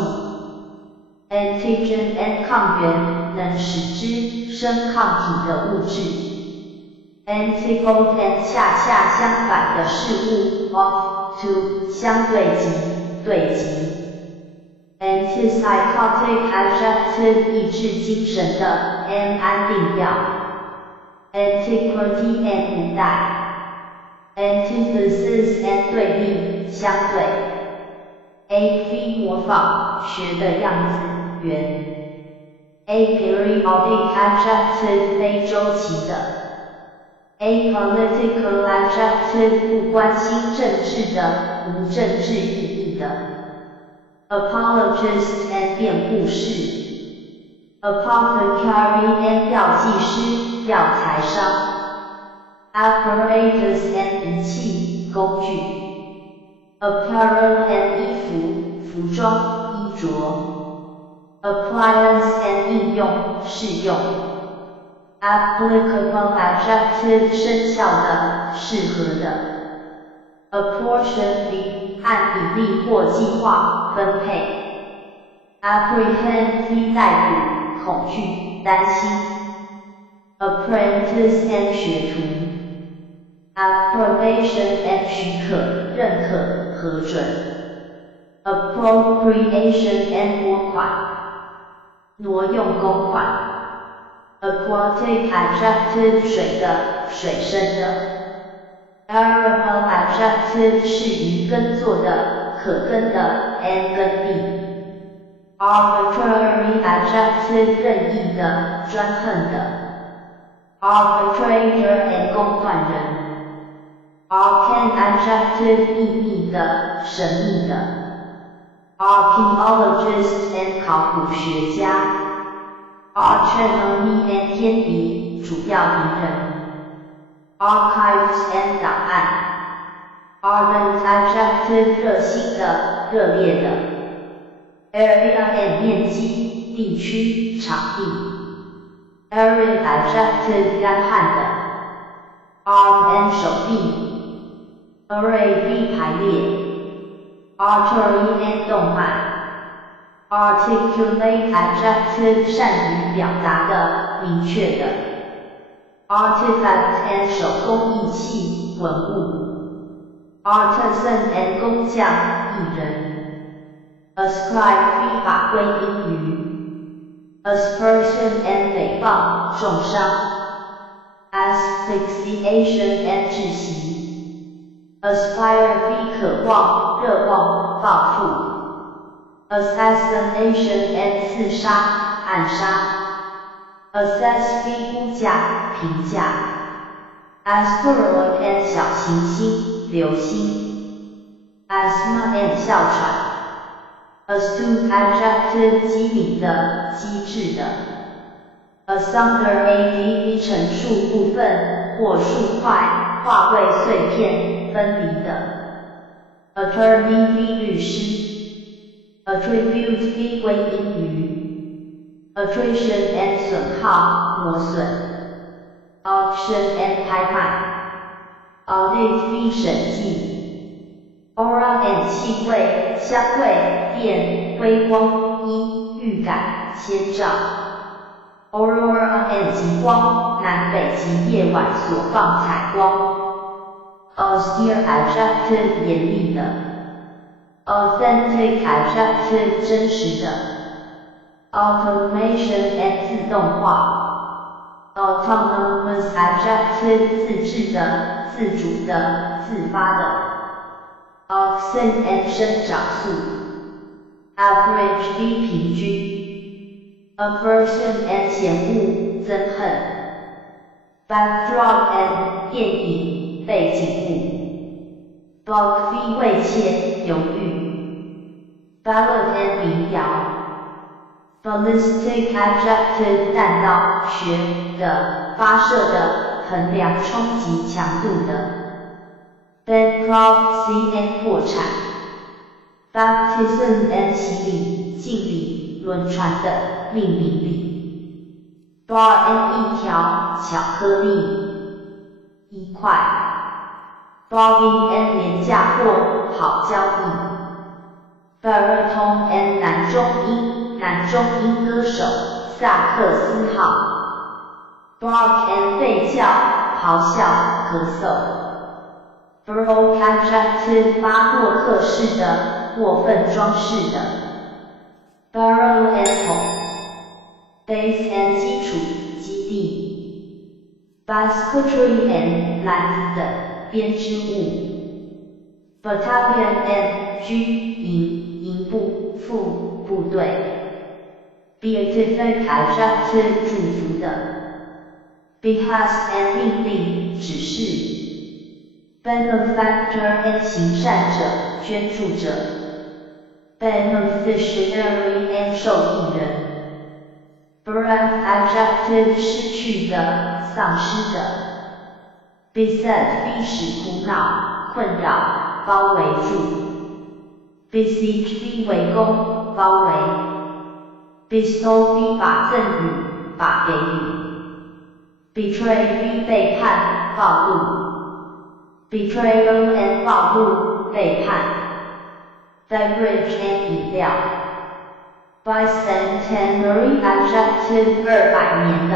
antigen and 抗原，能使之生抗体的物质。antipode and 恰恰相反的事物 of to 相对极，对极。antipsychotic adjective 抑制精神的 and 安定药。antiquity and 古代。antithesis and 对立，相对。AV 模仿，学的样子，圆。aperiodic adjective 非周期的。apolitical adjective 不关心政治的，无政治意义的。apologist and 辩护士。apothecary and 药剂师，药材商。apparatus and 仪器，工具。apparel and 衣服，服服装、衣着。Appliance and 应用、适用。Applicable adjective 生效的、适合的。Apportionately 按比例或计划分配。Apprehend 逮捕、恐惧、担心。Apprentice and 学徒。Approbation and 许可、认可、核准。Appropriation and 拨款。挪用公款。Aquatic adjective 水的、水生的。Arable adjective 是于耕作的、可耕的 and 耕地。Arbitrary adjective 任意的、专横的。Arbitrator and 公断人。Arcane adjective 秘密的、神秘的。Archaeologist and 考古学家。Archenemy and 天敌、主要敌人。Archives and 档案。Ardent adjective 热心的、热烈的。Area and 面积、地区、场地。Arid adjective 干旱的。Arm and 手臂。Array V 排列。Artery and 动脉。Articulate adjective 善于表达的、明确的。Artifact and 手工艺器、文物。Artisan and 工匠、艺人。Ascribe 非法归因于。Aspersion and 诽谤、重伤。Asphyxiation and 窒息。Aspire 非渴望、热望、抱负。Assassination and 刺杀、暗杀。Assess 非估价、评价。Asteroid and 小行星、流星。Asthma and 哮喘。Astute adjective 机敏的、机智的。Asunder a 成数部分或数块、化为碎片、分离的。Attorney 律师。Attribute 非归因于。Attrition and 损耗、磨损。Auction and 拍卖。Audit 非审计。Aura and 气味、香味、电、辉光、音、预感、先兆。Aurora and 极光，南北极夜晚所放彩光。Austere adjective 严厉的。Authentic adjective 真实的。Automation and 自动化。Autonomous adjective 自治的、自主的、自发的。Oxen and 生长素。Average 平均。Aversion and 嫌恶、憎恨。Backdrop and 电影、背景物。Block 非畏怯、犹豫。Ballot and 民谣。Ballistic adjective 弹道、学的、发射的、衡量冲击强度的。Bankruptcy and 破产。Baptism and 洗礼、敬礼、轮船的、命名礼。Bar and 一条、巧克力。一块。Bargain and 廉价货、好交易。Baritone and 男中音歌手、萨克斯号。Bark and 吠叫、咆哮、咳嗽。Baroque adjective 巴洛克式的、过分装饰的。Barrow and 桶。Base and 基础、基地。Basketry and 篮子的、编织物。Battalion and 军营、营部、副部队。Beatific adjective 祝福的。Behest and 命令、指示。Benefactor and 行善者、捐助者。Beneficiary and 受益人。Bereft adjective 失去的、丧失的。Beset 逼使苦恼、困扰、包围住。besiege B 围攻，包围。bestow B 把赠予，把给予。betray B 背叛，暴露。betrayal and 暴露，背叛。beverage and 饮料。bicentenary adjective 200年的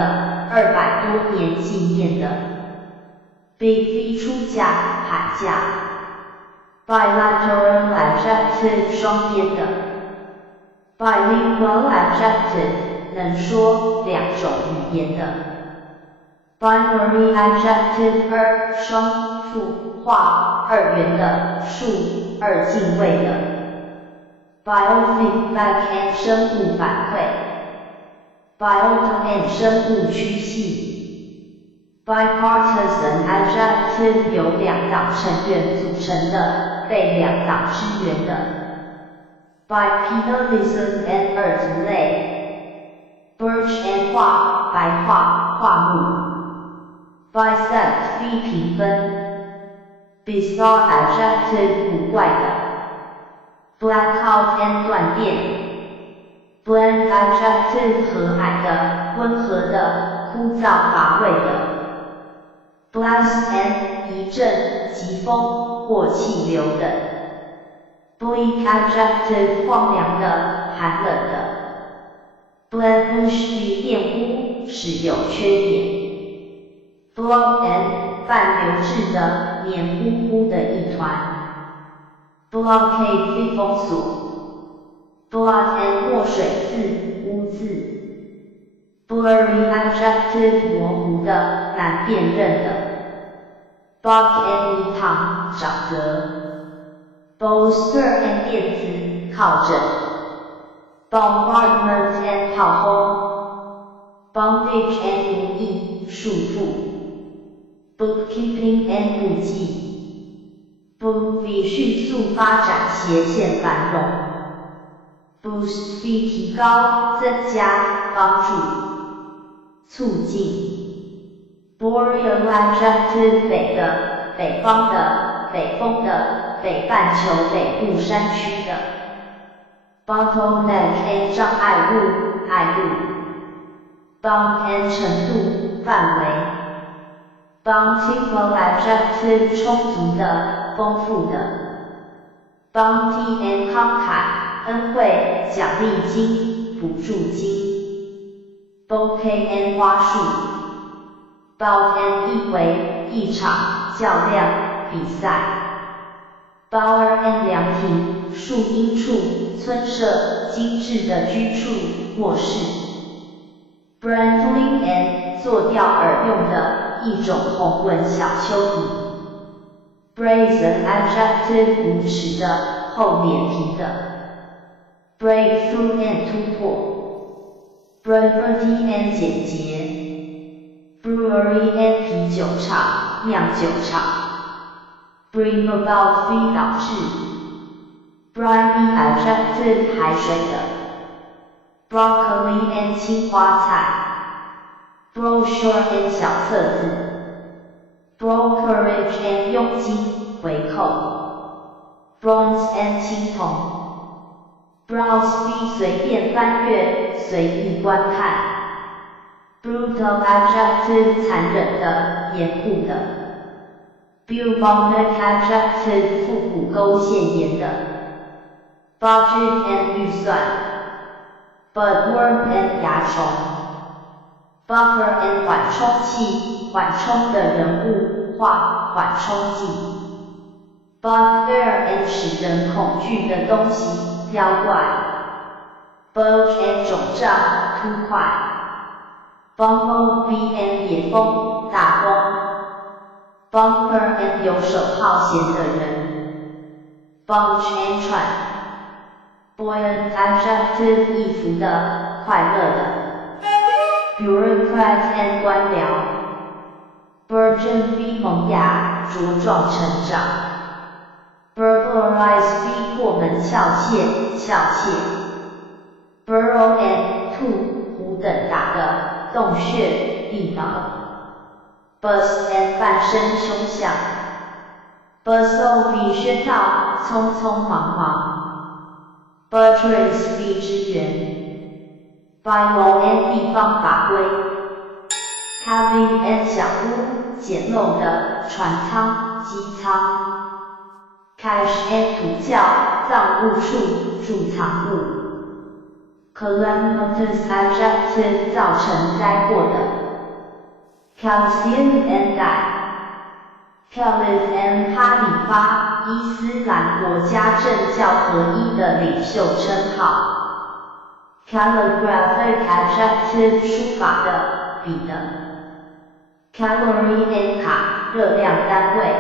，200多年纪念的。big V 出价，喊价。bilateral adjective 双边的。bilingual adjective 能说两种语言的。binary adjective 双复化二元的，数二进位的。biofeedback and 生物反馈。biota and 生物区系。bipartisan adjective 由两党成员组成的，被两党支援的。bipedalism and 二足类。birch and 桦，白桦，桦木。bisect B 评分。bizarre adjective 古怪的。blackout and 断电。bland adjective 和蔼的，温和的，枯燥乏味的。blast and 一阵，疾风或气流等。bleak adjective 荒凉的，寒冷的。blemish 比玷污，使有缺点。blob and 半流质的，黏糊糊的一团。blockade 封锁。blood and 墨水字，污渍。blurry adjective 模糊的，难辨认的。bog and 泥塘，沼泽。bolster and 垫资，靠枕。bombardment and 炮轰。bondage and 奴役，束缚。bookkeeping and 簿记。boom V 迅速发展，斜线繁荣。boost B 提高，增加，帮助，促进。boreal adjective 北的，北方的，北风的，北半球北部山区的。bottleneck and 障碍物，碍物。bound and 程度，范围。bountiful adjective 充足的，丰富的。bounty and 慷慨，恩惠，奖励金，补助金。bouquet and 花束。bout and 一回，一场，较量，比赛。bower and 凉亭，树荫处，村舍，精致的居处，卧室。brandling and 做钓饵用的，一种红纹小蚯蚓。brazen adjective 无耻的，厚脸皮的。breakthrough and 突破。brevity and 简洁。brewery and 啤酒厂，酿酒厂。bring about B 导致。briny adjective 海水的。broccoli and 青花菜。brochure and 小册子。brokerage and 佣金，回扣。bronze and 青铜。browse B 随便翻阅，随意观看。brutal adjective 残忍的，严酷的。bubonic adjective 腹股沟腺炎的。budget and 预算。budworm and 蚜虫。buffer and 缓冲器，缓冲的人物，画，缓冲剂。bugbear and 使人恐惧的东西，妖怪。bulge and 肿胀，凸块。bumblebee and 野蜂，大蜂。bumper and 游手好闲的人。bunch and 串。buoyant adjective 易服的，快乐的。bureaucrat and 官僚。burgeon B 萌芽，茁壮成长。burglarize B 破门盗窃，盗窃。burrow and 兔，虎等打的，洞穴，地牢。burst and 半声凶响。bustle B 喧闹，匆匆忙忙。Buttress B 之源 ，Bible N 地方法规 ，Cabin N 小屋简陋的船舱、机舱 ，Cache N 土窖葬物处贮藏物 ，Calamitous Adjective 造成灾祸的 ，Calcium N 钙。Caliph M 哈里发，伊斯兰国家政教合一的领袖称号。Calligraphic adjective 书法的、笔的。Calorie N 卡，热量单位。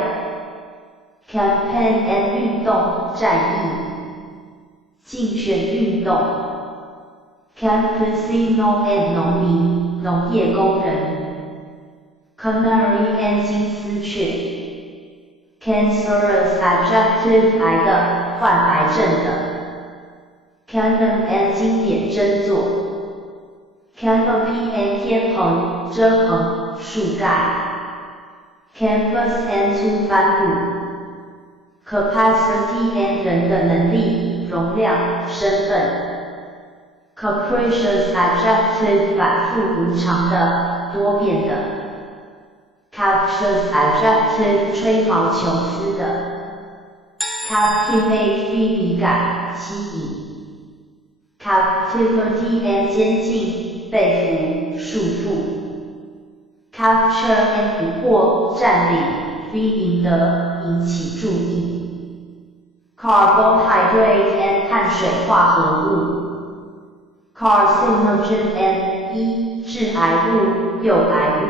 Campaign N 运动、战役。竞选运动。Campesino N 农民、农业工人。Canary N 金丝雀。Cancerous adjective 癌的、患癌症的。Canon N 经典真作。Canopy N 天棚、遮棚、树盖。Canvas N 粗帆布。Capacity N 人的能力、容量、身份。Capricious adjective 反复无常的、多变的。Captious adjective 吹毛求疵的 ，Captivate 逼离感、吸引 ，Captivity and 监禁、被俘、束缚 ，Capture and 捕获、占领、逼赢得、引起注意 ，Carbohydrate and 碳水化合物 ，Carcinogen and 致癌物、诱癌物。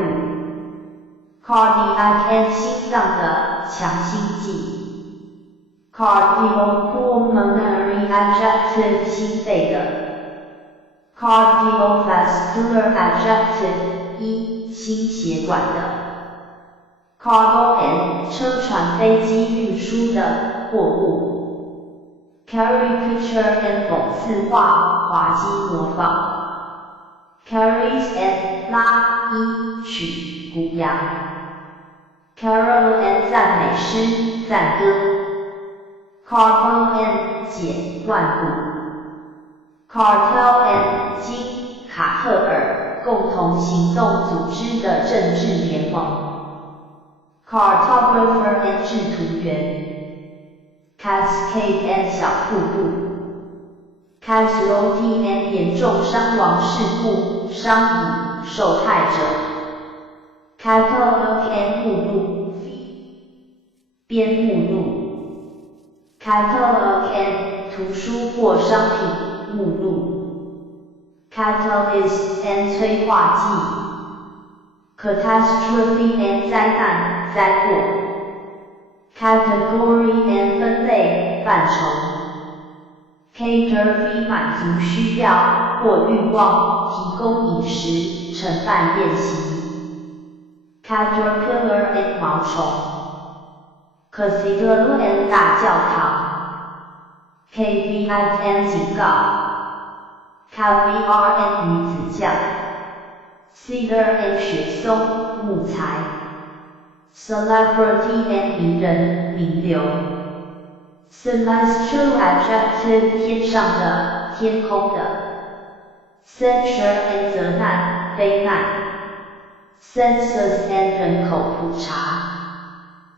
Cardiac N 心脏的、强心剂。Cardiopulmonary adjective 心肺的。Cardiovascular adjective 心血管的。Cargo N 车船飞机运输的、货物。Caricature N 讽刺化、滑稽模仿。Carries N 拉、曲、鼓扬。Carol N 赞美诗、赞歌 ，Carbon N 碱、万古 ，Cartel N 金、卡特尔共同行动组织的政治联盟 ，Cartographer N 制图员 ，Cascade N 小瀑布 ，Casualty N 严重伤亡事故、伤遗、受害者。Catalog N 目录，编目录。Catalog N 图书或商品目录。Catalyst N 催化剂。Catastrophe N 灾难、灾祸。Category N 分类、范畴。Cater V 满足需要或欲望，提供饮食，承办宴席。Caterpillar N 毛虫 ，Cathedral N 大教堂 ，KVI N 警告 ，Caviar N 鱼子酱 ，Cedar N 雪松木材 ，Celebrity N 名人名流 ，Celestial adjective 天上的、天空的 ，Censure N 责难、非难。Census N 人口普查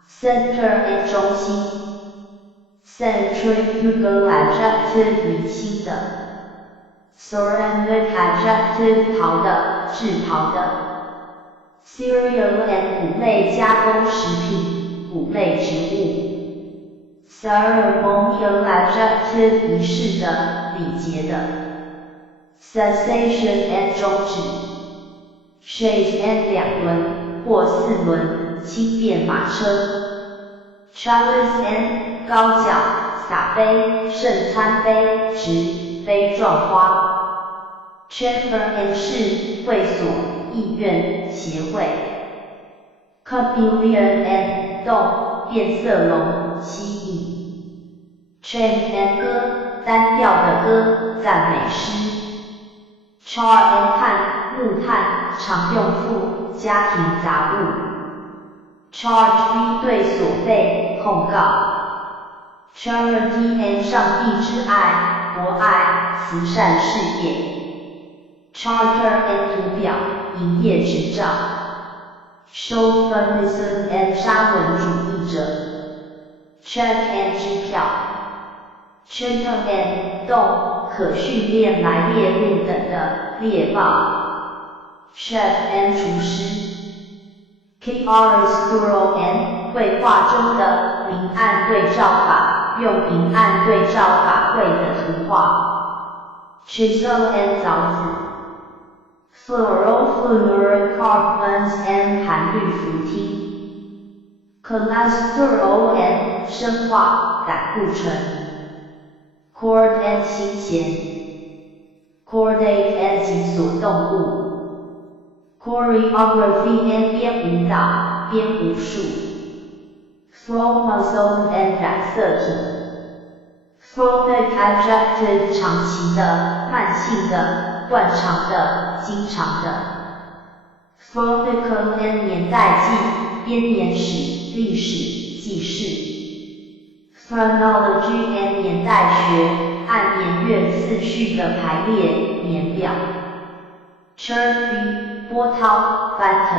，Center N 中心 ，Centrifugal adjective 离心的 ，Ceramic adjective 陶的、制陶的 ，Cereal N 谷类加工食品、谷类植物 ，Ceremonial adjective 仪式的、礼节的 ，Cessation N 终止。Chaise N 两轮或四轮轻便马车 ，Chalice N 高脚洒杯圣餐杯直杯状花 ，Chamber N 是会所、议院、协会 ，Chameleon N 洞变色龙蜥蜴 ，Chant N 歌单调的歌赞美诗 ，Char N 炭木炭。常用副家庭杂物 ，Charge V 对索费控告 ，Charity N 上帝之爱博爱、慈善事业。Charter and 图表、营业执照。Chauvinism and 沙文主义者。Check and 支票。Checking and 动，可训练来列入等的猎豹。Chef and 厨师。KR is plural and 绘画中的明暗对照法，用明暗对照法绘的图画。Chisel and 凿子。Fluorocarbons and 含氯氟烃。Cholesterol and 生化胆固醇。Cord and 心弦。Chordate and 脊索动物。Choreography and 编舞蹈、编舞术。Chromosome and 染色体。Chronic adjective 长期的、慢性的、惯常的、经常的。Chronicle and 年代记、编年史、历史、记事。Chronology and 年代学，按年月次序的排列年表。Chirpy 波涛、翻腾。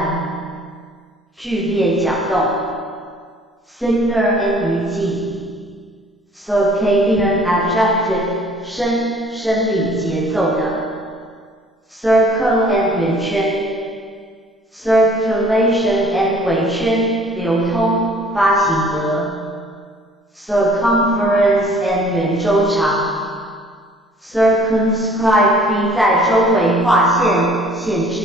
剧烈搅动。Singer and 语境。Circadian adjective 生理节奏的。Circle and 圆圈。Circulation and 回圈、流通、发行额。Circumference and 圆周长。Circumscribe 在周围划线、限制。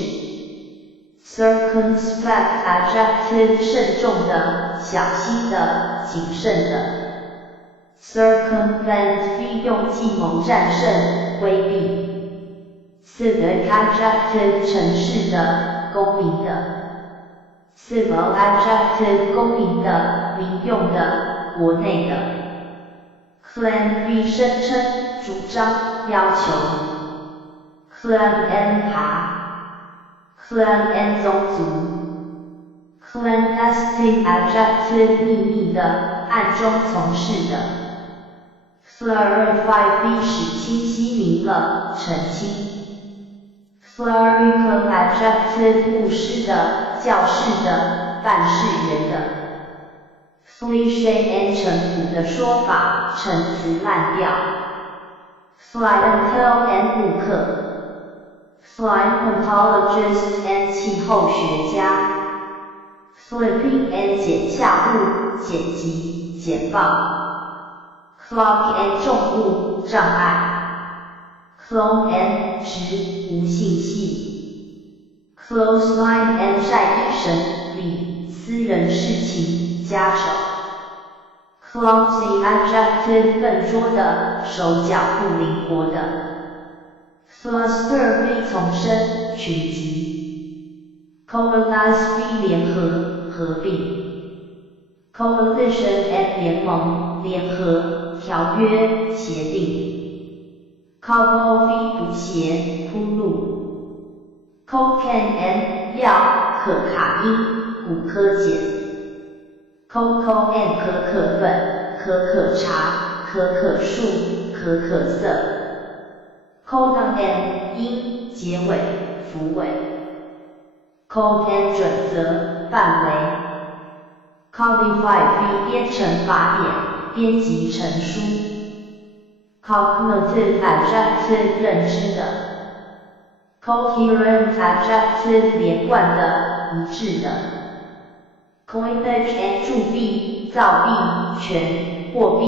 Circumspect adjective 慎重的、小心的、谨慎的。Circumvent 用计谋战胜、规避。Civic adjective 城市的、公民的。Civil adjective 公民的、民用的、国内的。Claim 声称、主张、要求。Clan and 爬。Clan and 宗族。Clandestine adjective 秘密的、暗中从事的。Clarify 使清晰明了、澄清。Clerical adjective 牧师的、教士的、办事员的。Cliché and 陈腐的说法、陈词滥调。Clientele and 顾客。Climatologist and 气候学家。Flipping and 剪下物、剪辑、剪报。Clog and 重物、障碍。Clone and 值、无信息。Clothesline and 晒衣绳、里、私人事情、家丑。Clumsy adjective 笨拙的、手脚不灵活的。Cluster 从生、群集。Coalesce 联合、合并。Coalition and 联盟、联合、条约、协定。Cobble 补鞋、铺路。Cocaine and 药、可卡因、古柯碱。Cocoa and 可可粉、可可茶、可可树、可可色。Codon and 因、结尾、符尾。Code and 准则、范围。Codify 编程法典、编辑成书。Cognitive adjective 认知的。Coherent adjective 连贯的、一致的。Coinage and 铸币、造币、权、货币、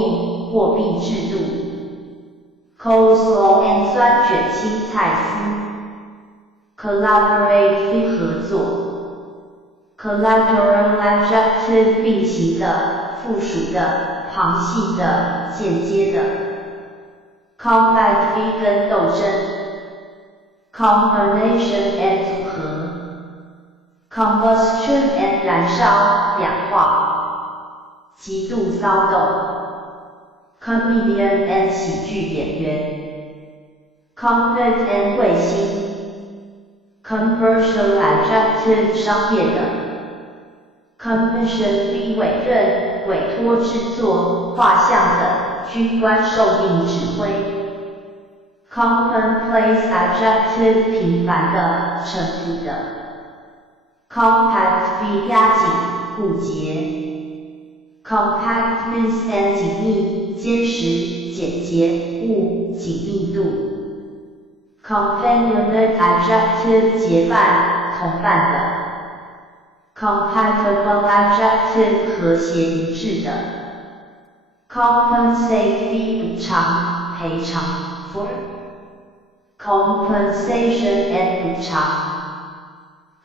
货币制度。Coleslaw and 酸卷青菜丝。Collaborate 合作。Collateral adjective 并行的、附属的、旁系的、间接的。Combat 跟斗争。Combination and 组合。Combustion and 燃烧、氧化。极度骚动。Comedian and 喜剧演员。Convent and 卫星。Commercial adjective 商业的。Commission 委任、委托制作、画像的、军官受命指挥。commonplace adjective 频繁的、重复的 compact v 压紧、固结 compactness and 紧密、坚实、简洁、物、紧密度 companion adjective 结伴、同伴的 compatible adjective 和谐一致的 compensate v 补偿、赔偿 for compensation and 补偿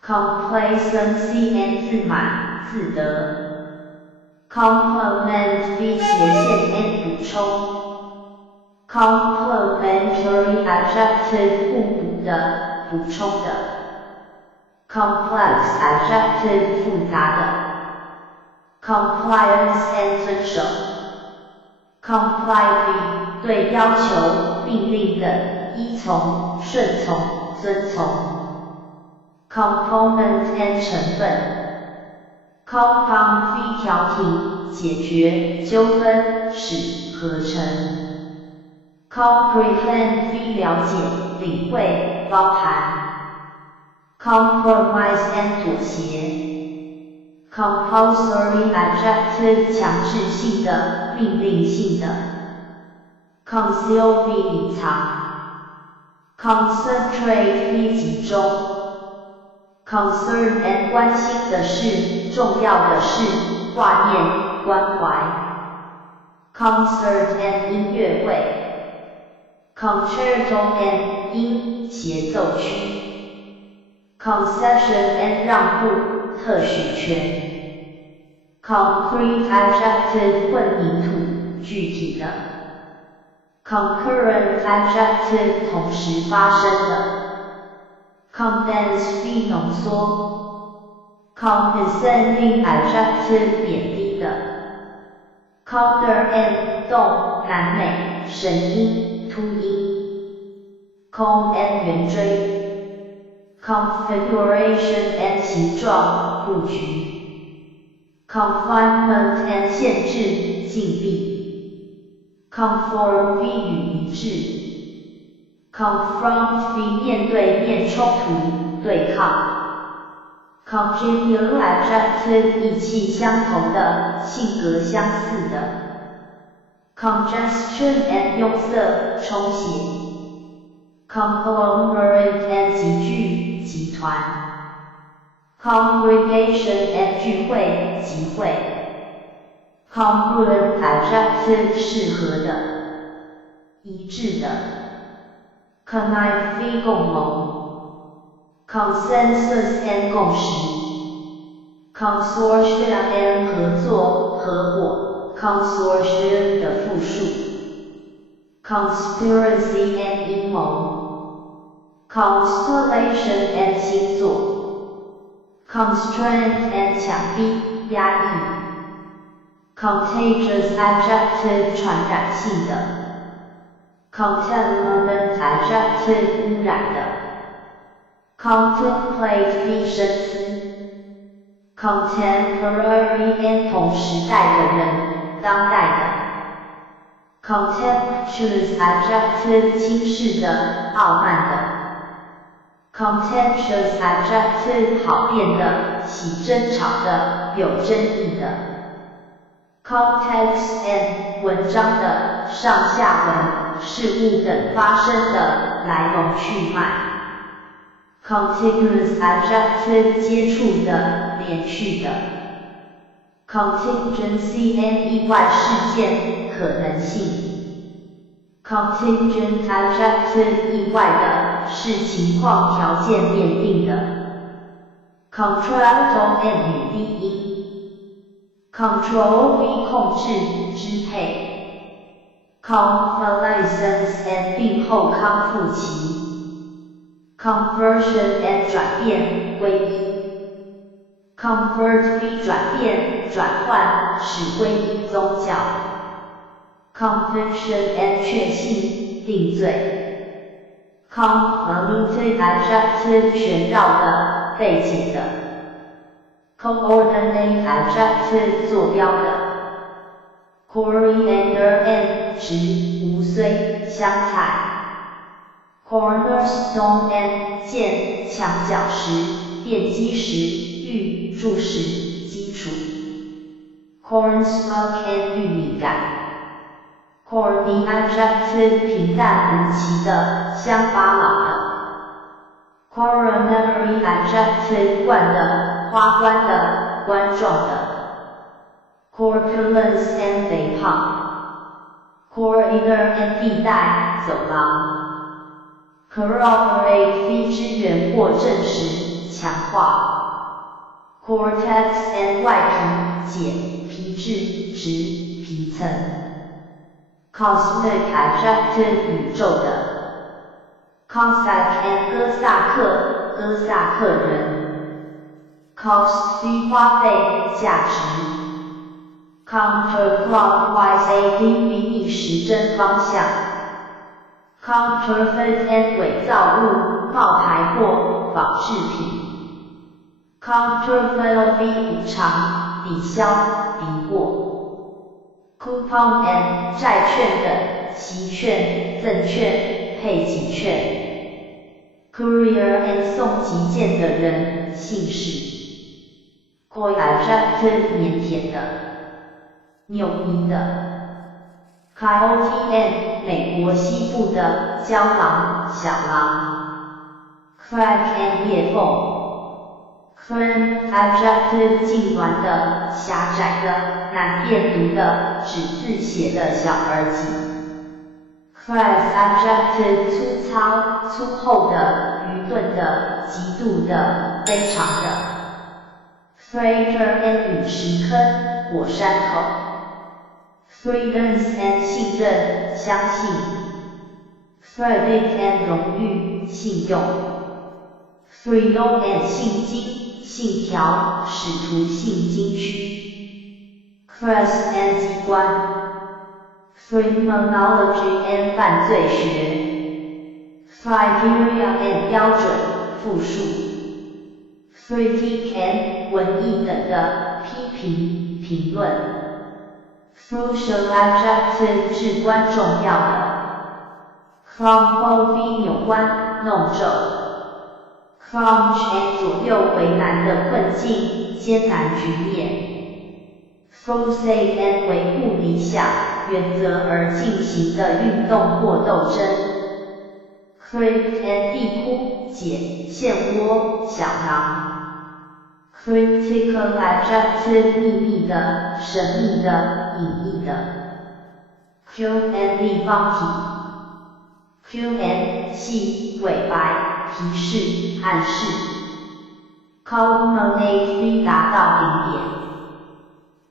complacency and 自满、自得 complement v 斜线 and 补充 complementary adjective 互补的、补充的 complex adjective 复杂的 compliance and 遵守 comply v 对要求、命令的、依从、顺从、遵从 component and 成分 compound v 调停、解决、纠纷、使、合成 comprehend v 了解、领会、包含 compromise and 妥协 compulsory adjective 强制性的、命令性的 conceal v 隐藏 concentrate v 集中 concern and 关心的事、重要的事、挂念、关怀 concert and 音乐会Concerto and 音协奏曲 Concession and 让步、特许权 Concrete adjective 混凝土、具体的 Concurrent adjective 同时发生的 Condense v 浓缩 Condescending adjective 贬低的 Counter and 动、南美、神音、突音 Cone and 圆锥 Configuration and 形状、布局 Confinement and 限制、禁闭 Conform v 与一致 Confront v 面对面冲突、对抗 Congenial adjective 意气相同的、性格相似的 Congestion and 拥塞、充血 Conglomerate and 集聚、集团 Congregation and 聚会、集会 Congruent adjective 适合的、一致的 Connive v 共谋 Consensus and 共识 Consortium and 合作、合伙Consortium 的复数 Conspiracy and 阴谋 Constellation and 星座 Constraint and 强逼、压抑 Contagious adjective 传染性的 Contaminant adjective 污染的 Contemplate v 深思 Contemporary and 同时代的人当代的 Contemptuous adjective 轻视的、傲慢的 Contentious adjective 好辩的、起争吵的、有争议的 Context and 文章的、上下文、事物等发生的、来龙去脉 Contiguous adjective 接触的、连续的Contingency and 意外事件、可能性 Contingent adjective 意外的、视情况条件变定的 Contralto and 与低音 Control v 控制、支配 Convalescence and 病后康复期 Conversion and 转变、皈依Convert v 转变、转换、使皈依宗教 Conviction and 确信、定罪 Convoluted adjective 旋绕的、费解的 Coordinate adjective 坐标的 Coriander and 植、蕪荽、香菜 cornerstone and 建墙角石、奠基石、玉柱石、基础。corn smoke and 玉米杆。corny adjective 平淡无奇的、乡巴佬的。coronary adjective 冠的、花冠的、冠状的。corpulence and 肥胖。corridor and 地带、走廊。corroborate 非支援或证实、强化。cortex and 外皮、解、皮质、质、皮层。cosmic adjective 宇宙的。Cossack and 哥萨克、哥萨克人。cost 非花费、价值。counterclockwise a 逆时针方向。counterfeit and 伪造物、冒牌货、仿制品。counterfeit 无偿、抵销、抵货。coupon and 债券等、息券、赠券、配给券。courier and 送急件的人、信使。coy adjective 腼腆的。扭捏的。coyote and 美国西部的郊狼、小狼。crack and 裂缝。cram adjective 痉挛的、狭窄的、难辨读的、只字写的小儿集。crass adjective 粗糙、粗厚的、愚钝的、极度的、非常的。crater and 陨石坑、火山口。credence and 信任、相信。credit and 荣誉、信用。thrill and 信经、信条、使徒信经区。crest and 机关。criminology and 犯罪学。criteria and 标准、复数。critic and 文艺等的、批评、评论。crucial adjective 至关重要的。crumple 非扭弯、弄皱。crunch and 左右为难的困境、艰难局面。crusade and 维护理想、原则而进行的运动或斗争。crypt and 地窟、解、陷窝、小囊。critical adjective 秘密的、神秘的、隐秘的。Q and 立方体。Q and 系、伪白、提示、暗示。culminate 非达到顶点。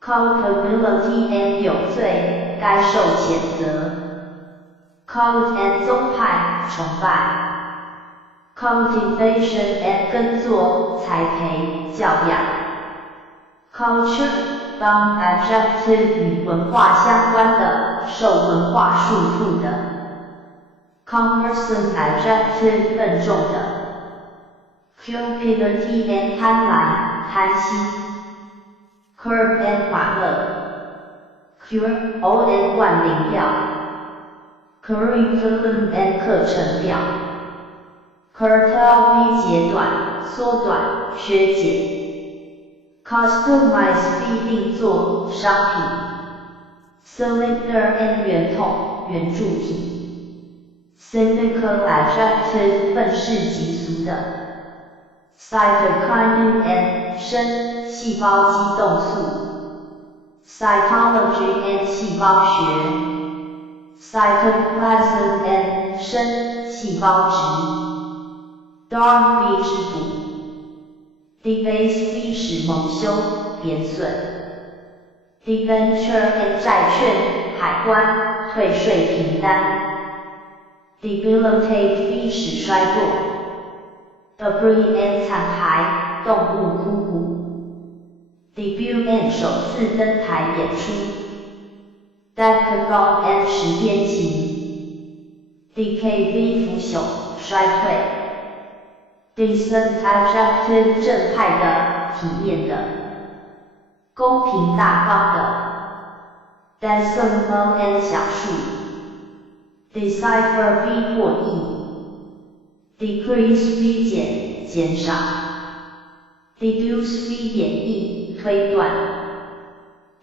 culpability and 有罪、该受谴责。cult and 宗派、崇拜。cultivation and 耕作、栽培、教养。culture 当 adjective 与文化相关的、受文化束缚的。cumbersome adjective 笨重的。cupidity and 贪婪、贪心。curb and 马勒。cure all and 灌灵药。curriculum and 课程表。curtail 非截短、缩短、削减。customize 非定做、商品。cylinder and 圆筒、圆柱体。cynical adjective 愤世嫉俗的。cytokinin and 生、细胞激动素。cytology and 细胞学。cytoplasm and 生、细胞质。darn 非之补。debase 非使蒙羞、贬损。debenture and 债券、海关、退税凭单。debilitate 非使衰弱。debris and 残骸、动物枯骨。debut and 首次登台演出。decagon and 十边形。decay 非腐朽、衰退。decent adjective 正派的、体面的。公平大方的。decimal and 小数。decipher 非破译。decrease v 减少 deduce v 演绎推断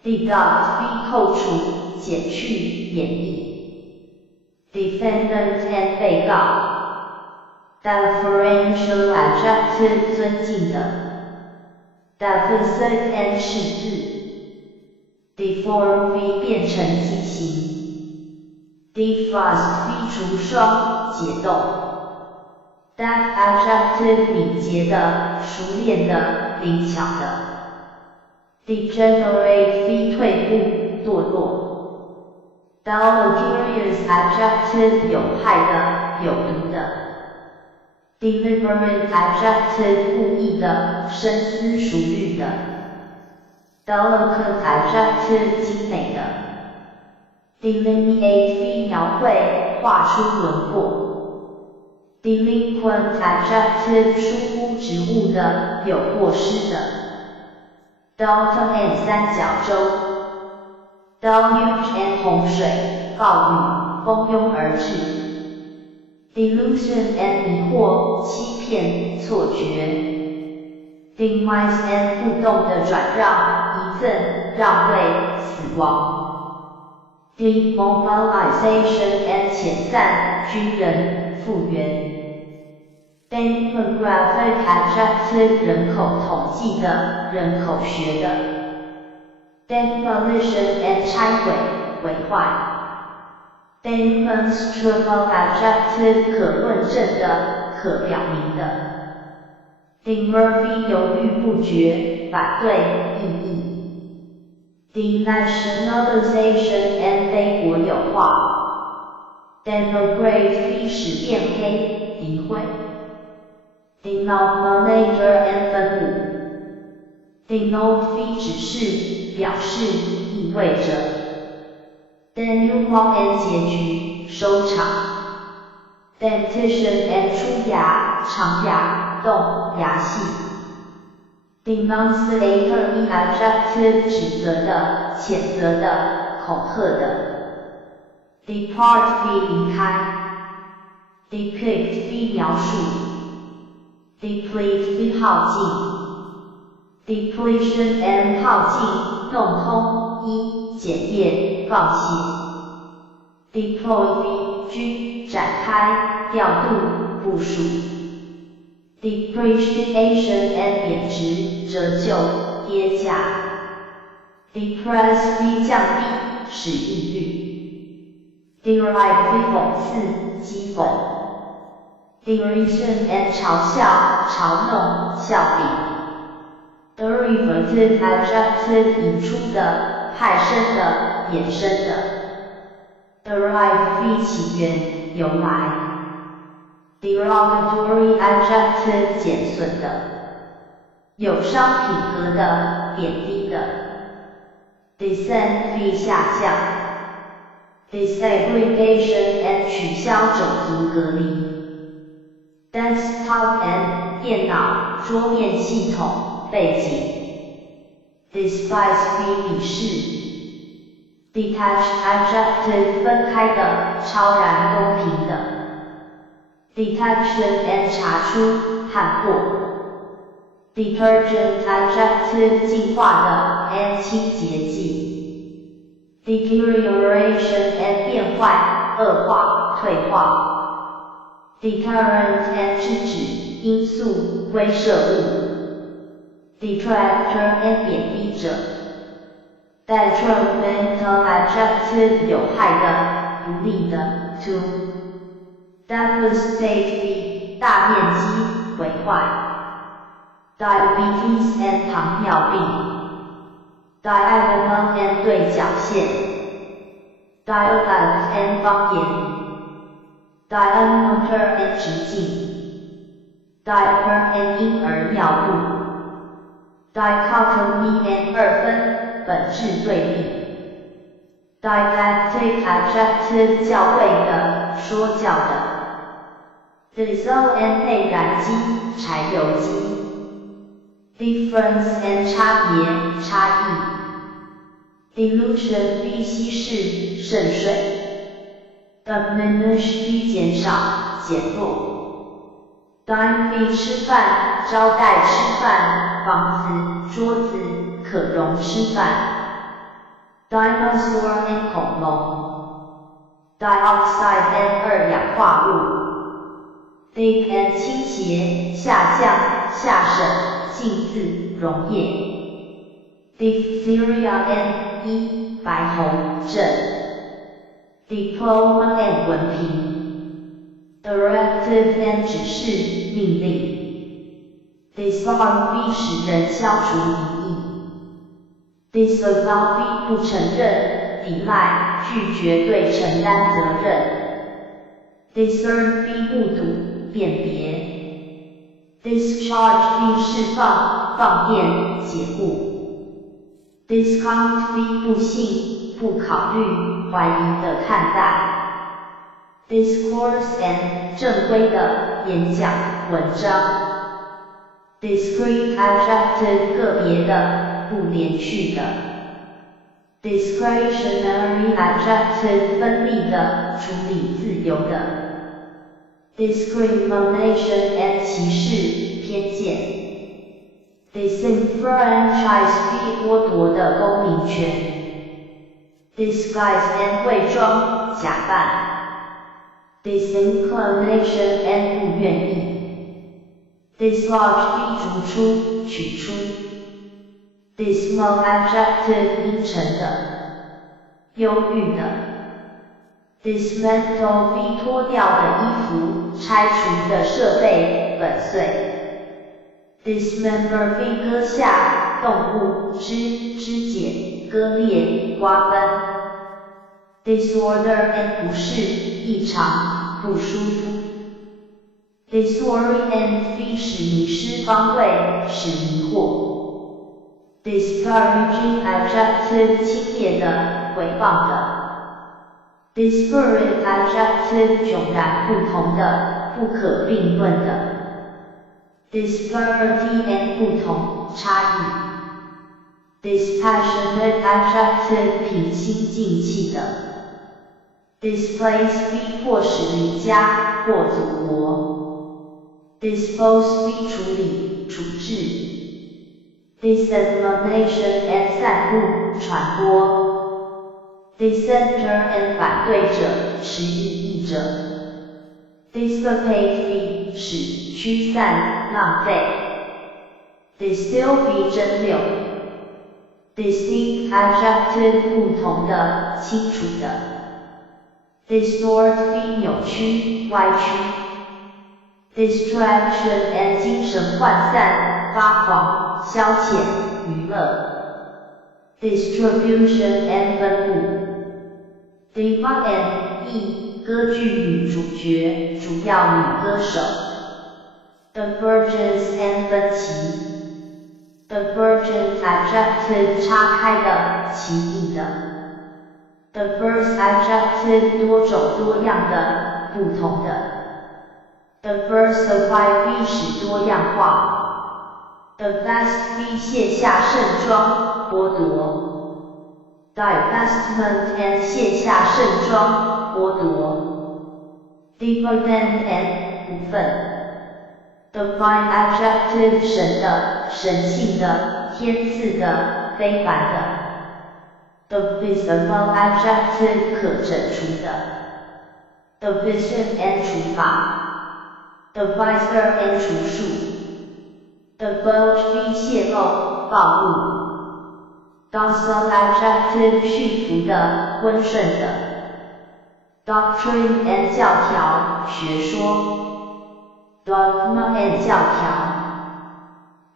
deduct v 扣除减去演绎 defendant and 被告 deferential adjective 尊敬的 deficit and 失智 deform v 变成畸形 defrost v 除霜解冻 deft adjective 敏捷的熟练的灵巧的 degenerate v 退步堕落 deleterious adjective 有害的有毒的deliberate adjective 故意的深思熟虑的 delicate adjective 精美的 delineate v 描绘画出轮廓 delinquent adjective 疏忽职务的有过失的 delta and 三角洲 deluge and 洪水暴雨蜂拥而至Delusion and 迷惑、欺骗、错觉 Demise and 互动的转让、遗赠、让位、死亡 Demobilization and 遣散、军人、复员 Demographic adjective 人口统计的、人口学的 Demolition and 拆毁、毁坏Demonstrable adjective 可论证的、可表明的 Demurphy 犹豫不决、反对、异议 Denationalization and 非国有化 Demography 使变黑、诋毁 Denominator and 分母 Denote 非指示、表示、意味着Denouement and 结局、收场 Dentition and 出牙、长牙、动、牙系 Denunciator adjective 指责的、谴责的、恐吓的 Depart 非离开 Depict 非描述 Deplete 非耗尽 Depletion and 耗尽、弄空、一、检验、放弃 Deploy 军、展开、调度、部署 Depreciation and 贬值、折旧、跌价 Depress 降低、使益率 Deride 讽刺、讥讽 Derision and 嘲笑、嘲弄、笑柄Derivative adjective 引出的、派生的、衍生的 Derive 非起源、由来 Derogatory adjective 减损的、有伤品格的、贬低的 Descent 非下降 Disaggregation and 取消种族隔离 Desktop and 电脑、桌面系统、背景 Despise 非鄙视 Detached adjective 分开的、超然公平的 Detection and 查出、探破 Detergent adjective 净化的 and 清洁剂 Deterioration and 变坏、恶化、退化 Deterrent and 制止、因素、威慑物 Detractor and 贬低者 Detrimental adjective 有害的、不利的 to Devastate 大面积、毁坏 Diabetes and 糖尿病 Diagonal and 对角线 Dialect and 方言 Diameter and 直径 Diaper and 婴儿尿布 Dichotomy and 二分、本质对立 Didactic adjective 教会的、说教的 Diesel and 内燃机、柴油机 Difference and 差别、差异 Dilution 非稀释、渗水 Diminish 非减少、减弱 Dine B 吃饭，招待吃饭，房子、桌子，可容吃饭。Dinosaur and 恐龙。Dioxide and 二氧化物。Dip and 倾斜，下降，下渗，浸渍，溶液。Diphtheria and 白喉症。Diploma and 文凭。Directive and 指示、命令。Disarm B 使人消除敌意。Disavow B 不承认、抵赖、拒绝对承担责任。Discern B 目睹、辨别。Discharge B 释放、放电、解雇。Discount B 不信、不考虑、怀疑的看待。Discourse and 正规的演讲、文章。Discrete adjective 个别的、不连续的。Discretionary adjective 分立的、处理自由的。Discrimination and 歧视、偏见。Disenfranchise B 剥夺的公民权。Disguise and 伪装、假扮。Disinclination and 不愿意。Dislodge B 逐出、取出。Dismal adjective 阴沉的、忧郁的。Dismantle B 脱掉的衣服、拆除的设备、粉碎。Dismember B 割下、动物、肢解、割裂、瓜分。Disorder and 不适、异常、不舒服。Disorient B 使迷失方位、使迷惑。Discouraging adjective 轻蔑的、诽谤的。Disparate adjective 迥然不同的、不可并论的。Disparity and 不同、差异。Dispassionate adjective 平心静气的。Displace B 迫使离家或祖国。Dispose B 处理、处置。Dissemination and 散布、传播。Dissenter and 反对者、持异议者。Dissipate B 使驱散、浪费。Distill B 蒸馏。Distinct adjective 不同的、清楚的。Distort B 扭曲、歪曲。Distraction and 精神涣散、发狂、消遣、娱乐。Distribution and 分布。Diva and E 歌剧女主角、主要女歌手。Divergence and 分歧。Divergent adjective 岔开的、奇异的。Diverse adjective 多种多样的、不同的。Diversify B 使多样化。Divest B 卸下盛装、剥夺。Divestment and 卸下盛装、剥夺。Dividend and 股份。Divine adjective 神的、神性的、天赐的、非凡的。Divisible adjective 可整除的。Division and 除法。Divisor and 除数。Divulge B 泄露、暴露。Docile adjective 驯服的、温顺的。Doctrine and 教条、学说。Dogma and 教条。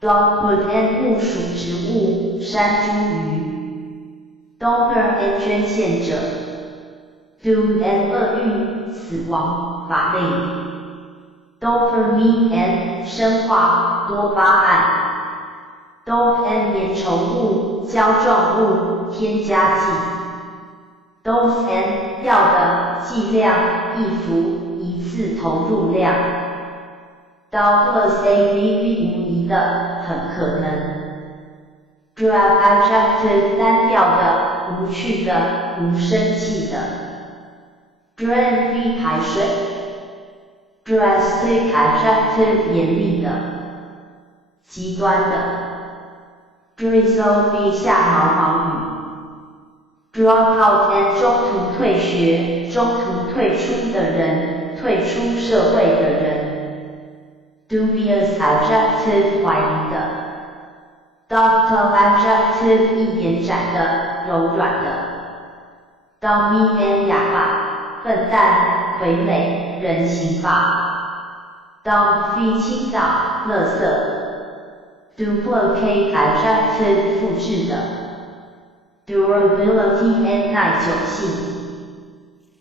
Dogwood and 木属植物、山茱萸。Donor and 捐献者。Doom and 厄运、死亡、法令。Dopamine and 生化、多巴胺。Dope and 粘稠物、胶状物、添加剂。Dose and 药的、剂量、一服、一次投入量。Doubtless A B 无疑的、很可能。Drab adjective 单调的、无趣的、无生气的。Drain B 排水。drastic adjective 严厉的，极端的。drizzle v 下毛毛雨 drop out and 中途退学，中途退出的人，退出社会的人。dubious adjective 怀疑的。ductile adjective 一延展的，柔软的。dummy and 哑巴，笨蛋，傀儡，人形化。dump v 倾倒，垃圾。duplicate adjective 复制的。durability and 耐久性。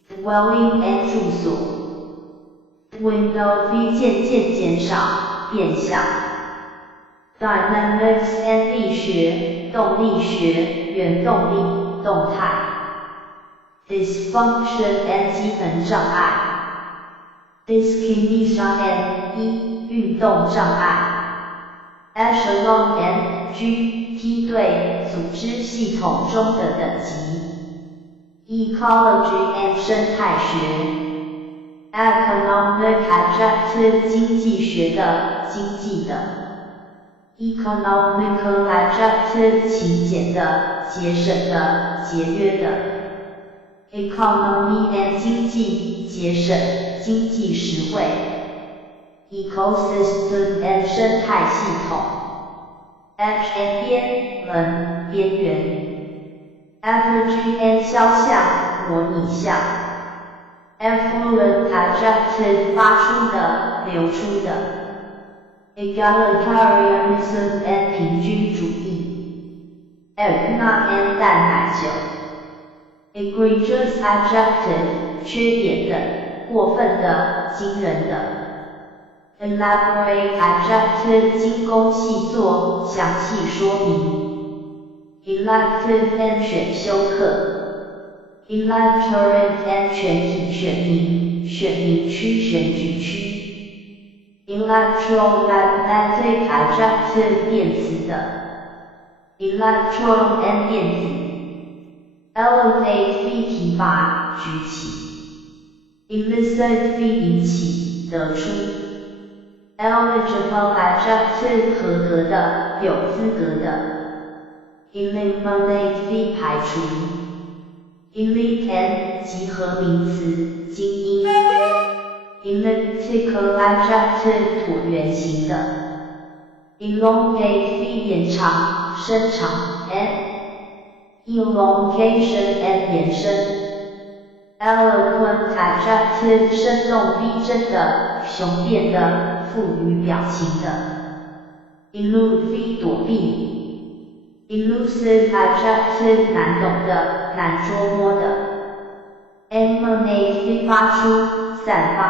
dwelling and 住所。window v 渐渐减少，变小。dynamics and 力学，动力学，原动力，动态。dysfunction and 机能障碍。dyskinesia and 运动障碍。echelon and 梯队，组织系统中的等级。ecology and 生态学。economic adjective 经济学的，经济的。economical adjective 勤俭的，节省的，节约的。economy and 经济，节省，经济实惠。ecosystem and 生态系统。edge and 边，门，边缘。effigy and 肖像，模拟像。effluent adjective 发出的，流出的。egalitarianism and 平均主义。eggnog and 淡奶酒。egregious adjective 缺点的，过分的，惊人的。elaborate adjective 精工细作，详细说明。elective and 选修课。electorate and 全体选民，选民区选举区。electromagnetic adjective 电子的。electron and 电子。elevate 提拔，举起。elicit 引起，得出。eligible adjective 合格的，有资格的。eliminate 排除。elite and 集合名词，精英。elliptical adjective 椭圆形的。elongate 延长，伸长。elongation and 延伸。eloquent adjective 生动逼真的，雄辩的，富于表情的。elude 躲避。elusive adjective 难懂的，难捉摸的。emanate 发出，散发。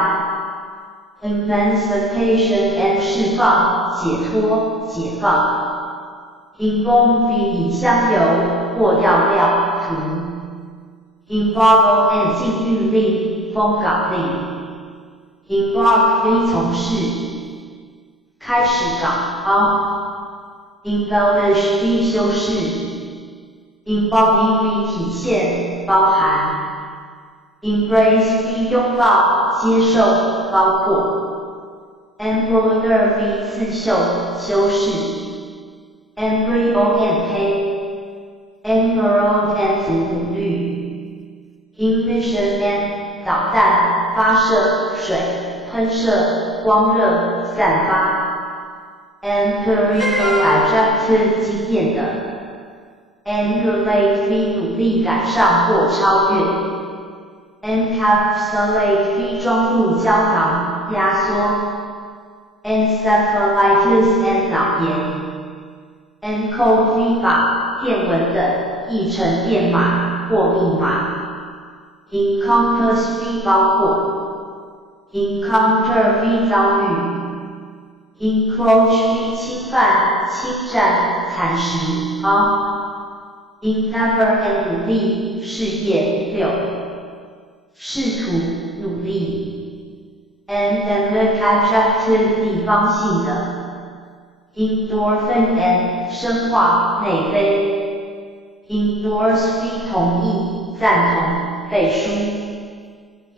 emancipation and 释放，解脱，解放。involve 以香油或药料涂。embargo and 禁运令，封港令。embark 从事，开始港。embellish 修饰。embody 体现，包含。embrace 拥抱，接受，包括。embroider 刺绣，修饰。embryo and 胚。emerald and 祖母绿。emission and 导弹，发射，水，喷射，光热，散发。empirical adjective 经验的。emulate 努力赶上或超越。encapsulate 装入胶囊，压缩。encephalitis and 脑炎。encode 把电文等译成电码或密码。encompass 包括。encounter 遭遇。encroach 侵犯，侵占，蚕食。endeavor and 努力，事业，六。试图，努力。endemic adjective 地方性的。endorphin and 生化，内啡。endorse 同意，赞同，背书。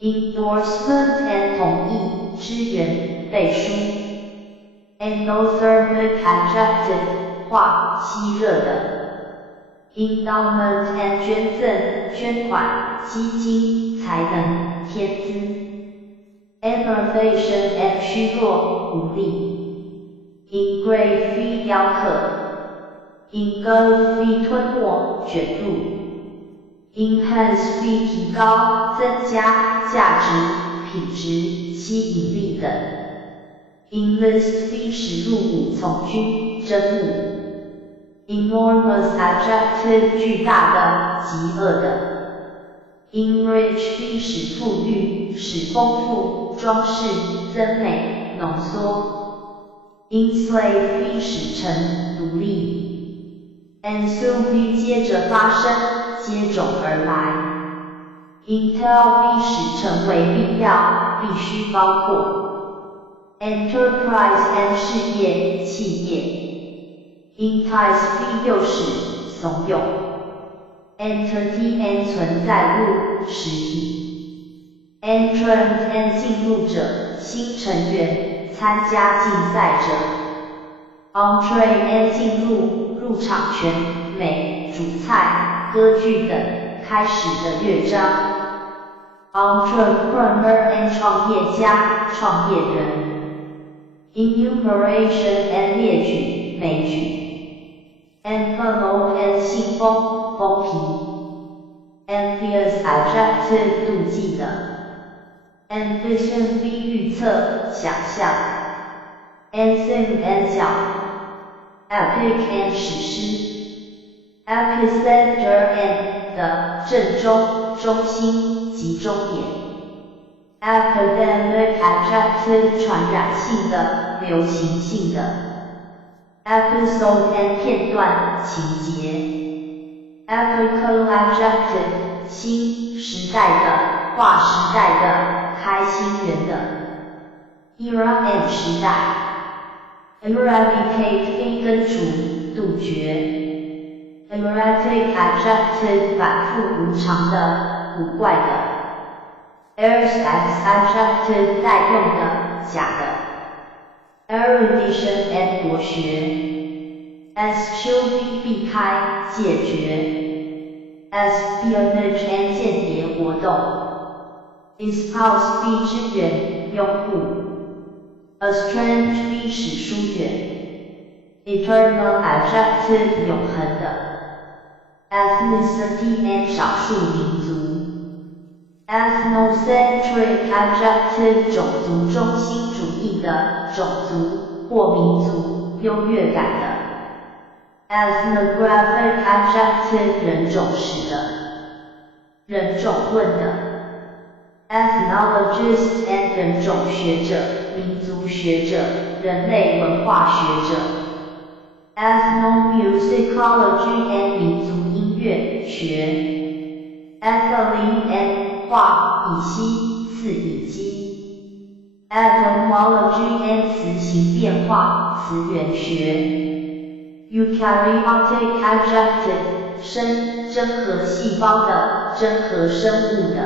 endorsement and 同意，支援、背书。Endothermic adjective 化吸热的。Endowment and 捐赠、捐款、基金、才能、天资。Enervation and 虚弱、无力。Engrave 非雕刻。Engulf 非吞没、卷入。Enhance 非提高、增加、价值、品质、吸引力等。Enlist 非使入伍、从军、征募。Enormous adjective 巨大的、极恶的。Enrich 非使富裕、使丰富、装饰、增美、浓缩。Enslave 非使成、奴隶。Ensue 非接着发生、接踵而来。Intel 非使成为必要、必须包括。Enterprise and 事业、企业。Entice 非诱使、怂恿。Entity and 存在物、实体。Entrant and 进入者、新成员、参加竞赛者。Entree and 进入、入场权、美、主菜、歌剧等、开始的乐章。Entrepreneur and 创业家、创业人。Enumeration and 列举、枚举。Envelope and 信封、封皮。Envious adjective 妒忌的。Ambition 非预测、想象。Ensign and 角。Epic and 史诗。Epicenter and 的正中、中心、集中点。Epidemic adjective 传染性的、流行性的。Episode and 片段、情节。Epical adjective 新、时代的、划时代的、开新源的。Era and 时代。Eradicate 非根除、杜绝。Erratic adjective 反复无常的、古怪的。Airspace adjective 代用的、假的。Erudition and 国学。Eschewing 避开、戒绝。Espionage and 间谍活动。Espouse 非支援、拥护。Estrange 非使疏远。Eternal adjective 永恒的。Ethnicity and 少数民族。Ethnocentric adjective 种族中心主义的、种族或民族、优越感的。Ethnographic adjective 人种史的、人种论的。Ethnologist and 人种学者、民族学者、人类文化学者。Ethnomusicology and 民族音乐学。Ethylene and 化、乙烯、次乙基。Etymology and 词形变化、词源学。Eukaryotic adjective 生、真核细胞的、真核生物的。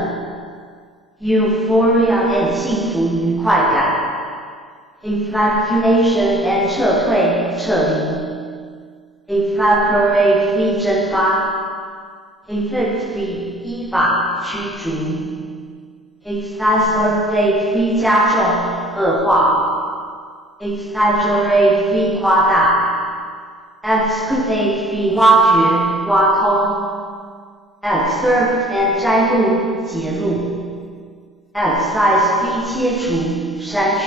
Euphoria and 幸福愉快感。Evacuation and 撤退、撤离。Evaporate 非蒸发。Evict 非依法、驱逐。Exacerbate 非加重、恶化。Exaggerate 非夸大。Excavate 非挖掘、挖空。Excerpt and 摘录、节录。Excise 非切除、删去。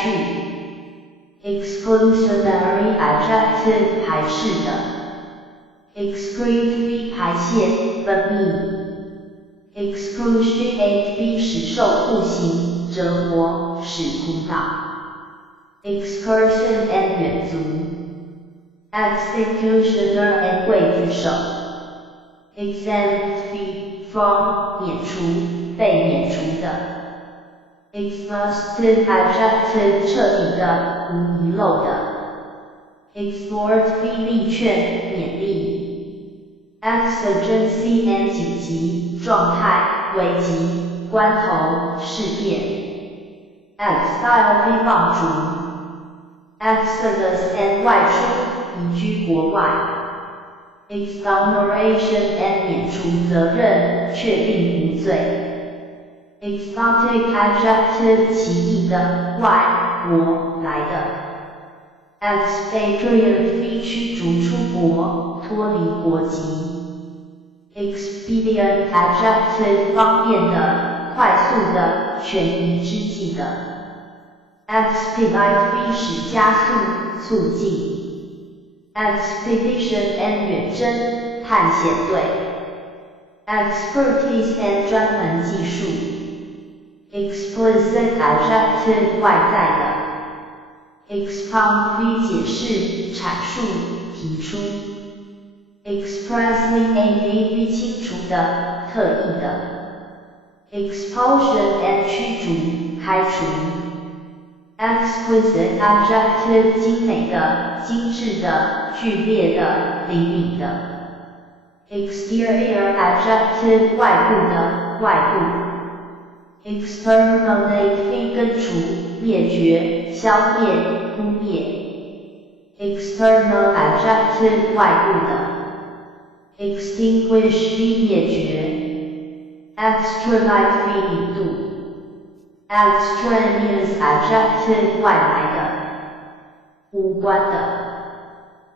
Exclusionary adjective 排斥的。Excrete 非排泄、分泌。Excruciate 非使受酷刑、折磨、使苦恼。Excursion and 远足。Executioner and 刽子手。Exempt 非 from 免除、被免除的。Exhaustive adjective 彻底的、无遗漏的。Export 非力劝、勉励。Exigency and 紧急、状态、危急、关头、事变。exile 被放逐 ，exodus and 外出，移居国外 ，exoneration and 免除责任，确定无罪 ，exotic adjective 奇异的，外国来的 ，expatriate 非驱逐出国，脱离国籍 ，expedient adjective 方便的，快速的，权宜之计的 ，expedite 非使加速，促进。Expedition and 远征，探险队 ，expertise and 专门技术 ，explicit adjective 外在的 ，expound 非解释、阐述、提出 ，expressly and 非清楚的、特意的 ，expulsion and 驱逐、开除。Exquisite adjective 精美的、精致的、剧烈的、灵敏的。Exterior adjective 外部的、外部。Exterminate 非根除、灭绝、消灭、扑灭。External adjective 外部的。Extinguish 非灭绝。Extradite 非引渡。Extraneous adjective 外来的，无关的。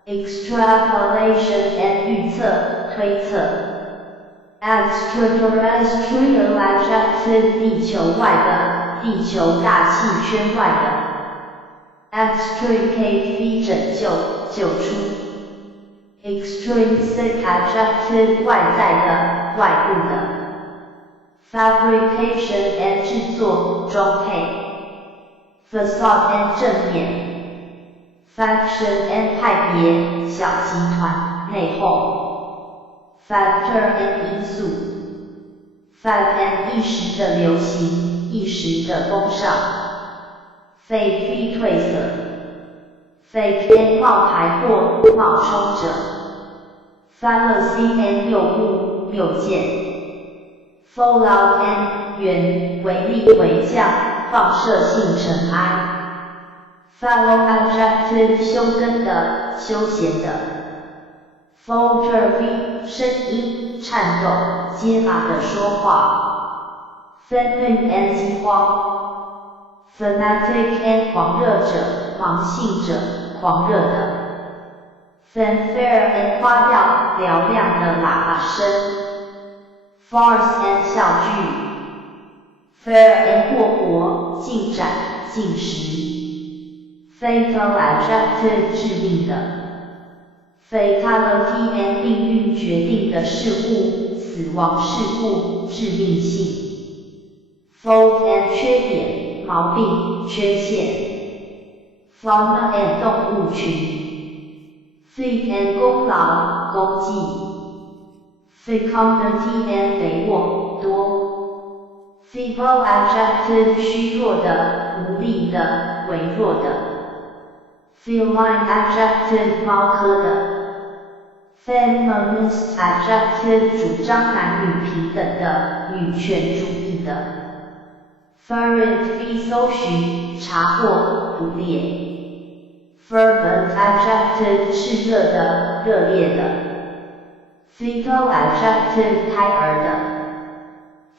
Extrapolation and 预测、推测。Extraterrestrial adjective 地球外的，地球大气圈外的。Extricate 非拯救、救出。Extrinsic adjective 外在的，外部的。Fabrication and 制作、装配 ，facade and 正面 ，faction and 派别、小集团、内讧 ，factor and 因素 ，fad and 一时的流行、一时的风尚 ，fade 非褪色 ，fake and 冒牌货、冒充者 ，fallacy and 谬误、谬见。Fallout and 原为力为降，放射性尘埃。Fallow adjective 休耕的，休闲的。Falter 非声音颤抖，结巴的说话。Famine and 饥荒。Fanatic and 狂热者，盲信者，狂热的。Fanfare and 花调，嘹亮的喇叭声。Farce and 笑剧 ，fair and 过活、进展、进食 ，fatal adjective 致命的 ，fatality and 命运决定的事故、死亡事故、致命性 ，fault and 缺点、毛病、缺陷 ，fauna and 动物群 ，fleet and 功劳、功绩。Fecundity and 肥沃、多 ，feeble adjective 虚弱的、无力的、微弱的 ，feline adjective 猫科的 ，feminist adjective 主张男女平等的、女权主义的 ，ferret 非搜寻、查获、捕猎 ，fervent adjective 炽热的、热烈的。Fetal adjective 胎儿的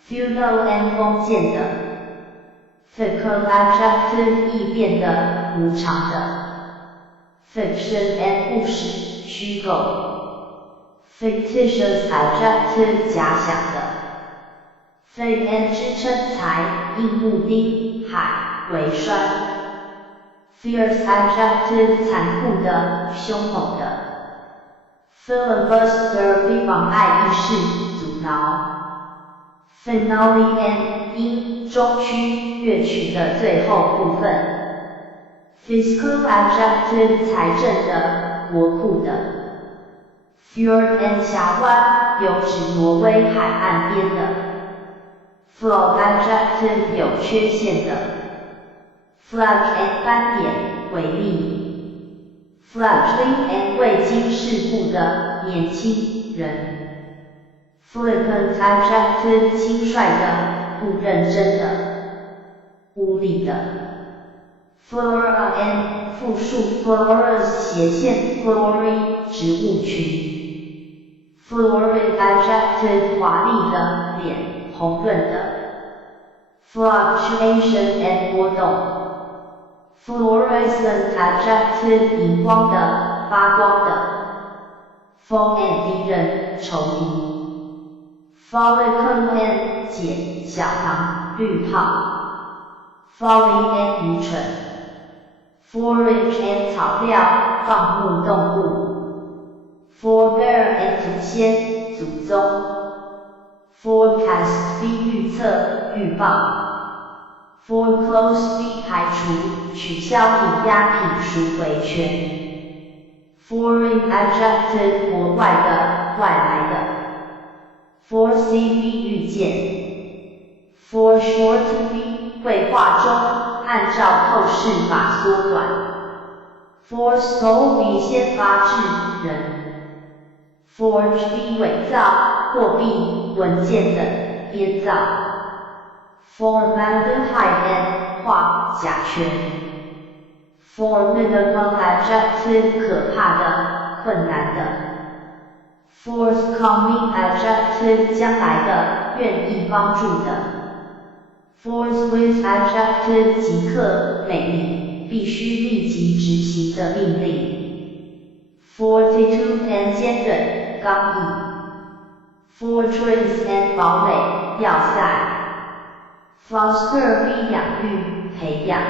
，feudal and 封建的 ，fickle adjective 易变的、无常的 ，fiction and 故事、虚构 ，fictitious adjective 假想的 ，fake and 支撑材、硬木钉、海、为栓 ，fierce adjective 残酷的、凶猛的。Filibuster 非妨碍议事、阻挠。Finale and 因中区、乐曲的最后部分。Fiscal adjective 财政的、国库的。Fjord and 峡湾有指挪威海岸边的。Flaw adjective 有缺陷的。Flag and 斑点、为例。Fledgling and 未经世故的年轻人 ，flippant adjective 轻率的、不认真的屋里的 flora and 复数 floras 斜线 flory 植物群 florid adjective 华丽的脸红润的 fluctuation and 波动 fluorescent adjective 荧光的发光的 foam and 敌人仇敌 follicle and 解小糖绿泡 folly and 愚蠢 forage and 草料放牧动物 forebear and 祖先祖宗 forecast 预测预报 foreclose 排除取消抵押品赎回权 foreign adjective 国外的外来的 foresee 预见 foreshort 绘画中按照透视法缩短 forestall 先发制人 forge 伪造货币文件等编造 formaldehyde 化甲醛 formidable adjective 可怕的困难的 forthcoming adjective 将来的愿意帮助的 forthwith adjective 即刻美丽必须立即执行的命令 fortitude and 坚韧刚毅 fortress and 堡垒要塞 foster 养育培养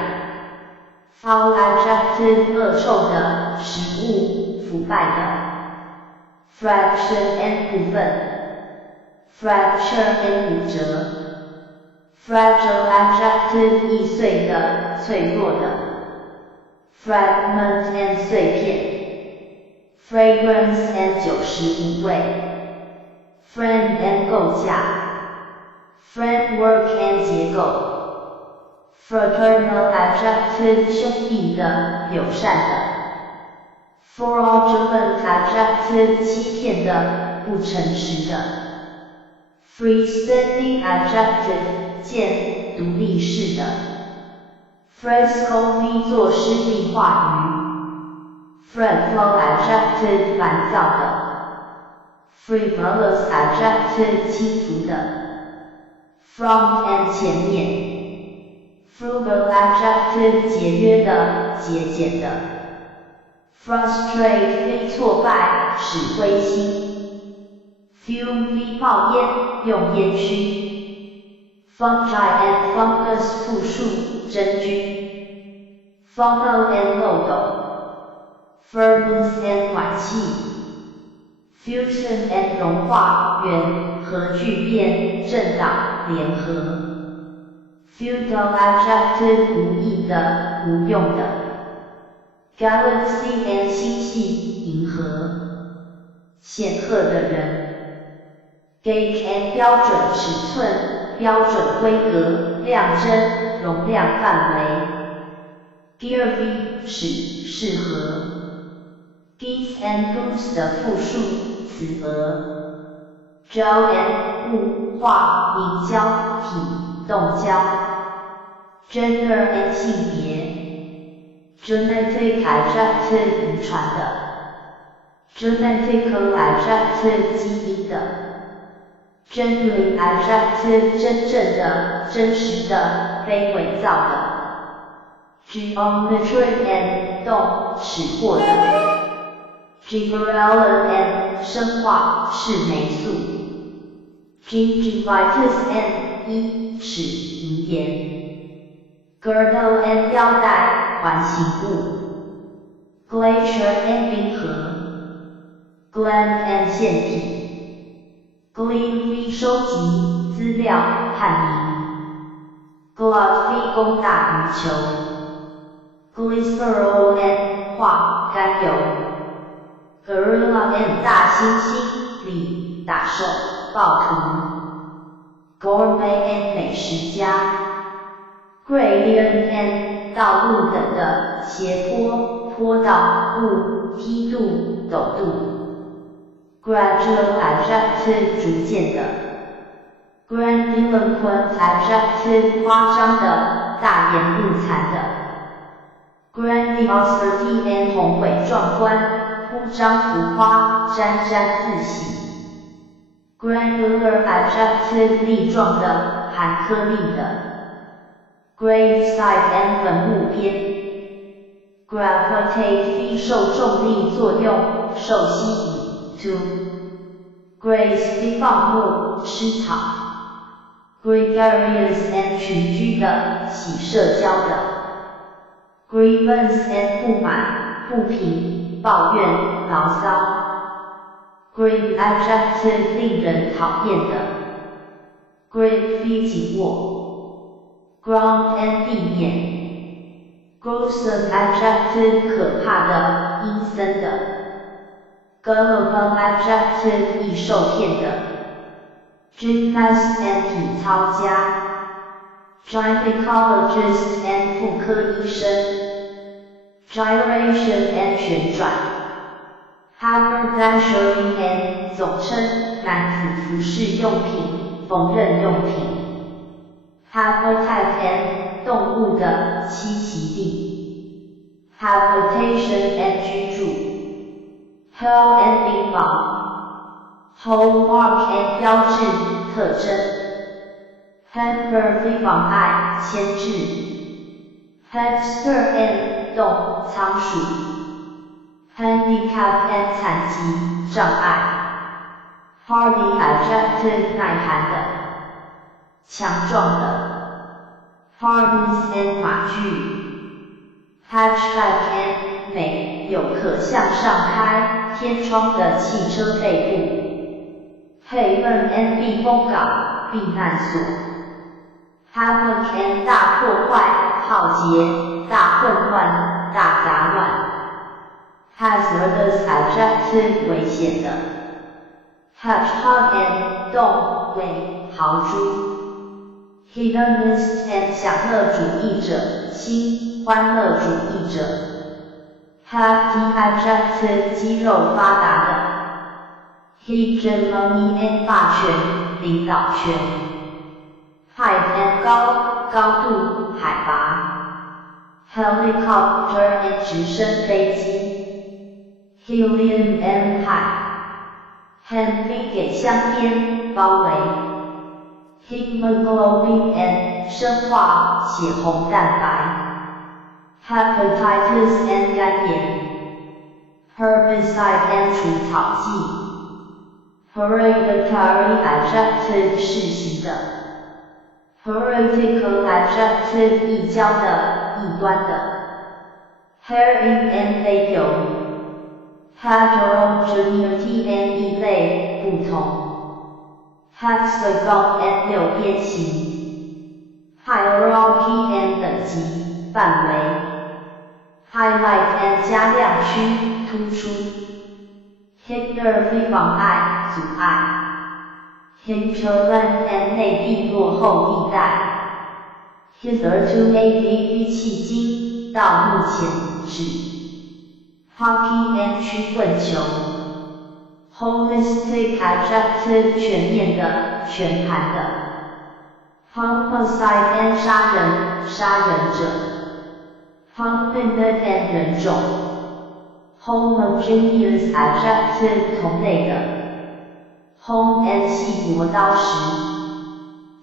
foul adjective 恶臭的食物腐败的 fraction and 部分 fracture and 骨折 fragile adjective 易碎的脆弱的 fragment and 碎片 fragrance and 酒食无味 friend and 构架 framework and 结构 fraternal adjective 兄弟的友善的 fraudulent adjective 欺骗的不诚实的 freestanding adjective 建独立式的 fresco 作诗壁画鱼 fretful adjective 烦躁的 frivolous adjective 轻浮的 front and 前面 frugal adjective 节约的节俭的 frustrate 挫败使灰心 fume 冒烟用烟熏 fungi and fungus 复数真菌 funnel and 漏斗 furnace and 暖气 fusion and 融化原核聚变政党联合 futile adjective 无益的无用的 galaxy and 星系银河显赫的人 gauge and 标准尺寸标准规格量针容量范围 gear v 适合 geese and goose 的复数词额 gel and 雾化凝胶体冻胶 gender and 性别 genetic adjective 遗传的 genetical adjective 基因的 genuine adjective 真正的真实的非伪造的 geometric and 动尺获的 gibberella and 生化是霉素 gingivitis and 齿龈炎 girdle and 腰带环形物 glacier and 冰河 gland and 腺体 glean 收集资料探明 glut 攻打羽球 glycerol and 化甘油 gorilla and 大猩猩里打兽暴徒 gourmet and 美食家 gradient and 道路等的斜坡坡道路梯度陡度 gradual adjective 逐渐的 grandiloquent adjective 夸张的大言不惭的 grandiosity and 宏伟壮观，铺张浮夸，沾沾自喜。granular adjective 粒状的，含颗粒的。gravesite and 坟墓边。gravitate v 受重力作用，受吸引 to graze v 放牧，吃草。gregarious and 群居的，喜社交的。grievance and 不满、不平、抱怨、牢骚。grim adjective 令人讨厌的。grip v 紧握。ground and 地面。gruesome adjective 可怕的、阴森的。gullible adjective 易受骗的。gymnast and 体操家。gynecologist and 妇科医生。gyration and 旋转。haberdashery and 总称男子服饰用品、缝纫用品。habitat and 动物的栖息地。habitation and 居住。hall and 病房。hallmark and 标志、特征。hamper 非妨碍、牵制。hamster and 动仓鼠。handicap and 残疾、障碍。hardy adjective 耐寒的、强壮的。harness and 马具。hatchback and 美，有可向上开、天窗的汽车背部。haven and 避风港、避难所。havoc and 大破坏、浩劫、大混乱、大杂乱。hazardous adjective 危险的。hedgehog and 动物、豪猪。hedonist and 享乐主义者、新欢乐主义者。hefty adjective 肌肉发达的。hegemony and 霸权、领导权。height and 高，高度、海拔。helicopter and 直升飞机。helium and 氦。henry 给香烟包围。hemoglobin and 生化血红蛋白。hepatitis and 肝炎。herbicide and 除草剂。hereditary adjective 世袭的。heretical adjective 异教的、异端的。herring and 非油。heterogeneity and 异类、不同。hexagon and 六边形。hierarchy and 等级、范围。highlight and 加亮区、突出。hinder 非妨碍、阻碍。hinterland and 内地落后地带。hitherto adv 迄今，到目前止。hockey and 曲棍球。holistic adjective 全面的、全盘的。homicide and 杀人、杀人者。hominid and 人种。homogeneous adjective 同类的。home and 细磨刀石。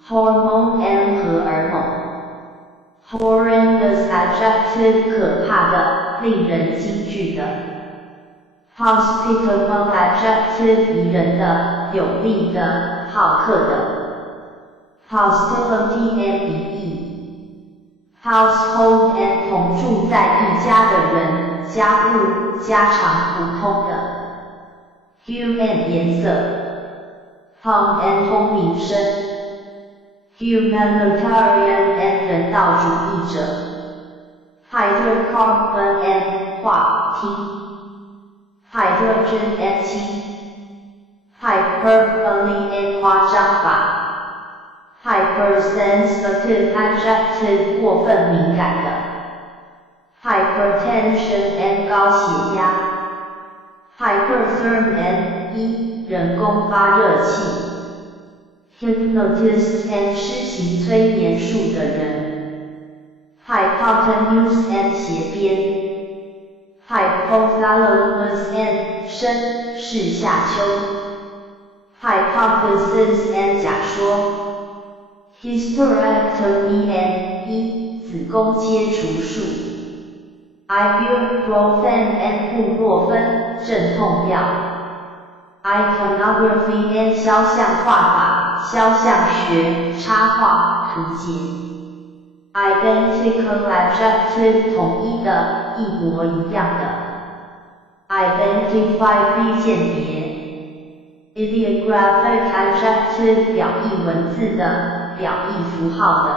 hormone and 荷尔蒙。horrendous adjective 可怕的、令人惊惧的。hospitable adjective 宜人的、有利的、好客的。hostility and 敌意。household and 同住在一家的人、家务、家常普通的。hue and 颜色。hum and 轰鸣声。humanitarian and 人道主义者。hydrocarbon and 化氢。hydrogen and 氢。hyperbole and 夸张法。hypersensitive adjective 过分敏感的。hypertension and 高血压。hypertherm and 人工发热器。hypnotist and 施行催眠术的人。hypotenuse and 斜边 hypothalamus and 深是下丘 hypothesis and 假说 hysterectomy and 子宫切除术 ibuprofen and 布洛芬镇痛药 iconography and 肖像画法肖像学插画图解 identical adjective 统一的一模一样的 identify 鉴别 ideographic adjective 表意文字的表意符号的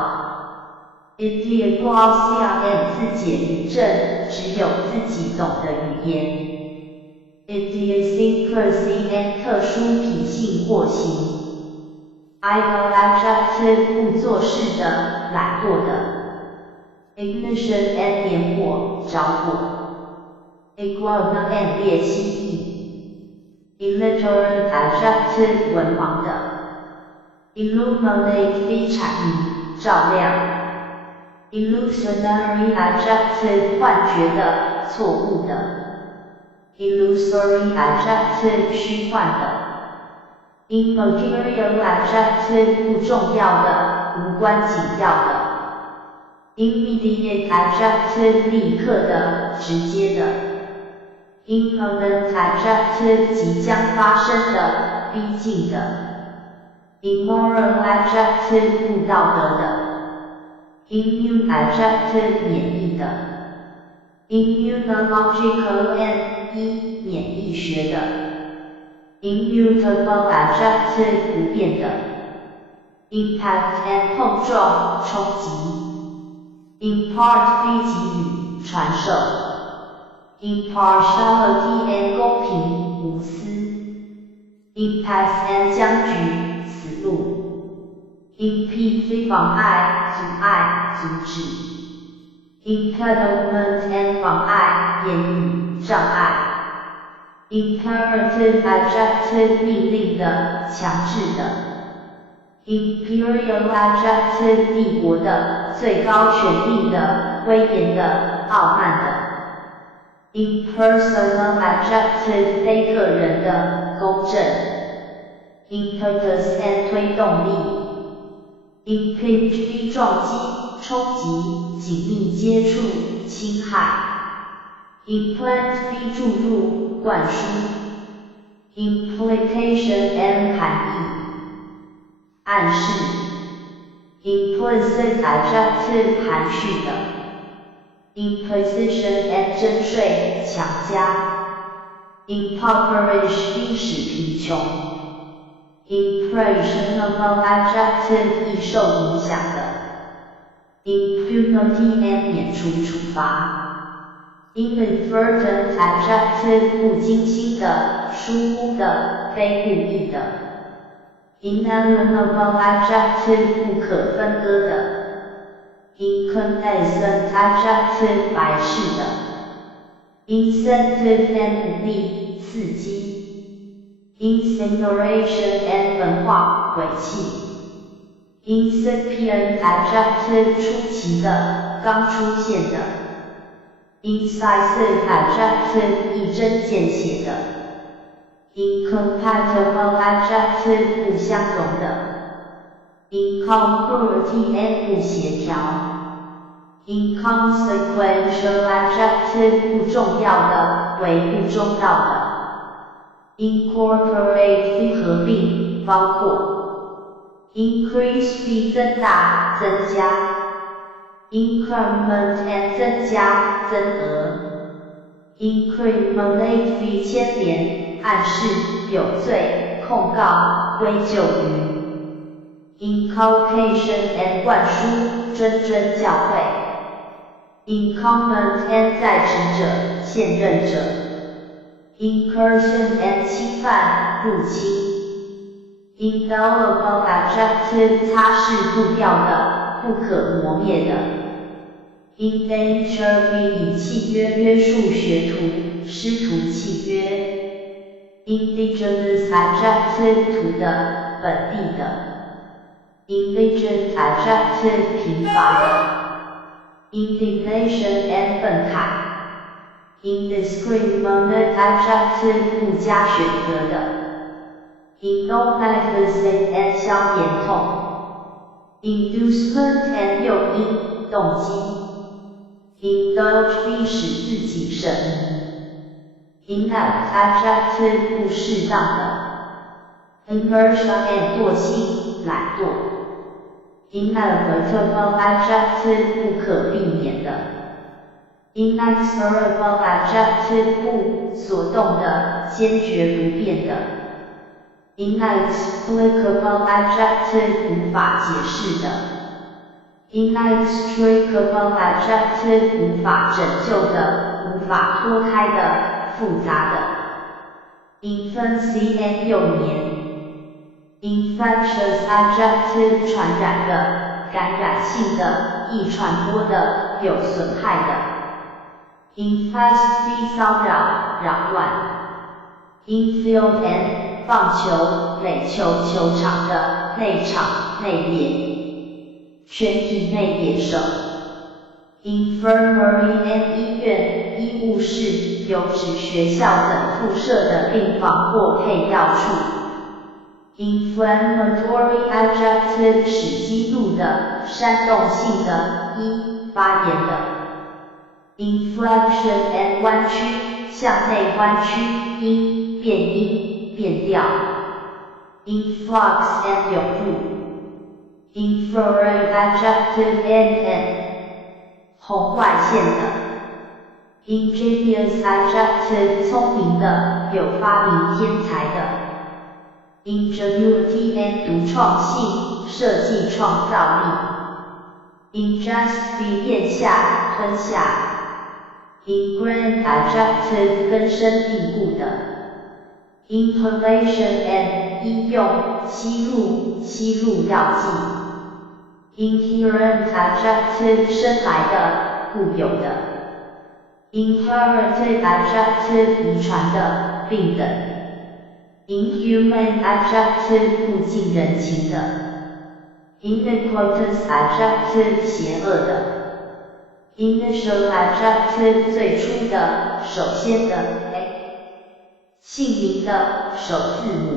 Idioglossa and 自解语症，只有自己懂的语言。Idiosyncrasy and 特殊脾性或型。Idle adjective 不做事的，懒惰的。Ignition and 点火，着火。Iguana and 猎蜥蜴。Illiterate adjective 文盲的。Illuminate 非产明，照亮。Illusionary adjective 幻觉的，错误的。Illusory adjective 虚幻的。Immaterial adjective 不重要的，无关紧要的。Immediate adjective 立刻的，直接的。Imminent adjective 即将发生的，逼近的。Immoral adjective 不道德的。Immune adjective 免疫的 Immunological and 免疫学的 Immutable adjective 不变的 Impact and 碰撞冲击 Impart 非给予传授 Impartiality and 公平无私 Impasse and 僵局死路Impede 非妨碍、阻碍、阻止。Impediment and 妨碍、言语、障碍。Imperative adjective 命令的、强制的。Imperial adjective 帝国的、最高权力的、威严的、傲慢的。Impersonal adjective 非个人的、公正。Impetus and 推动力。Impinge 非撞击、冲击、紧密接触、侵害。Implant 非注入、灌输。Implication and 含义、暗示。Implicit adjective 含蓄的。Imposition and 征税、强加。Impoverish 逼使贫穷。Impressionable adjective 易受影响的 Impunity and 免除处罚 Inadvertent adjective 不经心的、疏忽的、非故意的 Inalienable adjective 不可分割的 Incandescent adjective 白炽的 Incentive and 鼓励、刺激Incineration and 焚化、毁弃。Incipient adjective 初期的、刚出现的。Incisive adjective 一针见血的。Incompatible adjective 不相容的。Incongruity and 不协调。Inconsequential adjective 不重要的、为不中道的。Incorporate 非合并、包括 Increase 非增大、增加 Increment and 增加、增额 Incriminate 非牵连、暗示、有罪、控告、归咎于 Inculcation and 灌输、谆谆教诲 Incumbent and 在职者、现任者Incursion and 侵犯、入侵 Indelible adjective 擦拭不掉的、不可磨灭的 Indenture 以契约约束学徒、师徒契约 Indigenous adjective 土的、本地的 Indigent adjective 贫乏的 indignation and 愤慨 indiscriminate adjective 不加选择的 innovative and 消炎痛 inducement and 诱因动机 indulge 逼使自己沉迷 inept adjective 不适当的 inertia and 惰性懒惰 inevitable adjective 不可避免的 inexorable adjective 不所动的坚决不变的 inexplicable adjective 无法解释的 inextricable adjective 无法拯救的无法脱开的复杂的 infancy and 幼年infectious adjective 传染的、感染性的、易传播的、有损害的 infest 骚扰、扰乱 infield and 棒球、垒球球场的、内场、内野全体内野手 infirmary and 医院、医务室有指学校等附设的病房或配药处inflammatory adjective 使激怒的、煽动性的、发炎的 inflection and 弯曲、向内弯曲、音、变调 influx and 涌入 infrared adjective and 红外线的 ingenious adjective 聪明的、有发明天才的ingenuity and 独创性、设计创造力 ingest 比咽下、吞下 ingrained adjective 根深蒂固的 inhalation and 医用、吸入药剂 inherent adjective 生来的、固有的 inherited adjective 遗传的、病等inhumane adjective 不近人情的 iniquitous adjective 邪恶的 initial adjective 最初的、首先的姓名的首字母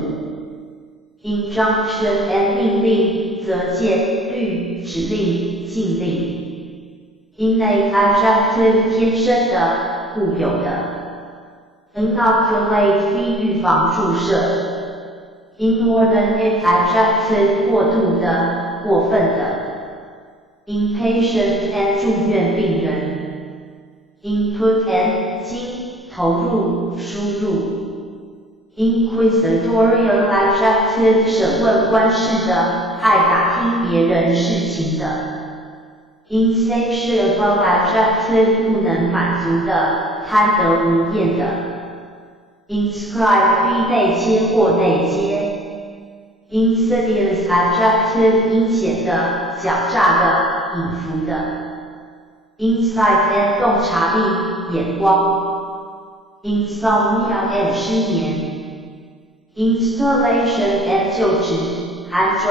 injunction and 命令、责戒、律、指令、禁令 innate adjective 天生的、固有的inoculate 非预防注射 inordinate adjective 过度的、过分的 inpatient and 住院病人 input and 经、投入、输入 inquisitorial adjective 审问官事的、爱打听别人事情的 insatiable adjective 不能满足的、贪得无厌的inscribe 内接或内接 insidious adjective 阴险的、狡诈的、隐伏的 insight and 洞察力、眼光 insomnia and 失眠 installation and 就职、安装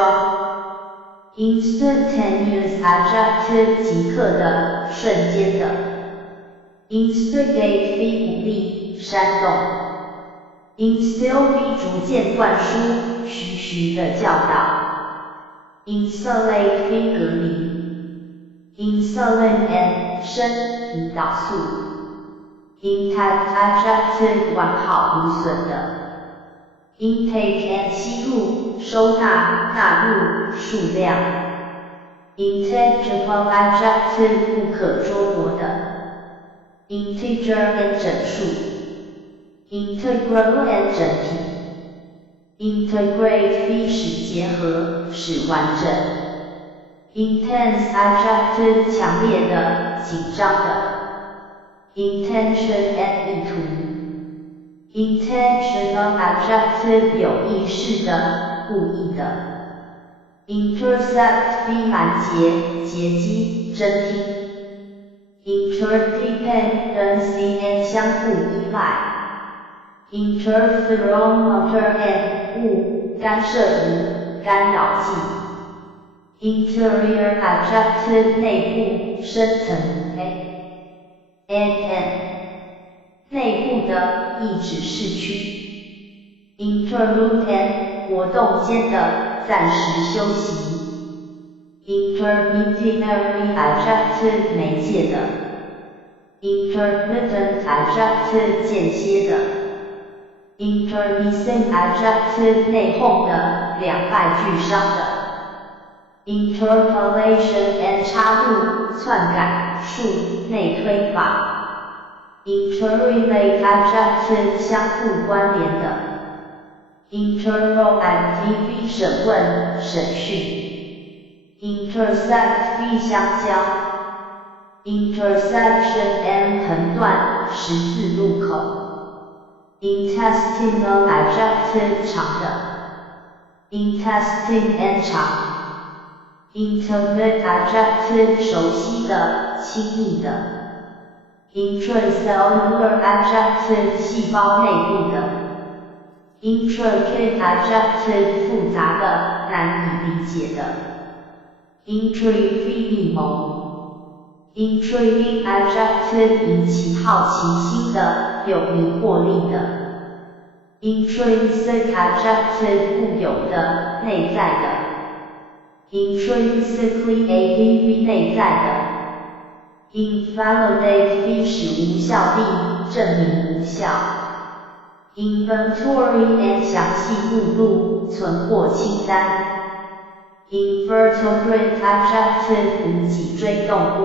instantaneous adjective 即刻的、瞬间的 instigate 非鼓励、煽动instill 非逐渐灌输、徐徐的教导 insulate 非隔离 insulin and 生、胰岛素 intact adjective 完好无损的 intake and 吸入、收纳、纳入、数量 intangible adjective 不可捉摸的 integer and 整数integral and 整体 integrate 非使结合、使完整 intense adjective 强烈的、紧张的 intention and 意图 intentional adjective 有意识的、故意的 intercept 非拦截、截击、侦听 interdependency and 相互依赖interferometer and 物、干涉仪、干扰剂 Interior adjective 内部深层 n 内部的意指市区 Interlude 活动间的暂时休息 Intermediary adjective 媒介的 Intermittent adjective 间歇的 Intermissing adjective 内讧的两败俱伤的Interpolation and 插入、篡改、数、内推法 Interrelate adjective 相互关联的 Interrogative 审问、审讯 Intersect 相交 Intersection and 横断、十字路口 Intestinal adjective 长的 Intestine and 长Intimate adjective 熟悉的、亲密的 Intracellular adjective 细胞内部的 Intricate adjective 复杂的、难以理解的 Intrigue 密谋 Intriguing adjective 引起好奇心的、有迷惑力的 Intrinsic adjective 固有的、内在的Intrinsically adv 内在的 Invalidate 使无效力，证明无效 Inventory and 详细目录，存货清单 Invertebrate adjective 无脊椎动物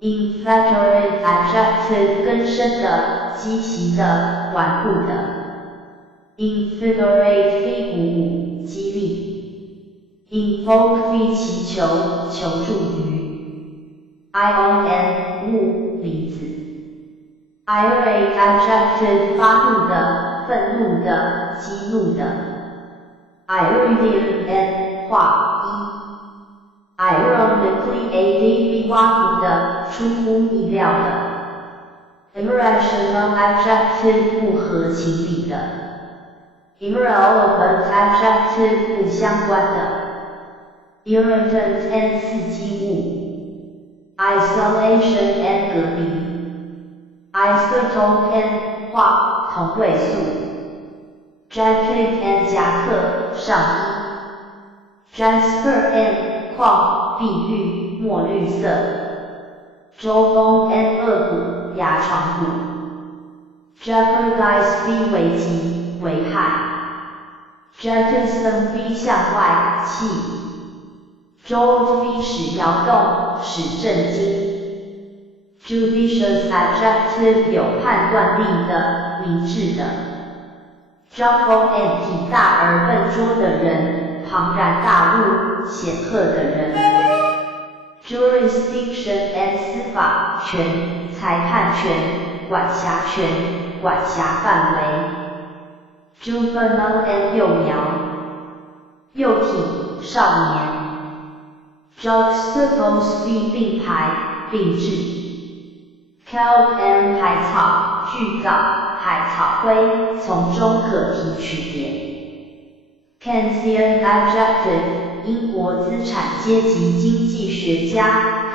Inveterate adjective 根深的、畸形的、顽固的 Invigorate 鼓舞、激励Invoke 祈求、求助于 Ion 物、离子 Irate adjective 发怒的、愤怒的、激怒的 Iridium 化一 Ironically adv 挖苦的、出乎意料的 Irrational adjective 不合情理的 Irrelevant adjective 不相关的Irritant and 刺激物 Isolation and 隔离 Isotope and 化同位素 Jacket and 夹克上衣 Jasper and 矿碧玉墨绿色 Jawbone and 颚骨牙床骨 Jeopardize 危及危害 Jettison 向外弃Jolt 使摇动，使震惊。Judicious adjective 有判断力的、明智的。Jumbo and 体大而笨拙的人，庞然大物、显赫的人。Jurisdiction and 司法权、裁判权、管辖权、管辖范围。Juvenile and 幼苗、幼体、少年。Juxtapose 并排、并置 Kelp and 海草、巨藻、海草灰，从中可提取点 Keynesian adjective 英国资产阶级经济学家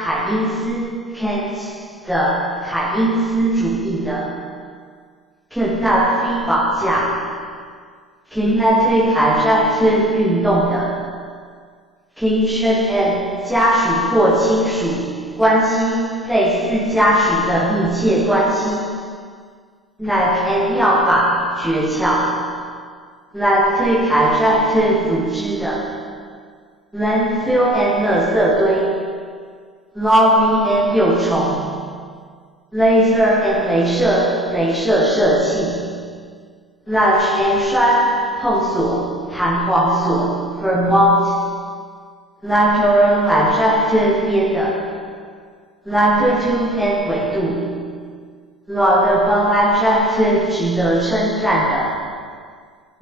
凯因斯 Keynes 的凯因斯主义的 Kidnap 绑架 Kinetic adjective 运动的Kinship and 家属或亲属关系，类似家属的密切关系。Knack and 妙法诀窍。Lactic adjective 组织的。Landfill and 垃圾堆。Larvae and 幼虫。Laser and 镭射，镭射射器。Latch and 栓，碰锁，弹簧锁 Vermont。Lateral adjective 边的 Latitude and 纬度 Laudable adjective 值得称赞的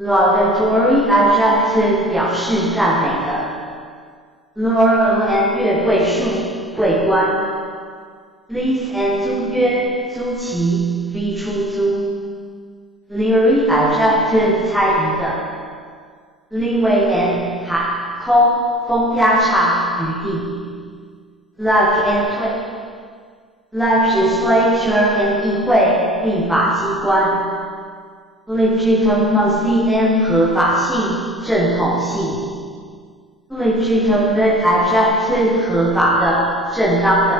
Laudatory adjective 表示赞美的 Laurel and 月桂树、桂冠 Lease and 租约、租期、逼出租 Leery adjective 猜疑的 Leeway and 海空风压差余地。Like and 退 ，legislature and 议会立法机关。Legitimacy and 合法性、正统性。Legitimate adjective 合法的、正当的。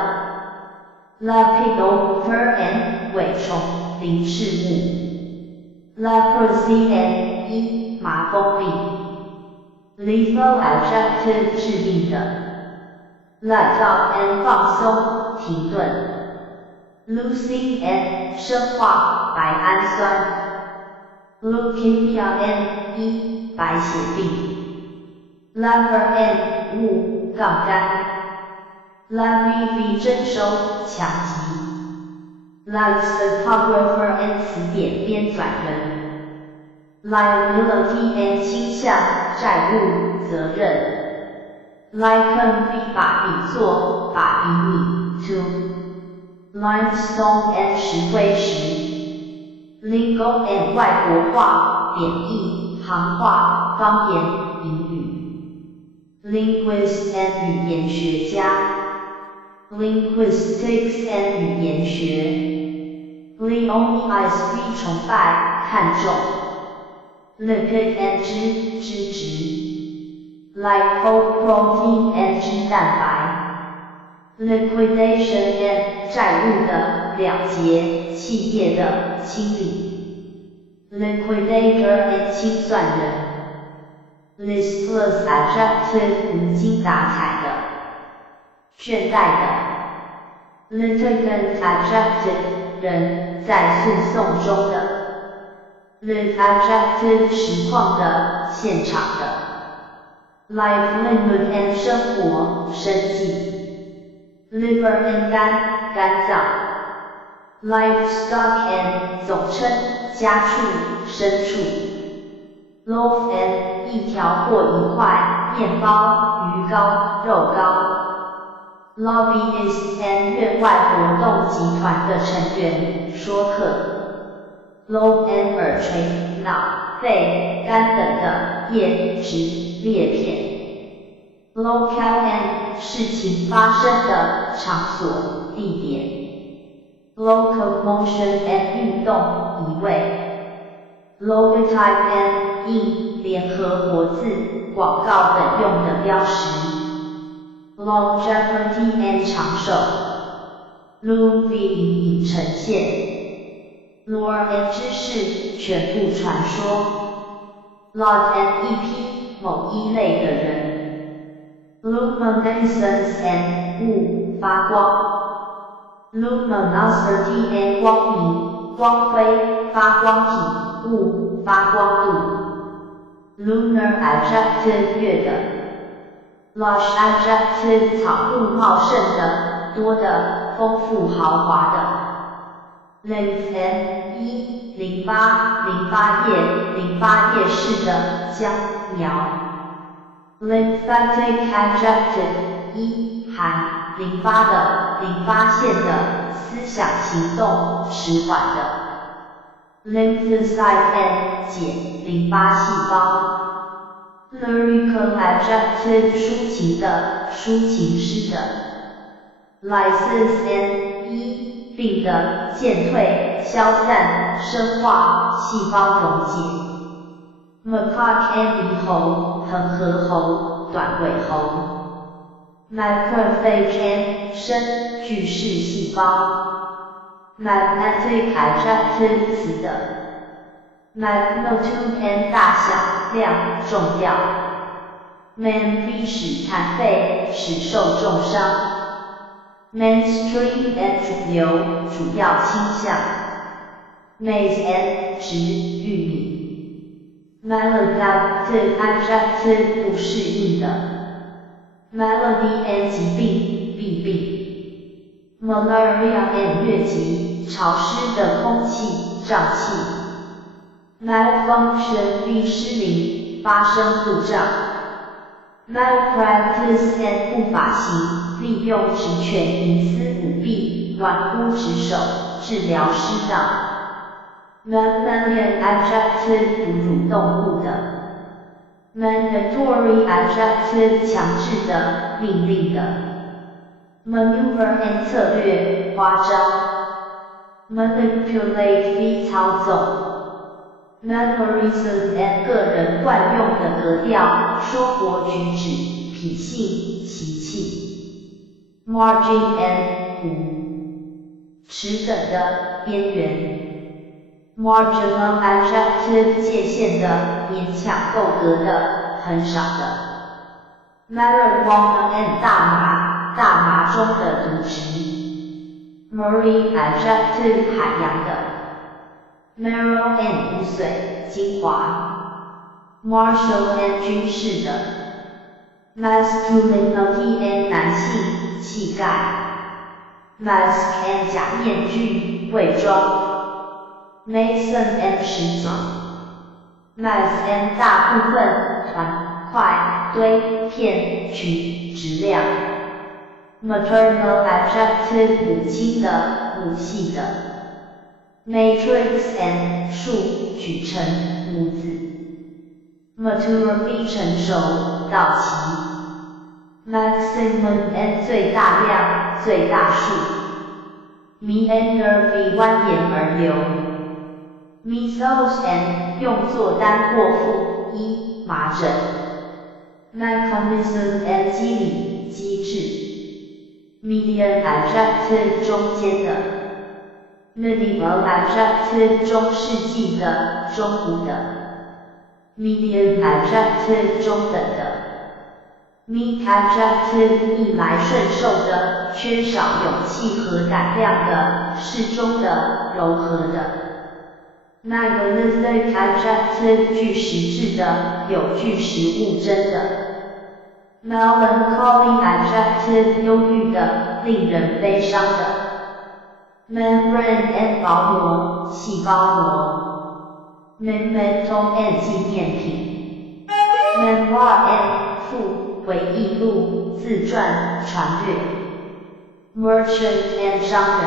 Lepidopter and 伪虫、鳞翅目。Leprosy and 麻风病。Lethal adjective 致命的。Let go and 放松、停顿。Leucine and 生化、白氨酸。Leukemia and 白血病。Lever and 物、杠杆。Levy 征收、抢劫。Lexicographer and 词典编纂人。Liability and 倾向、债务、责任。Liken 把比作、把比拟 to。Limestone and 石灰石。Lingo and 外国话、贬义、行话、方言、隐语。Linguist and 语言学家。Linguistics and 语言学。Leonize 崇拜、看重。Lipid and 脂质。Lipoprotein and 脂蛋白。Liquidation and 债务的了结、企业的清理。Liquidator and 清算人。Listless adjective 无精打采的。倦怠的。Litigant adjective 人，在诉讼中的。Lit adjective 实况的、现场的。Livelihood and 生活、生计。Liver and 肝、肝脏。Livestock and 总称、家畜、牲畜。Loaf and 一条或一块、面包、鱼糕、肉糕。Lobbyist and 院外活动集团的成员、说客。Lobe and 耳垂、脑、肺、肝等的叶质裂片。Locale and 事情发生的场所、地点。Locomotion and 运动、移位。Logotype and 印联合活字、广告等用的标识。Longevity and 长寿。Movie 影影呈现。Lore and 知识、全部传说。Lot and 一批、某一类的人。Luminescence and 物、发光。Luminosity and 光明、光辉、发光体、物、发光度。Lunar adjective 月的。Lush adjective 草木茂盛的、多的、丰富豪华的。Lymph and 淋巴、淋巴液、淋巴液式的、浆苗。Lymphatic adjective 含淋巴的、淋巴腺的、思想行动迟缓的。Lymphocyte and 解淋巴细胞。Lyrical adjective 抒情的、抒情诗的。Lysis and 病的、渐退、消散、生化、细胞溶解。Macaque and 猕猴、恒河猴、短尾猴。Macrophage and 生、巨噬细胞。Magnetic adjective 词的。Magnitude and 大小、量、重量。Man 使残废、使受重伤。Mainstream and 主流、主要倾向。Maize and 植、玉米。Maladaptive adjective 不适应的。Malady and 疾病、弊病。Malaria and 疟疾、潮湿的空气、瘴气。Malfunction 失灵、发生故障。Malpractice and 不法行、利用职权营私舞弊、玩忽职守、治疗失当。Mammalian adjective 哺乳动物的。mandatory adjective 强制的、命令的。maneuver and 策略、夸张。manipulate v 操纵。mannerism and 个人惯用的格调、说活举止、脾性、习气。margin and 弧，持等的、边缘。marginal adjective 界限的、勉强够格的、很少的。marijuana and 大麻，大麻中的毒植。marine adjective 海洋的。marrow and 骨髓，精华。martial and 军事的。masculinity and 男性，气概。mask and 假面具，伪装。mason and 石匠。mass and 大部分，团，块，堆，片，群，质量。maternal adjective 母亲的，母系的。matrix and 数，举成，母子。maturity 成熟，到期。maximum and 最大量，最大数。meander v 蜿蜒而流。measles and 用作单或复，一，麻疹。mechanism and 机理，机制。median adjective 中间的。medieval adjective 中世纪的，中古的。medium adjective 中等的。meek adjective 逆来顺受的，缺少勇气和胆量的，适中的，柔和的。nihilistic adjective 具实质的，有具实物真的。melancholy adjective 忧郁的，令人悲伤的。membrane and 薄膜，细胞膜。memento and 纪念品。memoir and 附，回忆录，自传，传阅。merchant and 商人。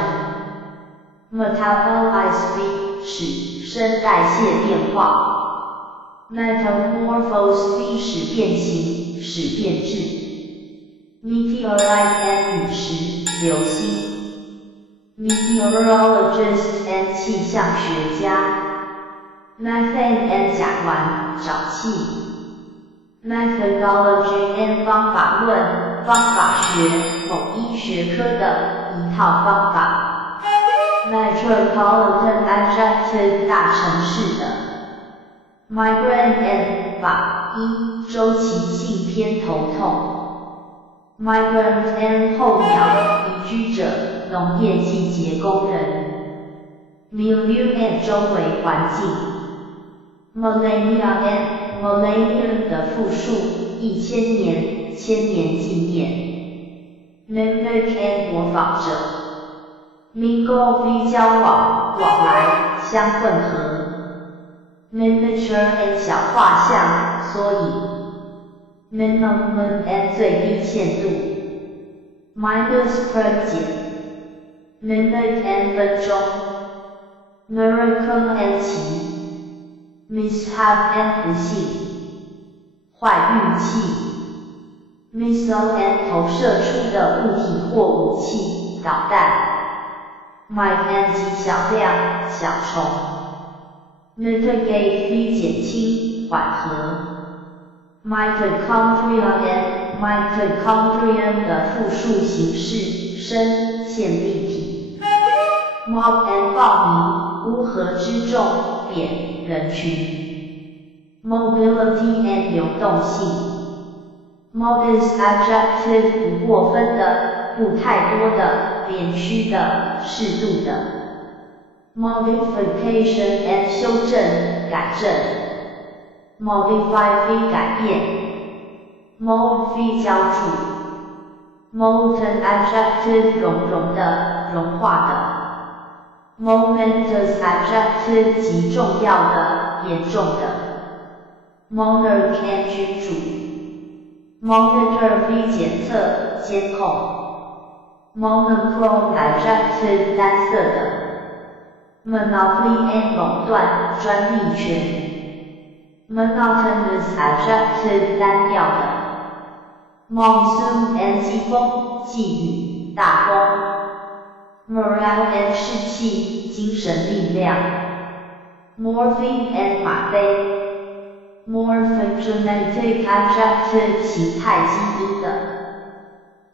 metabolize v 使生代谢变化。metamorphose v 使变形，使变质。meteorite and 陨石，流星。meteorologist and 气象学家。methane and 甲烷，沼气。methodology and 方法论，方法学，某一学科的一套方法。metropolitan adjective 大城市的。migraine and 法，一，周期性偏头痛。migrant and 候鸟，移居者，农业季节工人。milieu and 周围环境。millennia and millennium 的复数，1000年，千年纪念。mimic and 模仿者。mingle v 交往，往来，相混合。miniature and 小画像，缩影。minimum and 最低限度。minus per 减。minute and 分钟。miracle and 奇。mishap and 不幸。坏运气。missile and 投射出的物体或武器，导弹。mite and 极小量，小虫。mitigate v 减轻，缓和。mitochondria and mitochondrion 的复数形式，砷，线粒体。mob and 暴民，乌合之众，扁，人群。mobility and 流动性。modest adjective 不过分的，不太多的，连续的，适度的。modification and 修正，改正。modify v 改变。mold v 浇筑。molten adjective 熔融的，融化的。momentous adjective 极重要的，严重的。monarch and 君主。monitor v 检测，监控。monochrome adjective 单色的。monopoly and 垄断，专利权。monotonous adjective 单调的 monsoon and 季风季雨大风 morale and 士气精神力量 morphine and 吗啡 morphogenetic adjective 形态基因的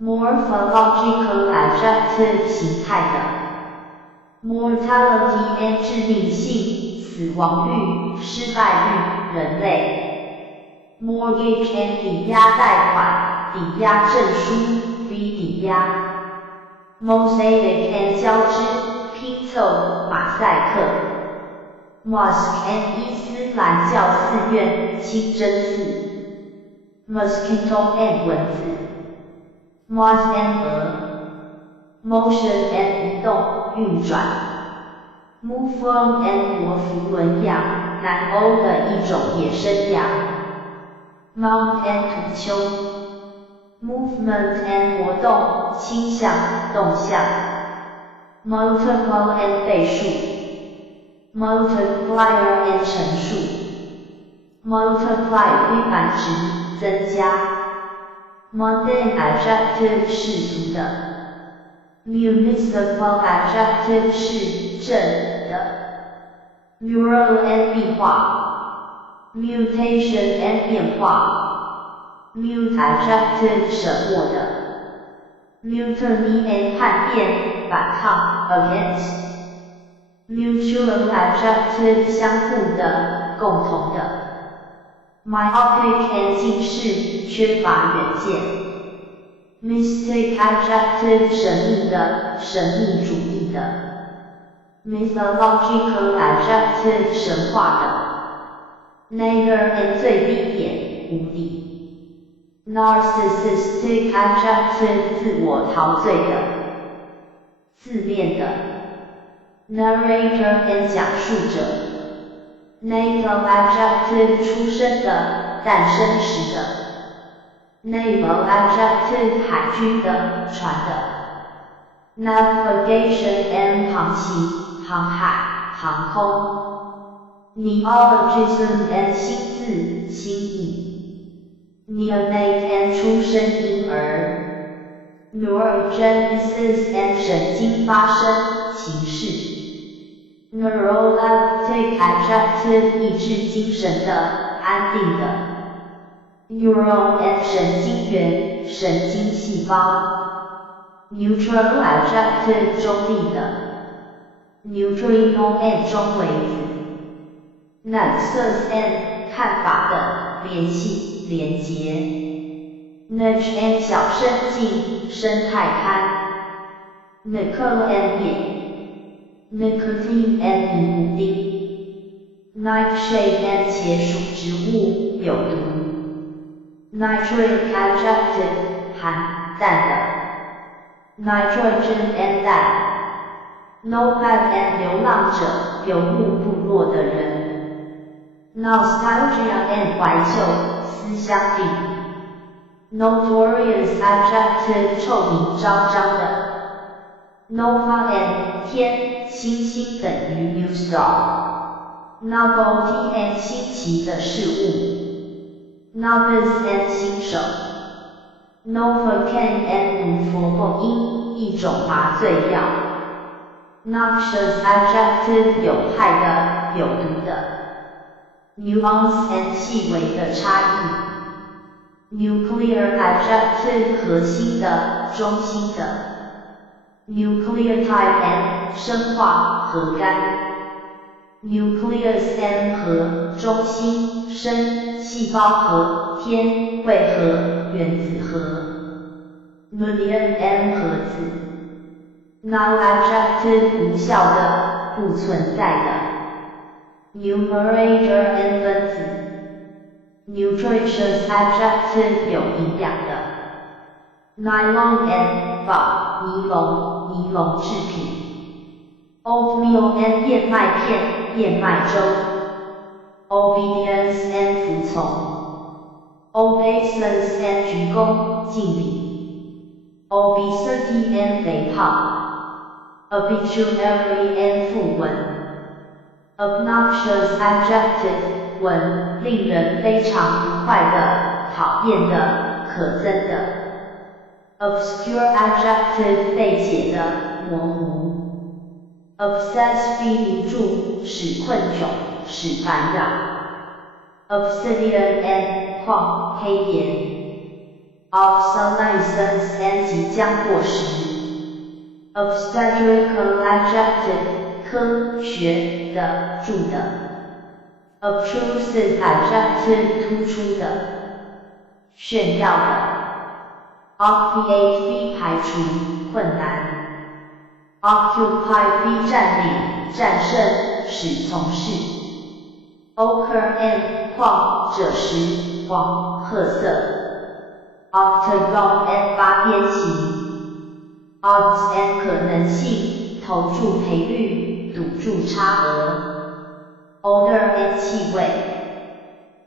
morphological adjective 形态的 mortality and 致命性死亡率失败率人类 mortgage and 抵押贷款抵押证书 v 抵押 mosaic and 交织拼凑马赛克 mosque and 伊斯兰教寺院清真寺 mosquito and 蚊子 moth and 蛾 motion and 移动运转 mouflon and 国服轮羊南欧的一种野生羊 mount and 土丘 movement and 活动倾向动向 multiple and 倍数 multiplier and 乘数 multiply 繁殖增加 mundane adjective 世俗的 municipal adjective 市政的 mural and 壁画 mutation and 变化 mute adjective 沉默的 mutiny and 叛变反抗 against mutual adjective 相互的共同的 myopic and 近视缺乏远见 mystic adjective 神秘的神秘主义的 mythological adjective 神话的 nadir and 最低点无敌 narcissistic adjective 自我陶醉的自恋的 narrator and 讲述者 natal adjective 出生的诞生时的 naval adjective 海军的船的 navigation and 航行航海航空 neologism and 新字新意 neonate and 出生婴儿 neurogenesis and 神经发生形式 neuroleptic adjective 抑制精神的安定的 neuron and 神经元神经细胞 neutral adjective 中立的 neutrino and 中微子 nexus and 看法的联系连结 niche and 小生境生态刊 nickel and 碱 nicotine and 尼古丁 nightshade and 茄属植物有毒 nitric adjective 含氮的 nitrogen and 氮 nomad and 流浪者游牧部落的人 nostalgia and 怀旧思乡地 notorious adjective 臭名昭彰的 nova and 天星星等于 new star novelty and 新奇的事物 novice and 新手 novocaine and 佛佛因一种麻醉药 noxious adjective 有害的有毒的 nuance and 细微的差异 nuclear adjective 核心的中心的 nucleotide and 生化核苷 nucleus and 核中心生细胞核天会核原子核 million and 核子 null adjective 无效的不存在的 numerator and 分子 nutritious adjective 有营养的 nylon and 纺尼龙制品 oatmeal and 燕麦片燕麦粥 obedience and 服从 obeisance and 鞠躬敬礼 obesity and 肥胖 obituary and 讣文 obnoxious adjective 文，令人非常不快的、讨厌的、可憎的。Obscure adjective 费解的、模糊。Obsess 逼迷住，使困窘，使烦扰。Obsidian and 矿，黑岩。Obsolescence and 即将过时。Obstetrical adjective 科学的、助的。Obtrusive adjective 突出的、炫耀的。Obviate 逼排除、困难。Occupy 逼占领、战胜、使从事。Ochre and 矿，赭石、黄、褐色。Octagon and 八边形。Odds and 可能性，投注赔率，赌注差额。Odor and 气味。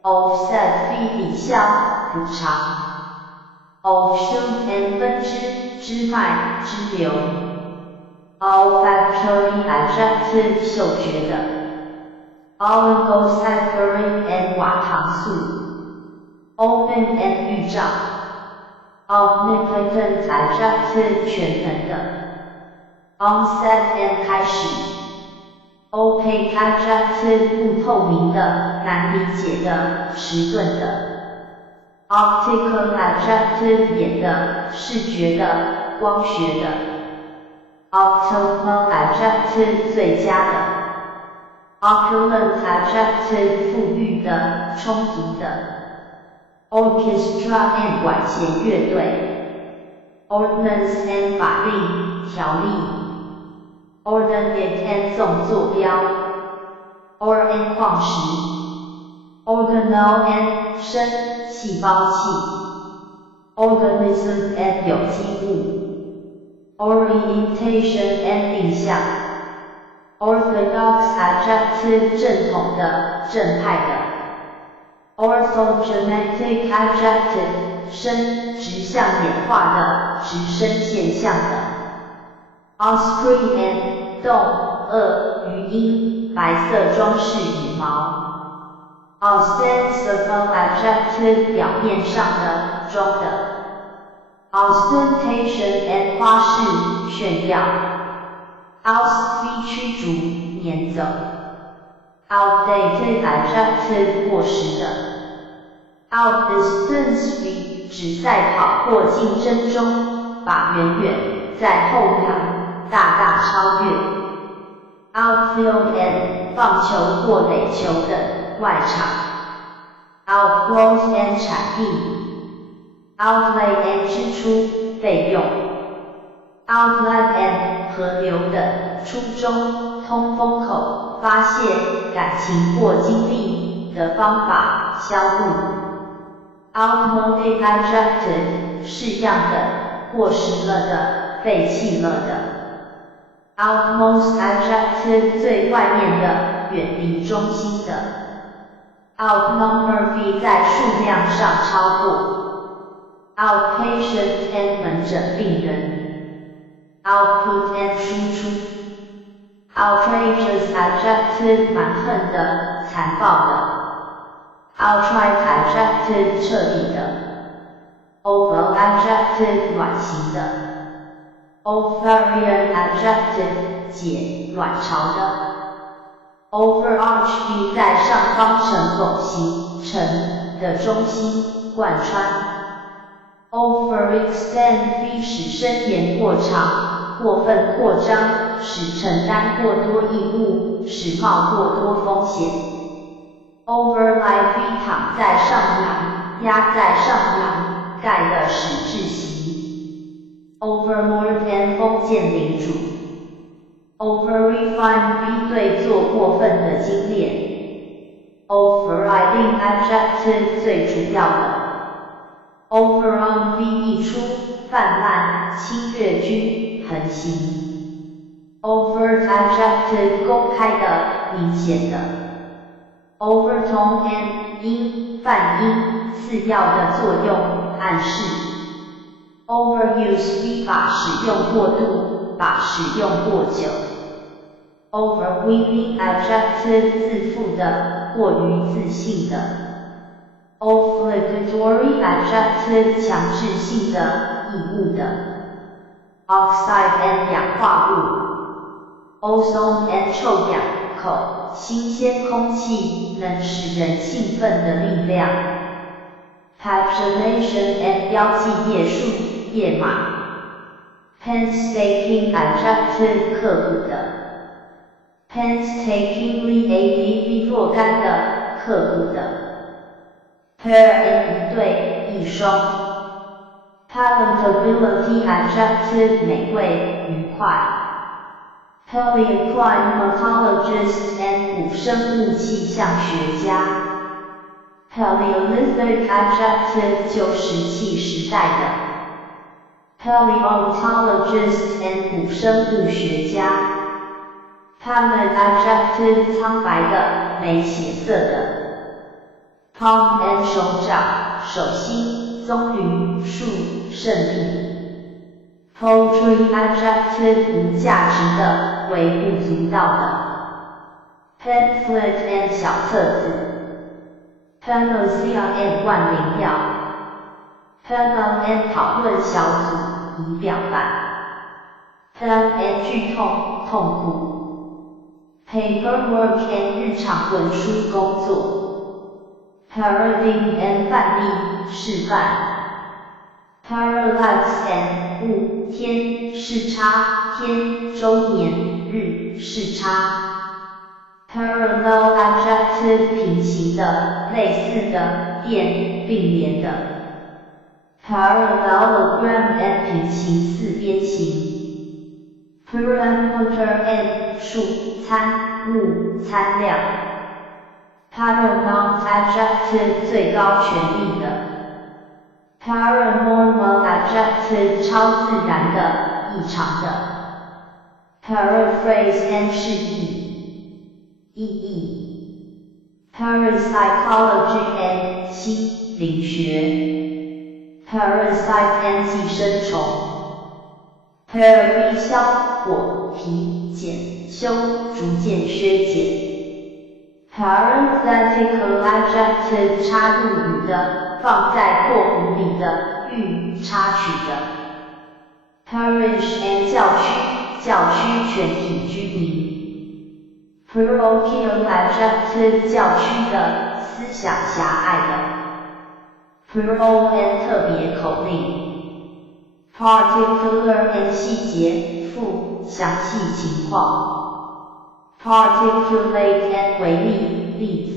Offset 非抵消，补偿。Offshoot and 分支，支脉，支流。Olfactory adjective 嗅觉的。Oligosaccharide and 寡糖素。Omen and 预兆。Omnipotent adjective 全能的。Onset and 开始。Opaque adjective 不透明的、难理解的、迟钝的。Optical adjective 眼的、视觉的、光学的。Optimal adjective 最佳的。Opulent adjective 富裕的、充足的。Orchestra and 管弦乐队。Ordinance and 法令、条例。Ordinate and 纵坐标。Ore and 矿石。Organelle and 生、细胞器。Organism and 有机物。Orientation and 印象。Orthodox adjective 正统的、正派的。Orthogenetic adjective 生、直向演化的、直升现象的。Osprey and 动、鳄、鱼鹰、白色装饰羽毛。Ostensible adjective 表面上的、装的。Ostentation and 花式、炫耀。Oust 驱逐、撵走。Outdated adjective 过时的。Outdistance 指赛跑或竞争中，把远远在后扬，大大超越。Outfield and 棒球或垒球的外场。Outgrowth and 产地。Outlay and 支出、费用。Outlet and 河流的、初衷、通风口、发泄感情或经历的方法、销路。Outmoded adjective 式样的、过时了的、废弃了的。Outmost adjective 最外面的、远离中心的。Outnumber 比在数量上超过。Outpatient and 门诊病人。Output and 输出。Outrageous adjective 蛮横的、残暴的。Outright adjective 彻底的。Oval adjective 卵形的。Ovarian adjective 解、卵巢的。Overarch 比在上方呈拱形、呈的中心、贯穿。Overextend 比使伸延过长、过分扩张，使承担过多义务，使冒过多风险。Overlie 比躺在上扬、压在上扬、盖的使窒息。Overlord and 封建领主。Overrefine 比对做过分的精炼。Overriding adjective 最主要的。Overrun 比溢出、泛滥、侵略军、横行。Overt adjective 公开的、明显的。Overtone and 音、泛音、次要的作用、暗示。Overuse 比把使用过度、把使用过久。overweening adjective 自负的，过于自信的。obligatory adjective 强制性的，义务的。oxide and 氧化物 ozone and 臭氧口，新鲜空气能使人兴奋的力量。pagination and 标记页数，页码。painstaking adjective 刻苦的。painstakingly adv 若干的，刻苦的。pair and 一对，一双。palatability adjective 美味，愉快。paleoclimatologist and 古生物气象学家。paleolithic adjective 旧石器时代的。paleontologist and 古生物学家。pallid adjective 苍白的，没血色的。palm and 手掌，手心，棕榈树，胜利。paltry adjective 无价值的，微不足道的。pamphlet and 小册子。panacea and 万灵药。panel and 讨论小组，仪表板。pain and 剧痛，痛苦。paperwork and 日常文书工作。paradigm and 范例，示范。parallax and 雾，天，视差，天，周年，日，视差。parallel adjective 平行的，类似的，电，并联的。parallelogram and 平行四边形。parameter and 数，参，目，参量。paramount adjective 最高权力的。paranormal adjective 超自然的，异常的。paraphrase and 释义，意义。parapsychology and 心灵学。parasite and 寄生虫。paraphy 消，火，皮，减，修，逐渐削减。parenthetical adjective 插入语的，放在括弧里的，预插曲的。parish and 教区，教区全体居民。parochial adjective 教区的，思想狭隘的。parole and 特别口令。particular and 细节，附，详细情况。particulate and 为例，例子。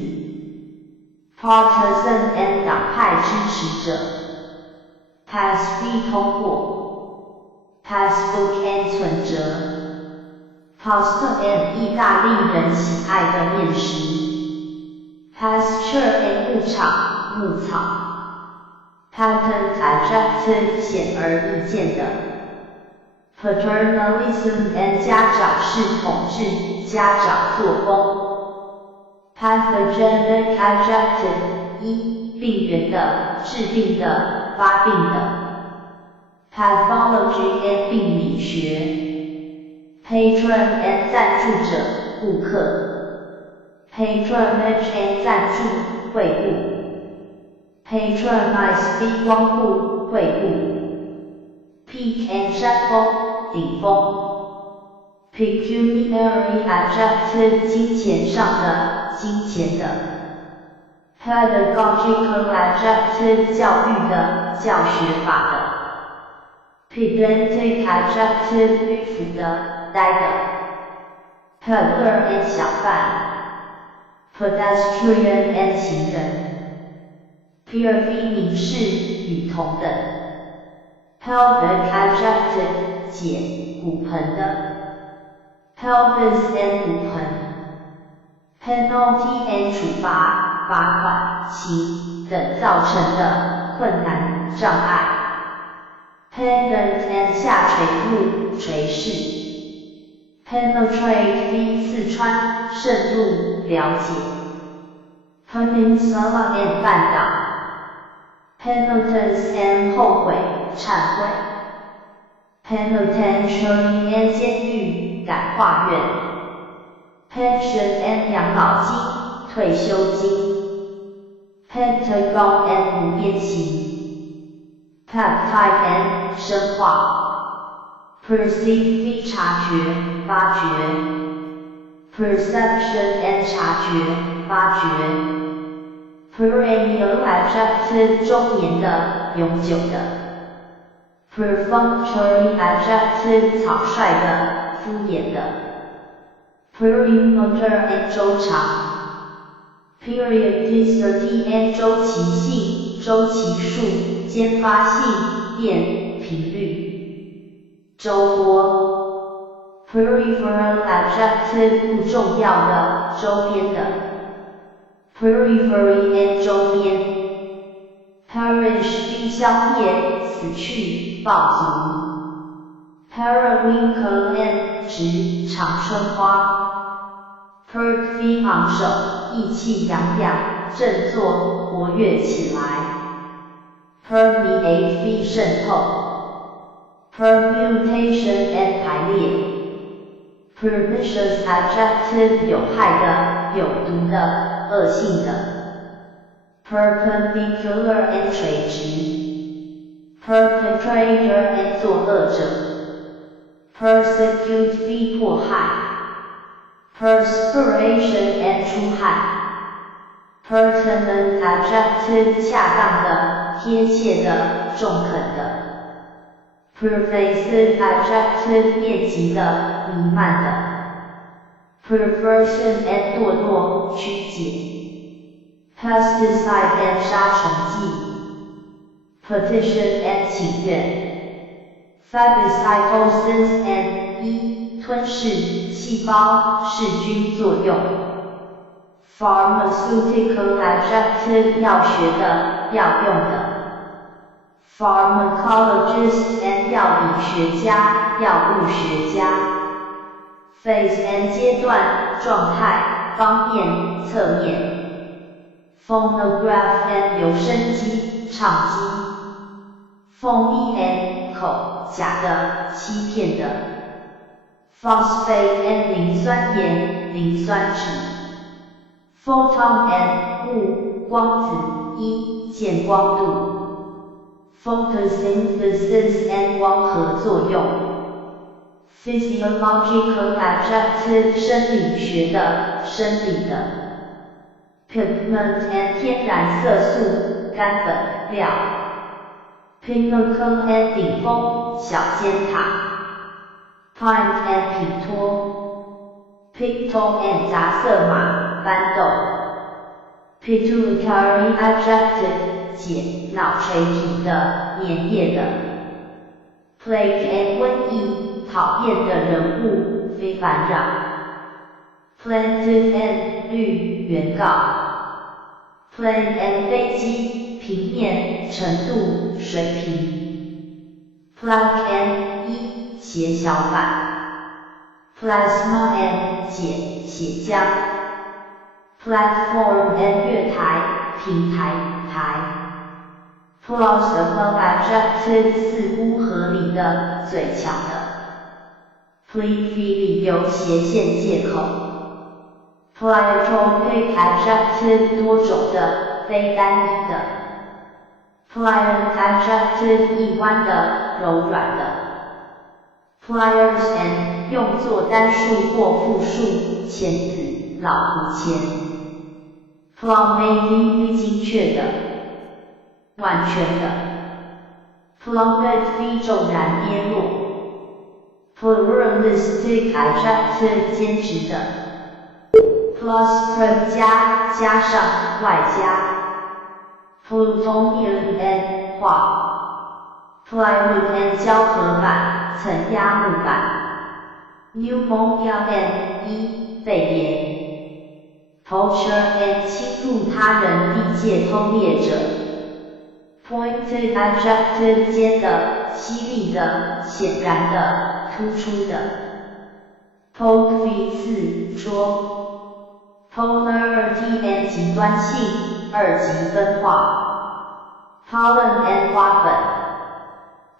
partisan and 党派支持者。pass B 通过。passbook and 存折。pasta and 意大利人喜爱的面食。pasture and 牧场，牧草。patent adjective 显而易见的。paternalism and 家长式统治，家长作风。pathogenic adjective 一，病原的，致病的，发病的。pathology and 病理学。patron and 赞助者，顾客。patronage and 赞助，惠顾。patronize B 光顾，惠顾。peak and 山峰，顶峰。pecuniary adjective 金钱上的，金钱的。pedagogical adjective 教育的，教学法的。pedantic adjective 迂腐的，呆的。peddler and 小贩。pedestrian and 行人。peer v 是，与同等。pelvic adjective 解，骨盆的。pelvis and 骨盆。penalty and 处罚，罚款，刑等造成的困难、障碍。pendant and 下垂目，垂视。penetrate v 刺穿，渗入，了解。peninsula and 半岛。penitence and 后悔，忏悔。penitentiary and 监狱，感化院。pension and 养老金，退休金。pentagon and 五边形。peptide and 生化。perceive 察觉、发觉。perception and 察觉、发觉。perennial adjective 终年的、永久的。perfunctory adjective 草率的、敷衍的。perimeter and 周长。periodicity and 周期性、周期数、间发性、电、频率。周波。peripheral adjective 不重要的、周边的。periphery and 周边。perish 消灭、死去、暴卒。periwinkle and 指长春花。perk 昂首，意气洋洋，振作，活跃起来。permeate 渗透。permutation and 排列。pernicious adjective 有害的、有毒的、恶性的。perpendicular and 垂直。perpetrator and 作恶者。persecute 迫害。perspiration and 出汗。pertinent adjective 恰当的、贴切的、中肯的。pervasive adjective 遍及的、弥漫的。perversion and 堕落、曲解。pesticide and 杀虫剂。petition and 请愿。phagocytosis and 吞噬、细胞、噬菌作用。pharmaceutical adjective 药学的、药用的。pharmacologist and 药理学家、药物学家。phase and 阶段、状态、方面、侧面。phonograph and 留声机、唱机。phony and 口、假的、欺骗的。phosphate and 磷酸盐、磷酸酯。photon and 物、光子、见光度。photosynthesis and 光合作用。physiological adjective 生理学的、生理的。pigment and 天然色素、干粉、料。pinnacle and 顶峰、小尖塔。pint and 品托。pictorial and 杂色马、斑豆。pituitary adjective 解、脑垂体的、粘液的。plague and 瘟疫、讨厌的人物、非烦扰。plaintiff and 律、原告。plane and 飞机、平面、程度、水平。plaque and 血小板。plasma and 血浆。platform and 月台、平台、台。plausible adjective 似乎合理的、最巧的。plead 理由、斜线、借口。pleiotropic adjective 多种的、非单一的。pliant adjective 一弯的、柔软的。pliers and 用作单数或复数，钳子、老虎钳。plumb 精确的、完全的。plummet 骤然跌落。pluralistic adjective 坚持的。plus 加上、外加。plutonium and 化。plywood and 胶合板、层压木板。pneumonia and 肺炎。poacher and 侵入他人地界偷猎者。pointed adjective 尖的、犀利的、显然的、突出的。poke 刺、戳。polarity and 极端性、二极分化。pollen and 花粉。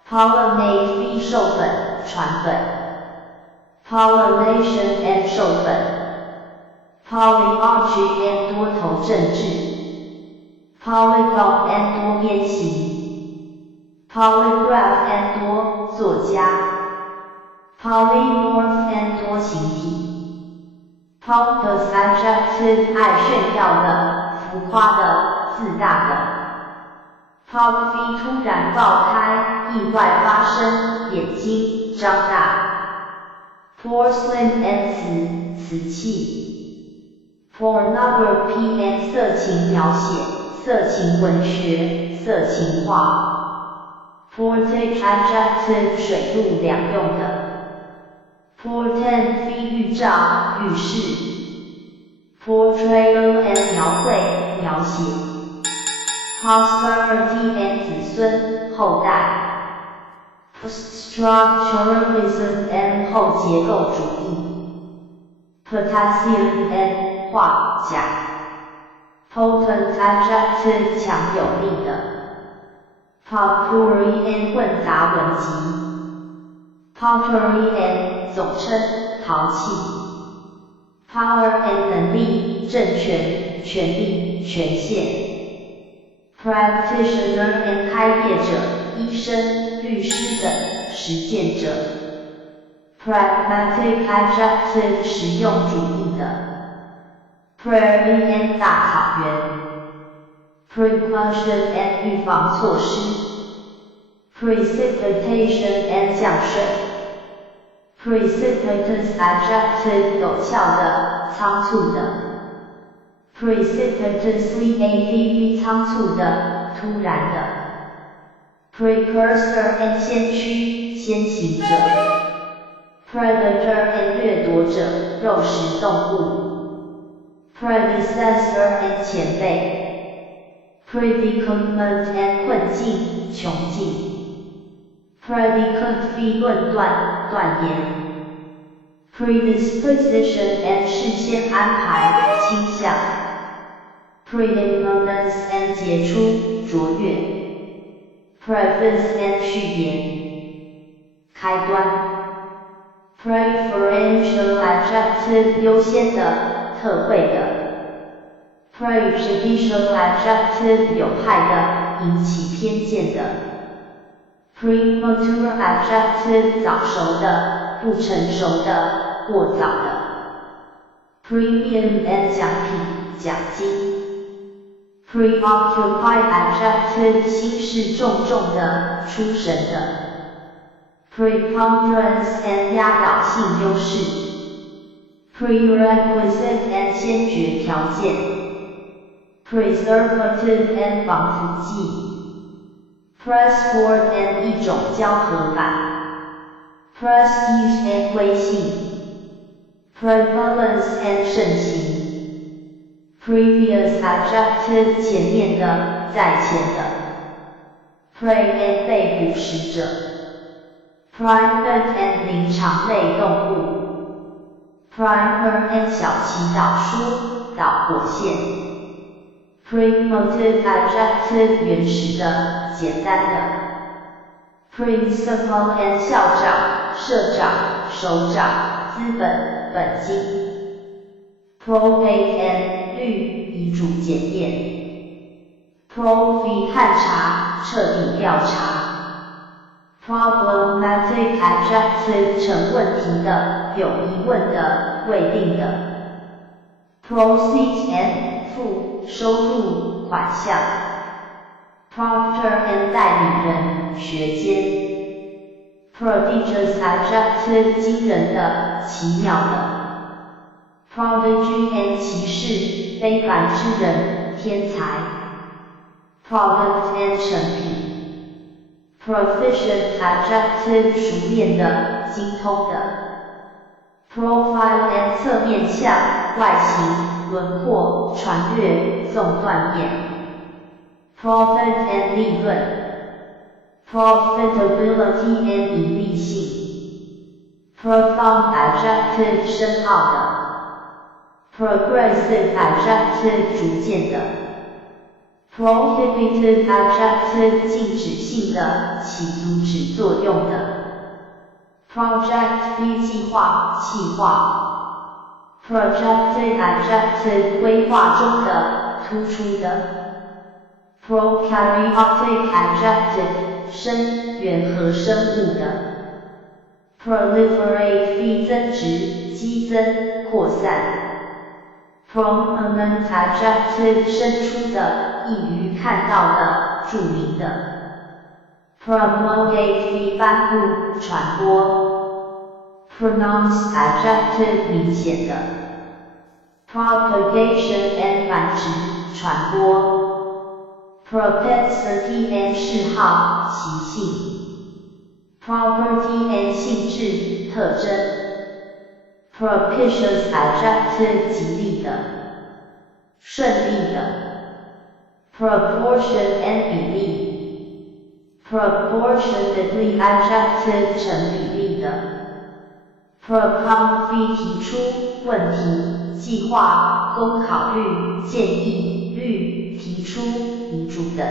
pollinate 授粉、传粉。pollination and 授粉。，polyarchy and 多头政治 ，polyglot and 多边形 ，polygraph and 多作家 ，polymorph and 多形体 ，pompous adjective 爱炫耀的、浮夸的、自大的 ，pop 突然爆开，意外发生，眼睛张大。porcelain and 瓷器 ，pornography and 色情描写、色情文学、色情画 ，portrait adjective 水陆两用的 ，portent 预兆、预示 ，portrayal and 描绘、描写 ，posterity and 子孙、后代。Structuralism and 后结构主义 ，potassium and 化钾 ，potent adjective 强有力的 ，potpourri and 混杂文集 ，pottery and 总称陶器 ，power and 能力、政权、权力、权限 ，practitioner and 开业者、医生。律师等实践者 ，pragmatic adjective 实用主义的 ，prairie and 大草原 ，precaution and 预防措施 ，precipitation and 降水 ，precipitous adjective 陡峭的、仓促的 ，precipitously adv 仓促的、突然的。precursor and 先驱、先行者 ，predator and 掠夺者、肉食动物 ，predecessor and 前辈 ，predicament and 困境、窘境 ，predicate 论断、断言 ，predisposition and 事先安排、倾向 ，preeminence and 杰出、卓越。preface and 序言，开端 preferential adjective 优先的、特惠的 prejudicial adjective 有害的、引起偏见的 premature adjective 早熟的、不成熟的、过早的 premium and 奖品、奖金preoccupied adjective 心事重重的、出神的 preponderance and 压倒性优势 prerequisite and 先决条件 preservative and 防腐剂 pressboard and 一种胶合板 prestige and 威信 prevalence and 盛行previous adjective 前面的、在前的 prey and 被捕食者 private and 灵长类动物 primer and 小祈祷书、导火线 primitive adjective 原始的、简单的 principal and 校长、社长、首长、资本、本金 probate and 律遗嘱检验 ，profi 探查、彻底调查 ，problematic adjective 成问题的、有疑问的、未定的 ，proceeds and 付、收入、款项 ，proctor and 代理人、学监 ，prodigious adjective 惊人的、奇妙的。prodigy and 骑士、非凡之人、天才 product and 成品 proficient adjective 熟练的、精通的 profile and 侧面像、外形、轮廓、传略、纵断面 profit and 利润 profitability and 盈利性 profound adjective 深奥的progressive adjective 逐渐的 prohibited adjective 禁止性的、起阻止作用的 project 计划、企划 projected adjective 规划中的，突出的。prokaryotic adjective 生原核生物的。proliferate 非增值，激增，扩散。prominent adjective 生出的，易于看到的，著名的。promulgate 非颁布，传播。pronounced adjective 明显的。propagation and 繁殖，传播。propensity and 嗜好，习性。property and 性质，特征。propitious adjective 吉利的，顺利的。proportion and 比例。proportionately adjective 成比例的。propound 提出问题、计划、供考虑、建议、律、提出、遗嘱等。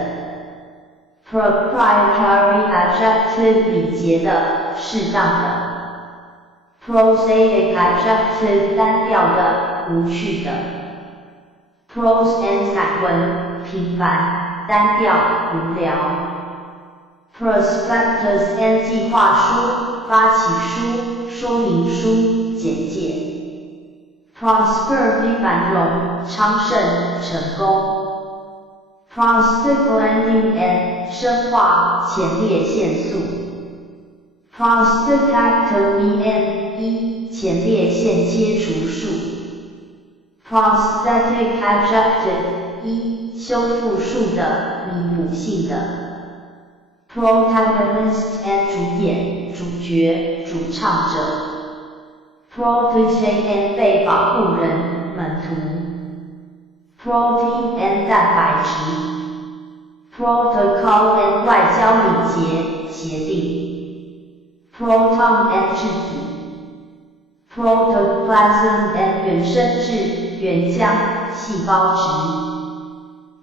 proprietary adjective 礼节的，适当的。prosaic adjective 单调的，无趣的。prose and 散文，平凡、单调、无聊。prospectus and 计划书、发起书、说明书、简介。prosper 繁荣、昌盛、成功。prostaglandin and 生化、前列腺素。prostatectomy and 前列腺切除术。prosthetic adjective 修复术的，弥补性的。protagonist and 主演、主角、主唱者。protege and 被保护人、门徒。protein and 蛋白质。protocol and 外交礼节、协定。proton and 质子。protoplasm and 原生质、原浆、细胞质。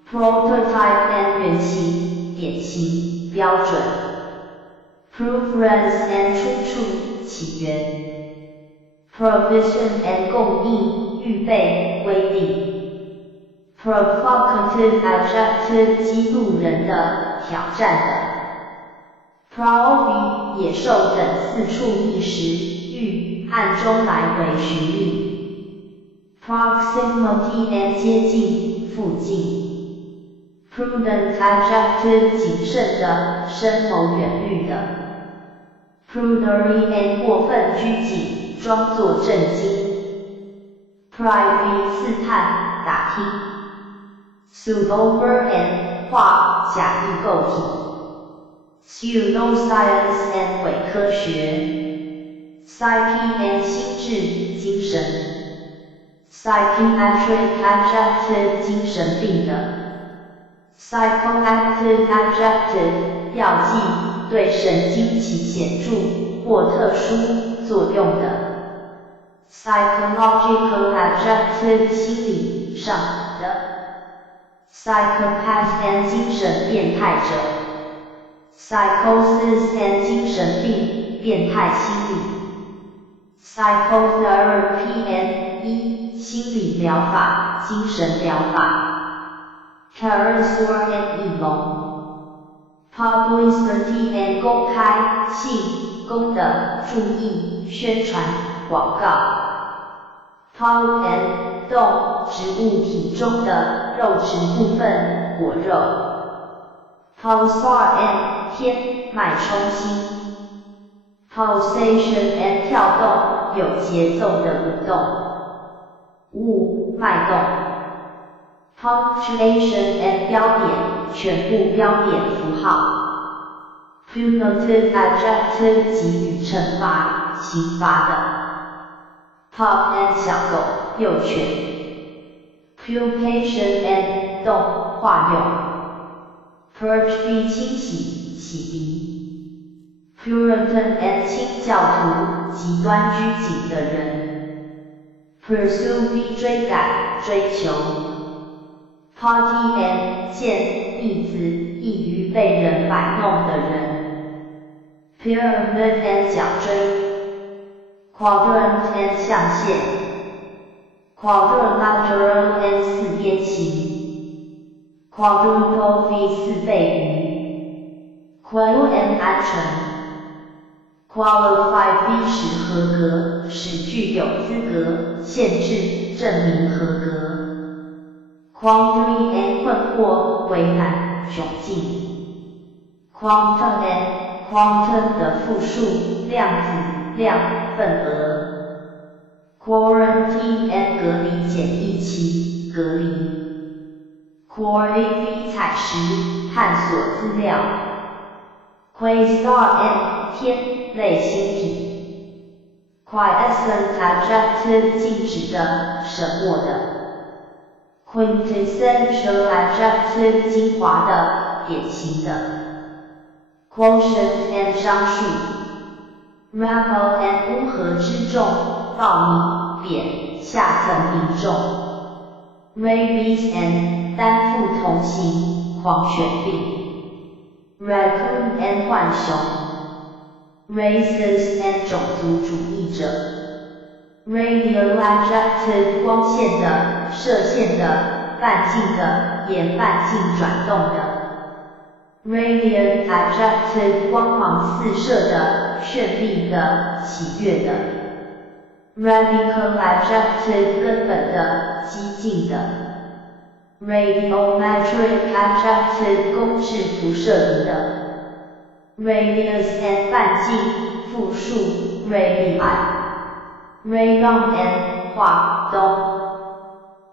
prototype and 原型、典型、标准。provenance and 出处、起源。provision and 供应、预备、规定。provocative adjective 激怒人的，挑战的。prowl 野兽等四处觅食，欲暗中来回寻觅。proximity and 接近，附近。prudent adjective 谨慎的，深谋远虑的。prudery and 过分拘谨，装作震惊。pry 刺探，打听。pseudover and 化，假意构体。pseudoscience and 伪科学。psyche and 心智、精神。psychiatric adjective 精神病的。psychoactive adjective 药剂，对神经起显著或特殊作用的。psychological adjective 心理上的。psychopath and 精神变态者。psychosis and 精神病、变态心理。psychotherapy and 心理疗法、精神疗法。charisma and 翼龙。publicity and 公开、性、公的、注意、宣传、广告。pulp and 动，植物体中的肉质部分，果肉。pulsar and 天，脉冲星。pulsation and 跳动，有节奏的舞动。物，脉动。punctuation and 标点，全部标点符号。punitive adjective 给予惩罚、刑罚的。pup and 小狗、幼犬。pupation and 动，化用。purge 清洗、洗涤。Puritan and 清教徒，极端拘谨的人。pursue 追赶、追求。party and 见、意子，易于被人摆弄的人。pyramid and 角锥。quadrant and 象限。quadrilateral and 四边形 quadruple v 四倍于 qual and 安全 qualified v 使合格，使具有资格、限制、证明合格 quandary and 困惑、为难、窘境 quantum and quantum 的复数，量子、量、份额 quarantine and 隔离检疫期，隔离 query 采食、探索资料 quasar and 天类星体 quiescent adjective 静止的、沉默的 quintessential adjective 精华的、典型的 quotient and 商数 rabble and 乌合之众、暴民、贬、下层民众 rabies and 担负同行、狂犬病 raccoon and 浣熊 racist and 种族主义者 radial adjective 光线的、射线的、半径的、沿半径转动的 radiant adjective 光芒四射的、绚丽的、喜悦的 radical adjective 根本的、激进的 radiometric adjective 公制辐射仪的 radius and 半径复数 radii radon and 化东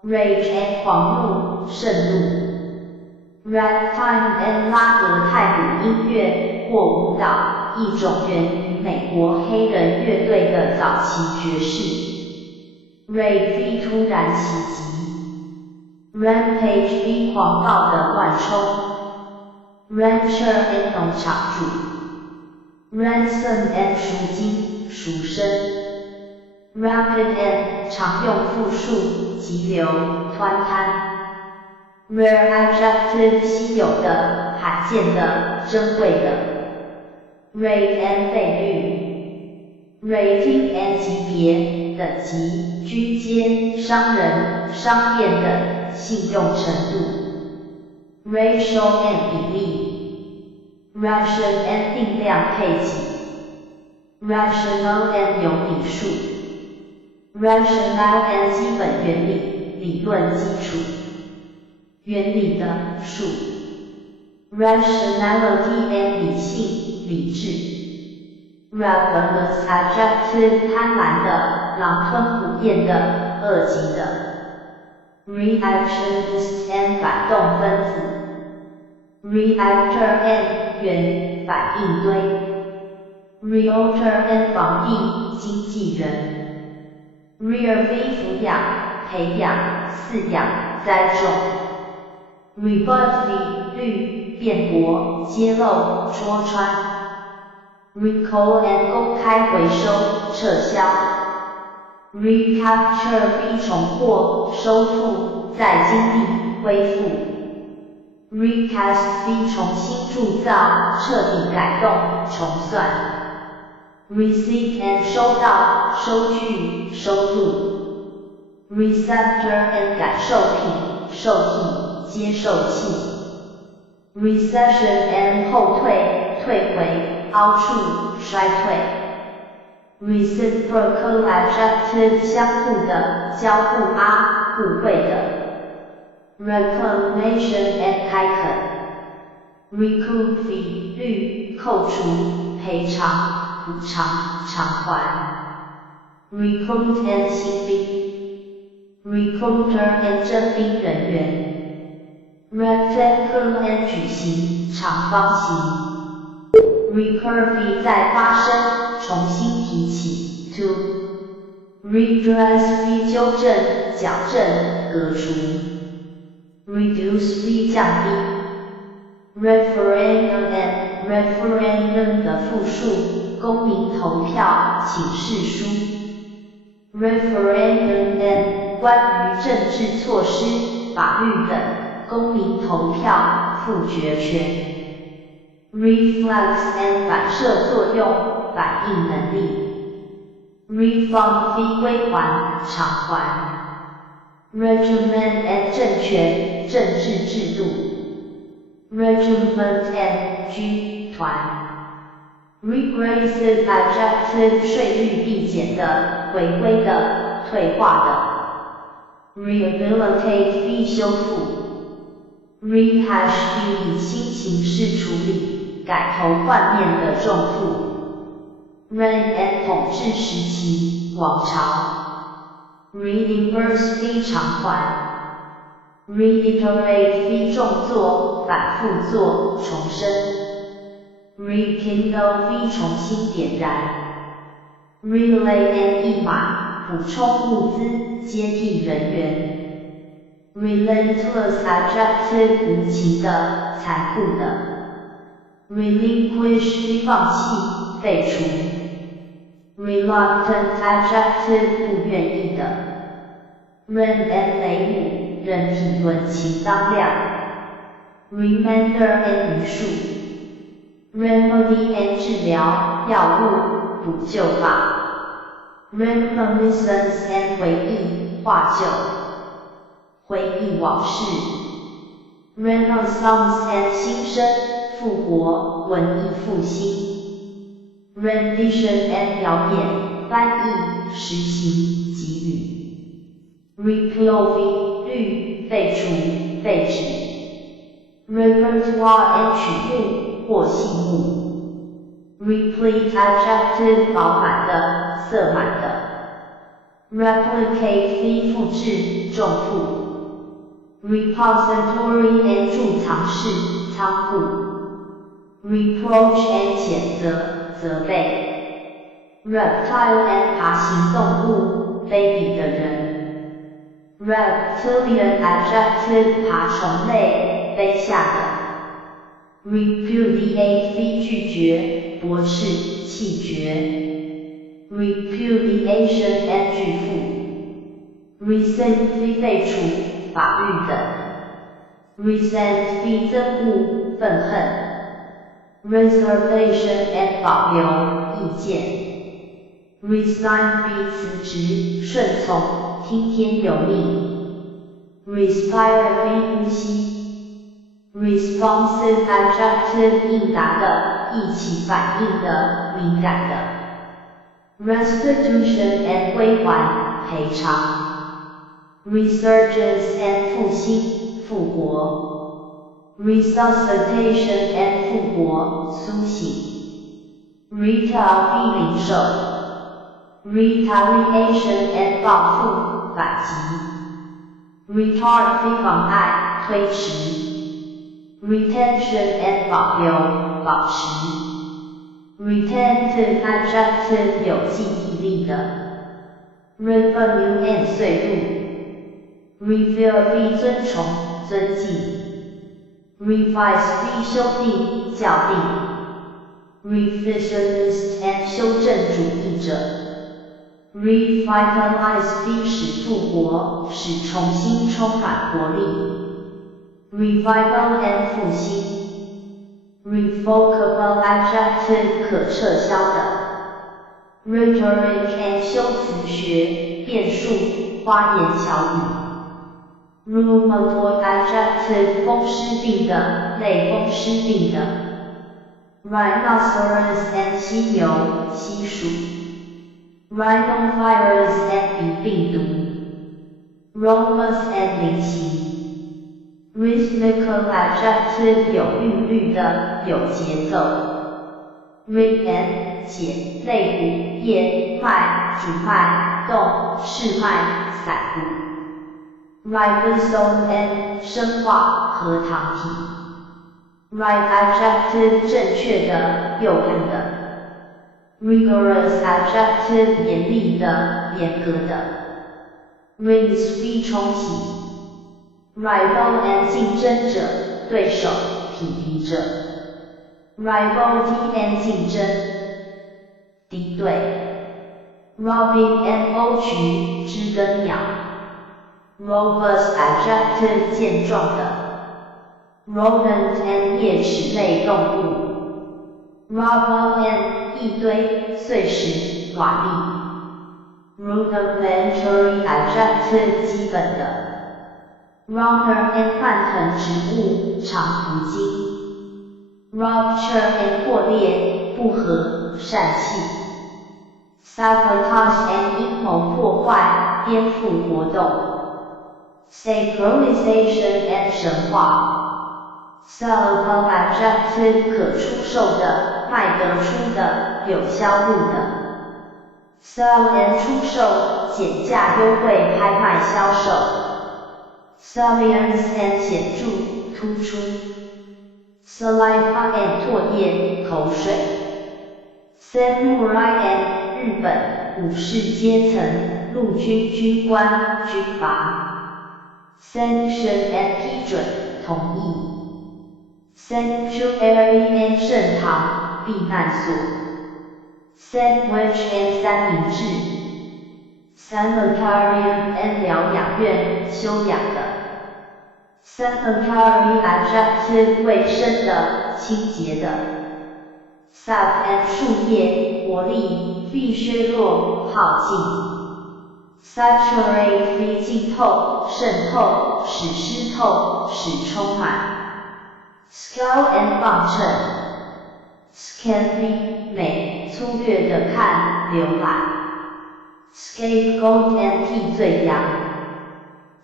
rage and 狂怒、盛怒 ragtime and 拉格泰舞音乐或舞蹈，一种源于美国黑人乐队的早期爵士 raid 突然袭击 rampage v 狂暴的乱冲 rancher and 农场主 ransom and 赎金、赎身 rapid and 常用复数，急流、湍滩 rare adjective 稀有的、罕见的、珍贵的 rate and 倍率 rating and 级别、等级、军阶、商人、商店等、信用程度 ratio and 比例 ration and 定量配给 rational and 有理数 rational and 基本原理、理论基础、原理的数 rationality and 理性、理智 ravenous adjective 贪婪的、狼吞虎咽的、恶极的 reactionist and 反动分子 reactor and 原反应堆 realtor and 房地经纪人 rear v 抚养、培养、饲养、栽种 rebut v 律、辩驳、揭露、戳穿 recall and 公开回收、撤销 recapture v 重获、收复、再经历、恢复 recast v 重新铸造、彻底改动、重算 receive and 收到、收据、收入 receptor and 感受品、受体、接受器 recession and 后退、退回、凹处、衰退 reciprocal adjective 相互的、交互互惠的 reclamation and 开垦 recoup v 率、扣除、赔偿、补偿、偿还 recruit and 新兵 recruiter and 征兵人员 rectangle and 矩形、长方形 recurve 再发生、重新提起 to redress v 纠正、矫正、革除 reduce v 降低 referendum and referendum 的复数，公民投票、请示书 referendum and 关于政治措施、法律等，公民投票、复决权 reflex and 反射作用、反应能力 refund 归还、偿还 Regiment and 政权、政治制度。Regiment and 军团。Regressive adjective 税率递减的、回归的、退化的。Rehabilitate 必修复。Rehash 以新形式处理、改头换面的重复。Reign and 统治时期、王朝。Reimburse 非偿还。Reiterate 非重作、反复作、重申。Rekindle 非重新点燃。Relay and 一码，补充物资，接替人员。Relentless adjective 无情的、残酷的。Relinquish 放弃、废除。Reluctant adjective 不愿意的。Rem and 雷姆，人体伦琴当量。Remainder and 余数。Remedy and 治疗、药物、补救法。Reminiscence and 回忆、怀旧。回忆往事。Renaissance and 新生、复活、文艺复兴。Rendition and 表演、翻译、实行、给予。Repeal 律、废除、废止。Repertoire and 曲目或戏目。Replete adjective 饱满的、塞满的。Replicate 非复制、重复。Repository and 贮藏室、仓库。Reproach and 谴责、责备。Reptile and 爬行动物、卑鄙的人。Reptilian adjective 爬虫类、卑下的。Repudiate 非拒绝、驳斥、弃绝。Repudiation and 拒附。Rescind 非废除、法律等。Resent 非憎恶、愤恨。Reservation and 保留、意见。Resign 非辞职、顺从、听天由命。Respire 非呼吸。Responsive adjective 应答的、一起反应的、敏感的。Restitution and 归还、赔偿。Resurgence and 复兴、复活。Resuscitation and 复活、苏醒。Retail 非零售。Retaliation and 报复、反击。Retard 非妨碍、推迟。Retention and 保留、保持。Retentive adjective 有记忆力的。Revenue and 税入。Revere 非尊崇、尊敬。Revise 非修订、校订。Revisionist and 修正主义者。Revitalize 非使复活、使重新充满活力。Revival and 复兴。Revocable adjective 可撤销的。Rhetoric and 修辞学、辩述、花言巧语。Rheumatoid adjective 风湿病的、类风湿病的。Rhinoceros and 犀牛、犀鼠。Rhinovirus and 病毒。Rhombus and 菱形。Rhythmical adjective 有韵律的、有节奏。Rib and 血、肋骨、叶、脉、主脉、动、视脉、散骨。Ribosome and 生化、核糖体。Right adjective 正确的、右岸的。Rigorous adjective 严厉的、严格的。Rinse 非冲洗。Rival and 竞争者、对手、匹敌者。Rivalry and 竞争、敌对。Robin and 欧曲、知更鸟。Robust adjective 健壮的。Rodent and 啮齿类动物。Rubble and 一堆、碎石、瓦砾。Rudimentary adjective 基本的。runner and 蔓藤植物，长途经 rupture and 破裂，不和，疝气 sabotage and 阴谋破坏，颠覆活动 sacralization and 神化 sellable adjective 可出售的，卖得出的，有销路的 sell and 出售，减价优惠拍卖销售 salience and 显著，突出 saliva and 唾液，口水 samurai and 日本武士阶层，陆军军官，军阀 sanction and 批准，同意 sanctuary and 圣堂，避难所 sandwich and 三明治 sanitarium and 疗养院，休养的 sanitary adjective 卫生的，清洁的 sap and 树叶，活力，必削弱，耗尽 saturate 非浸透，渗透，使湿透，使充满 scale and 磅秤 scantily 美，粗略的看，浏览 scapegoat and 替罪羊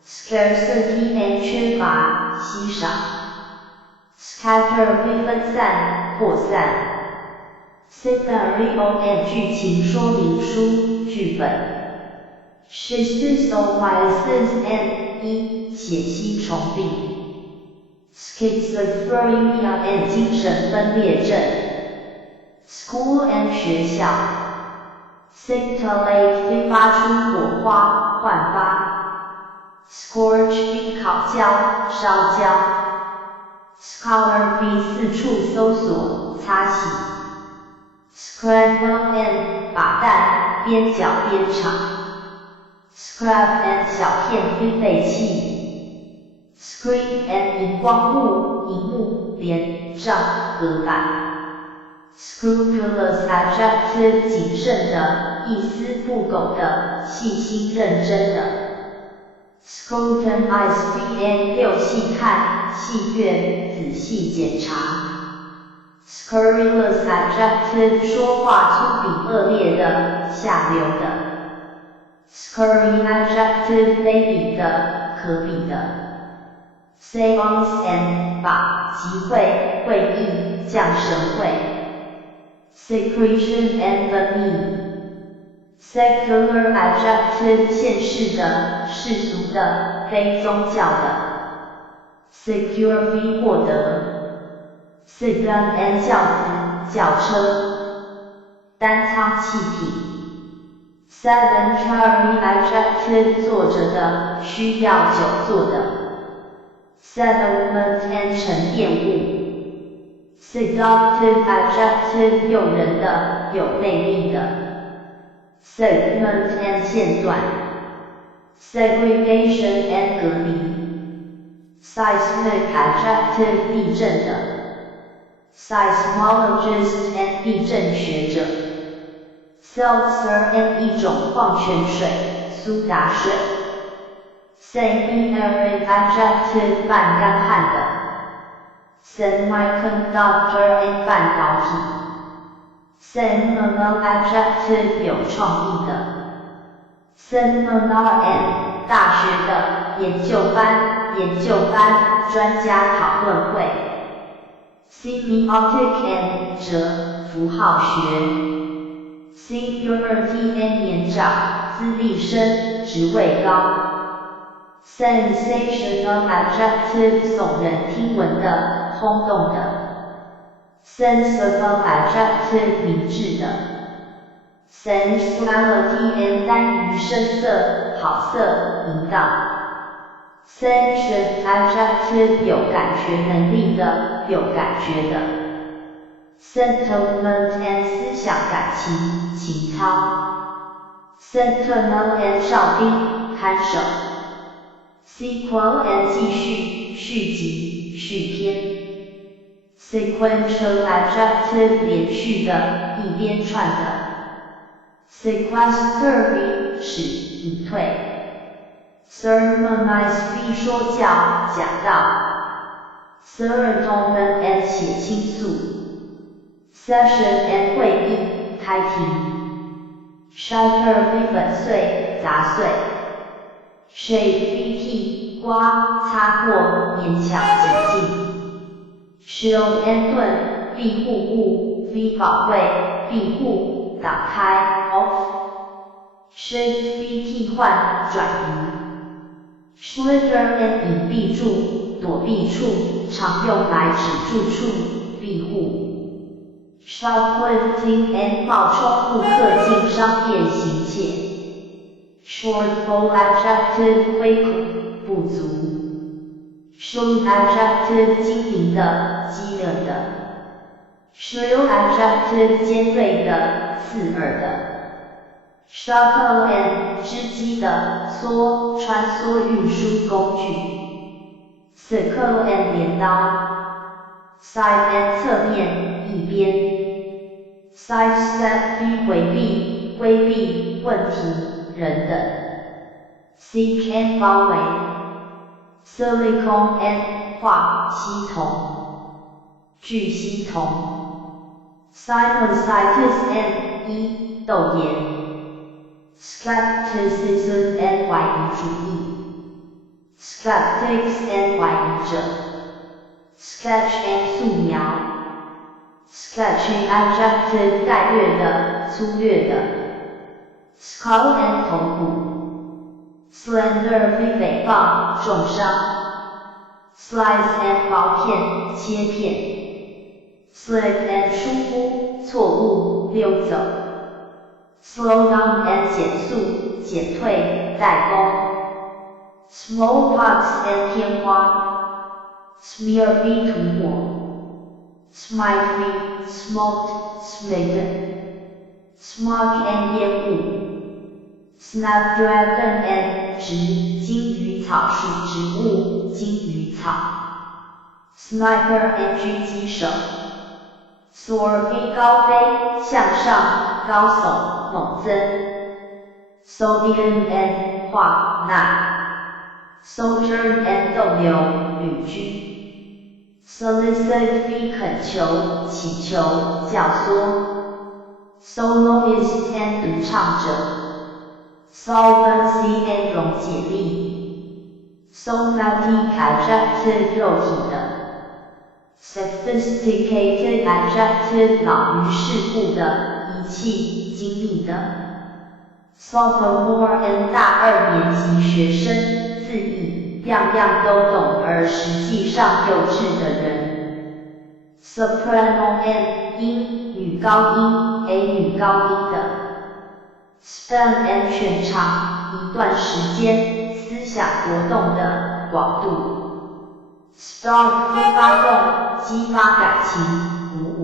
scarcity and 缺乏，稀少 scatter 分散，扩散 scenario and 剧情说明书，剧本 schistosomiasis and 血吸虫病 schizophrenia and 精神分裂症 school and 学校 scintillate 发出火花，焕发 scorch 烤焦，烧焦 scholar 四处搜索，擦洗 scramble and 把蛋，边角边长 scrap and 小片废弃 screen and 荧光幕，荧幕，帘帐，隔板 scrupulous adjective 谨慎的，一丝不苟的，细心认真的 scrutinize and 六细看，细阅，仔细检查 scurrilous adjective 说话粗鄙恶劣的，下流的 scurry adjective 卑鄙的，可比的 seance and 法，集会，会议，降神会 secretion and 分泌 secular adjective 现世的，世俗的，非宗教的 securely 获得 sedan and 轿子，轿车单舱气体 sedentary adjective 坐着的，需要久坐的 settlement and 沉淀物 seductive adjective 诱人的，有魅力的 segment and 线段 segregation and 隔离 seismic adjective 地震的 seismologist and 地震学者 seltzer and 一种矿泉水，苏打水 semi-arid adjective 半干旱的 semiconductor and 半导体 seminal adjective 有创意的 seminar and 大学的，研究班，研究班，专家讨论会 semiotic and 哲，符号学 seniority and 年长，资历深，职位高 sensational adjective 耸人听闻的，轰动的 sensible adjective 明智的 sensuality and 耽于声色，好色，淫荡 sensuous adjective 有感觉能力的，有感觉的 sentiment and 思想感情，情操 sentinel and 哨兵，看守 sequel and 继续，续集，续篇 sequential adjective 连续的，一连串的 sequester 使隐退 sermonize b 说教讲道 serotonin and 血清素 session and 会议开庭 shatter v 粉碎砸碎 shave vt 刮擦过勉强挤进 shield and 盾庇护物 v 保卫庇护挡开 off shift v 替换转移 shelter and 隐蔽处躲避处常用来指住处庇护 shoplifting and 冒充顾客进商店行窃 shortfall adjective 亏空不足 shrewd adjective 精明的机灵的 shrill adjective 尖锐的刺耳的Shuttle and 织机的梭穿梭运输工具 Sickle and 镰刀 Side and 侧面一边 Sidestep 回避规避问题人等 Seek and 包围 Silicon and 化稀铜聚稀铜 Sinusitis and 窦炎Skepticism and 怀疑主义 Skeptics and 怀疑者 Sketch and 素描 Sketchy adjective 概略的粗略的 Skull and 头骨 Slender 诽谤重伤 Slice and 薄片切片 Slip and 疏忽错误溜走Slow down and 减速、减退、代工 Smallpox and 天花 Smear v 涂抹 Smite v smoked, smitten Smog and 烟雾 Snapdragon and 植金鱼草属植物金鱼草 Sniper and 狙击手Soar v 高飞向上高耸猛增 Sodium and 化钠 Sojourn and 逗留旅居 Solicit v 恳求祈求教唆 Soloist and 独唱者 Solvency and 溶解力 Somatic adjective 肉体的Sophisticated adjective 老于世故的仪器精密的 Sophomore and 大二年级学生字义样样都懂而实际上幼稚的人 Soprano and 音女高音 A 女高音的 Span and 全长一段时间思想活动的广度Spark 发动激发感情鼓舞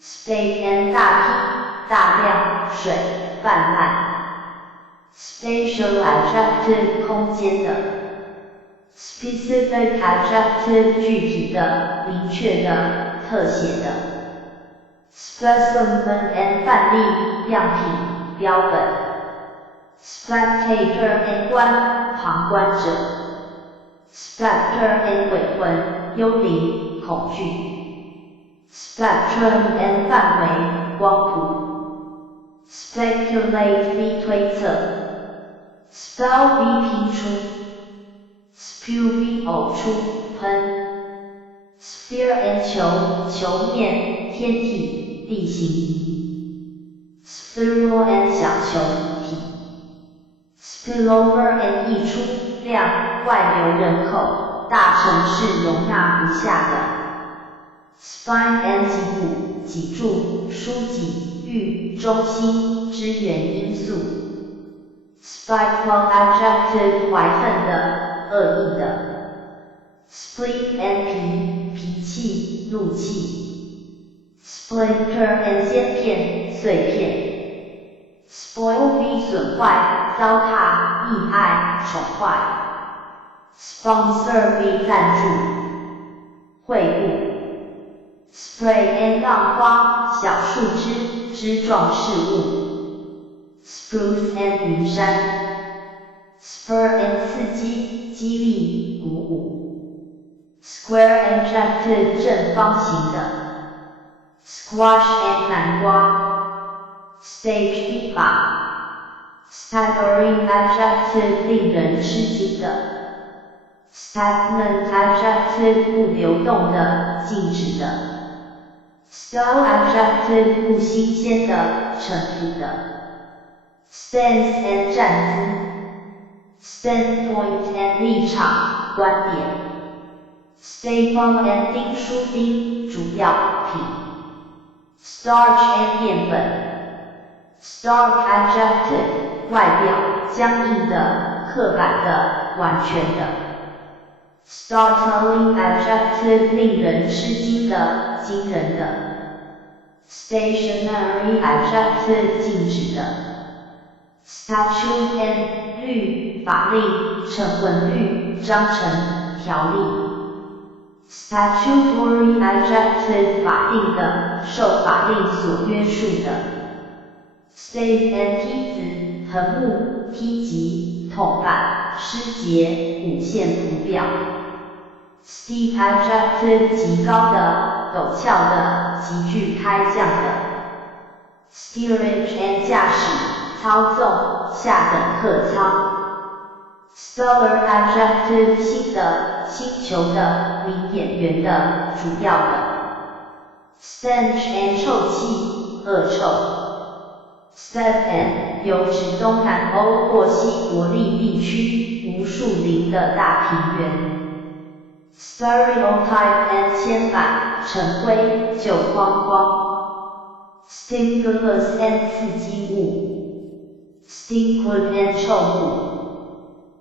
Spade and 大批大量水泛滥 Spatial adjective 空间的 Specific adjective 具体的明确的特写的 Specimen and 范例样品标本 Spectator and 观旁观者Spectre and 鬼魂、幽灵、恐惧 Spectrum and 范围、光谱 Speculate v 推测 Spell v 拼出 Spew v 呕出、喷 Sphere and 球、球面、天体、地形仪 Spheral and 小球体 Spillover and 溢出量外流人口，大城市容纳不下的。Spine and 脊骨、脊柱、枢脊、域、中心、支援因素。Spiteful adjective 怀恨的、恶意的。Split and 脾、脾气、怒气。Splinter and 尖片、碎片。Spoil v 损坏、糟蹋、溺爱、宠坏 Sponsor v 赞助、惠顾 Spray and 浪花、小树枝、枝状事物 Spruce and 云杉 spur and 刺激，激励，鼓舞。square and adjective 正方形的。squash and 南瓜。stage 笔法。staggering adjective 令人吃惊的。stagnant adjective 不流动的，静止的。stale adjective 不新鲜的，陈腐的。stance and 站姿。standpoint and 立场，观点。staple and 钉书钉，主要品。starch and 淀粉。stark adjective 外表，僵硬的，刻板的，完全的。startling adjective 令人吃惊的，惊人的。stationary adjective 静止的。statute and 律，法令，成文律，章程，条例。statutory adjective 法定的，受法令所约束的。stave and 梯子，横木，梯级，铜板，诗节，五线谱表。steep adjective 极高的，陡峭的，急剧开降的。steerage and 驾驶，操纵，下等客舱。stellar adjective 新的，星球的，名演员的，主要的。stench and 臭气，恶臭。steppe and 有指东南欧或西伯利地区无树林的大平原。stereotype and 牵绊，成规，旧框框。stimulus and 刺激物。stinkward and 臭物。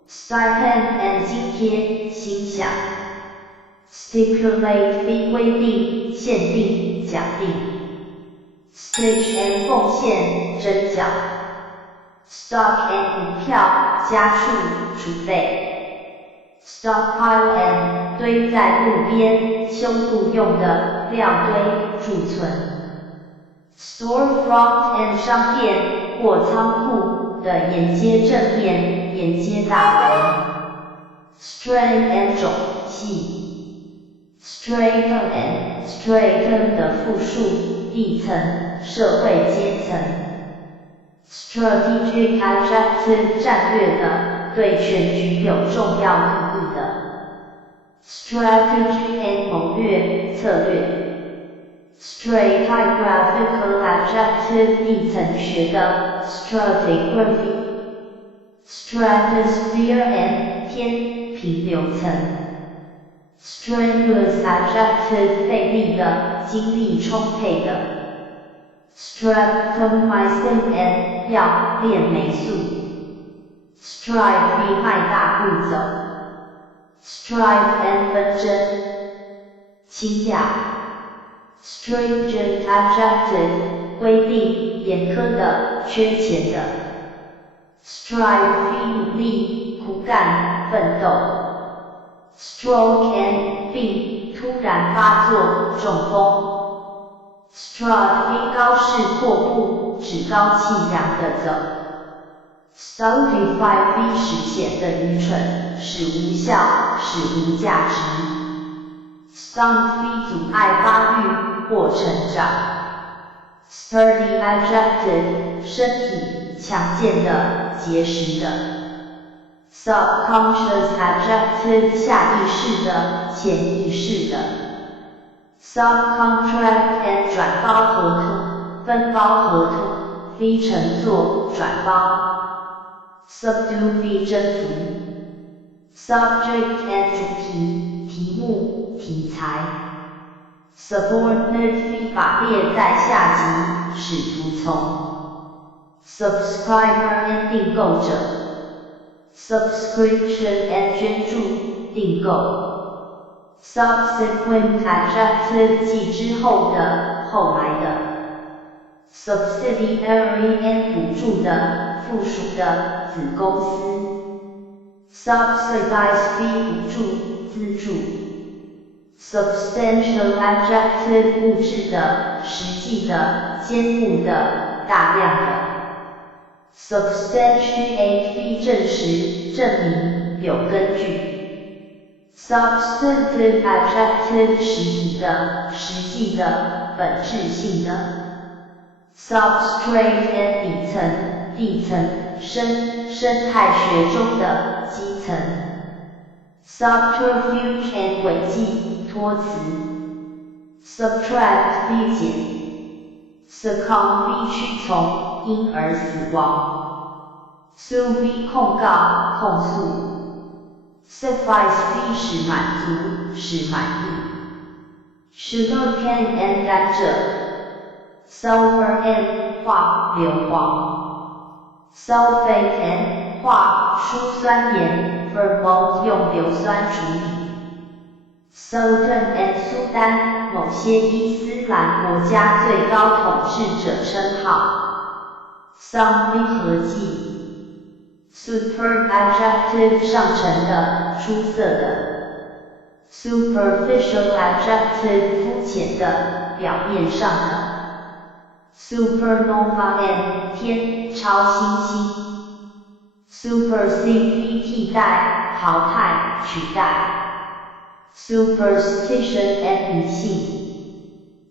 stipend and 津贴，薪饷。stipulate 非规定，限定，讲定。stitch and 缝线，针脚。stock and 股票，家畜，储备。stockpile and 堆在路边，修路用的，料堆，贮存。storefront and 商店或仓库的沿街正面，沿街大门。strain and 种，系。stratum and stratum 的复数，地层，社会阶层。strategic adjective 战略的，对全局有重要意义的。strategy and 谋略，策略。stratigraphical adjective 地层学的 stratigraphy。stratosphere and 天，平流层。strenuous adjective 费力的，精力充沛的。streptomycin and 药，链霉素。stride 迈大步走。strife and 纷争。倾轧。stringent adjective 规定，严苛的，缺钱的。strive 努力，苦干，奋斗。stroke and 病，突然发作，中风。strut 高势阔步，趾高气扬地走。stultify 实显得愚蠢，使无效，使无价值。stunt 阻碍发育或成长。sturdy adjective 身体，强健的，结实的。subconscious adjective 下意识的，潜意识的。subcontract and 转包合同，分包合同，非乘坐，转包。subdue 征服。subject and 主题，题目，题材。subordinate 法列在下级，使服从。subscriber and 订购者。subscription and 捐助，订购。subsequent adjective 继之后的，后来的。subsidiary and 补助的，附属的，子公司。subsidize 补助，资助。substantial adjective 物质的，实际的，坚固的，大量的。substantiate B 证实、证明、有根据。Substantive adjective 实体的、实际的、本质性的。Substrate and 底层、地层、生态学中的基层。Subterfuge and 诡计、托词。Subtract B 减。Succumb B 屈从，因而死亡。Sue B 控告、控诉。Suffice B 使满足，使满意。Sugarcane and 甘蔗。Sulfur and 化硫磺。Sulfate and 化疏酸盐 ，Vermont 用硫酸处理。Sultan and 苏丹，某些伊斯兰国家最高统治者称号。Some 合计。Superb adjective 上乘的、出色的。Superficial adjective 肤浅的、表面上的。Supernova and 天、超新星。Supersede 替代、淘汰、取代。Superstition and 迷信。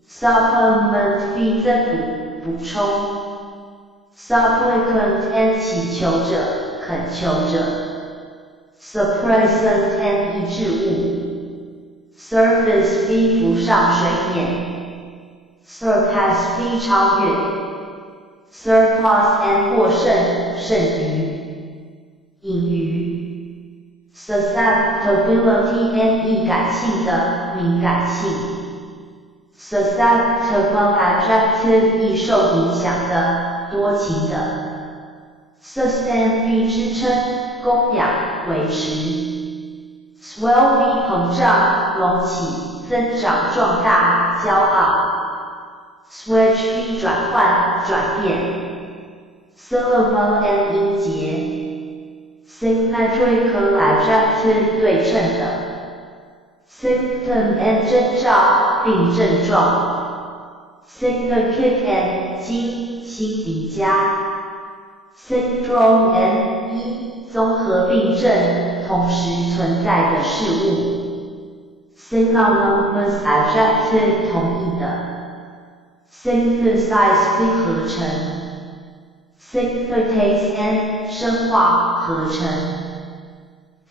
Supplement B 增补、补充。Supplicant and 祈求者。恳求者。Suppressant and 抑制物。Surface B 浮上水面。Surpass B 超越。Surplus and 获胜，剩余。盈余。Susceptibility and 易感性的，敏感性。Susceptible adjective 易受影响的，多情的。Sustain B 支撑、供养、维持。Swell B 膨胀、隆起、增长、壮大、骄傲。Switch B 转换、转变。Syllable and 音节。Symmetrical adjective 对称的。Symptom and 征兆、病症状。Syndicate and 金、新迪加。Syndrome and 综合病症，同时存在的事物。Synonymous adjective 同义的。Synthesize 合成。Synthetase and 生化、合成。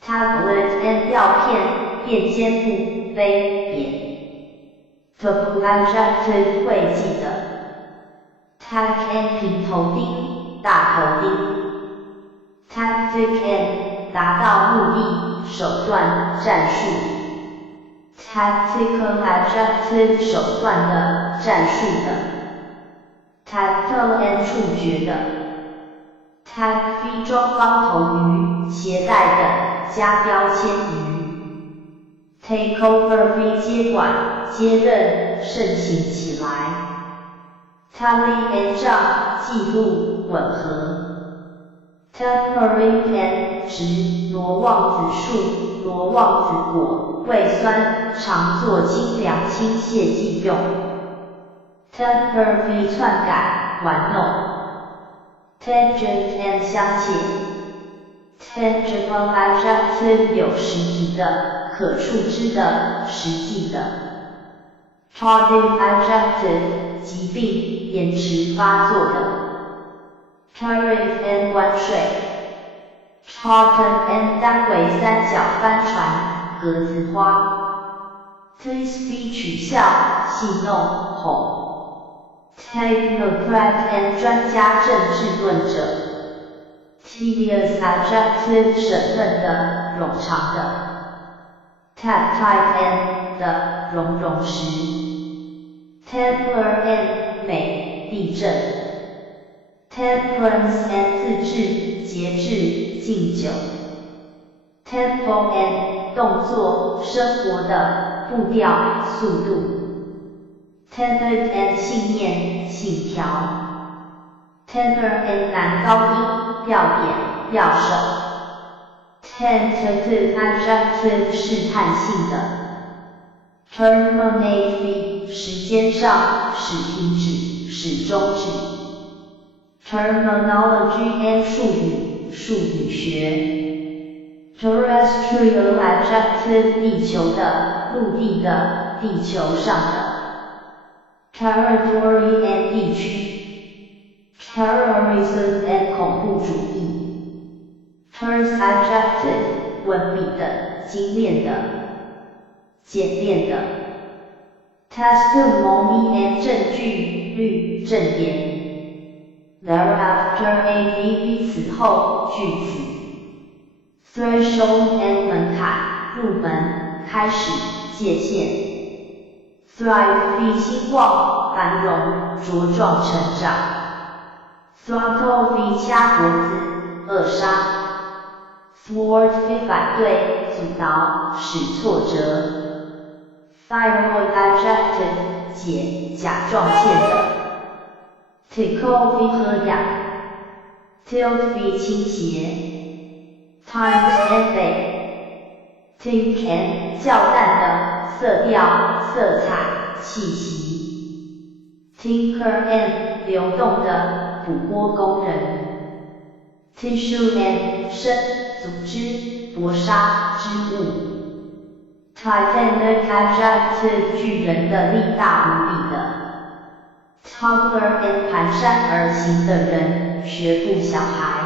Tablet and 药片、便笺布、杯、扁。Taboo adjective 讳忌的。Tag and 平头钉。大头钉。Tactic and 达到目的、手段、战术。Tactical adjective 手段的、战术的。Tactile and 触觉的。Tag B 装方头鱼、携带的、加标签鱼。Take over B 接管、接任、盛行起来。Tally and 账、记录、吻合。Tempering and 值、罗望子树、罗望子果、胃酸，常作清凉清泻剂用。Temper V 篡改、玩弄。Tangent and 相切。Tangible adjective 有实体的、可触知的、实际的。Tardive adjective 疾病、延迟发作的。Tariff and 关税。Tartan and 单为三角帆船、格子花。Tease B 取笑、戏弄、哄。Technocrat and 专家政治论者。Tedious adjective 省份的、冗长的。Tactile and 的、熔融时。Templar and 美、地震。Temperance and 自制、节制、敬酒。Tempo and 动作、生活的、步调、速度。Tenet and 信念、信条。Temper and 男高音、要点、要手。Tentative adjective 试探性的。Terminate 时间上，使停止，使终止。Terminology and 术语学。Terrestrial adjective 地球的，陆地的，地球上的。Territory and 地区。Terrorism and 恐怖主义。Terse adjective 文笔的，精炼的，简练的。Testimony and 证据律证言。Thereafter a 此后句子。Threshold and 门槛，入门，开始，界限。Thrive 兴旺，繁荣，茁壮成长。Throttle 掐脖子，扼杀。Thwart 反对，阻挠，使挫折。Thyroid adjective 解，甲状腺的。Tickle 喝痒。Tilt 倾斜。Times and day。Tin can 较淡的，色调，色彩，气息。Tinker and 流动的，捕获工人。Tissue and 生，组织，搏杀，织物。Titanic adjective 巨人的，力大无比的。Toddler and 蹒跚而行的人，学步小孩。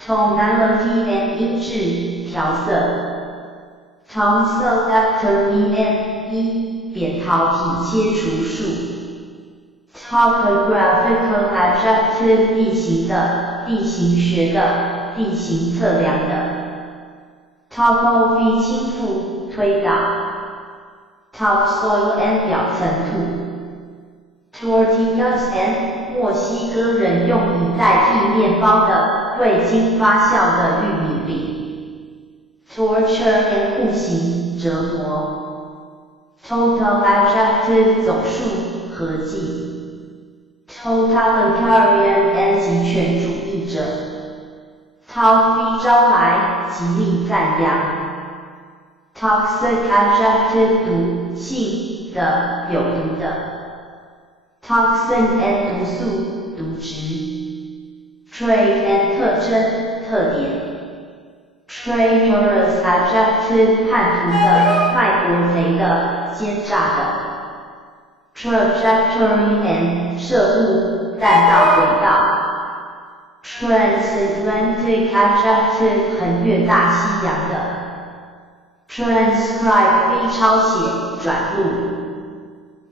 Tonality and 音质，调色。Tonsillectomy and 扁桃体切除术。Topographical adjective 地形的，地形学的，地形测量的。Topple 倾覆，推倒。Topsoil and 表层土。Tortillas and 墨西哥人用以代替面包的，未经发酵的玉米饼。Torture and 酷刑，折磨。Total adjective 总数，合计。Totalitarian and 极权主义者。Taught 招来，极力赞扬。Toxic adjective 毒性的，有毒的。Toxin and 毒素，毒质。Trait and 特征，特点。Traitorous adjective 叛徒的，卖国贼的，奸诈的。Trajectory and 射入，弹道轨道。Transatlantic adjective 横越大西洋的。Transcribe 抄写，转录。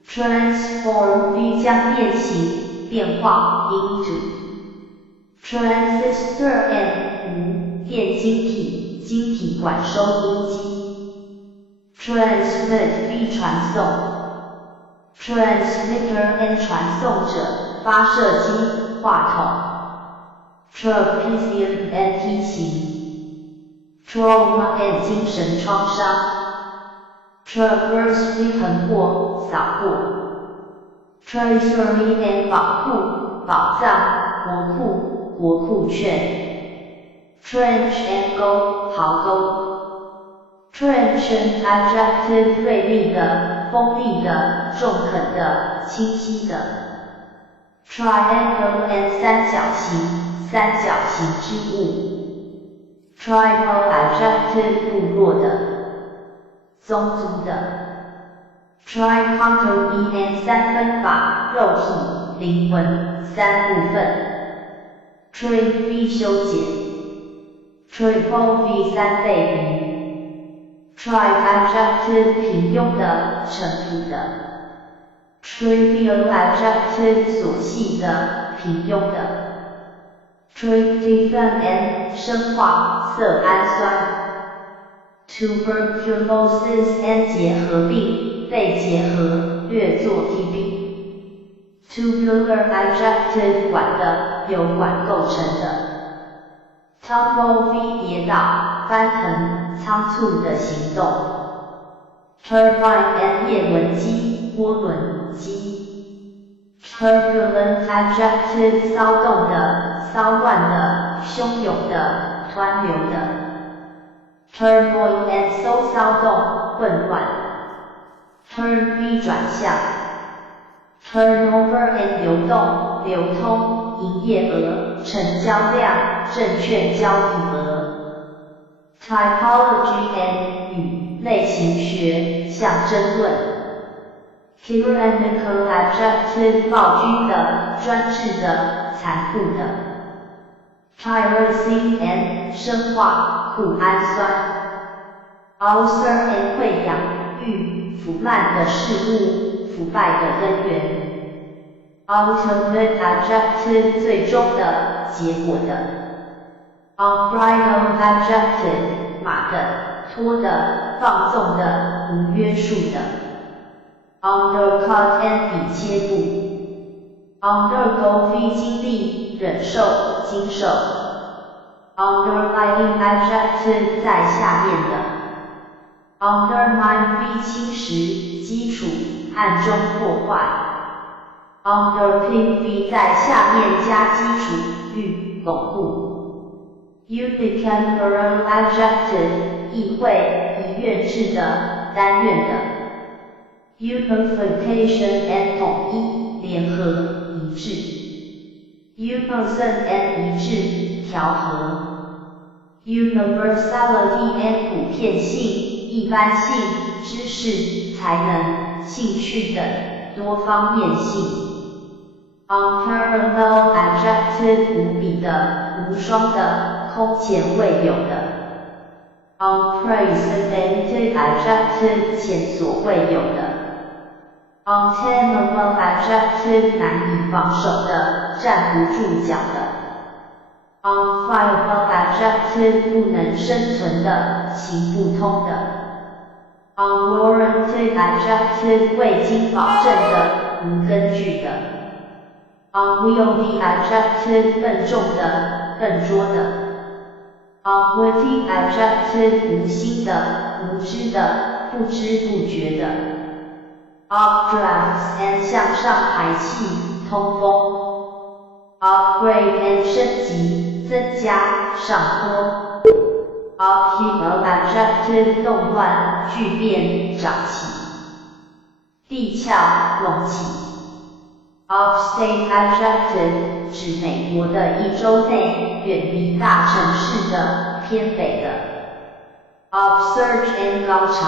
Transform 将变形，变化 into。Transistor and 电晶体，晶体管收音机。Transmit 传送。Transmitter and 传送者，发射机，话筒。Trapezium and 梯形。Trauma and 精神创伤。Traverse 横过，扫过。Treasury and 宝库，宝藏，国库，国库券。Trench and 沟，壕沟。Trenchant adjective 锐利的，锋利的，中肯的，清晰的。Triangle and 三角形，三角形之物。Tribal adjective 部落的，宗族的。Trichotomy and 三分法，肉体，灵魂，三部分。Trig 修剪。Triple 三倍于。Tribe adjective 平庸的，臣服的。Trivial adjective 琐细的，平庸的。Tryptophan and 生化，色氨酸。Tuberculosis and 结核病，肺结核，略作 TB。Tubular adjective 管的，由管构成的。Tumble 跌倒，翻腾，仓促的行动。Turbine and 叶轮机，涡轮机。Turbulent adjective 骚动的，骚乱的，汹涌的，湍流的。Turmoil and 骚动，混乱。Turn 转向。turnover and 流动、流通、营业额、成交量、证券交易额。typology and 与类型学、象征论。tyrannical adjective 暴君的、专制的、残酷的。tyrosine and 生化、谷氨酸。ulcer and 溃疡、愈、腐烂的事物、腐败的根源。ultimate adjective 最终的、结果的。unbridled adjective 马的、拖的、放纵的、无约束的。undercut and 比切布。undergo 非经历、忍受、经受。underlying adjective 在下面的。undermine 非侵蚀、基础、暗中破坏。underpin 非在下面加基础、欲巩固。unicameral adjective 议会、一院制的、单元的。unification and 统一、联合、一致。unison and 一致、调和。universality and 普遍性、一般性、知识、才能、兴趣等、多方面性。unparalleled adjective 无比的、无双的、空前未有的。unprecedented adjective 前所未有的。untenable adjective 难以防守的、站不住脚的。unfiable adjective 不能生存的、行不通的。unwarranted adjective 未经保证的、无根据的。unwieldy adjective 笨重的、笨拙的。unwitty adjective 无心的、无知的、不知不觉的。updrafts and 向上排气、通风。upgrade and 升级、增加、上坡。upheaval adjective 动乱、巨变、涨起。地壳、隆起。upstate adjective 指美国的一州内、远离大城市的、偏北的。upsurge and 高潮。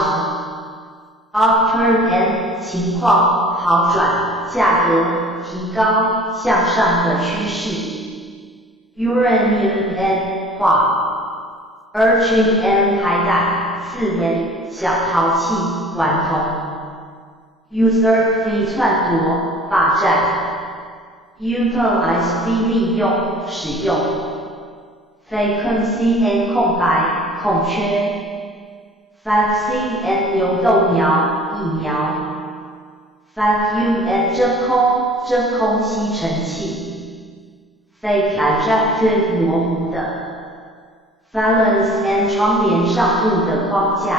upturn and 情况、好转、价格、提高、向上的趋势。uranium and 化。urchin and 海胆、刺猬、小淘气、顽童。usurp 非篡夺、霸占。utilize 非利用、使用。vacancy and 空白、空缺。vaccine and 流豆苗、疫苗。vacuum and 真空、真空吸尘器。fake adjective 模糊的。valance and 窗帘上部的框架。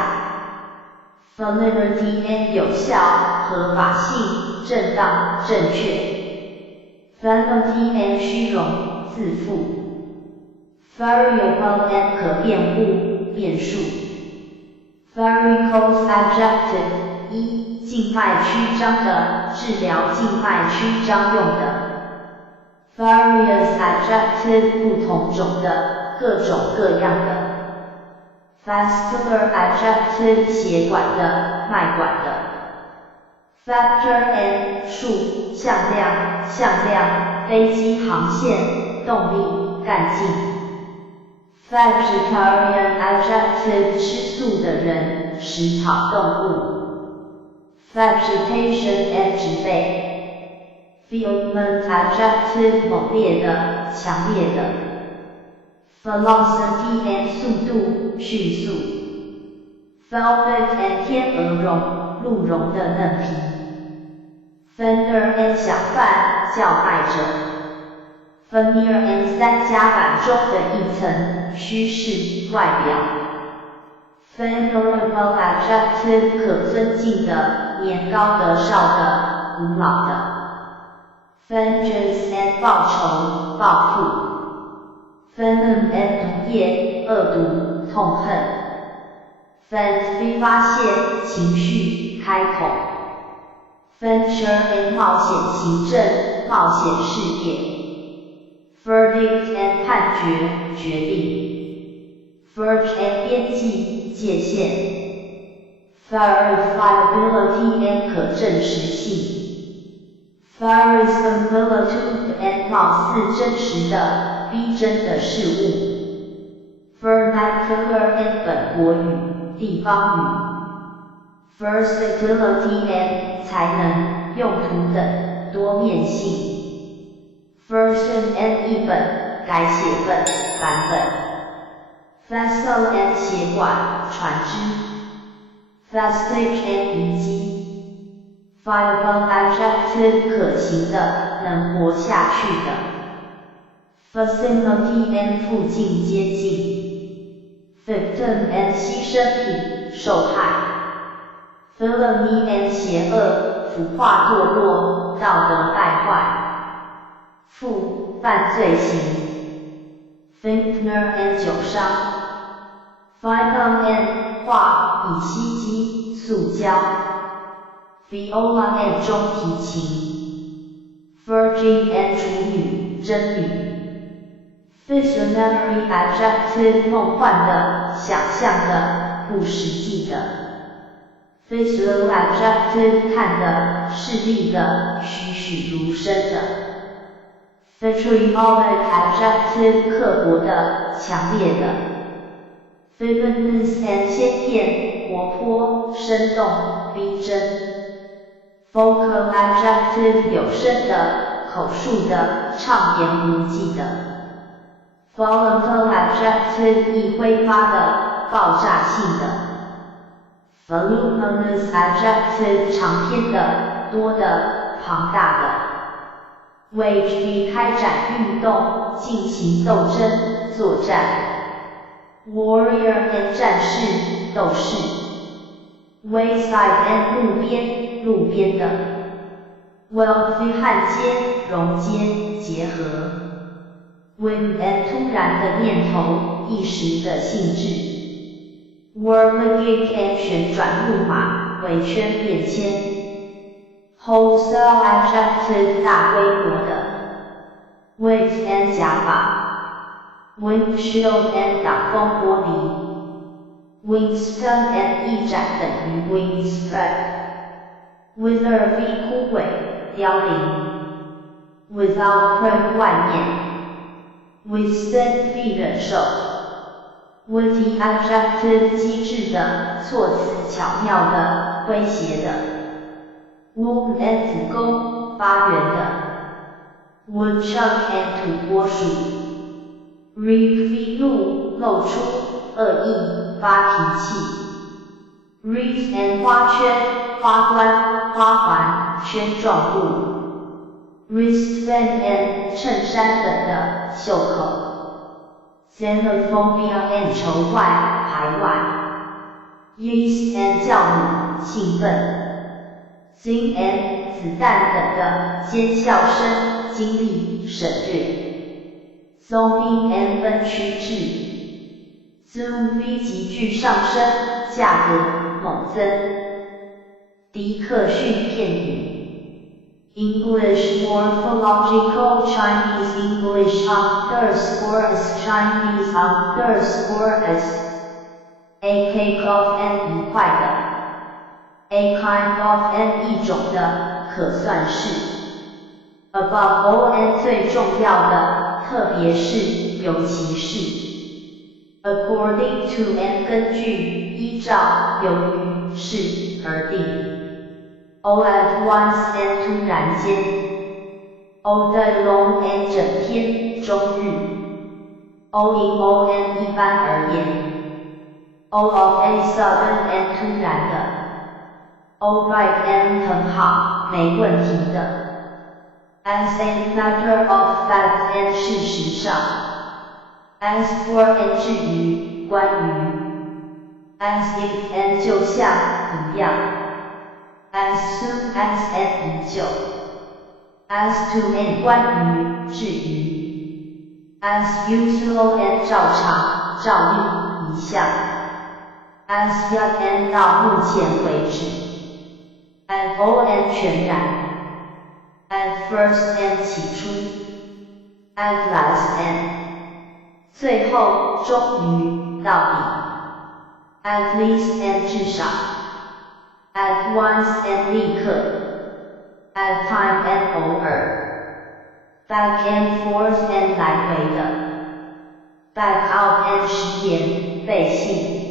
validity and 有效、合法性、正当、正确。vanity and 虚荣、自负。variable and 可变物、变数。varicose adjective 一、静脉曲张的，治疗静脉曲张用的。various adjective 不同种的，各种各样的。vascular adjective 血管的、脉管的。factor and 数、向量、飞机航线、动力、干劲。vegetarian adjective 吃素的人、食草动物。vegetation and 植被。vehement adjective 猛烈的、强烈的。velocity and 速度、迅速。velvet and 天鹅绒、鹿茸的嫩皮。fender and 响饭、叫卖者。veneer and 三夹板中的一层、虚饰、外表。venerable adjective 可尊敬的、年高德少的、古老的。vengeance and 报仇、报复。venom and 毒液、恶毒、痛恨。vent 非发泄、情绪、开口。Venture and 冒险行政、冒险事业。Verdict and 判决、决定。Verge and 边际、界限。Verifiability and 可证实性。Verisimilitude and 貌似真实的、逼真的事物。Vernacular and 本国语、地方语。Versatility and 才能、用途等、多面性。Version and 译本、改写本、版本。Vessel and 血管、船只。Vestige and 遗迹。Viable adjective 可行的、能活下去的。Vicinity and 附近接近。Victim and 牺牲品、受害。Villainy and 邪恶、腐化堕落、道德败坏。犯罪行。Vintner and 酒商。Vinyl and 画、乙烯基、塑胶。Viola and 中提琴。Virgin and 处女、真女。Visionary adjective 梦幻的、想象的、不实际的。Visual adjective 看的、视力的、栩栩如生的。Vitriolic adjective 刻薄的、强烈的。Vividness and 鲜艳、活泼、生动、逼真。Vocal adjective 有声的、口述的、畅言无忌的。Volatile adjective 易挥发的、爆炸性的。Voluminous adjective 长篇的、多的、庞大的。Wage 开展运动、进行斗争、作战。Warrior and 战士、斗士。Wayside and 路边、路边的。Wealthy 汉奸、戎奸、结合。Whim and 突然的念头、一时的兴致。Whirligig and 旋转木马、围圈变迁。Wholesale adjective 大规模的。Wig and 假发。Windshield and 挡风玻璃。Wingspan and 翼展等于 wingspread。Wither v 枯萎、凋零。Without prey 外面。Withstand v 忍受。Witty adjective 机智的、措辞巧妙的、诙谐的。Womb and 子宫、发源的。Woodchuck and 土拨鼠。Reek v 怒、露出、恶意、发脾气。Wreath and 花圈、花冠、花环、圈状物。Wristband and 衬衫等的、袖口。Xenophobia and 仇外、排外。Yeast and 酵母、兴奋。Zing and 子弹等的尖笑声、精力、省略。Zooming and 分区制。Zoom v 急剧上升、价格、猛增。迪克逊片语。English morphological Chinese English _as Chinese _as a cake of and 一块的。A kind of and 一种的，可算是。Above all and 最重要的，特别是，尤其是。According to and 根据，依照，由于，是，而定。All at once and 突然间。All day long and 整天，终日。All in all and 一般而言。All of a sudden and 突然的。All right and 很好，没问题的。As a matter of fact and 事实上。As for and 至于，关于。As if and 就像，一样。As soon as and 依旧。As to and 关于，至于。As usual and 照常，照例，一向。As yet and 到目前为止。At at all and 全然 at first and 起初 at last and 最后终于到底 at least and 至少 at once and 立刻 at time and 偶尔 back and forth and 来回的 back out and 食言背信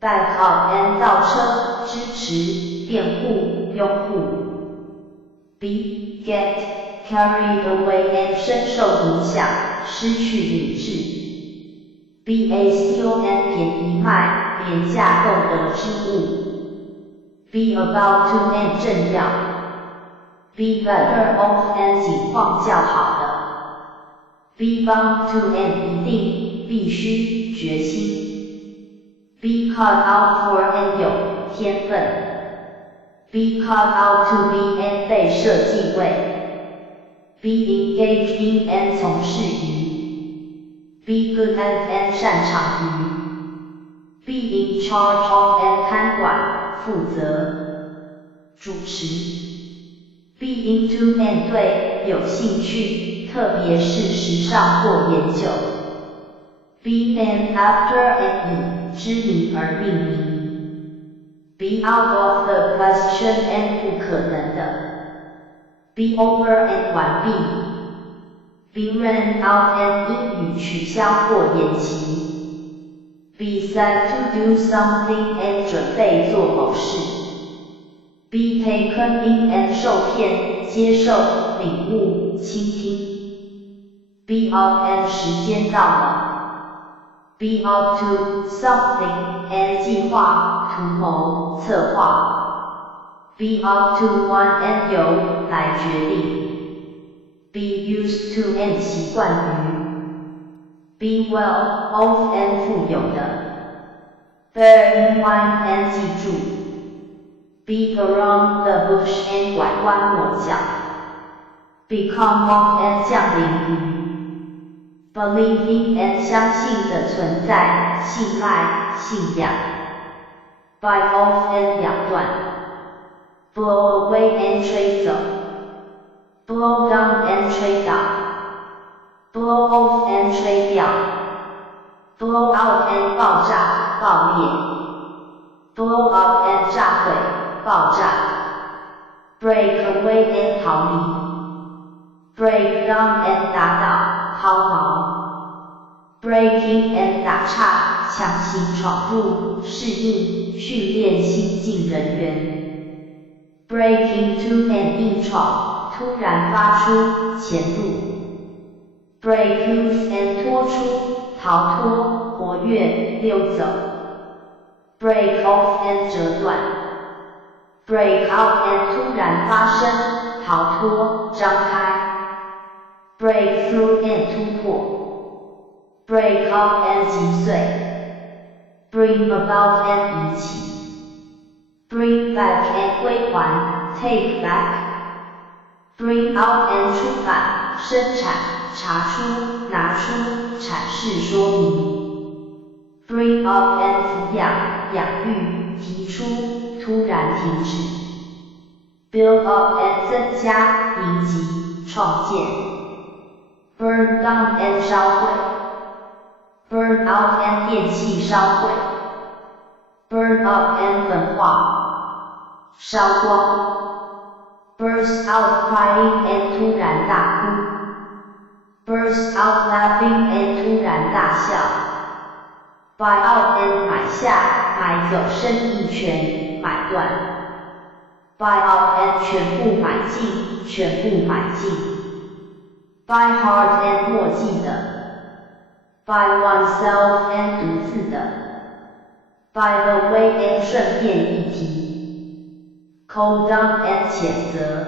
back up and 倒车支持辩护拥护 be get carried away and 深受影响失去理智 be a steal and 便宜卖廉价购得之物 be about to and 正要 be better off and 情况较好的 be bound to and 一定必须决心 be cut out for and 有天分 be cut out to be and 被设计为 be engaged in and 从事于 be good at and 擅长于 be in charge of and 看管负责主持 be into and 对有兴趣特别是时尚或研究 be named after and 以之名而命名 be out of the question and 不可能的 be over and 完毕 be run out and 因语取消或延期 be set to do something and 准备做某事 be taken in and 受骗接受领悟倾听 be up and 时间到了 be up to something and 计划图谋策划 be up to one and 由来决定 be used to and 习惯于 be well off and 富有的 bear in mind and 记住 beat around the bush and 拐弯抹角 become of and 降临于 believe in and 相信的存在信赖信仰 bite off and 咬断 blow away and 吹走 blow down and 吹倒 blow off and 吹掉 blow out and 爆炸爆裂 blow up and 炸毁爆炸 break away and 逃离 break down and 打倒抛锚 breaking and 打岔强行闯入适应训练新进人员 break into and 硬闯突然发出潜入 break loose and 脱出逃脱活跃溜走 break off and 折断 break out and 突然发生逃脱张开 break through and 突破 break up and 击碎 bring about and 引起 bring back and 归还 take back bring out and 出版生产查出拿出阐释说明 bring up and 抚养养育提出突然停止 build up and 增加凝集创建 burn down and 烧毁 burn out and 电器烧毁 burn up and 焚化烧光 burst out crying and 突然大哭 burst out laughing and 突然大笑 buy out and 买下买走生意权买断 buy out and 全部买进全部买进 buy hard and 默记的 by oneself and 独自的 by the way and 顺便一提 call down and 谴责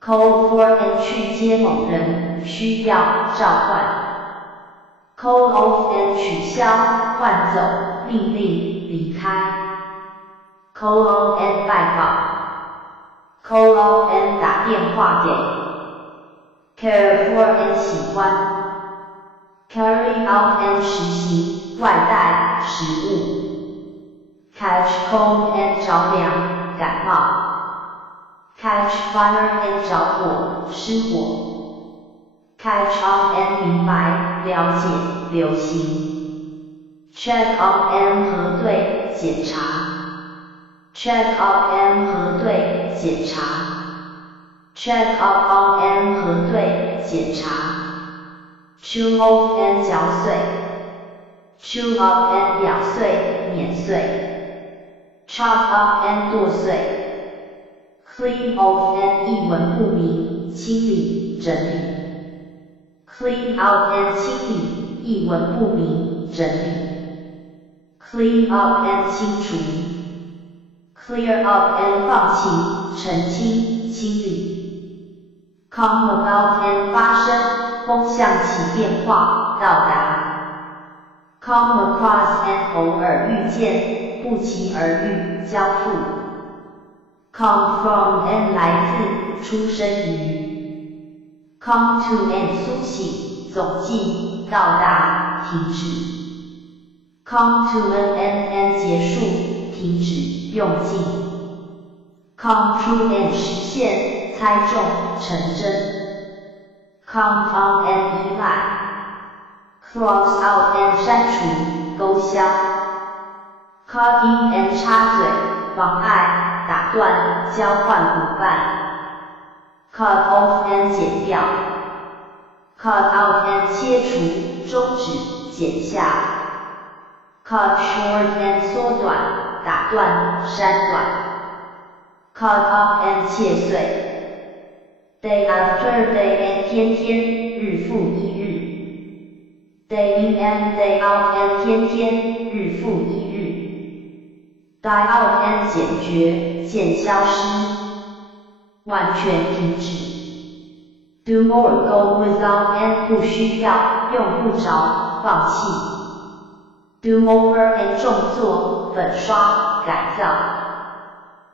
call for and 去接某人需要召唤 call off and 取消换走命令离开 call on and 拜访 call off and 打电话给 care for and 喜欢 carry out and 实行外带食物 catch cold and 着凉感冒 ，catch fire and 着火，失火 ，catch on and 明白，了解，流行 ，check on and 核对，检查 ，check on and 核对，检查 ，check up on and 核对，检查 ，chew off and 嚼碎 ，chew up and 咬碎，碾碎 ，chop up and 剁碎 ，clean off and 一文不名，清理，整理 ，clean out and 清理，一文不名，整理 ，clean up and 清除 ，clear up and 放弃，澄清，清理 ，come about and 发生，风向其变化，到达。come across and 偶尔遇见，不期而遇，交付。come from and 来自，出生于。come to and 苏醒，总计，到达，停止。come to an end and 结束，停止，用尽。come true and 实现，猜中，成真。come on and 依赖。cross out and 删除，勾销 ，cut in and 插嘴，妨碍，打断，交换伙伴 ，cut off and 剪掉 ，cut out and 切除，终止，剪下 ，cut short and 缩短，打断，删短 ，cut off and 切碎 ，day after day and 天天，日复一日。day in and day out and 天天，日复一日 ，die out and 解决，渐消失，完全停止 ，do or go without and 不需要，用不着，放弃 ，do over and 重做，粉刷，改造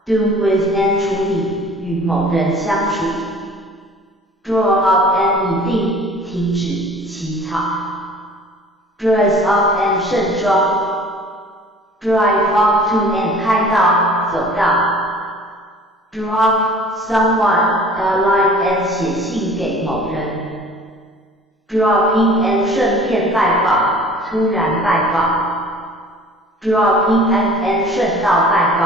，do with and 处理，与某人相处 ，draw up and 拟定，停止，起草。dress up and 盛装 ，drive up to and 开道，走道 ，drop someone a line and 写信给某人 ，drop in and 顺便拜访，突然拜访 ，drop in and 顺道拜访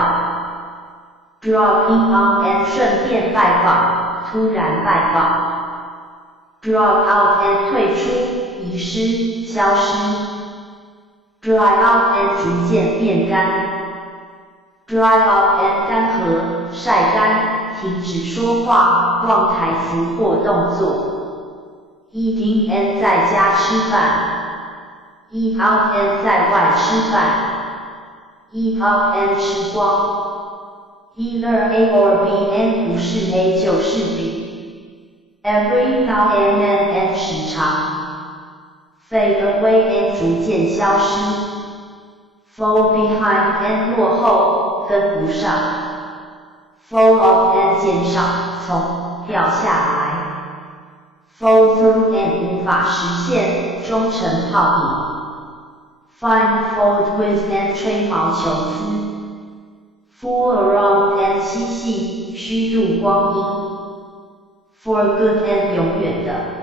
，drop in on and 顺便拜访，突然拜访 ，drop out and 退出。遗失，消失 ，dry out and 逐渐变干 ，dry up and 干涸，晒干，停止说话，忘台词或动作 ，eating and 在家吃饭 ，eat out and 在外吃饭 ，eat up and 吃光 ，either A or B and 不是 A 就是 B，every now and then and 时常。fade away and 逐渐消失 ，fall behind and 落后，跟不上 ，fall off and 减少，从，掉下来 ，fall through and 无法实现，终成泡影 ，find fault with and 吹毛求疵 ，fool around and 嬉戏，虚度光阴 ，for good and 永远的。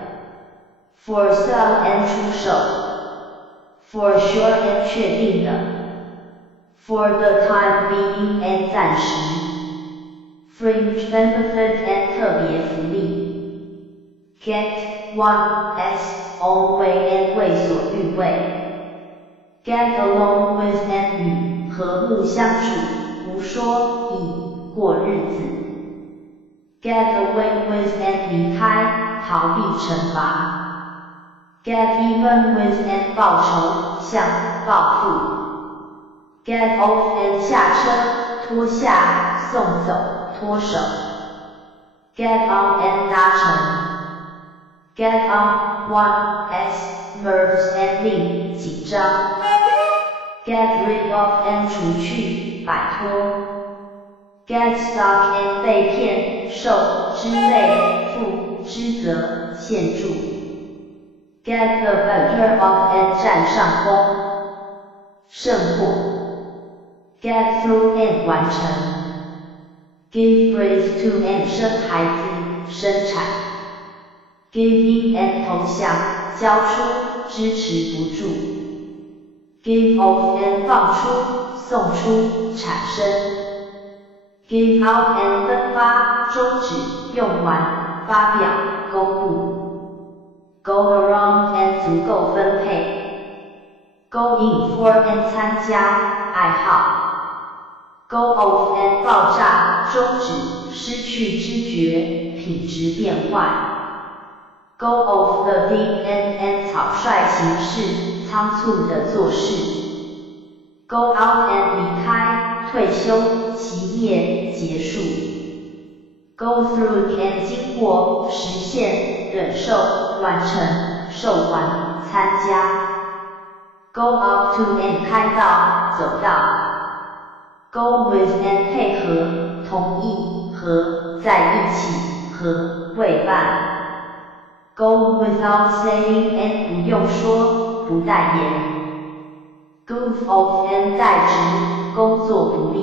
for sell and 出售 ，for sure and 确定的 ，for the time being and 暂时 ，fringe benefit and 特别福利 ，get one's own way and 为所欲为 ，get along with and 与和睦相处，胡说以过日子 ，get away with and 离开，逃避惩罚。Get even with and 报仇，向，报复。Get off and 下车，脱下，送走，脱手。Get on and 搭乘。Get on one's nerves and 令，紧张。Get rid of and 除去，摆脱。Get stuck and 被骗，受，之类，负，之责，陷住。Get the better of and 占上风，胜过 ，get through and 完成 give birth to and 生孩子，生产。give in and 投降，交出，支持不住。give off and 放出，送出，产生。give out and 分发，终止，用完，发表，公布。go around and 足够分配。go in for and 参加，爱好。go off and 爆炸，终止，失去知觉，品质变坏。go off the deep end 草率行事，仓促地做事。go out and 离开，退休，熄灭，结束。go through and 经过，实现，忍受，完成，受完，参加。go up to and 开到，走到。go with and 配合，同意，和，在一起，和，为伴。go without saying and 不用说，不代言。goof off and 代职，工作不力。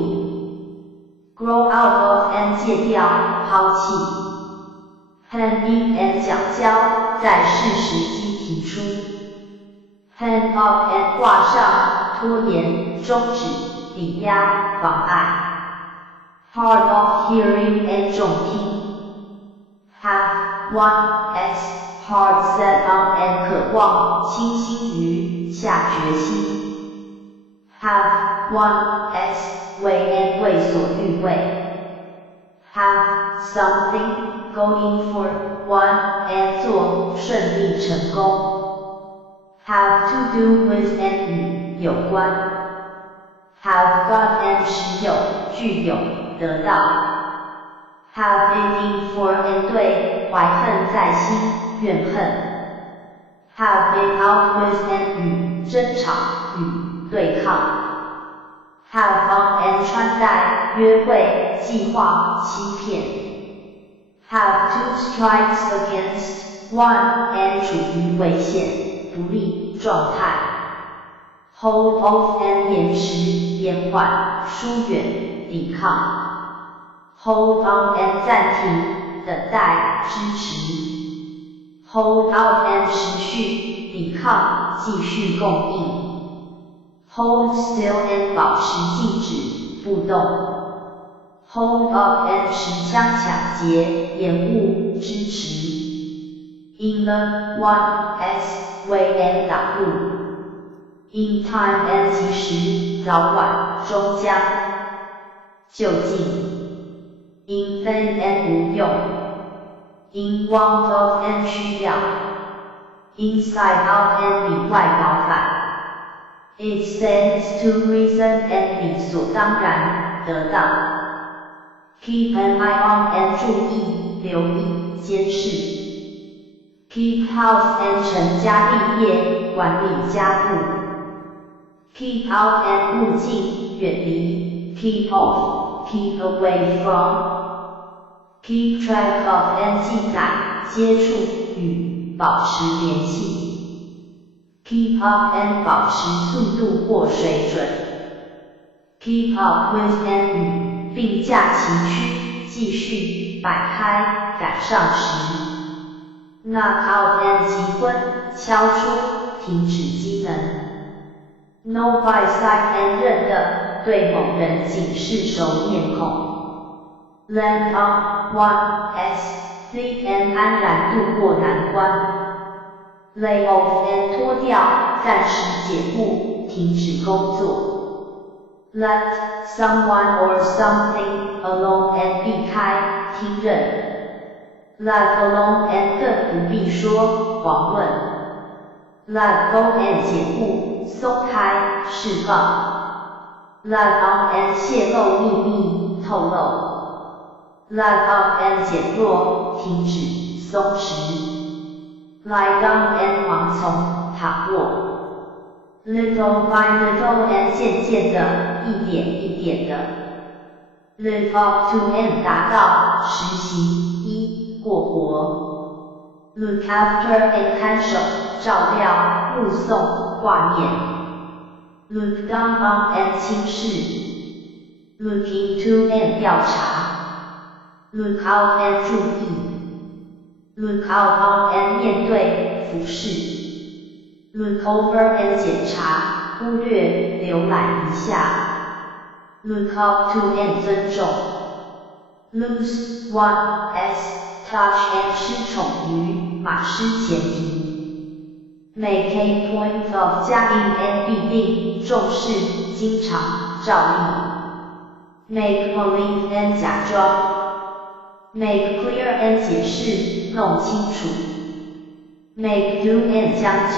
grow out of and 戒掉，抛弃。hand in and 讲交，在事时机提出。hand up and 挂上，拖延，终止，抵押，妨碍。hard of hearing and 重听。have one s hard set on and 渴望，倾心于，下决心。have one s way and 为所欲为。have something going for one and 做，顺利成功。have to do with and 与，有关。have got and 持有，具有，得到。have it in for and 对，怀恨在心，怨恨。have it out with and 与，争吵，与，对抗。have on and 穿戴，约会，计划，欺骗。have two strikes against one and 处于危险，不利，状态。hold off and 延迟，延缓，疏远，抵抗。hold on and 暂停，等待，支持。hold out and 持续，抵抗，继续供应。hold still and 保持静止，不动。hold up and 持枪抢劫，延误，支持。in the one s way and 挡路。in time and 及时，早晚，终将，就近。in vain and 无用。in want of and 需要。inside out and 里外搞反。it stands to reason and 理所当然，得到。keep an eye on and 注意，留意，监视。keep house and 成家立业，管理家务。keep out and 路径，远离。keep off, keep away from。keep track of and 记载，接触，与，保持联系。keep up and 保持速度或水准。keep up with and 与，并驾齐驱，继续，摆开，赶上时。knock out and 击昏，敲出，停止机能。know by sight and 认得，对某人仅是熟面孔。land on one s sleep and 安然度过难关。lay off and 脱掉，暂时解雇，停止工作。let someone or something alone and 避开，听任。let alone and 更不必说，遑论。let go and 解雇，松开，释放。let on and 泄露秘密，透露。let up and 减弱，停止，松弛。lie down and 盲从，躺卧。little by little and 渐渐的，一点一点的。live up to and 达到，实行，一，过活。look after and 看守，照料，目送，挂念。look down on and 轻视。look into and 调查。Look out and 注意 ，Look out on and 面对、俯视 ，Look over and 检查、忽略、浏览一下 ，Look up to and 尊重 ，Lose one's touch and 失宠于、马失前蹄 ，Make a point of 加 in and 必定、重视、经常、照例 ，Make believe and 假装。Make clear and 解释，弄清楚 ；Make do and 将就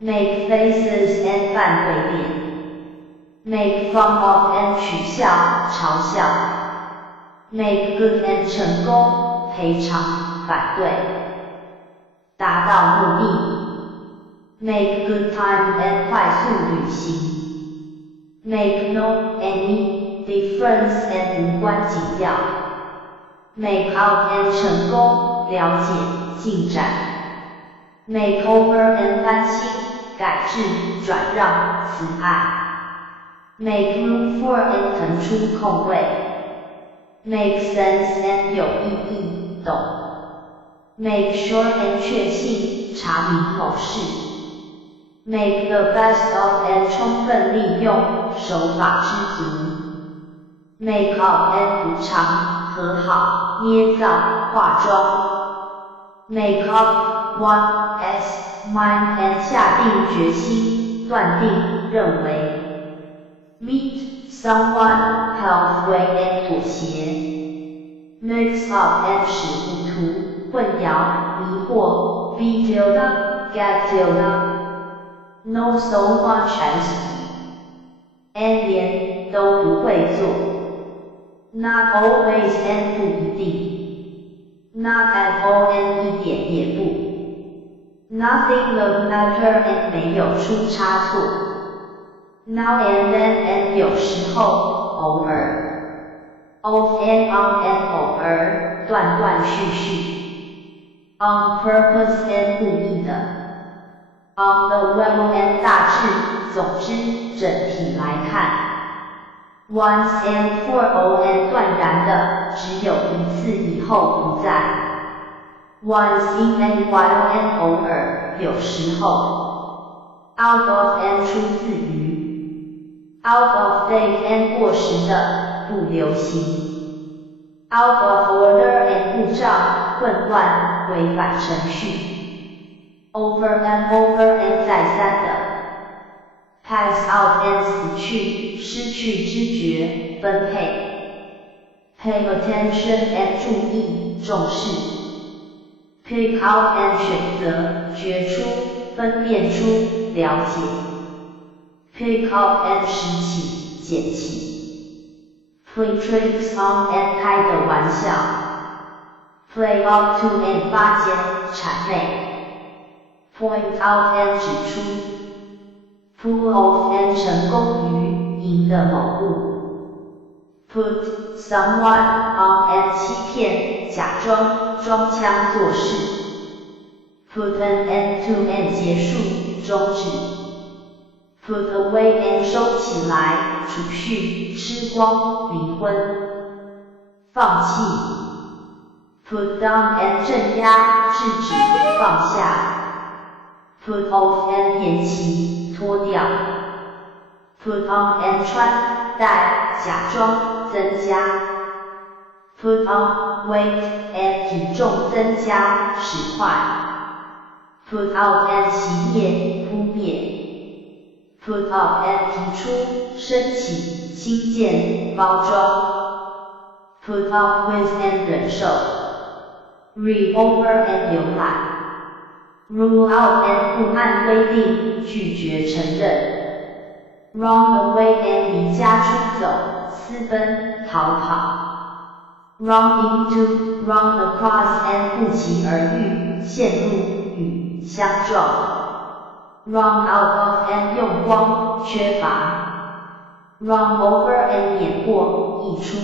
；Make faces and 扮对脸 ；Make fun of and 取笑、嘲笑；Make good and 成功、赔偿、反对；达到目的 ；Make good time and 快速旅行；Make no any difference and 无关紧要。Make out and 成功、了解、进展 ；Make over and 翻新、改制、转让、慈爱 ；Make room for and 腾出空位 ；Make sense and 有意义、懂 ；Make sure and 确信、查明某事 ；Make the best of and 充分利用、守法知足 ；Make up and 补偿。和好、捏造、化妆 ，make up one's mind and 下定决心、断定、认为 ，meet someone halfway and 妥协 ，mix up and 使糊涂、混淆、迷惑 ，be filled up, get filled up，know so much as and 连都不会做。Not always and 不一定 ，Not at all and 一点也不 ，Nothing the matter and 没有出差错 ，Now and then and 有时候、偶尔 ，Off and on and 偶尔、断断续续 ，On purpose and 故意的 ，On the whole and 大致、总之、整体来看。Once and for all and 断然的，只有一次以后不再。Once in and while and 偶尔，有时候。Out of and 出自于。Out of date and 过时的，不流行。Out of order and 故障、混乱、违反程序。Over and over and 再三的。Pass out and 死去，失去知觉，分配。Pay attention and 注意，重视。Pick out and 选择，决出，分辨出，了解。Pick up and 拾起，捡起。Play tricks on and 开的玩笑。Play up to and 发现，谄媚。Point out and 指出。Pull off and 成功于赢的某物 ，Put someone on and 欺骗、假装、装腔作势 ，Put an end to and 结束、终止 ，Put away and 收起来、储蓄、吃光、离婚、放弃 ，Put down and 镇压、制止、放下 ，Put off and 延期。脱掉 ，put on and 穿戴、假装、增加 ，put on weight and 体重增加、使坏 ，put out and 熄灭、扑灭 ，put up and 提出、升起、新建、包装 ，put up with and 忍受 ，read over and 浏览。Rule out and 不按规定，拒绝承认。Run away and 离家出走，私奔，逃跑。Run into, run across and 不期而遇，陷入，与，相撞。Run out of and 用光，缺乏。Run over and 碾过，溢出。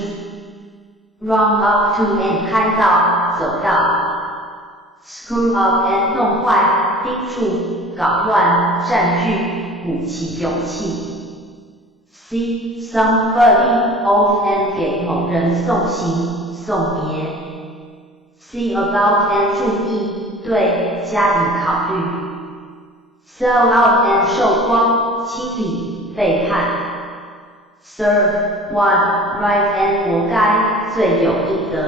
Run up to and 开道，走道。Screw up and 弄坏、盯住、搞乱、占据、鼓起勇气。See somebody off and 给某人送行、送别。See about and 注意，对，加以考虑。Sell out and 售光、清理、背叛。Serve one right and 活该，罪有应得。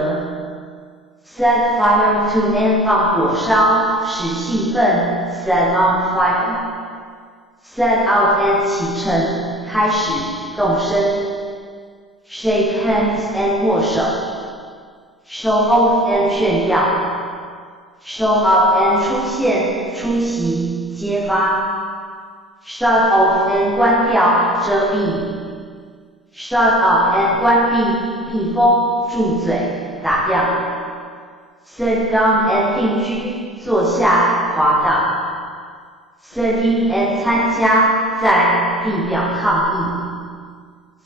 Set fire to and 放火烧，使兴奋 set on fire。Set out and 启程，开始，动身。Shake hands and 握手。Show off and 炫耀。Show up and 出现，出席，揭发。Shut off and 关掉，遮蔽。Shut up and 关闭，闭封，住嘴，打烊。Sit down and 定居，坐下，滑倒。Sit in and 参加，在，地表抗议。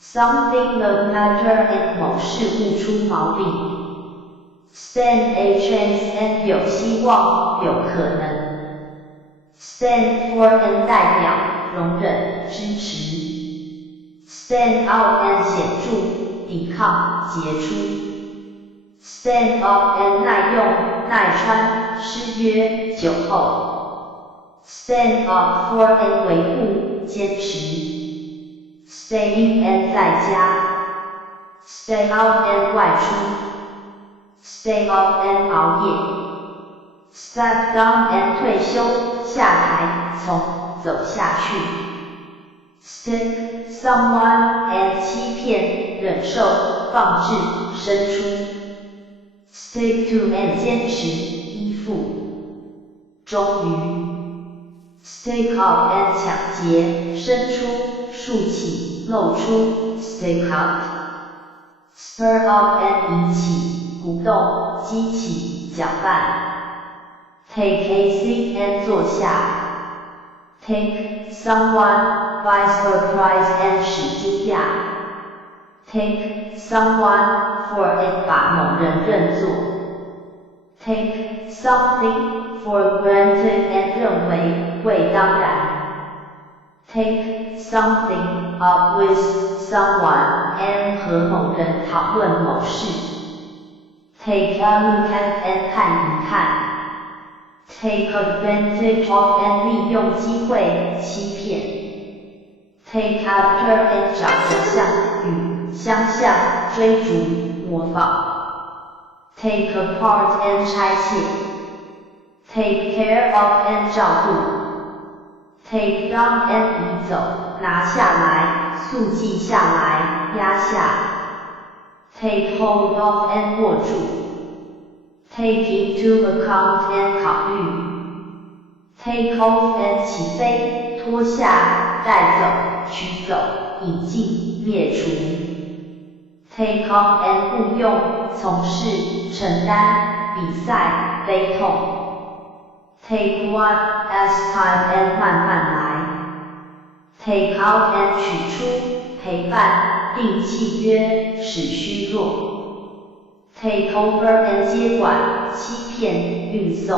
Something the matter and 某事物出毛病。Stand a chance and 有希望，有可能。Stand for and 代表，容忍，支持。Stand out and 显著，抵抗，杰出。Stand up and 耐用，耐穿，失约，酒后。Stand up for and 维护，坚持。Stay in and 在家。Stay out and 外出。Stay up and 熬夜。Step down and 退休，下台，从，走下去。Stick someone and 欺骗，忍受，放置，伸出。Stick to and 坚持，依附。终于。Stick up and 抢劫，伸出，竖起，露出 ，stick out。Stir up and 引起，鼓动，激起，搅拌。Take a seat and 坐下。Take someone by surprise and 使惊讶。Take someone for and 把某人认作。Take something for granted and 认为，为当然。Take something up with someone and 和某人讨论某事。Take a look at and 看一看。Take advantage of and 利用机会，欺骗。Take after and 长得像，与，相像，追逐，模仿。Take apart and 拆卸。Take care of and 照顾。Take down and 移走，拿下来，速记下来，压下。Take hold of and 握住。Take into account and 考虑。Take off and 起飞，脱下，带走，取走，引进，灭除。Take on and 雇用，从事，承担，比赛，悲痛。Take one as time and 慢慢来。Take out and 取出，陪伴，订契约，使虚弱。Take over and 接管，欺骗，运送。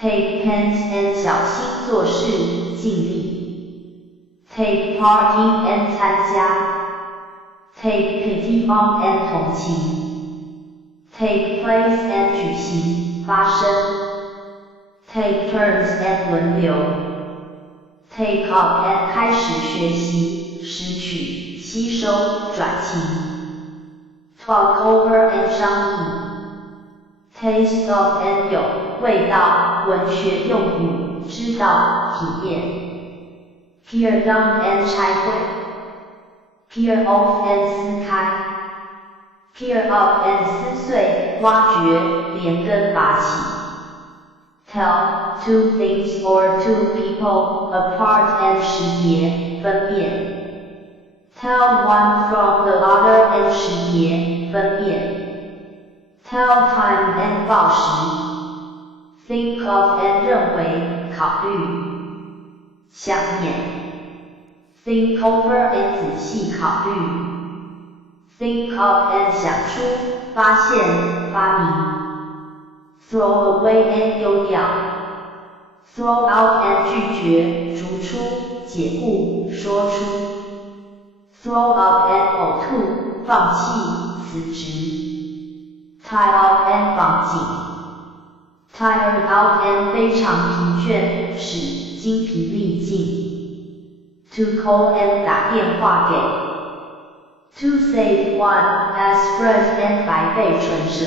Take pains and 小心做事，尽力。Take part in and 参加。Take pity on and 同情。Take place and 举行，发生。Take turns and 轮流。Take up and 开始学习，拾取，吸收，转型。Talk over and 商议。Taste of and 有，味道，文学用语，知道，体验。Tear down and 拆毁。Tear off and 撕开。Tear up and 撕碎，挖掘，连根拔起。Tell two things or two people apart and 识别，分辨。Tell one from the other and 识别，分辨。Tell time and 报时。Think of and 认为，考虑。想念。Think over and 仔细考虑。Think of and 想出，发现，发明。Throw away and 丢掉。Throw out and 拒绝，逐出，解雇，说出。throw up and 呕吐，放弃，辞职。tie up and 绑紧 ，tired out and 非常疲倦，使精疲力尽。to call and 打电话给 ，to save one as friend and 百倍唇舌。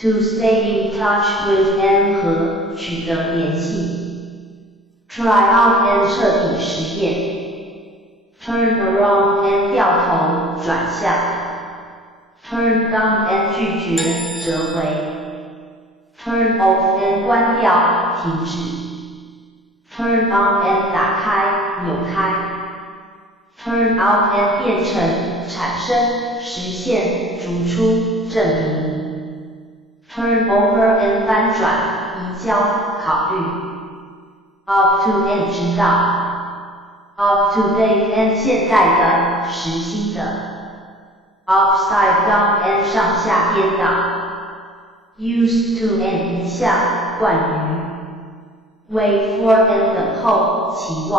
to stay in touch with and 和取得联系。try out and 彻底实验。turn around and 掉头转向。turn down and 拒绝折回。turn off and 关掉停止。turn on and 打开扭开。turn out and 变成产生实现逐出证明。turn over and 翻转移交考虑。up to and 直到。up to date and 现在的实心的。upside down and 上下颠倒。used to and 一向惯于。wait for and 等候期望。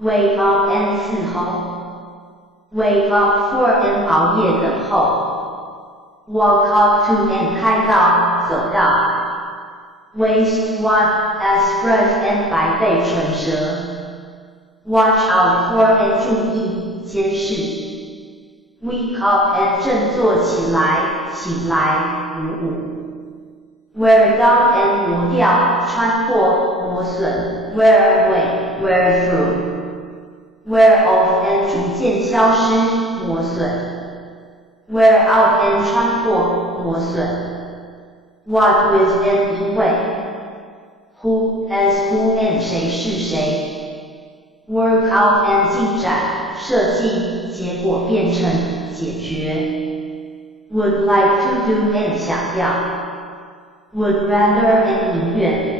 wait on and 伺候。wait up for and 熬夜等候。walk up to and 开道走道。waste one as friend and 百倍唇舌。watch out for and 注意监视。wake up and 振作起来，醒来，鼓舞。wear down and 磨掉，穿破，磨损。wear away, wear through. wear off and 逐渐消失，磨损。wear out and 穿破，磨损。what with and 因为。who as who and 谁是谁。work out and 进展，设计，结果变成解决。would like to do and 想要。would rather and 宁愿。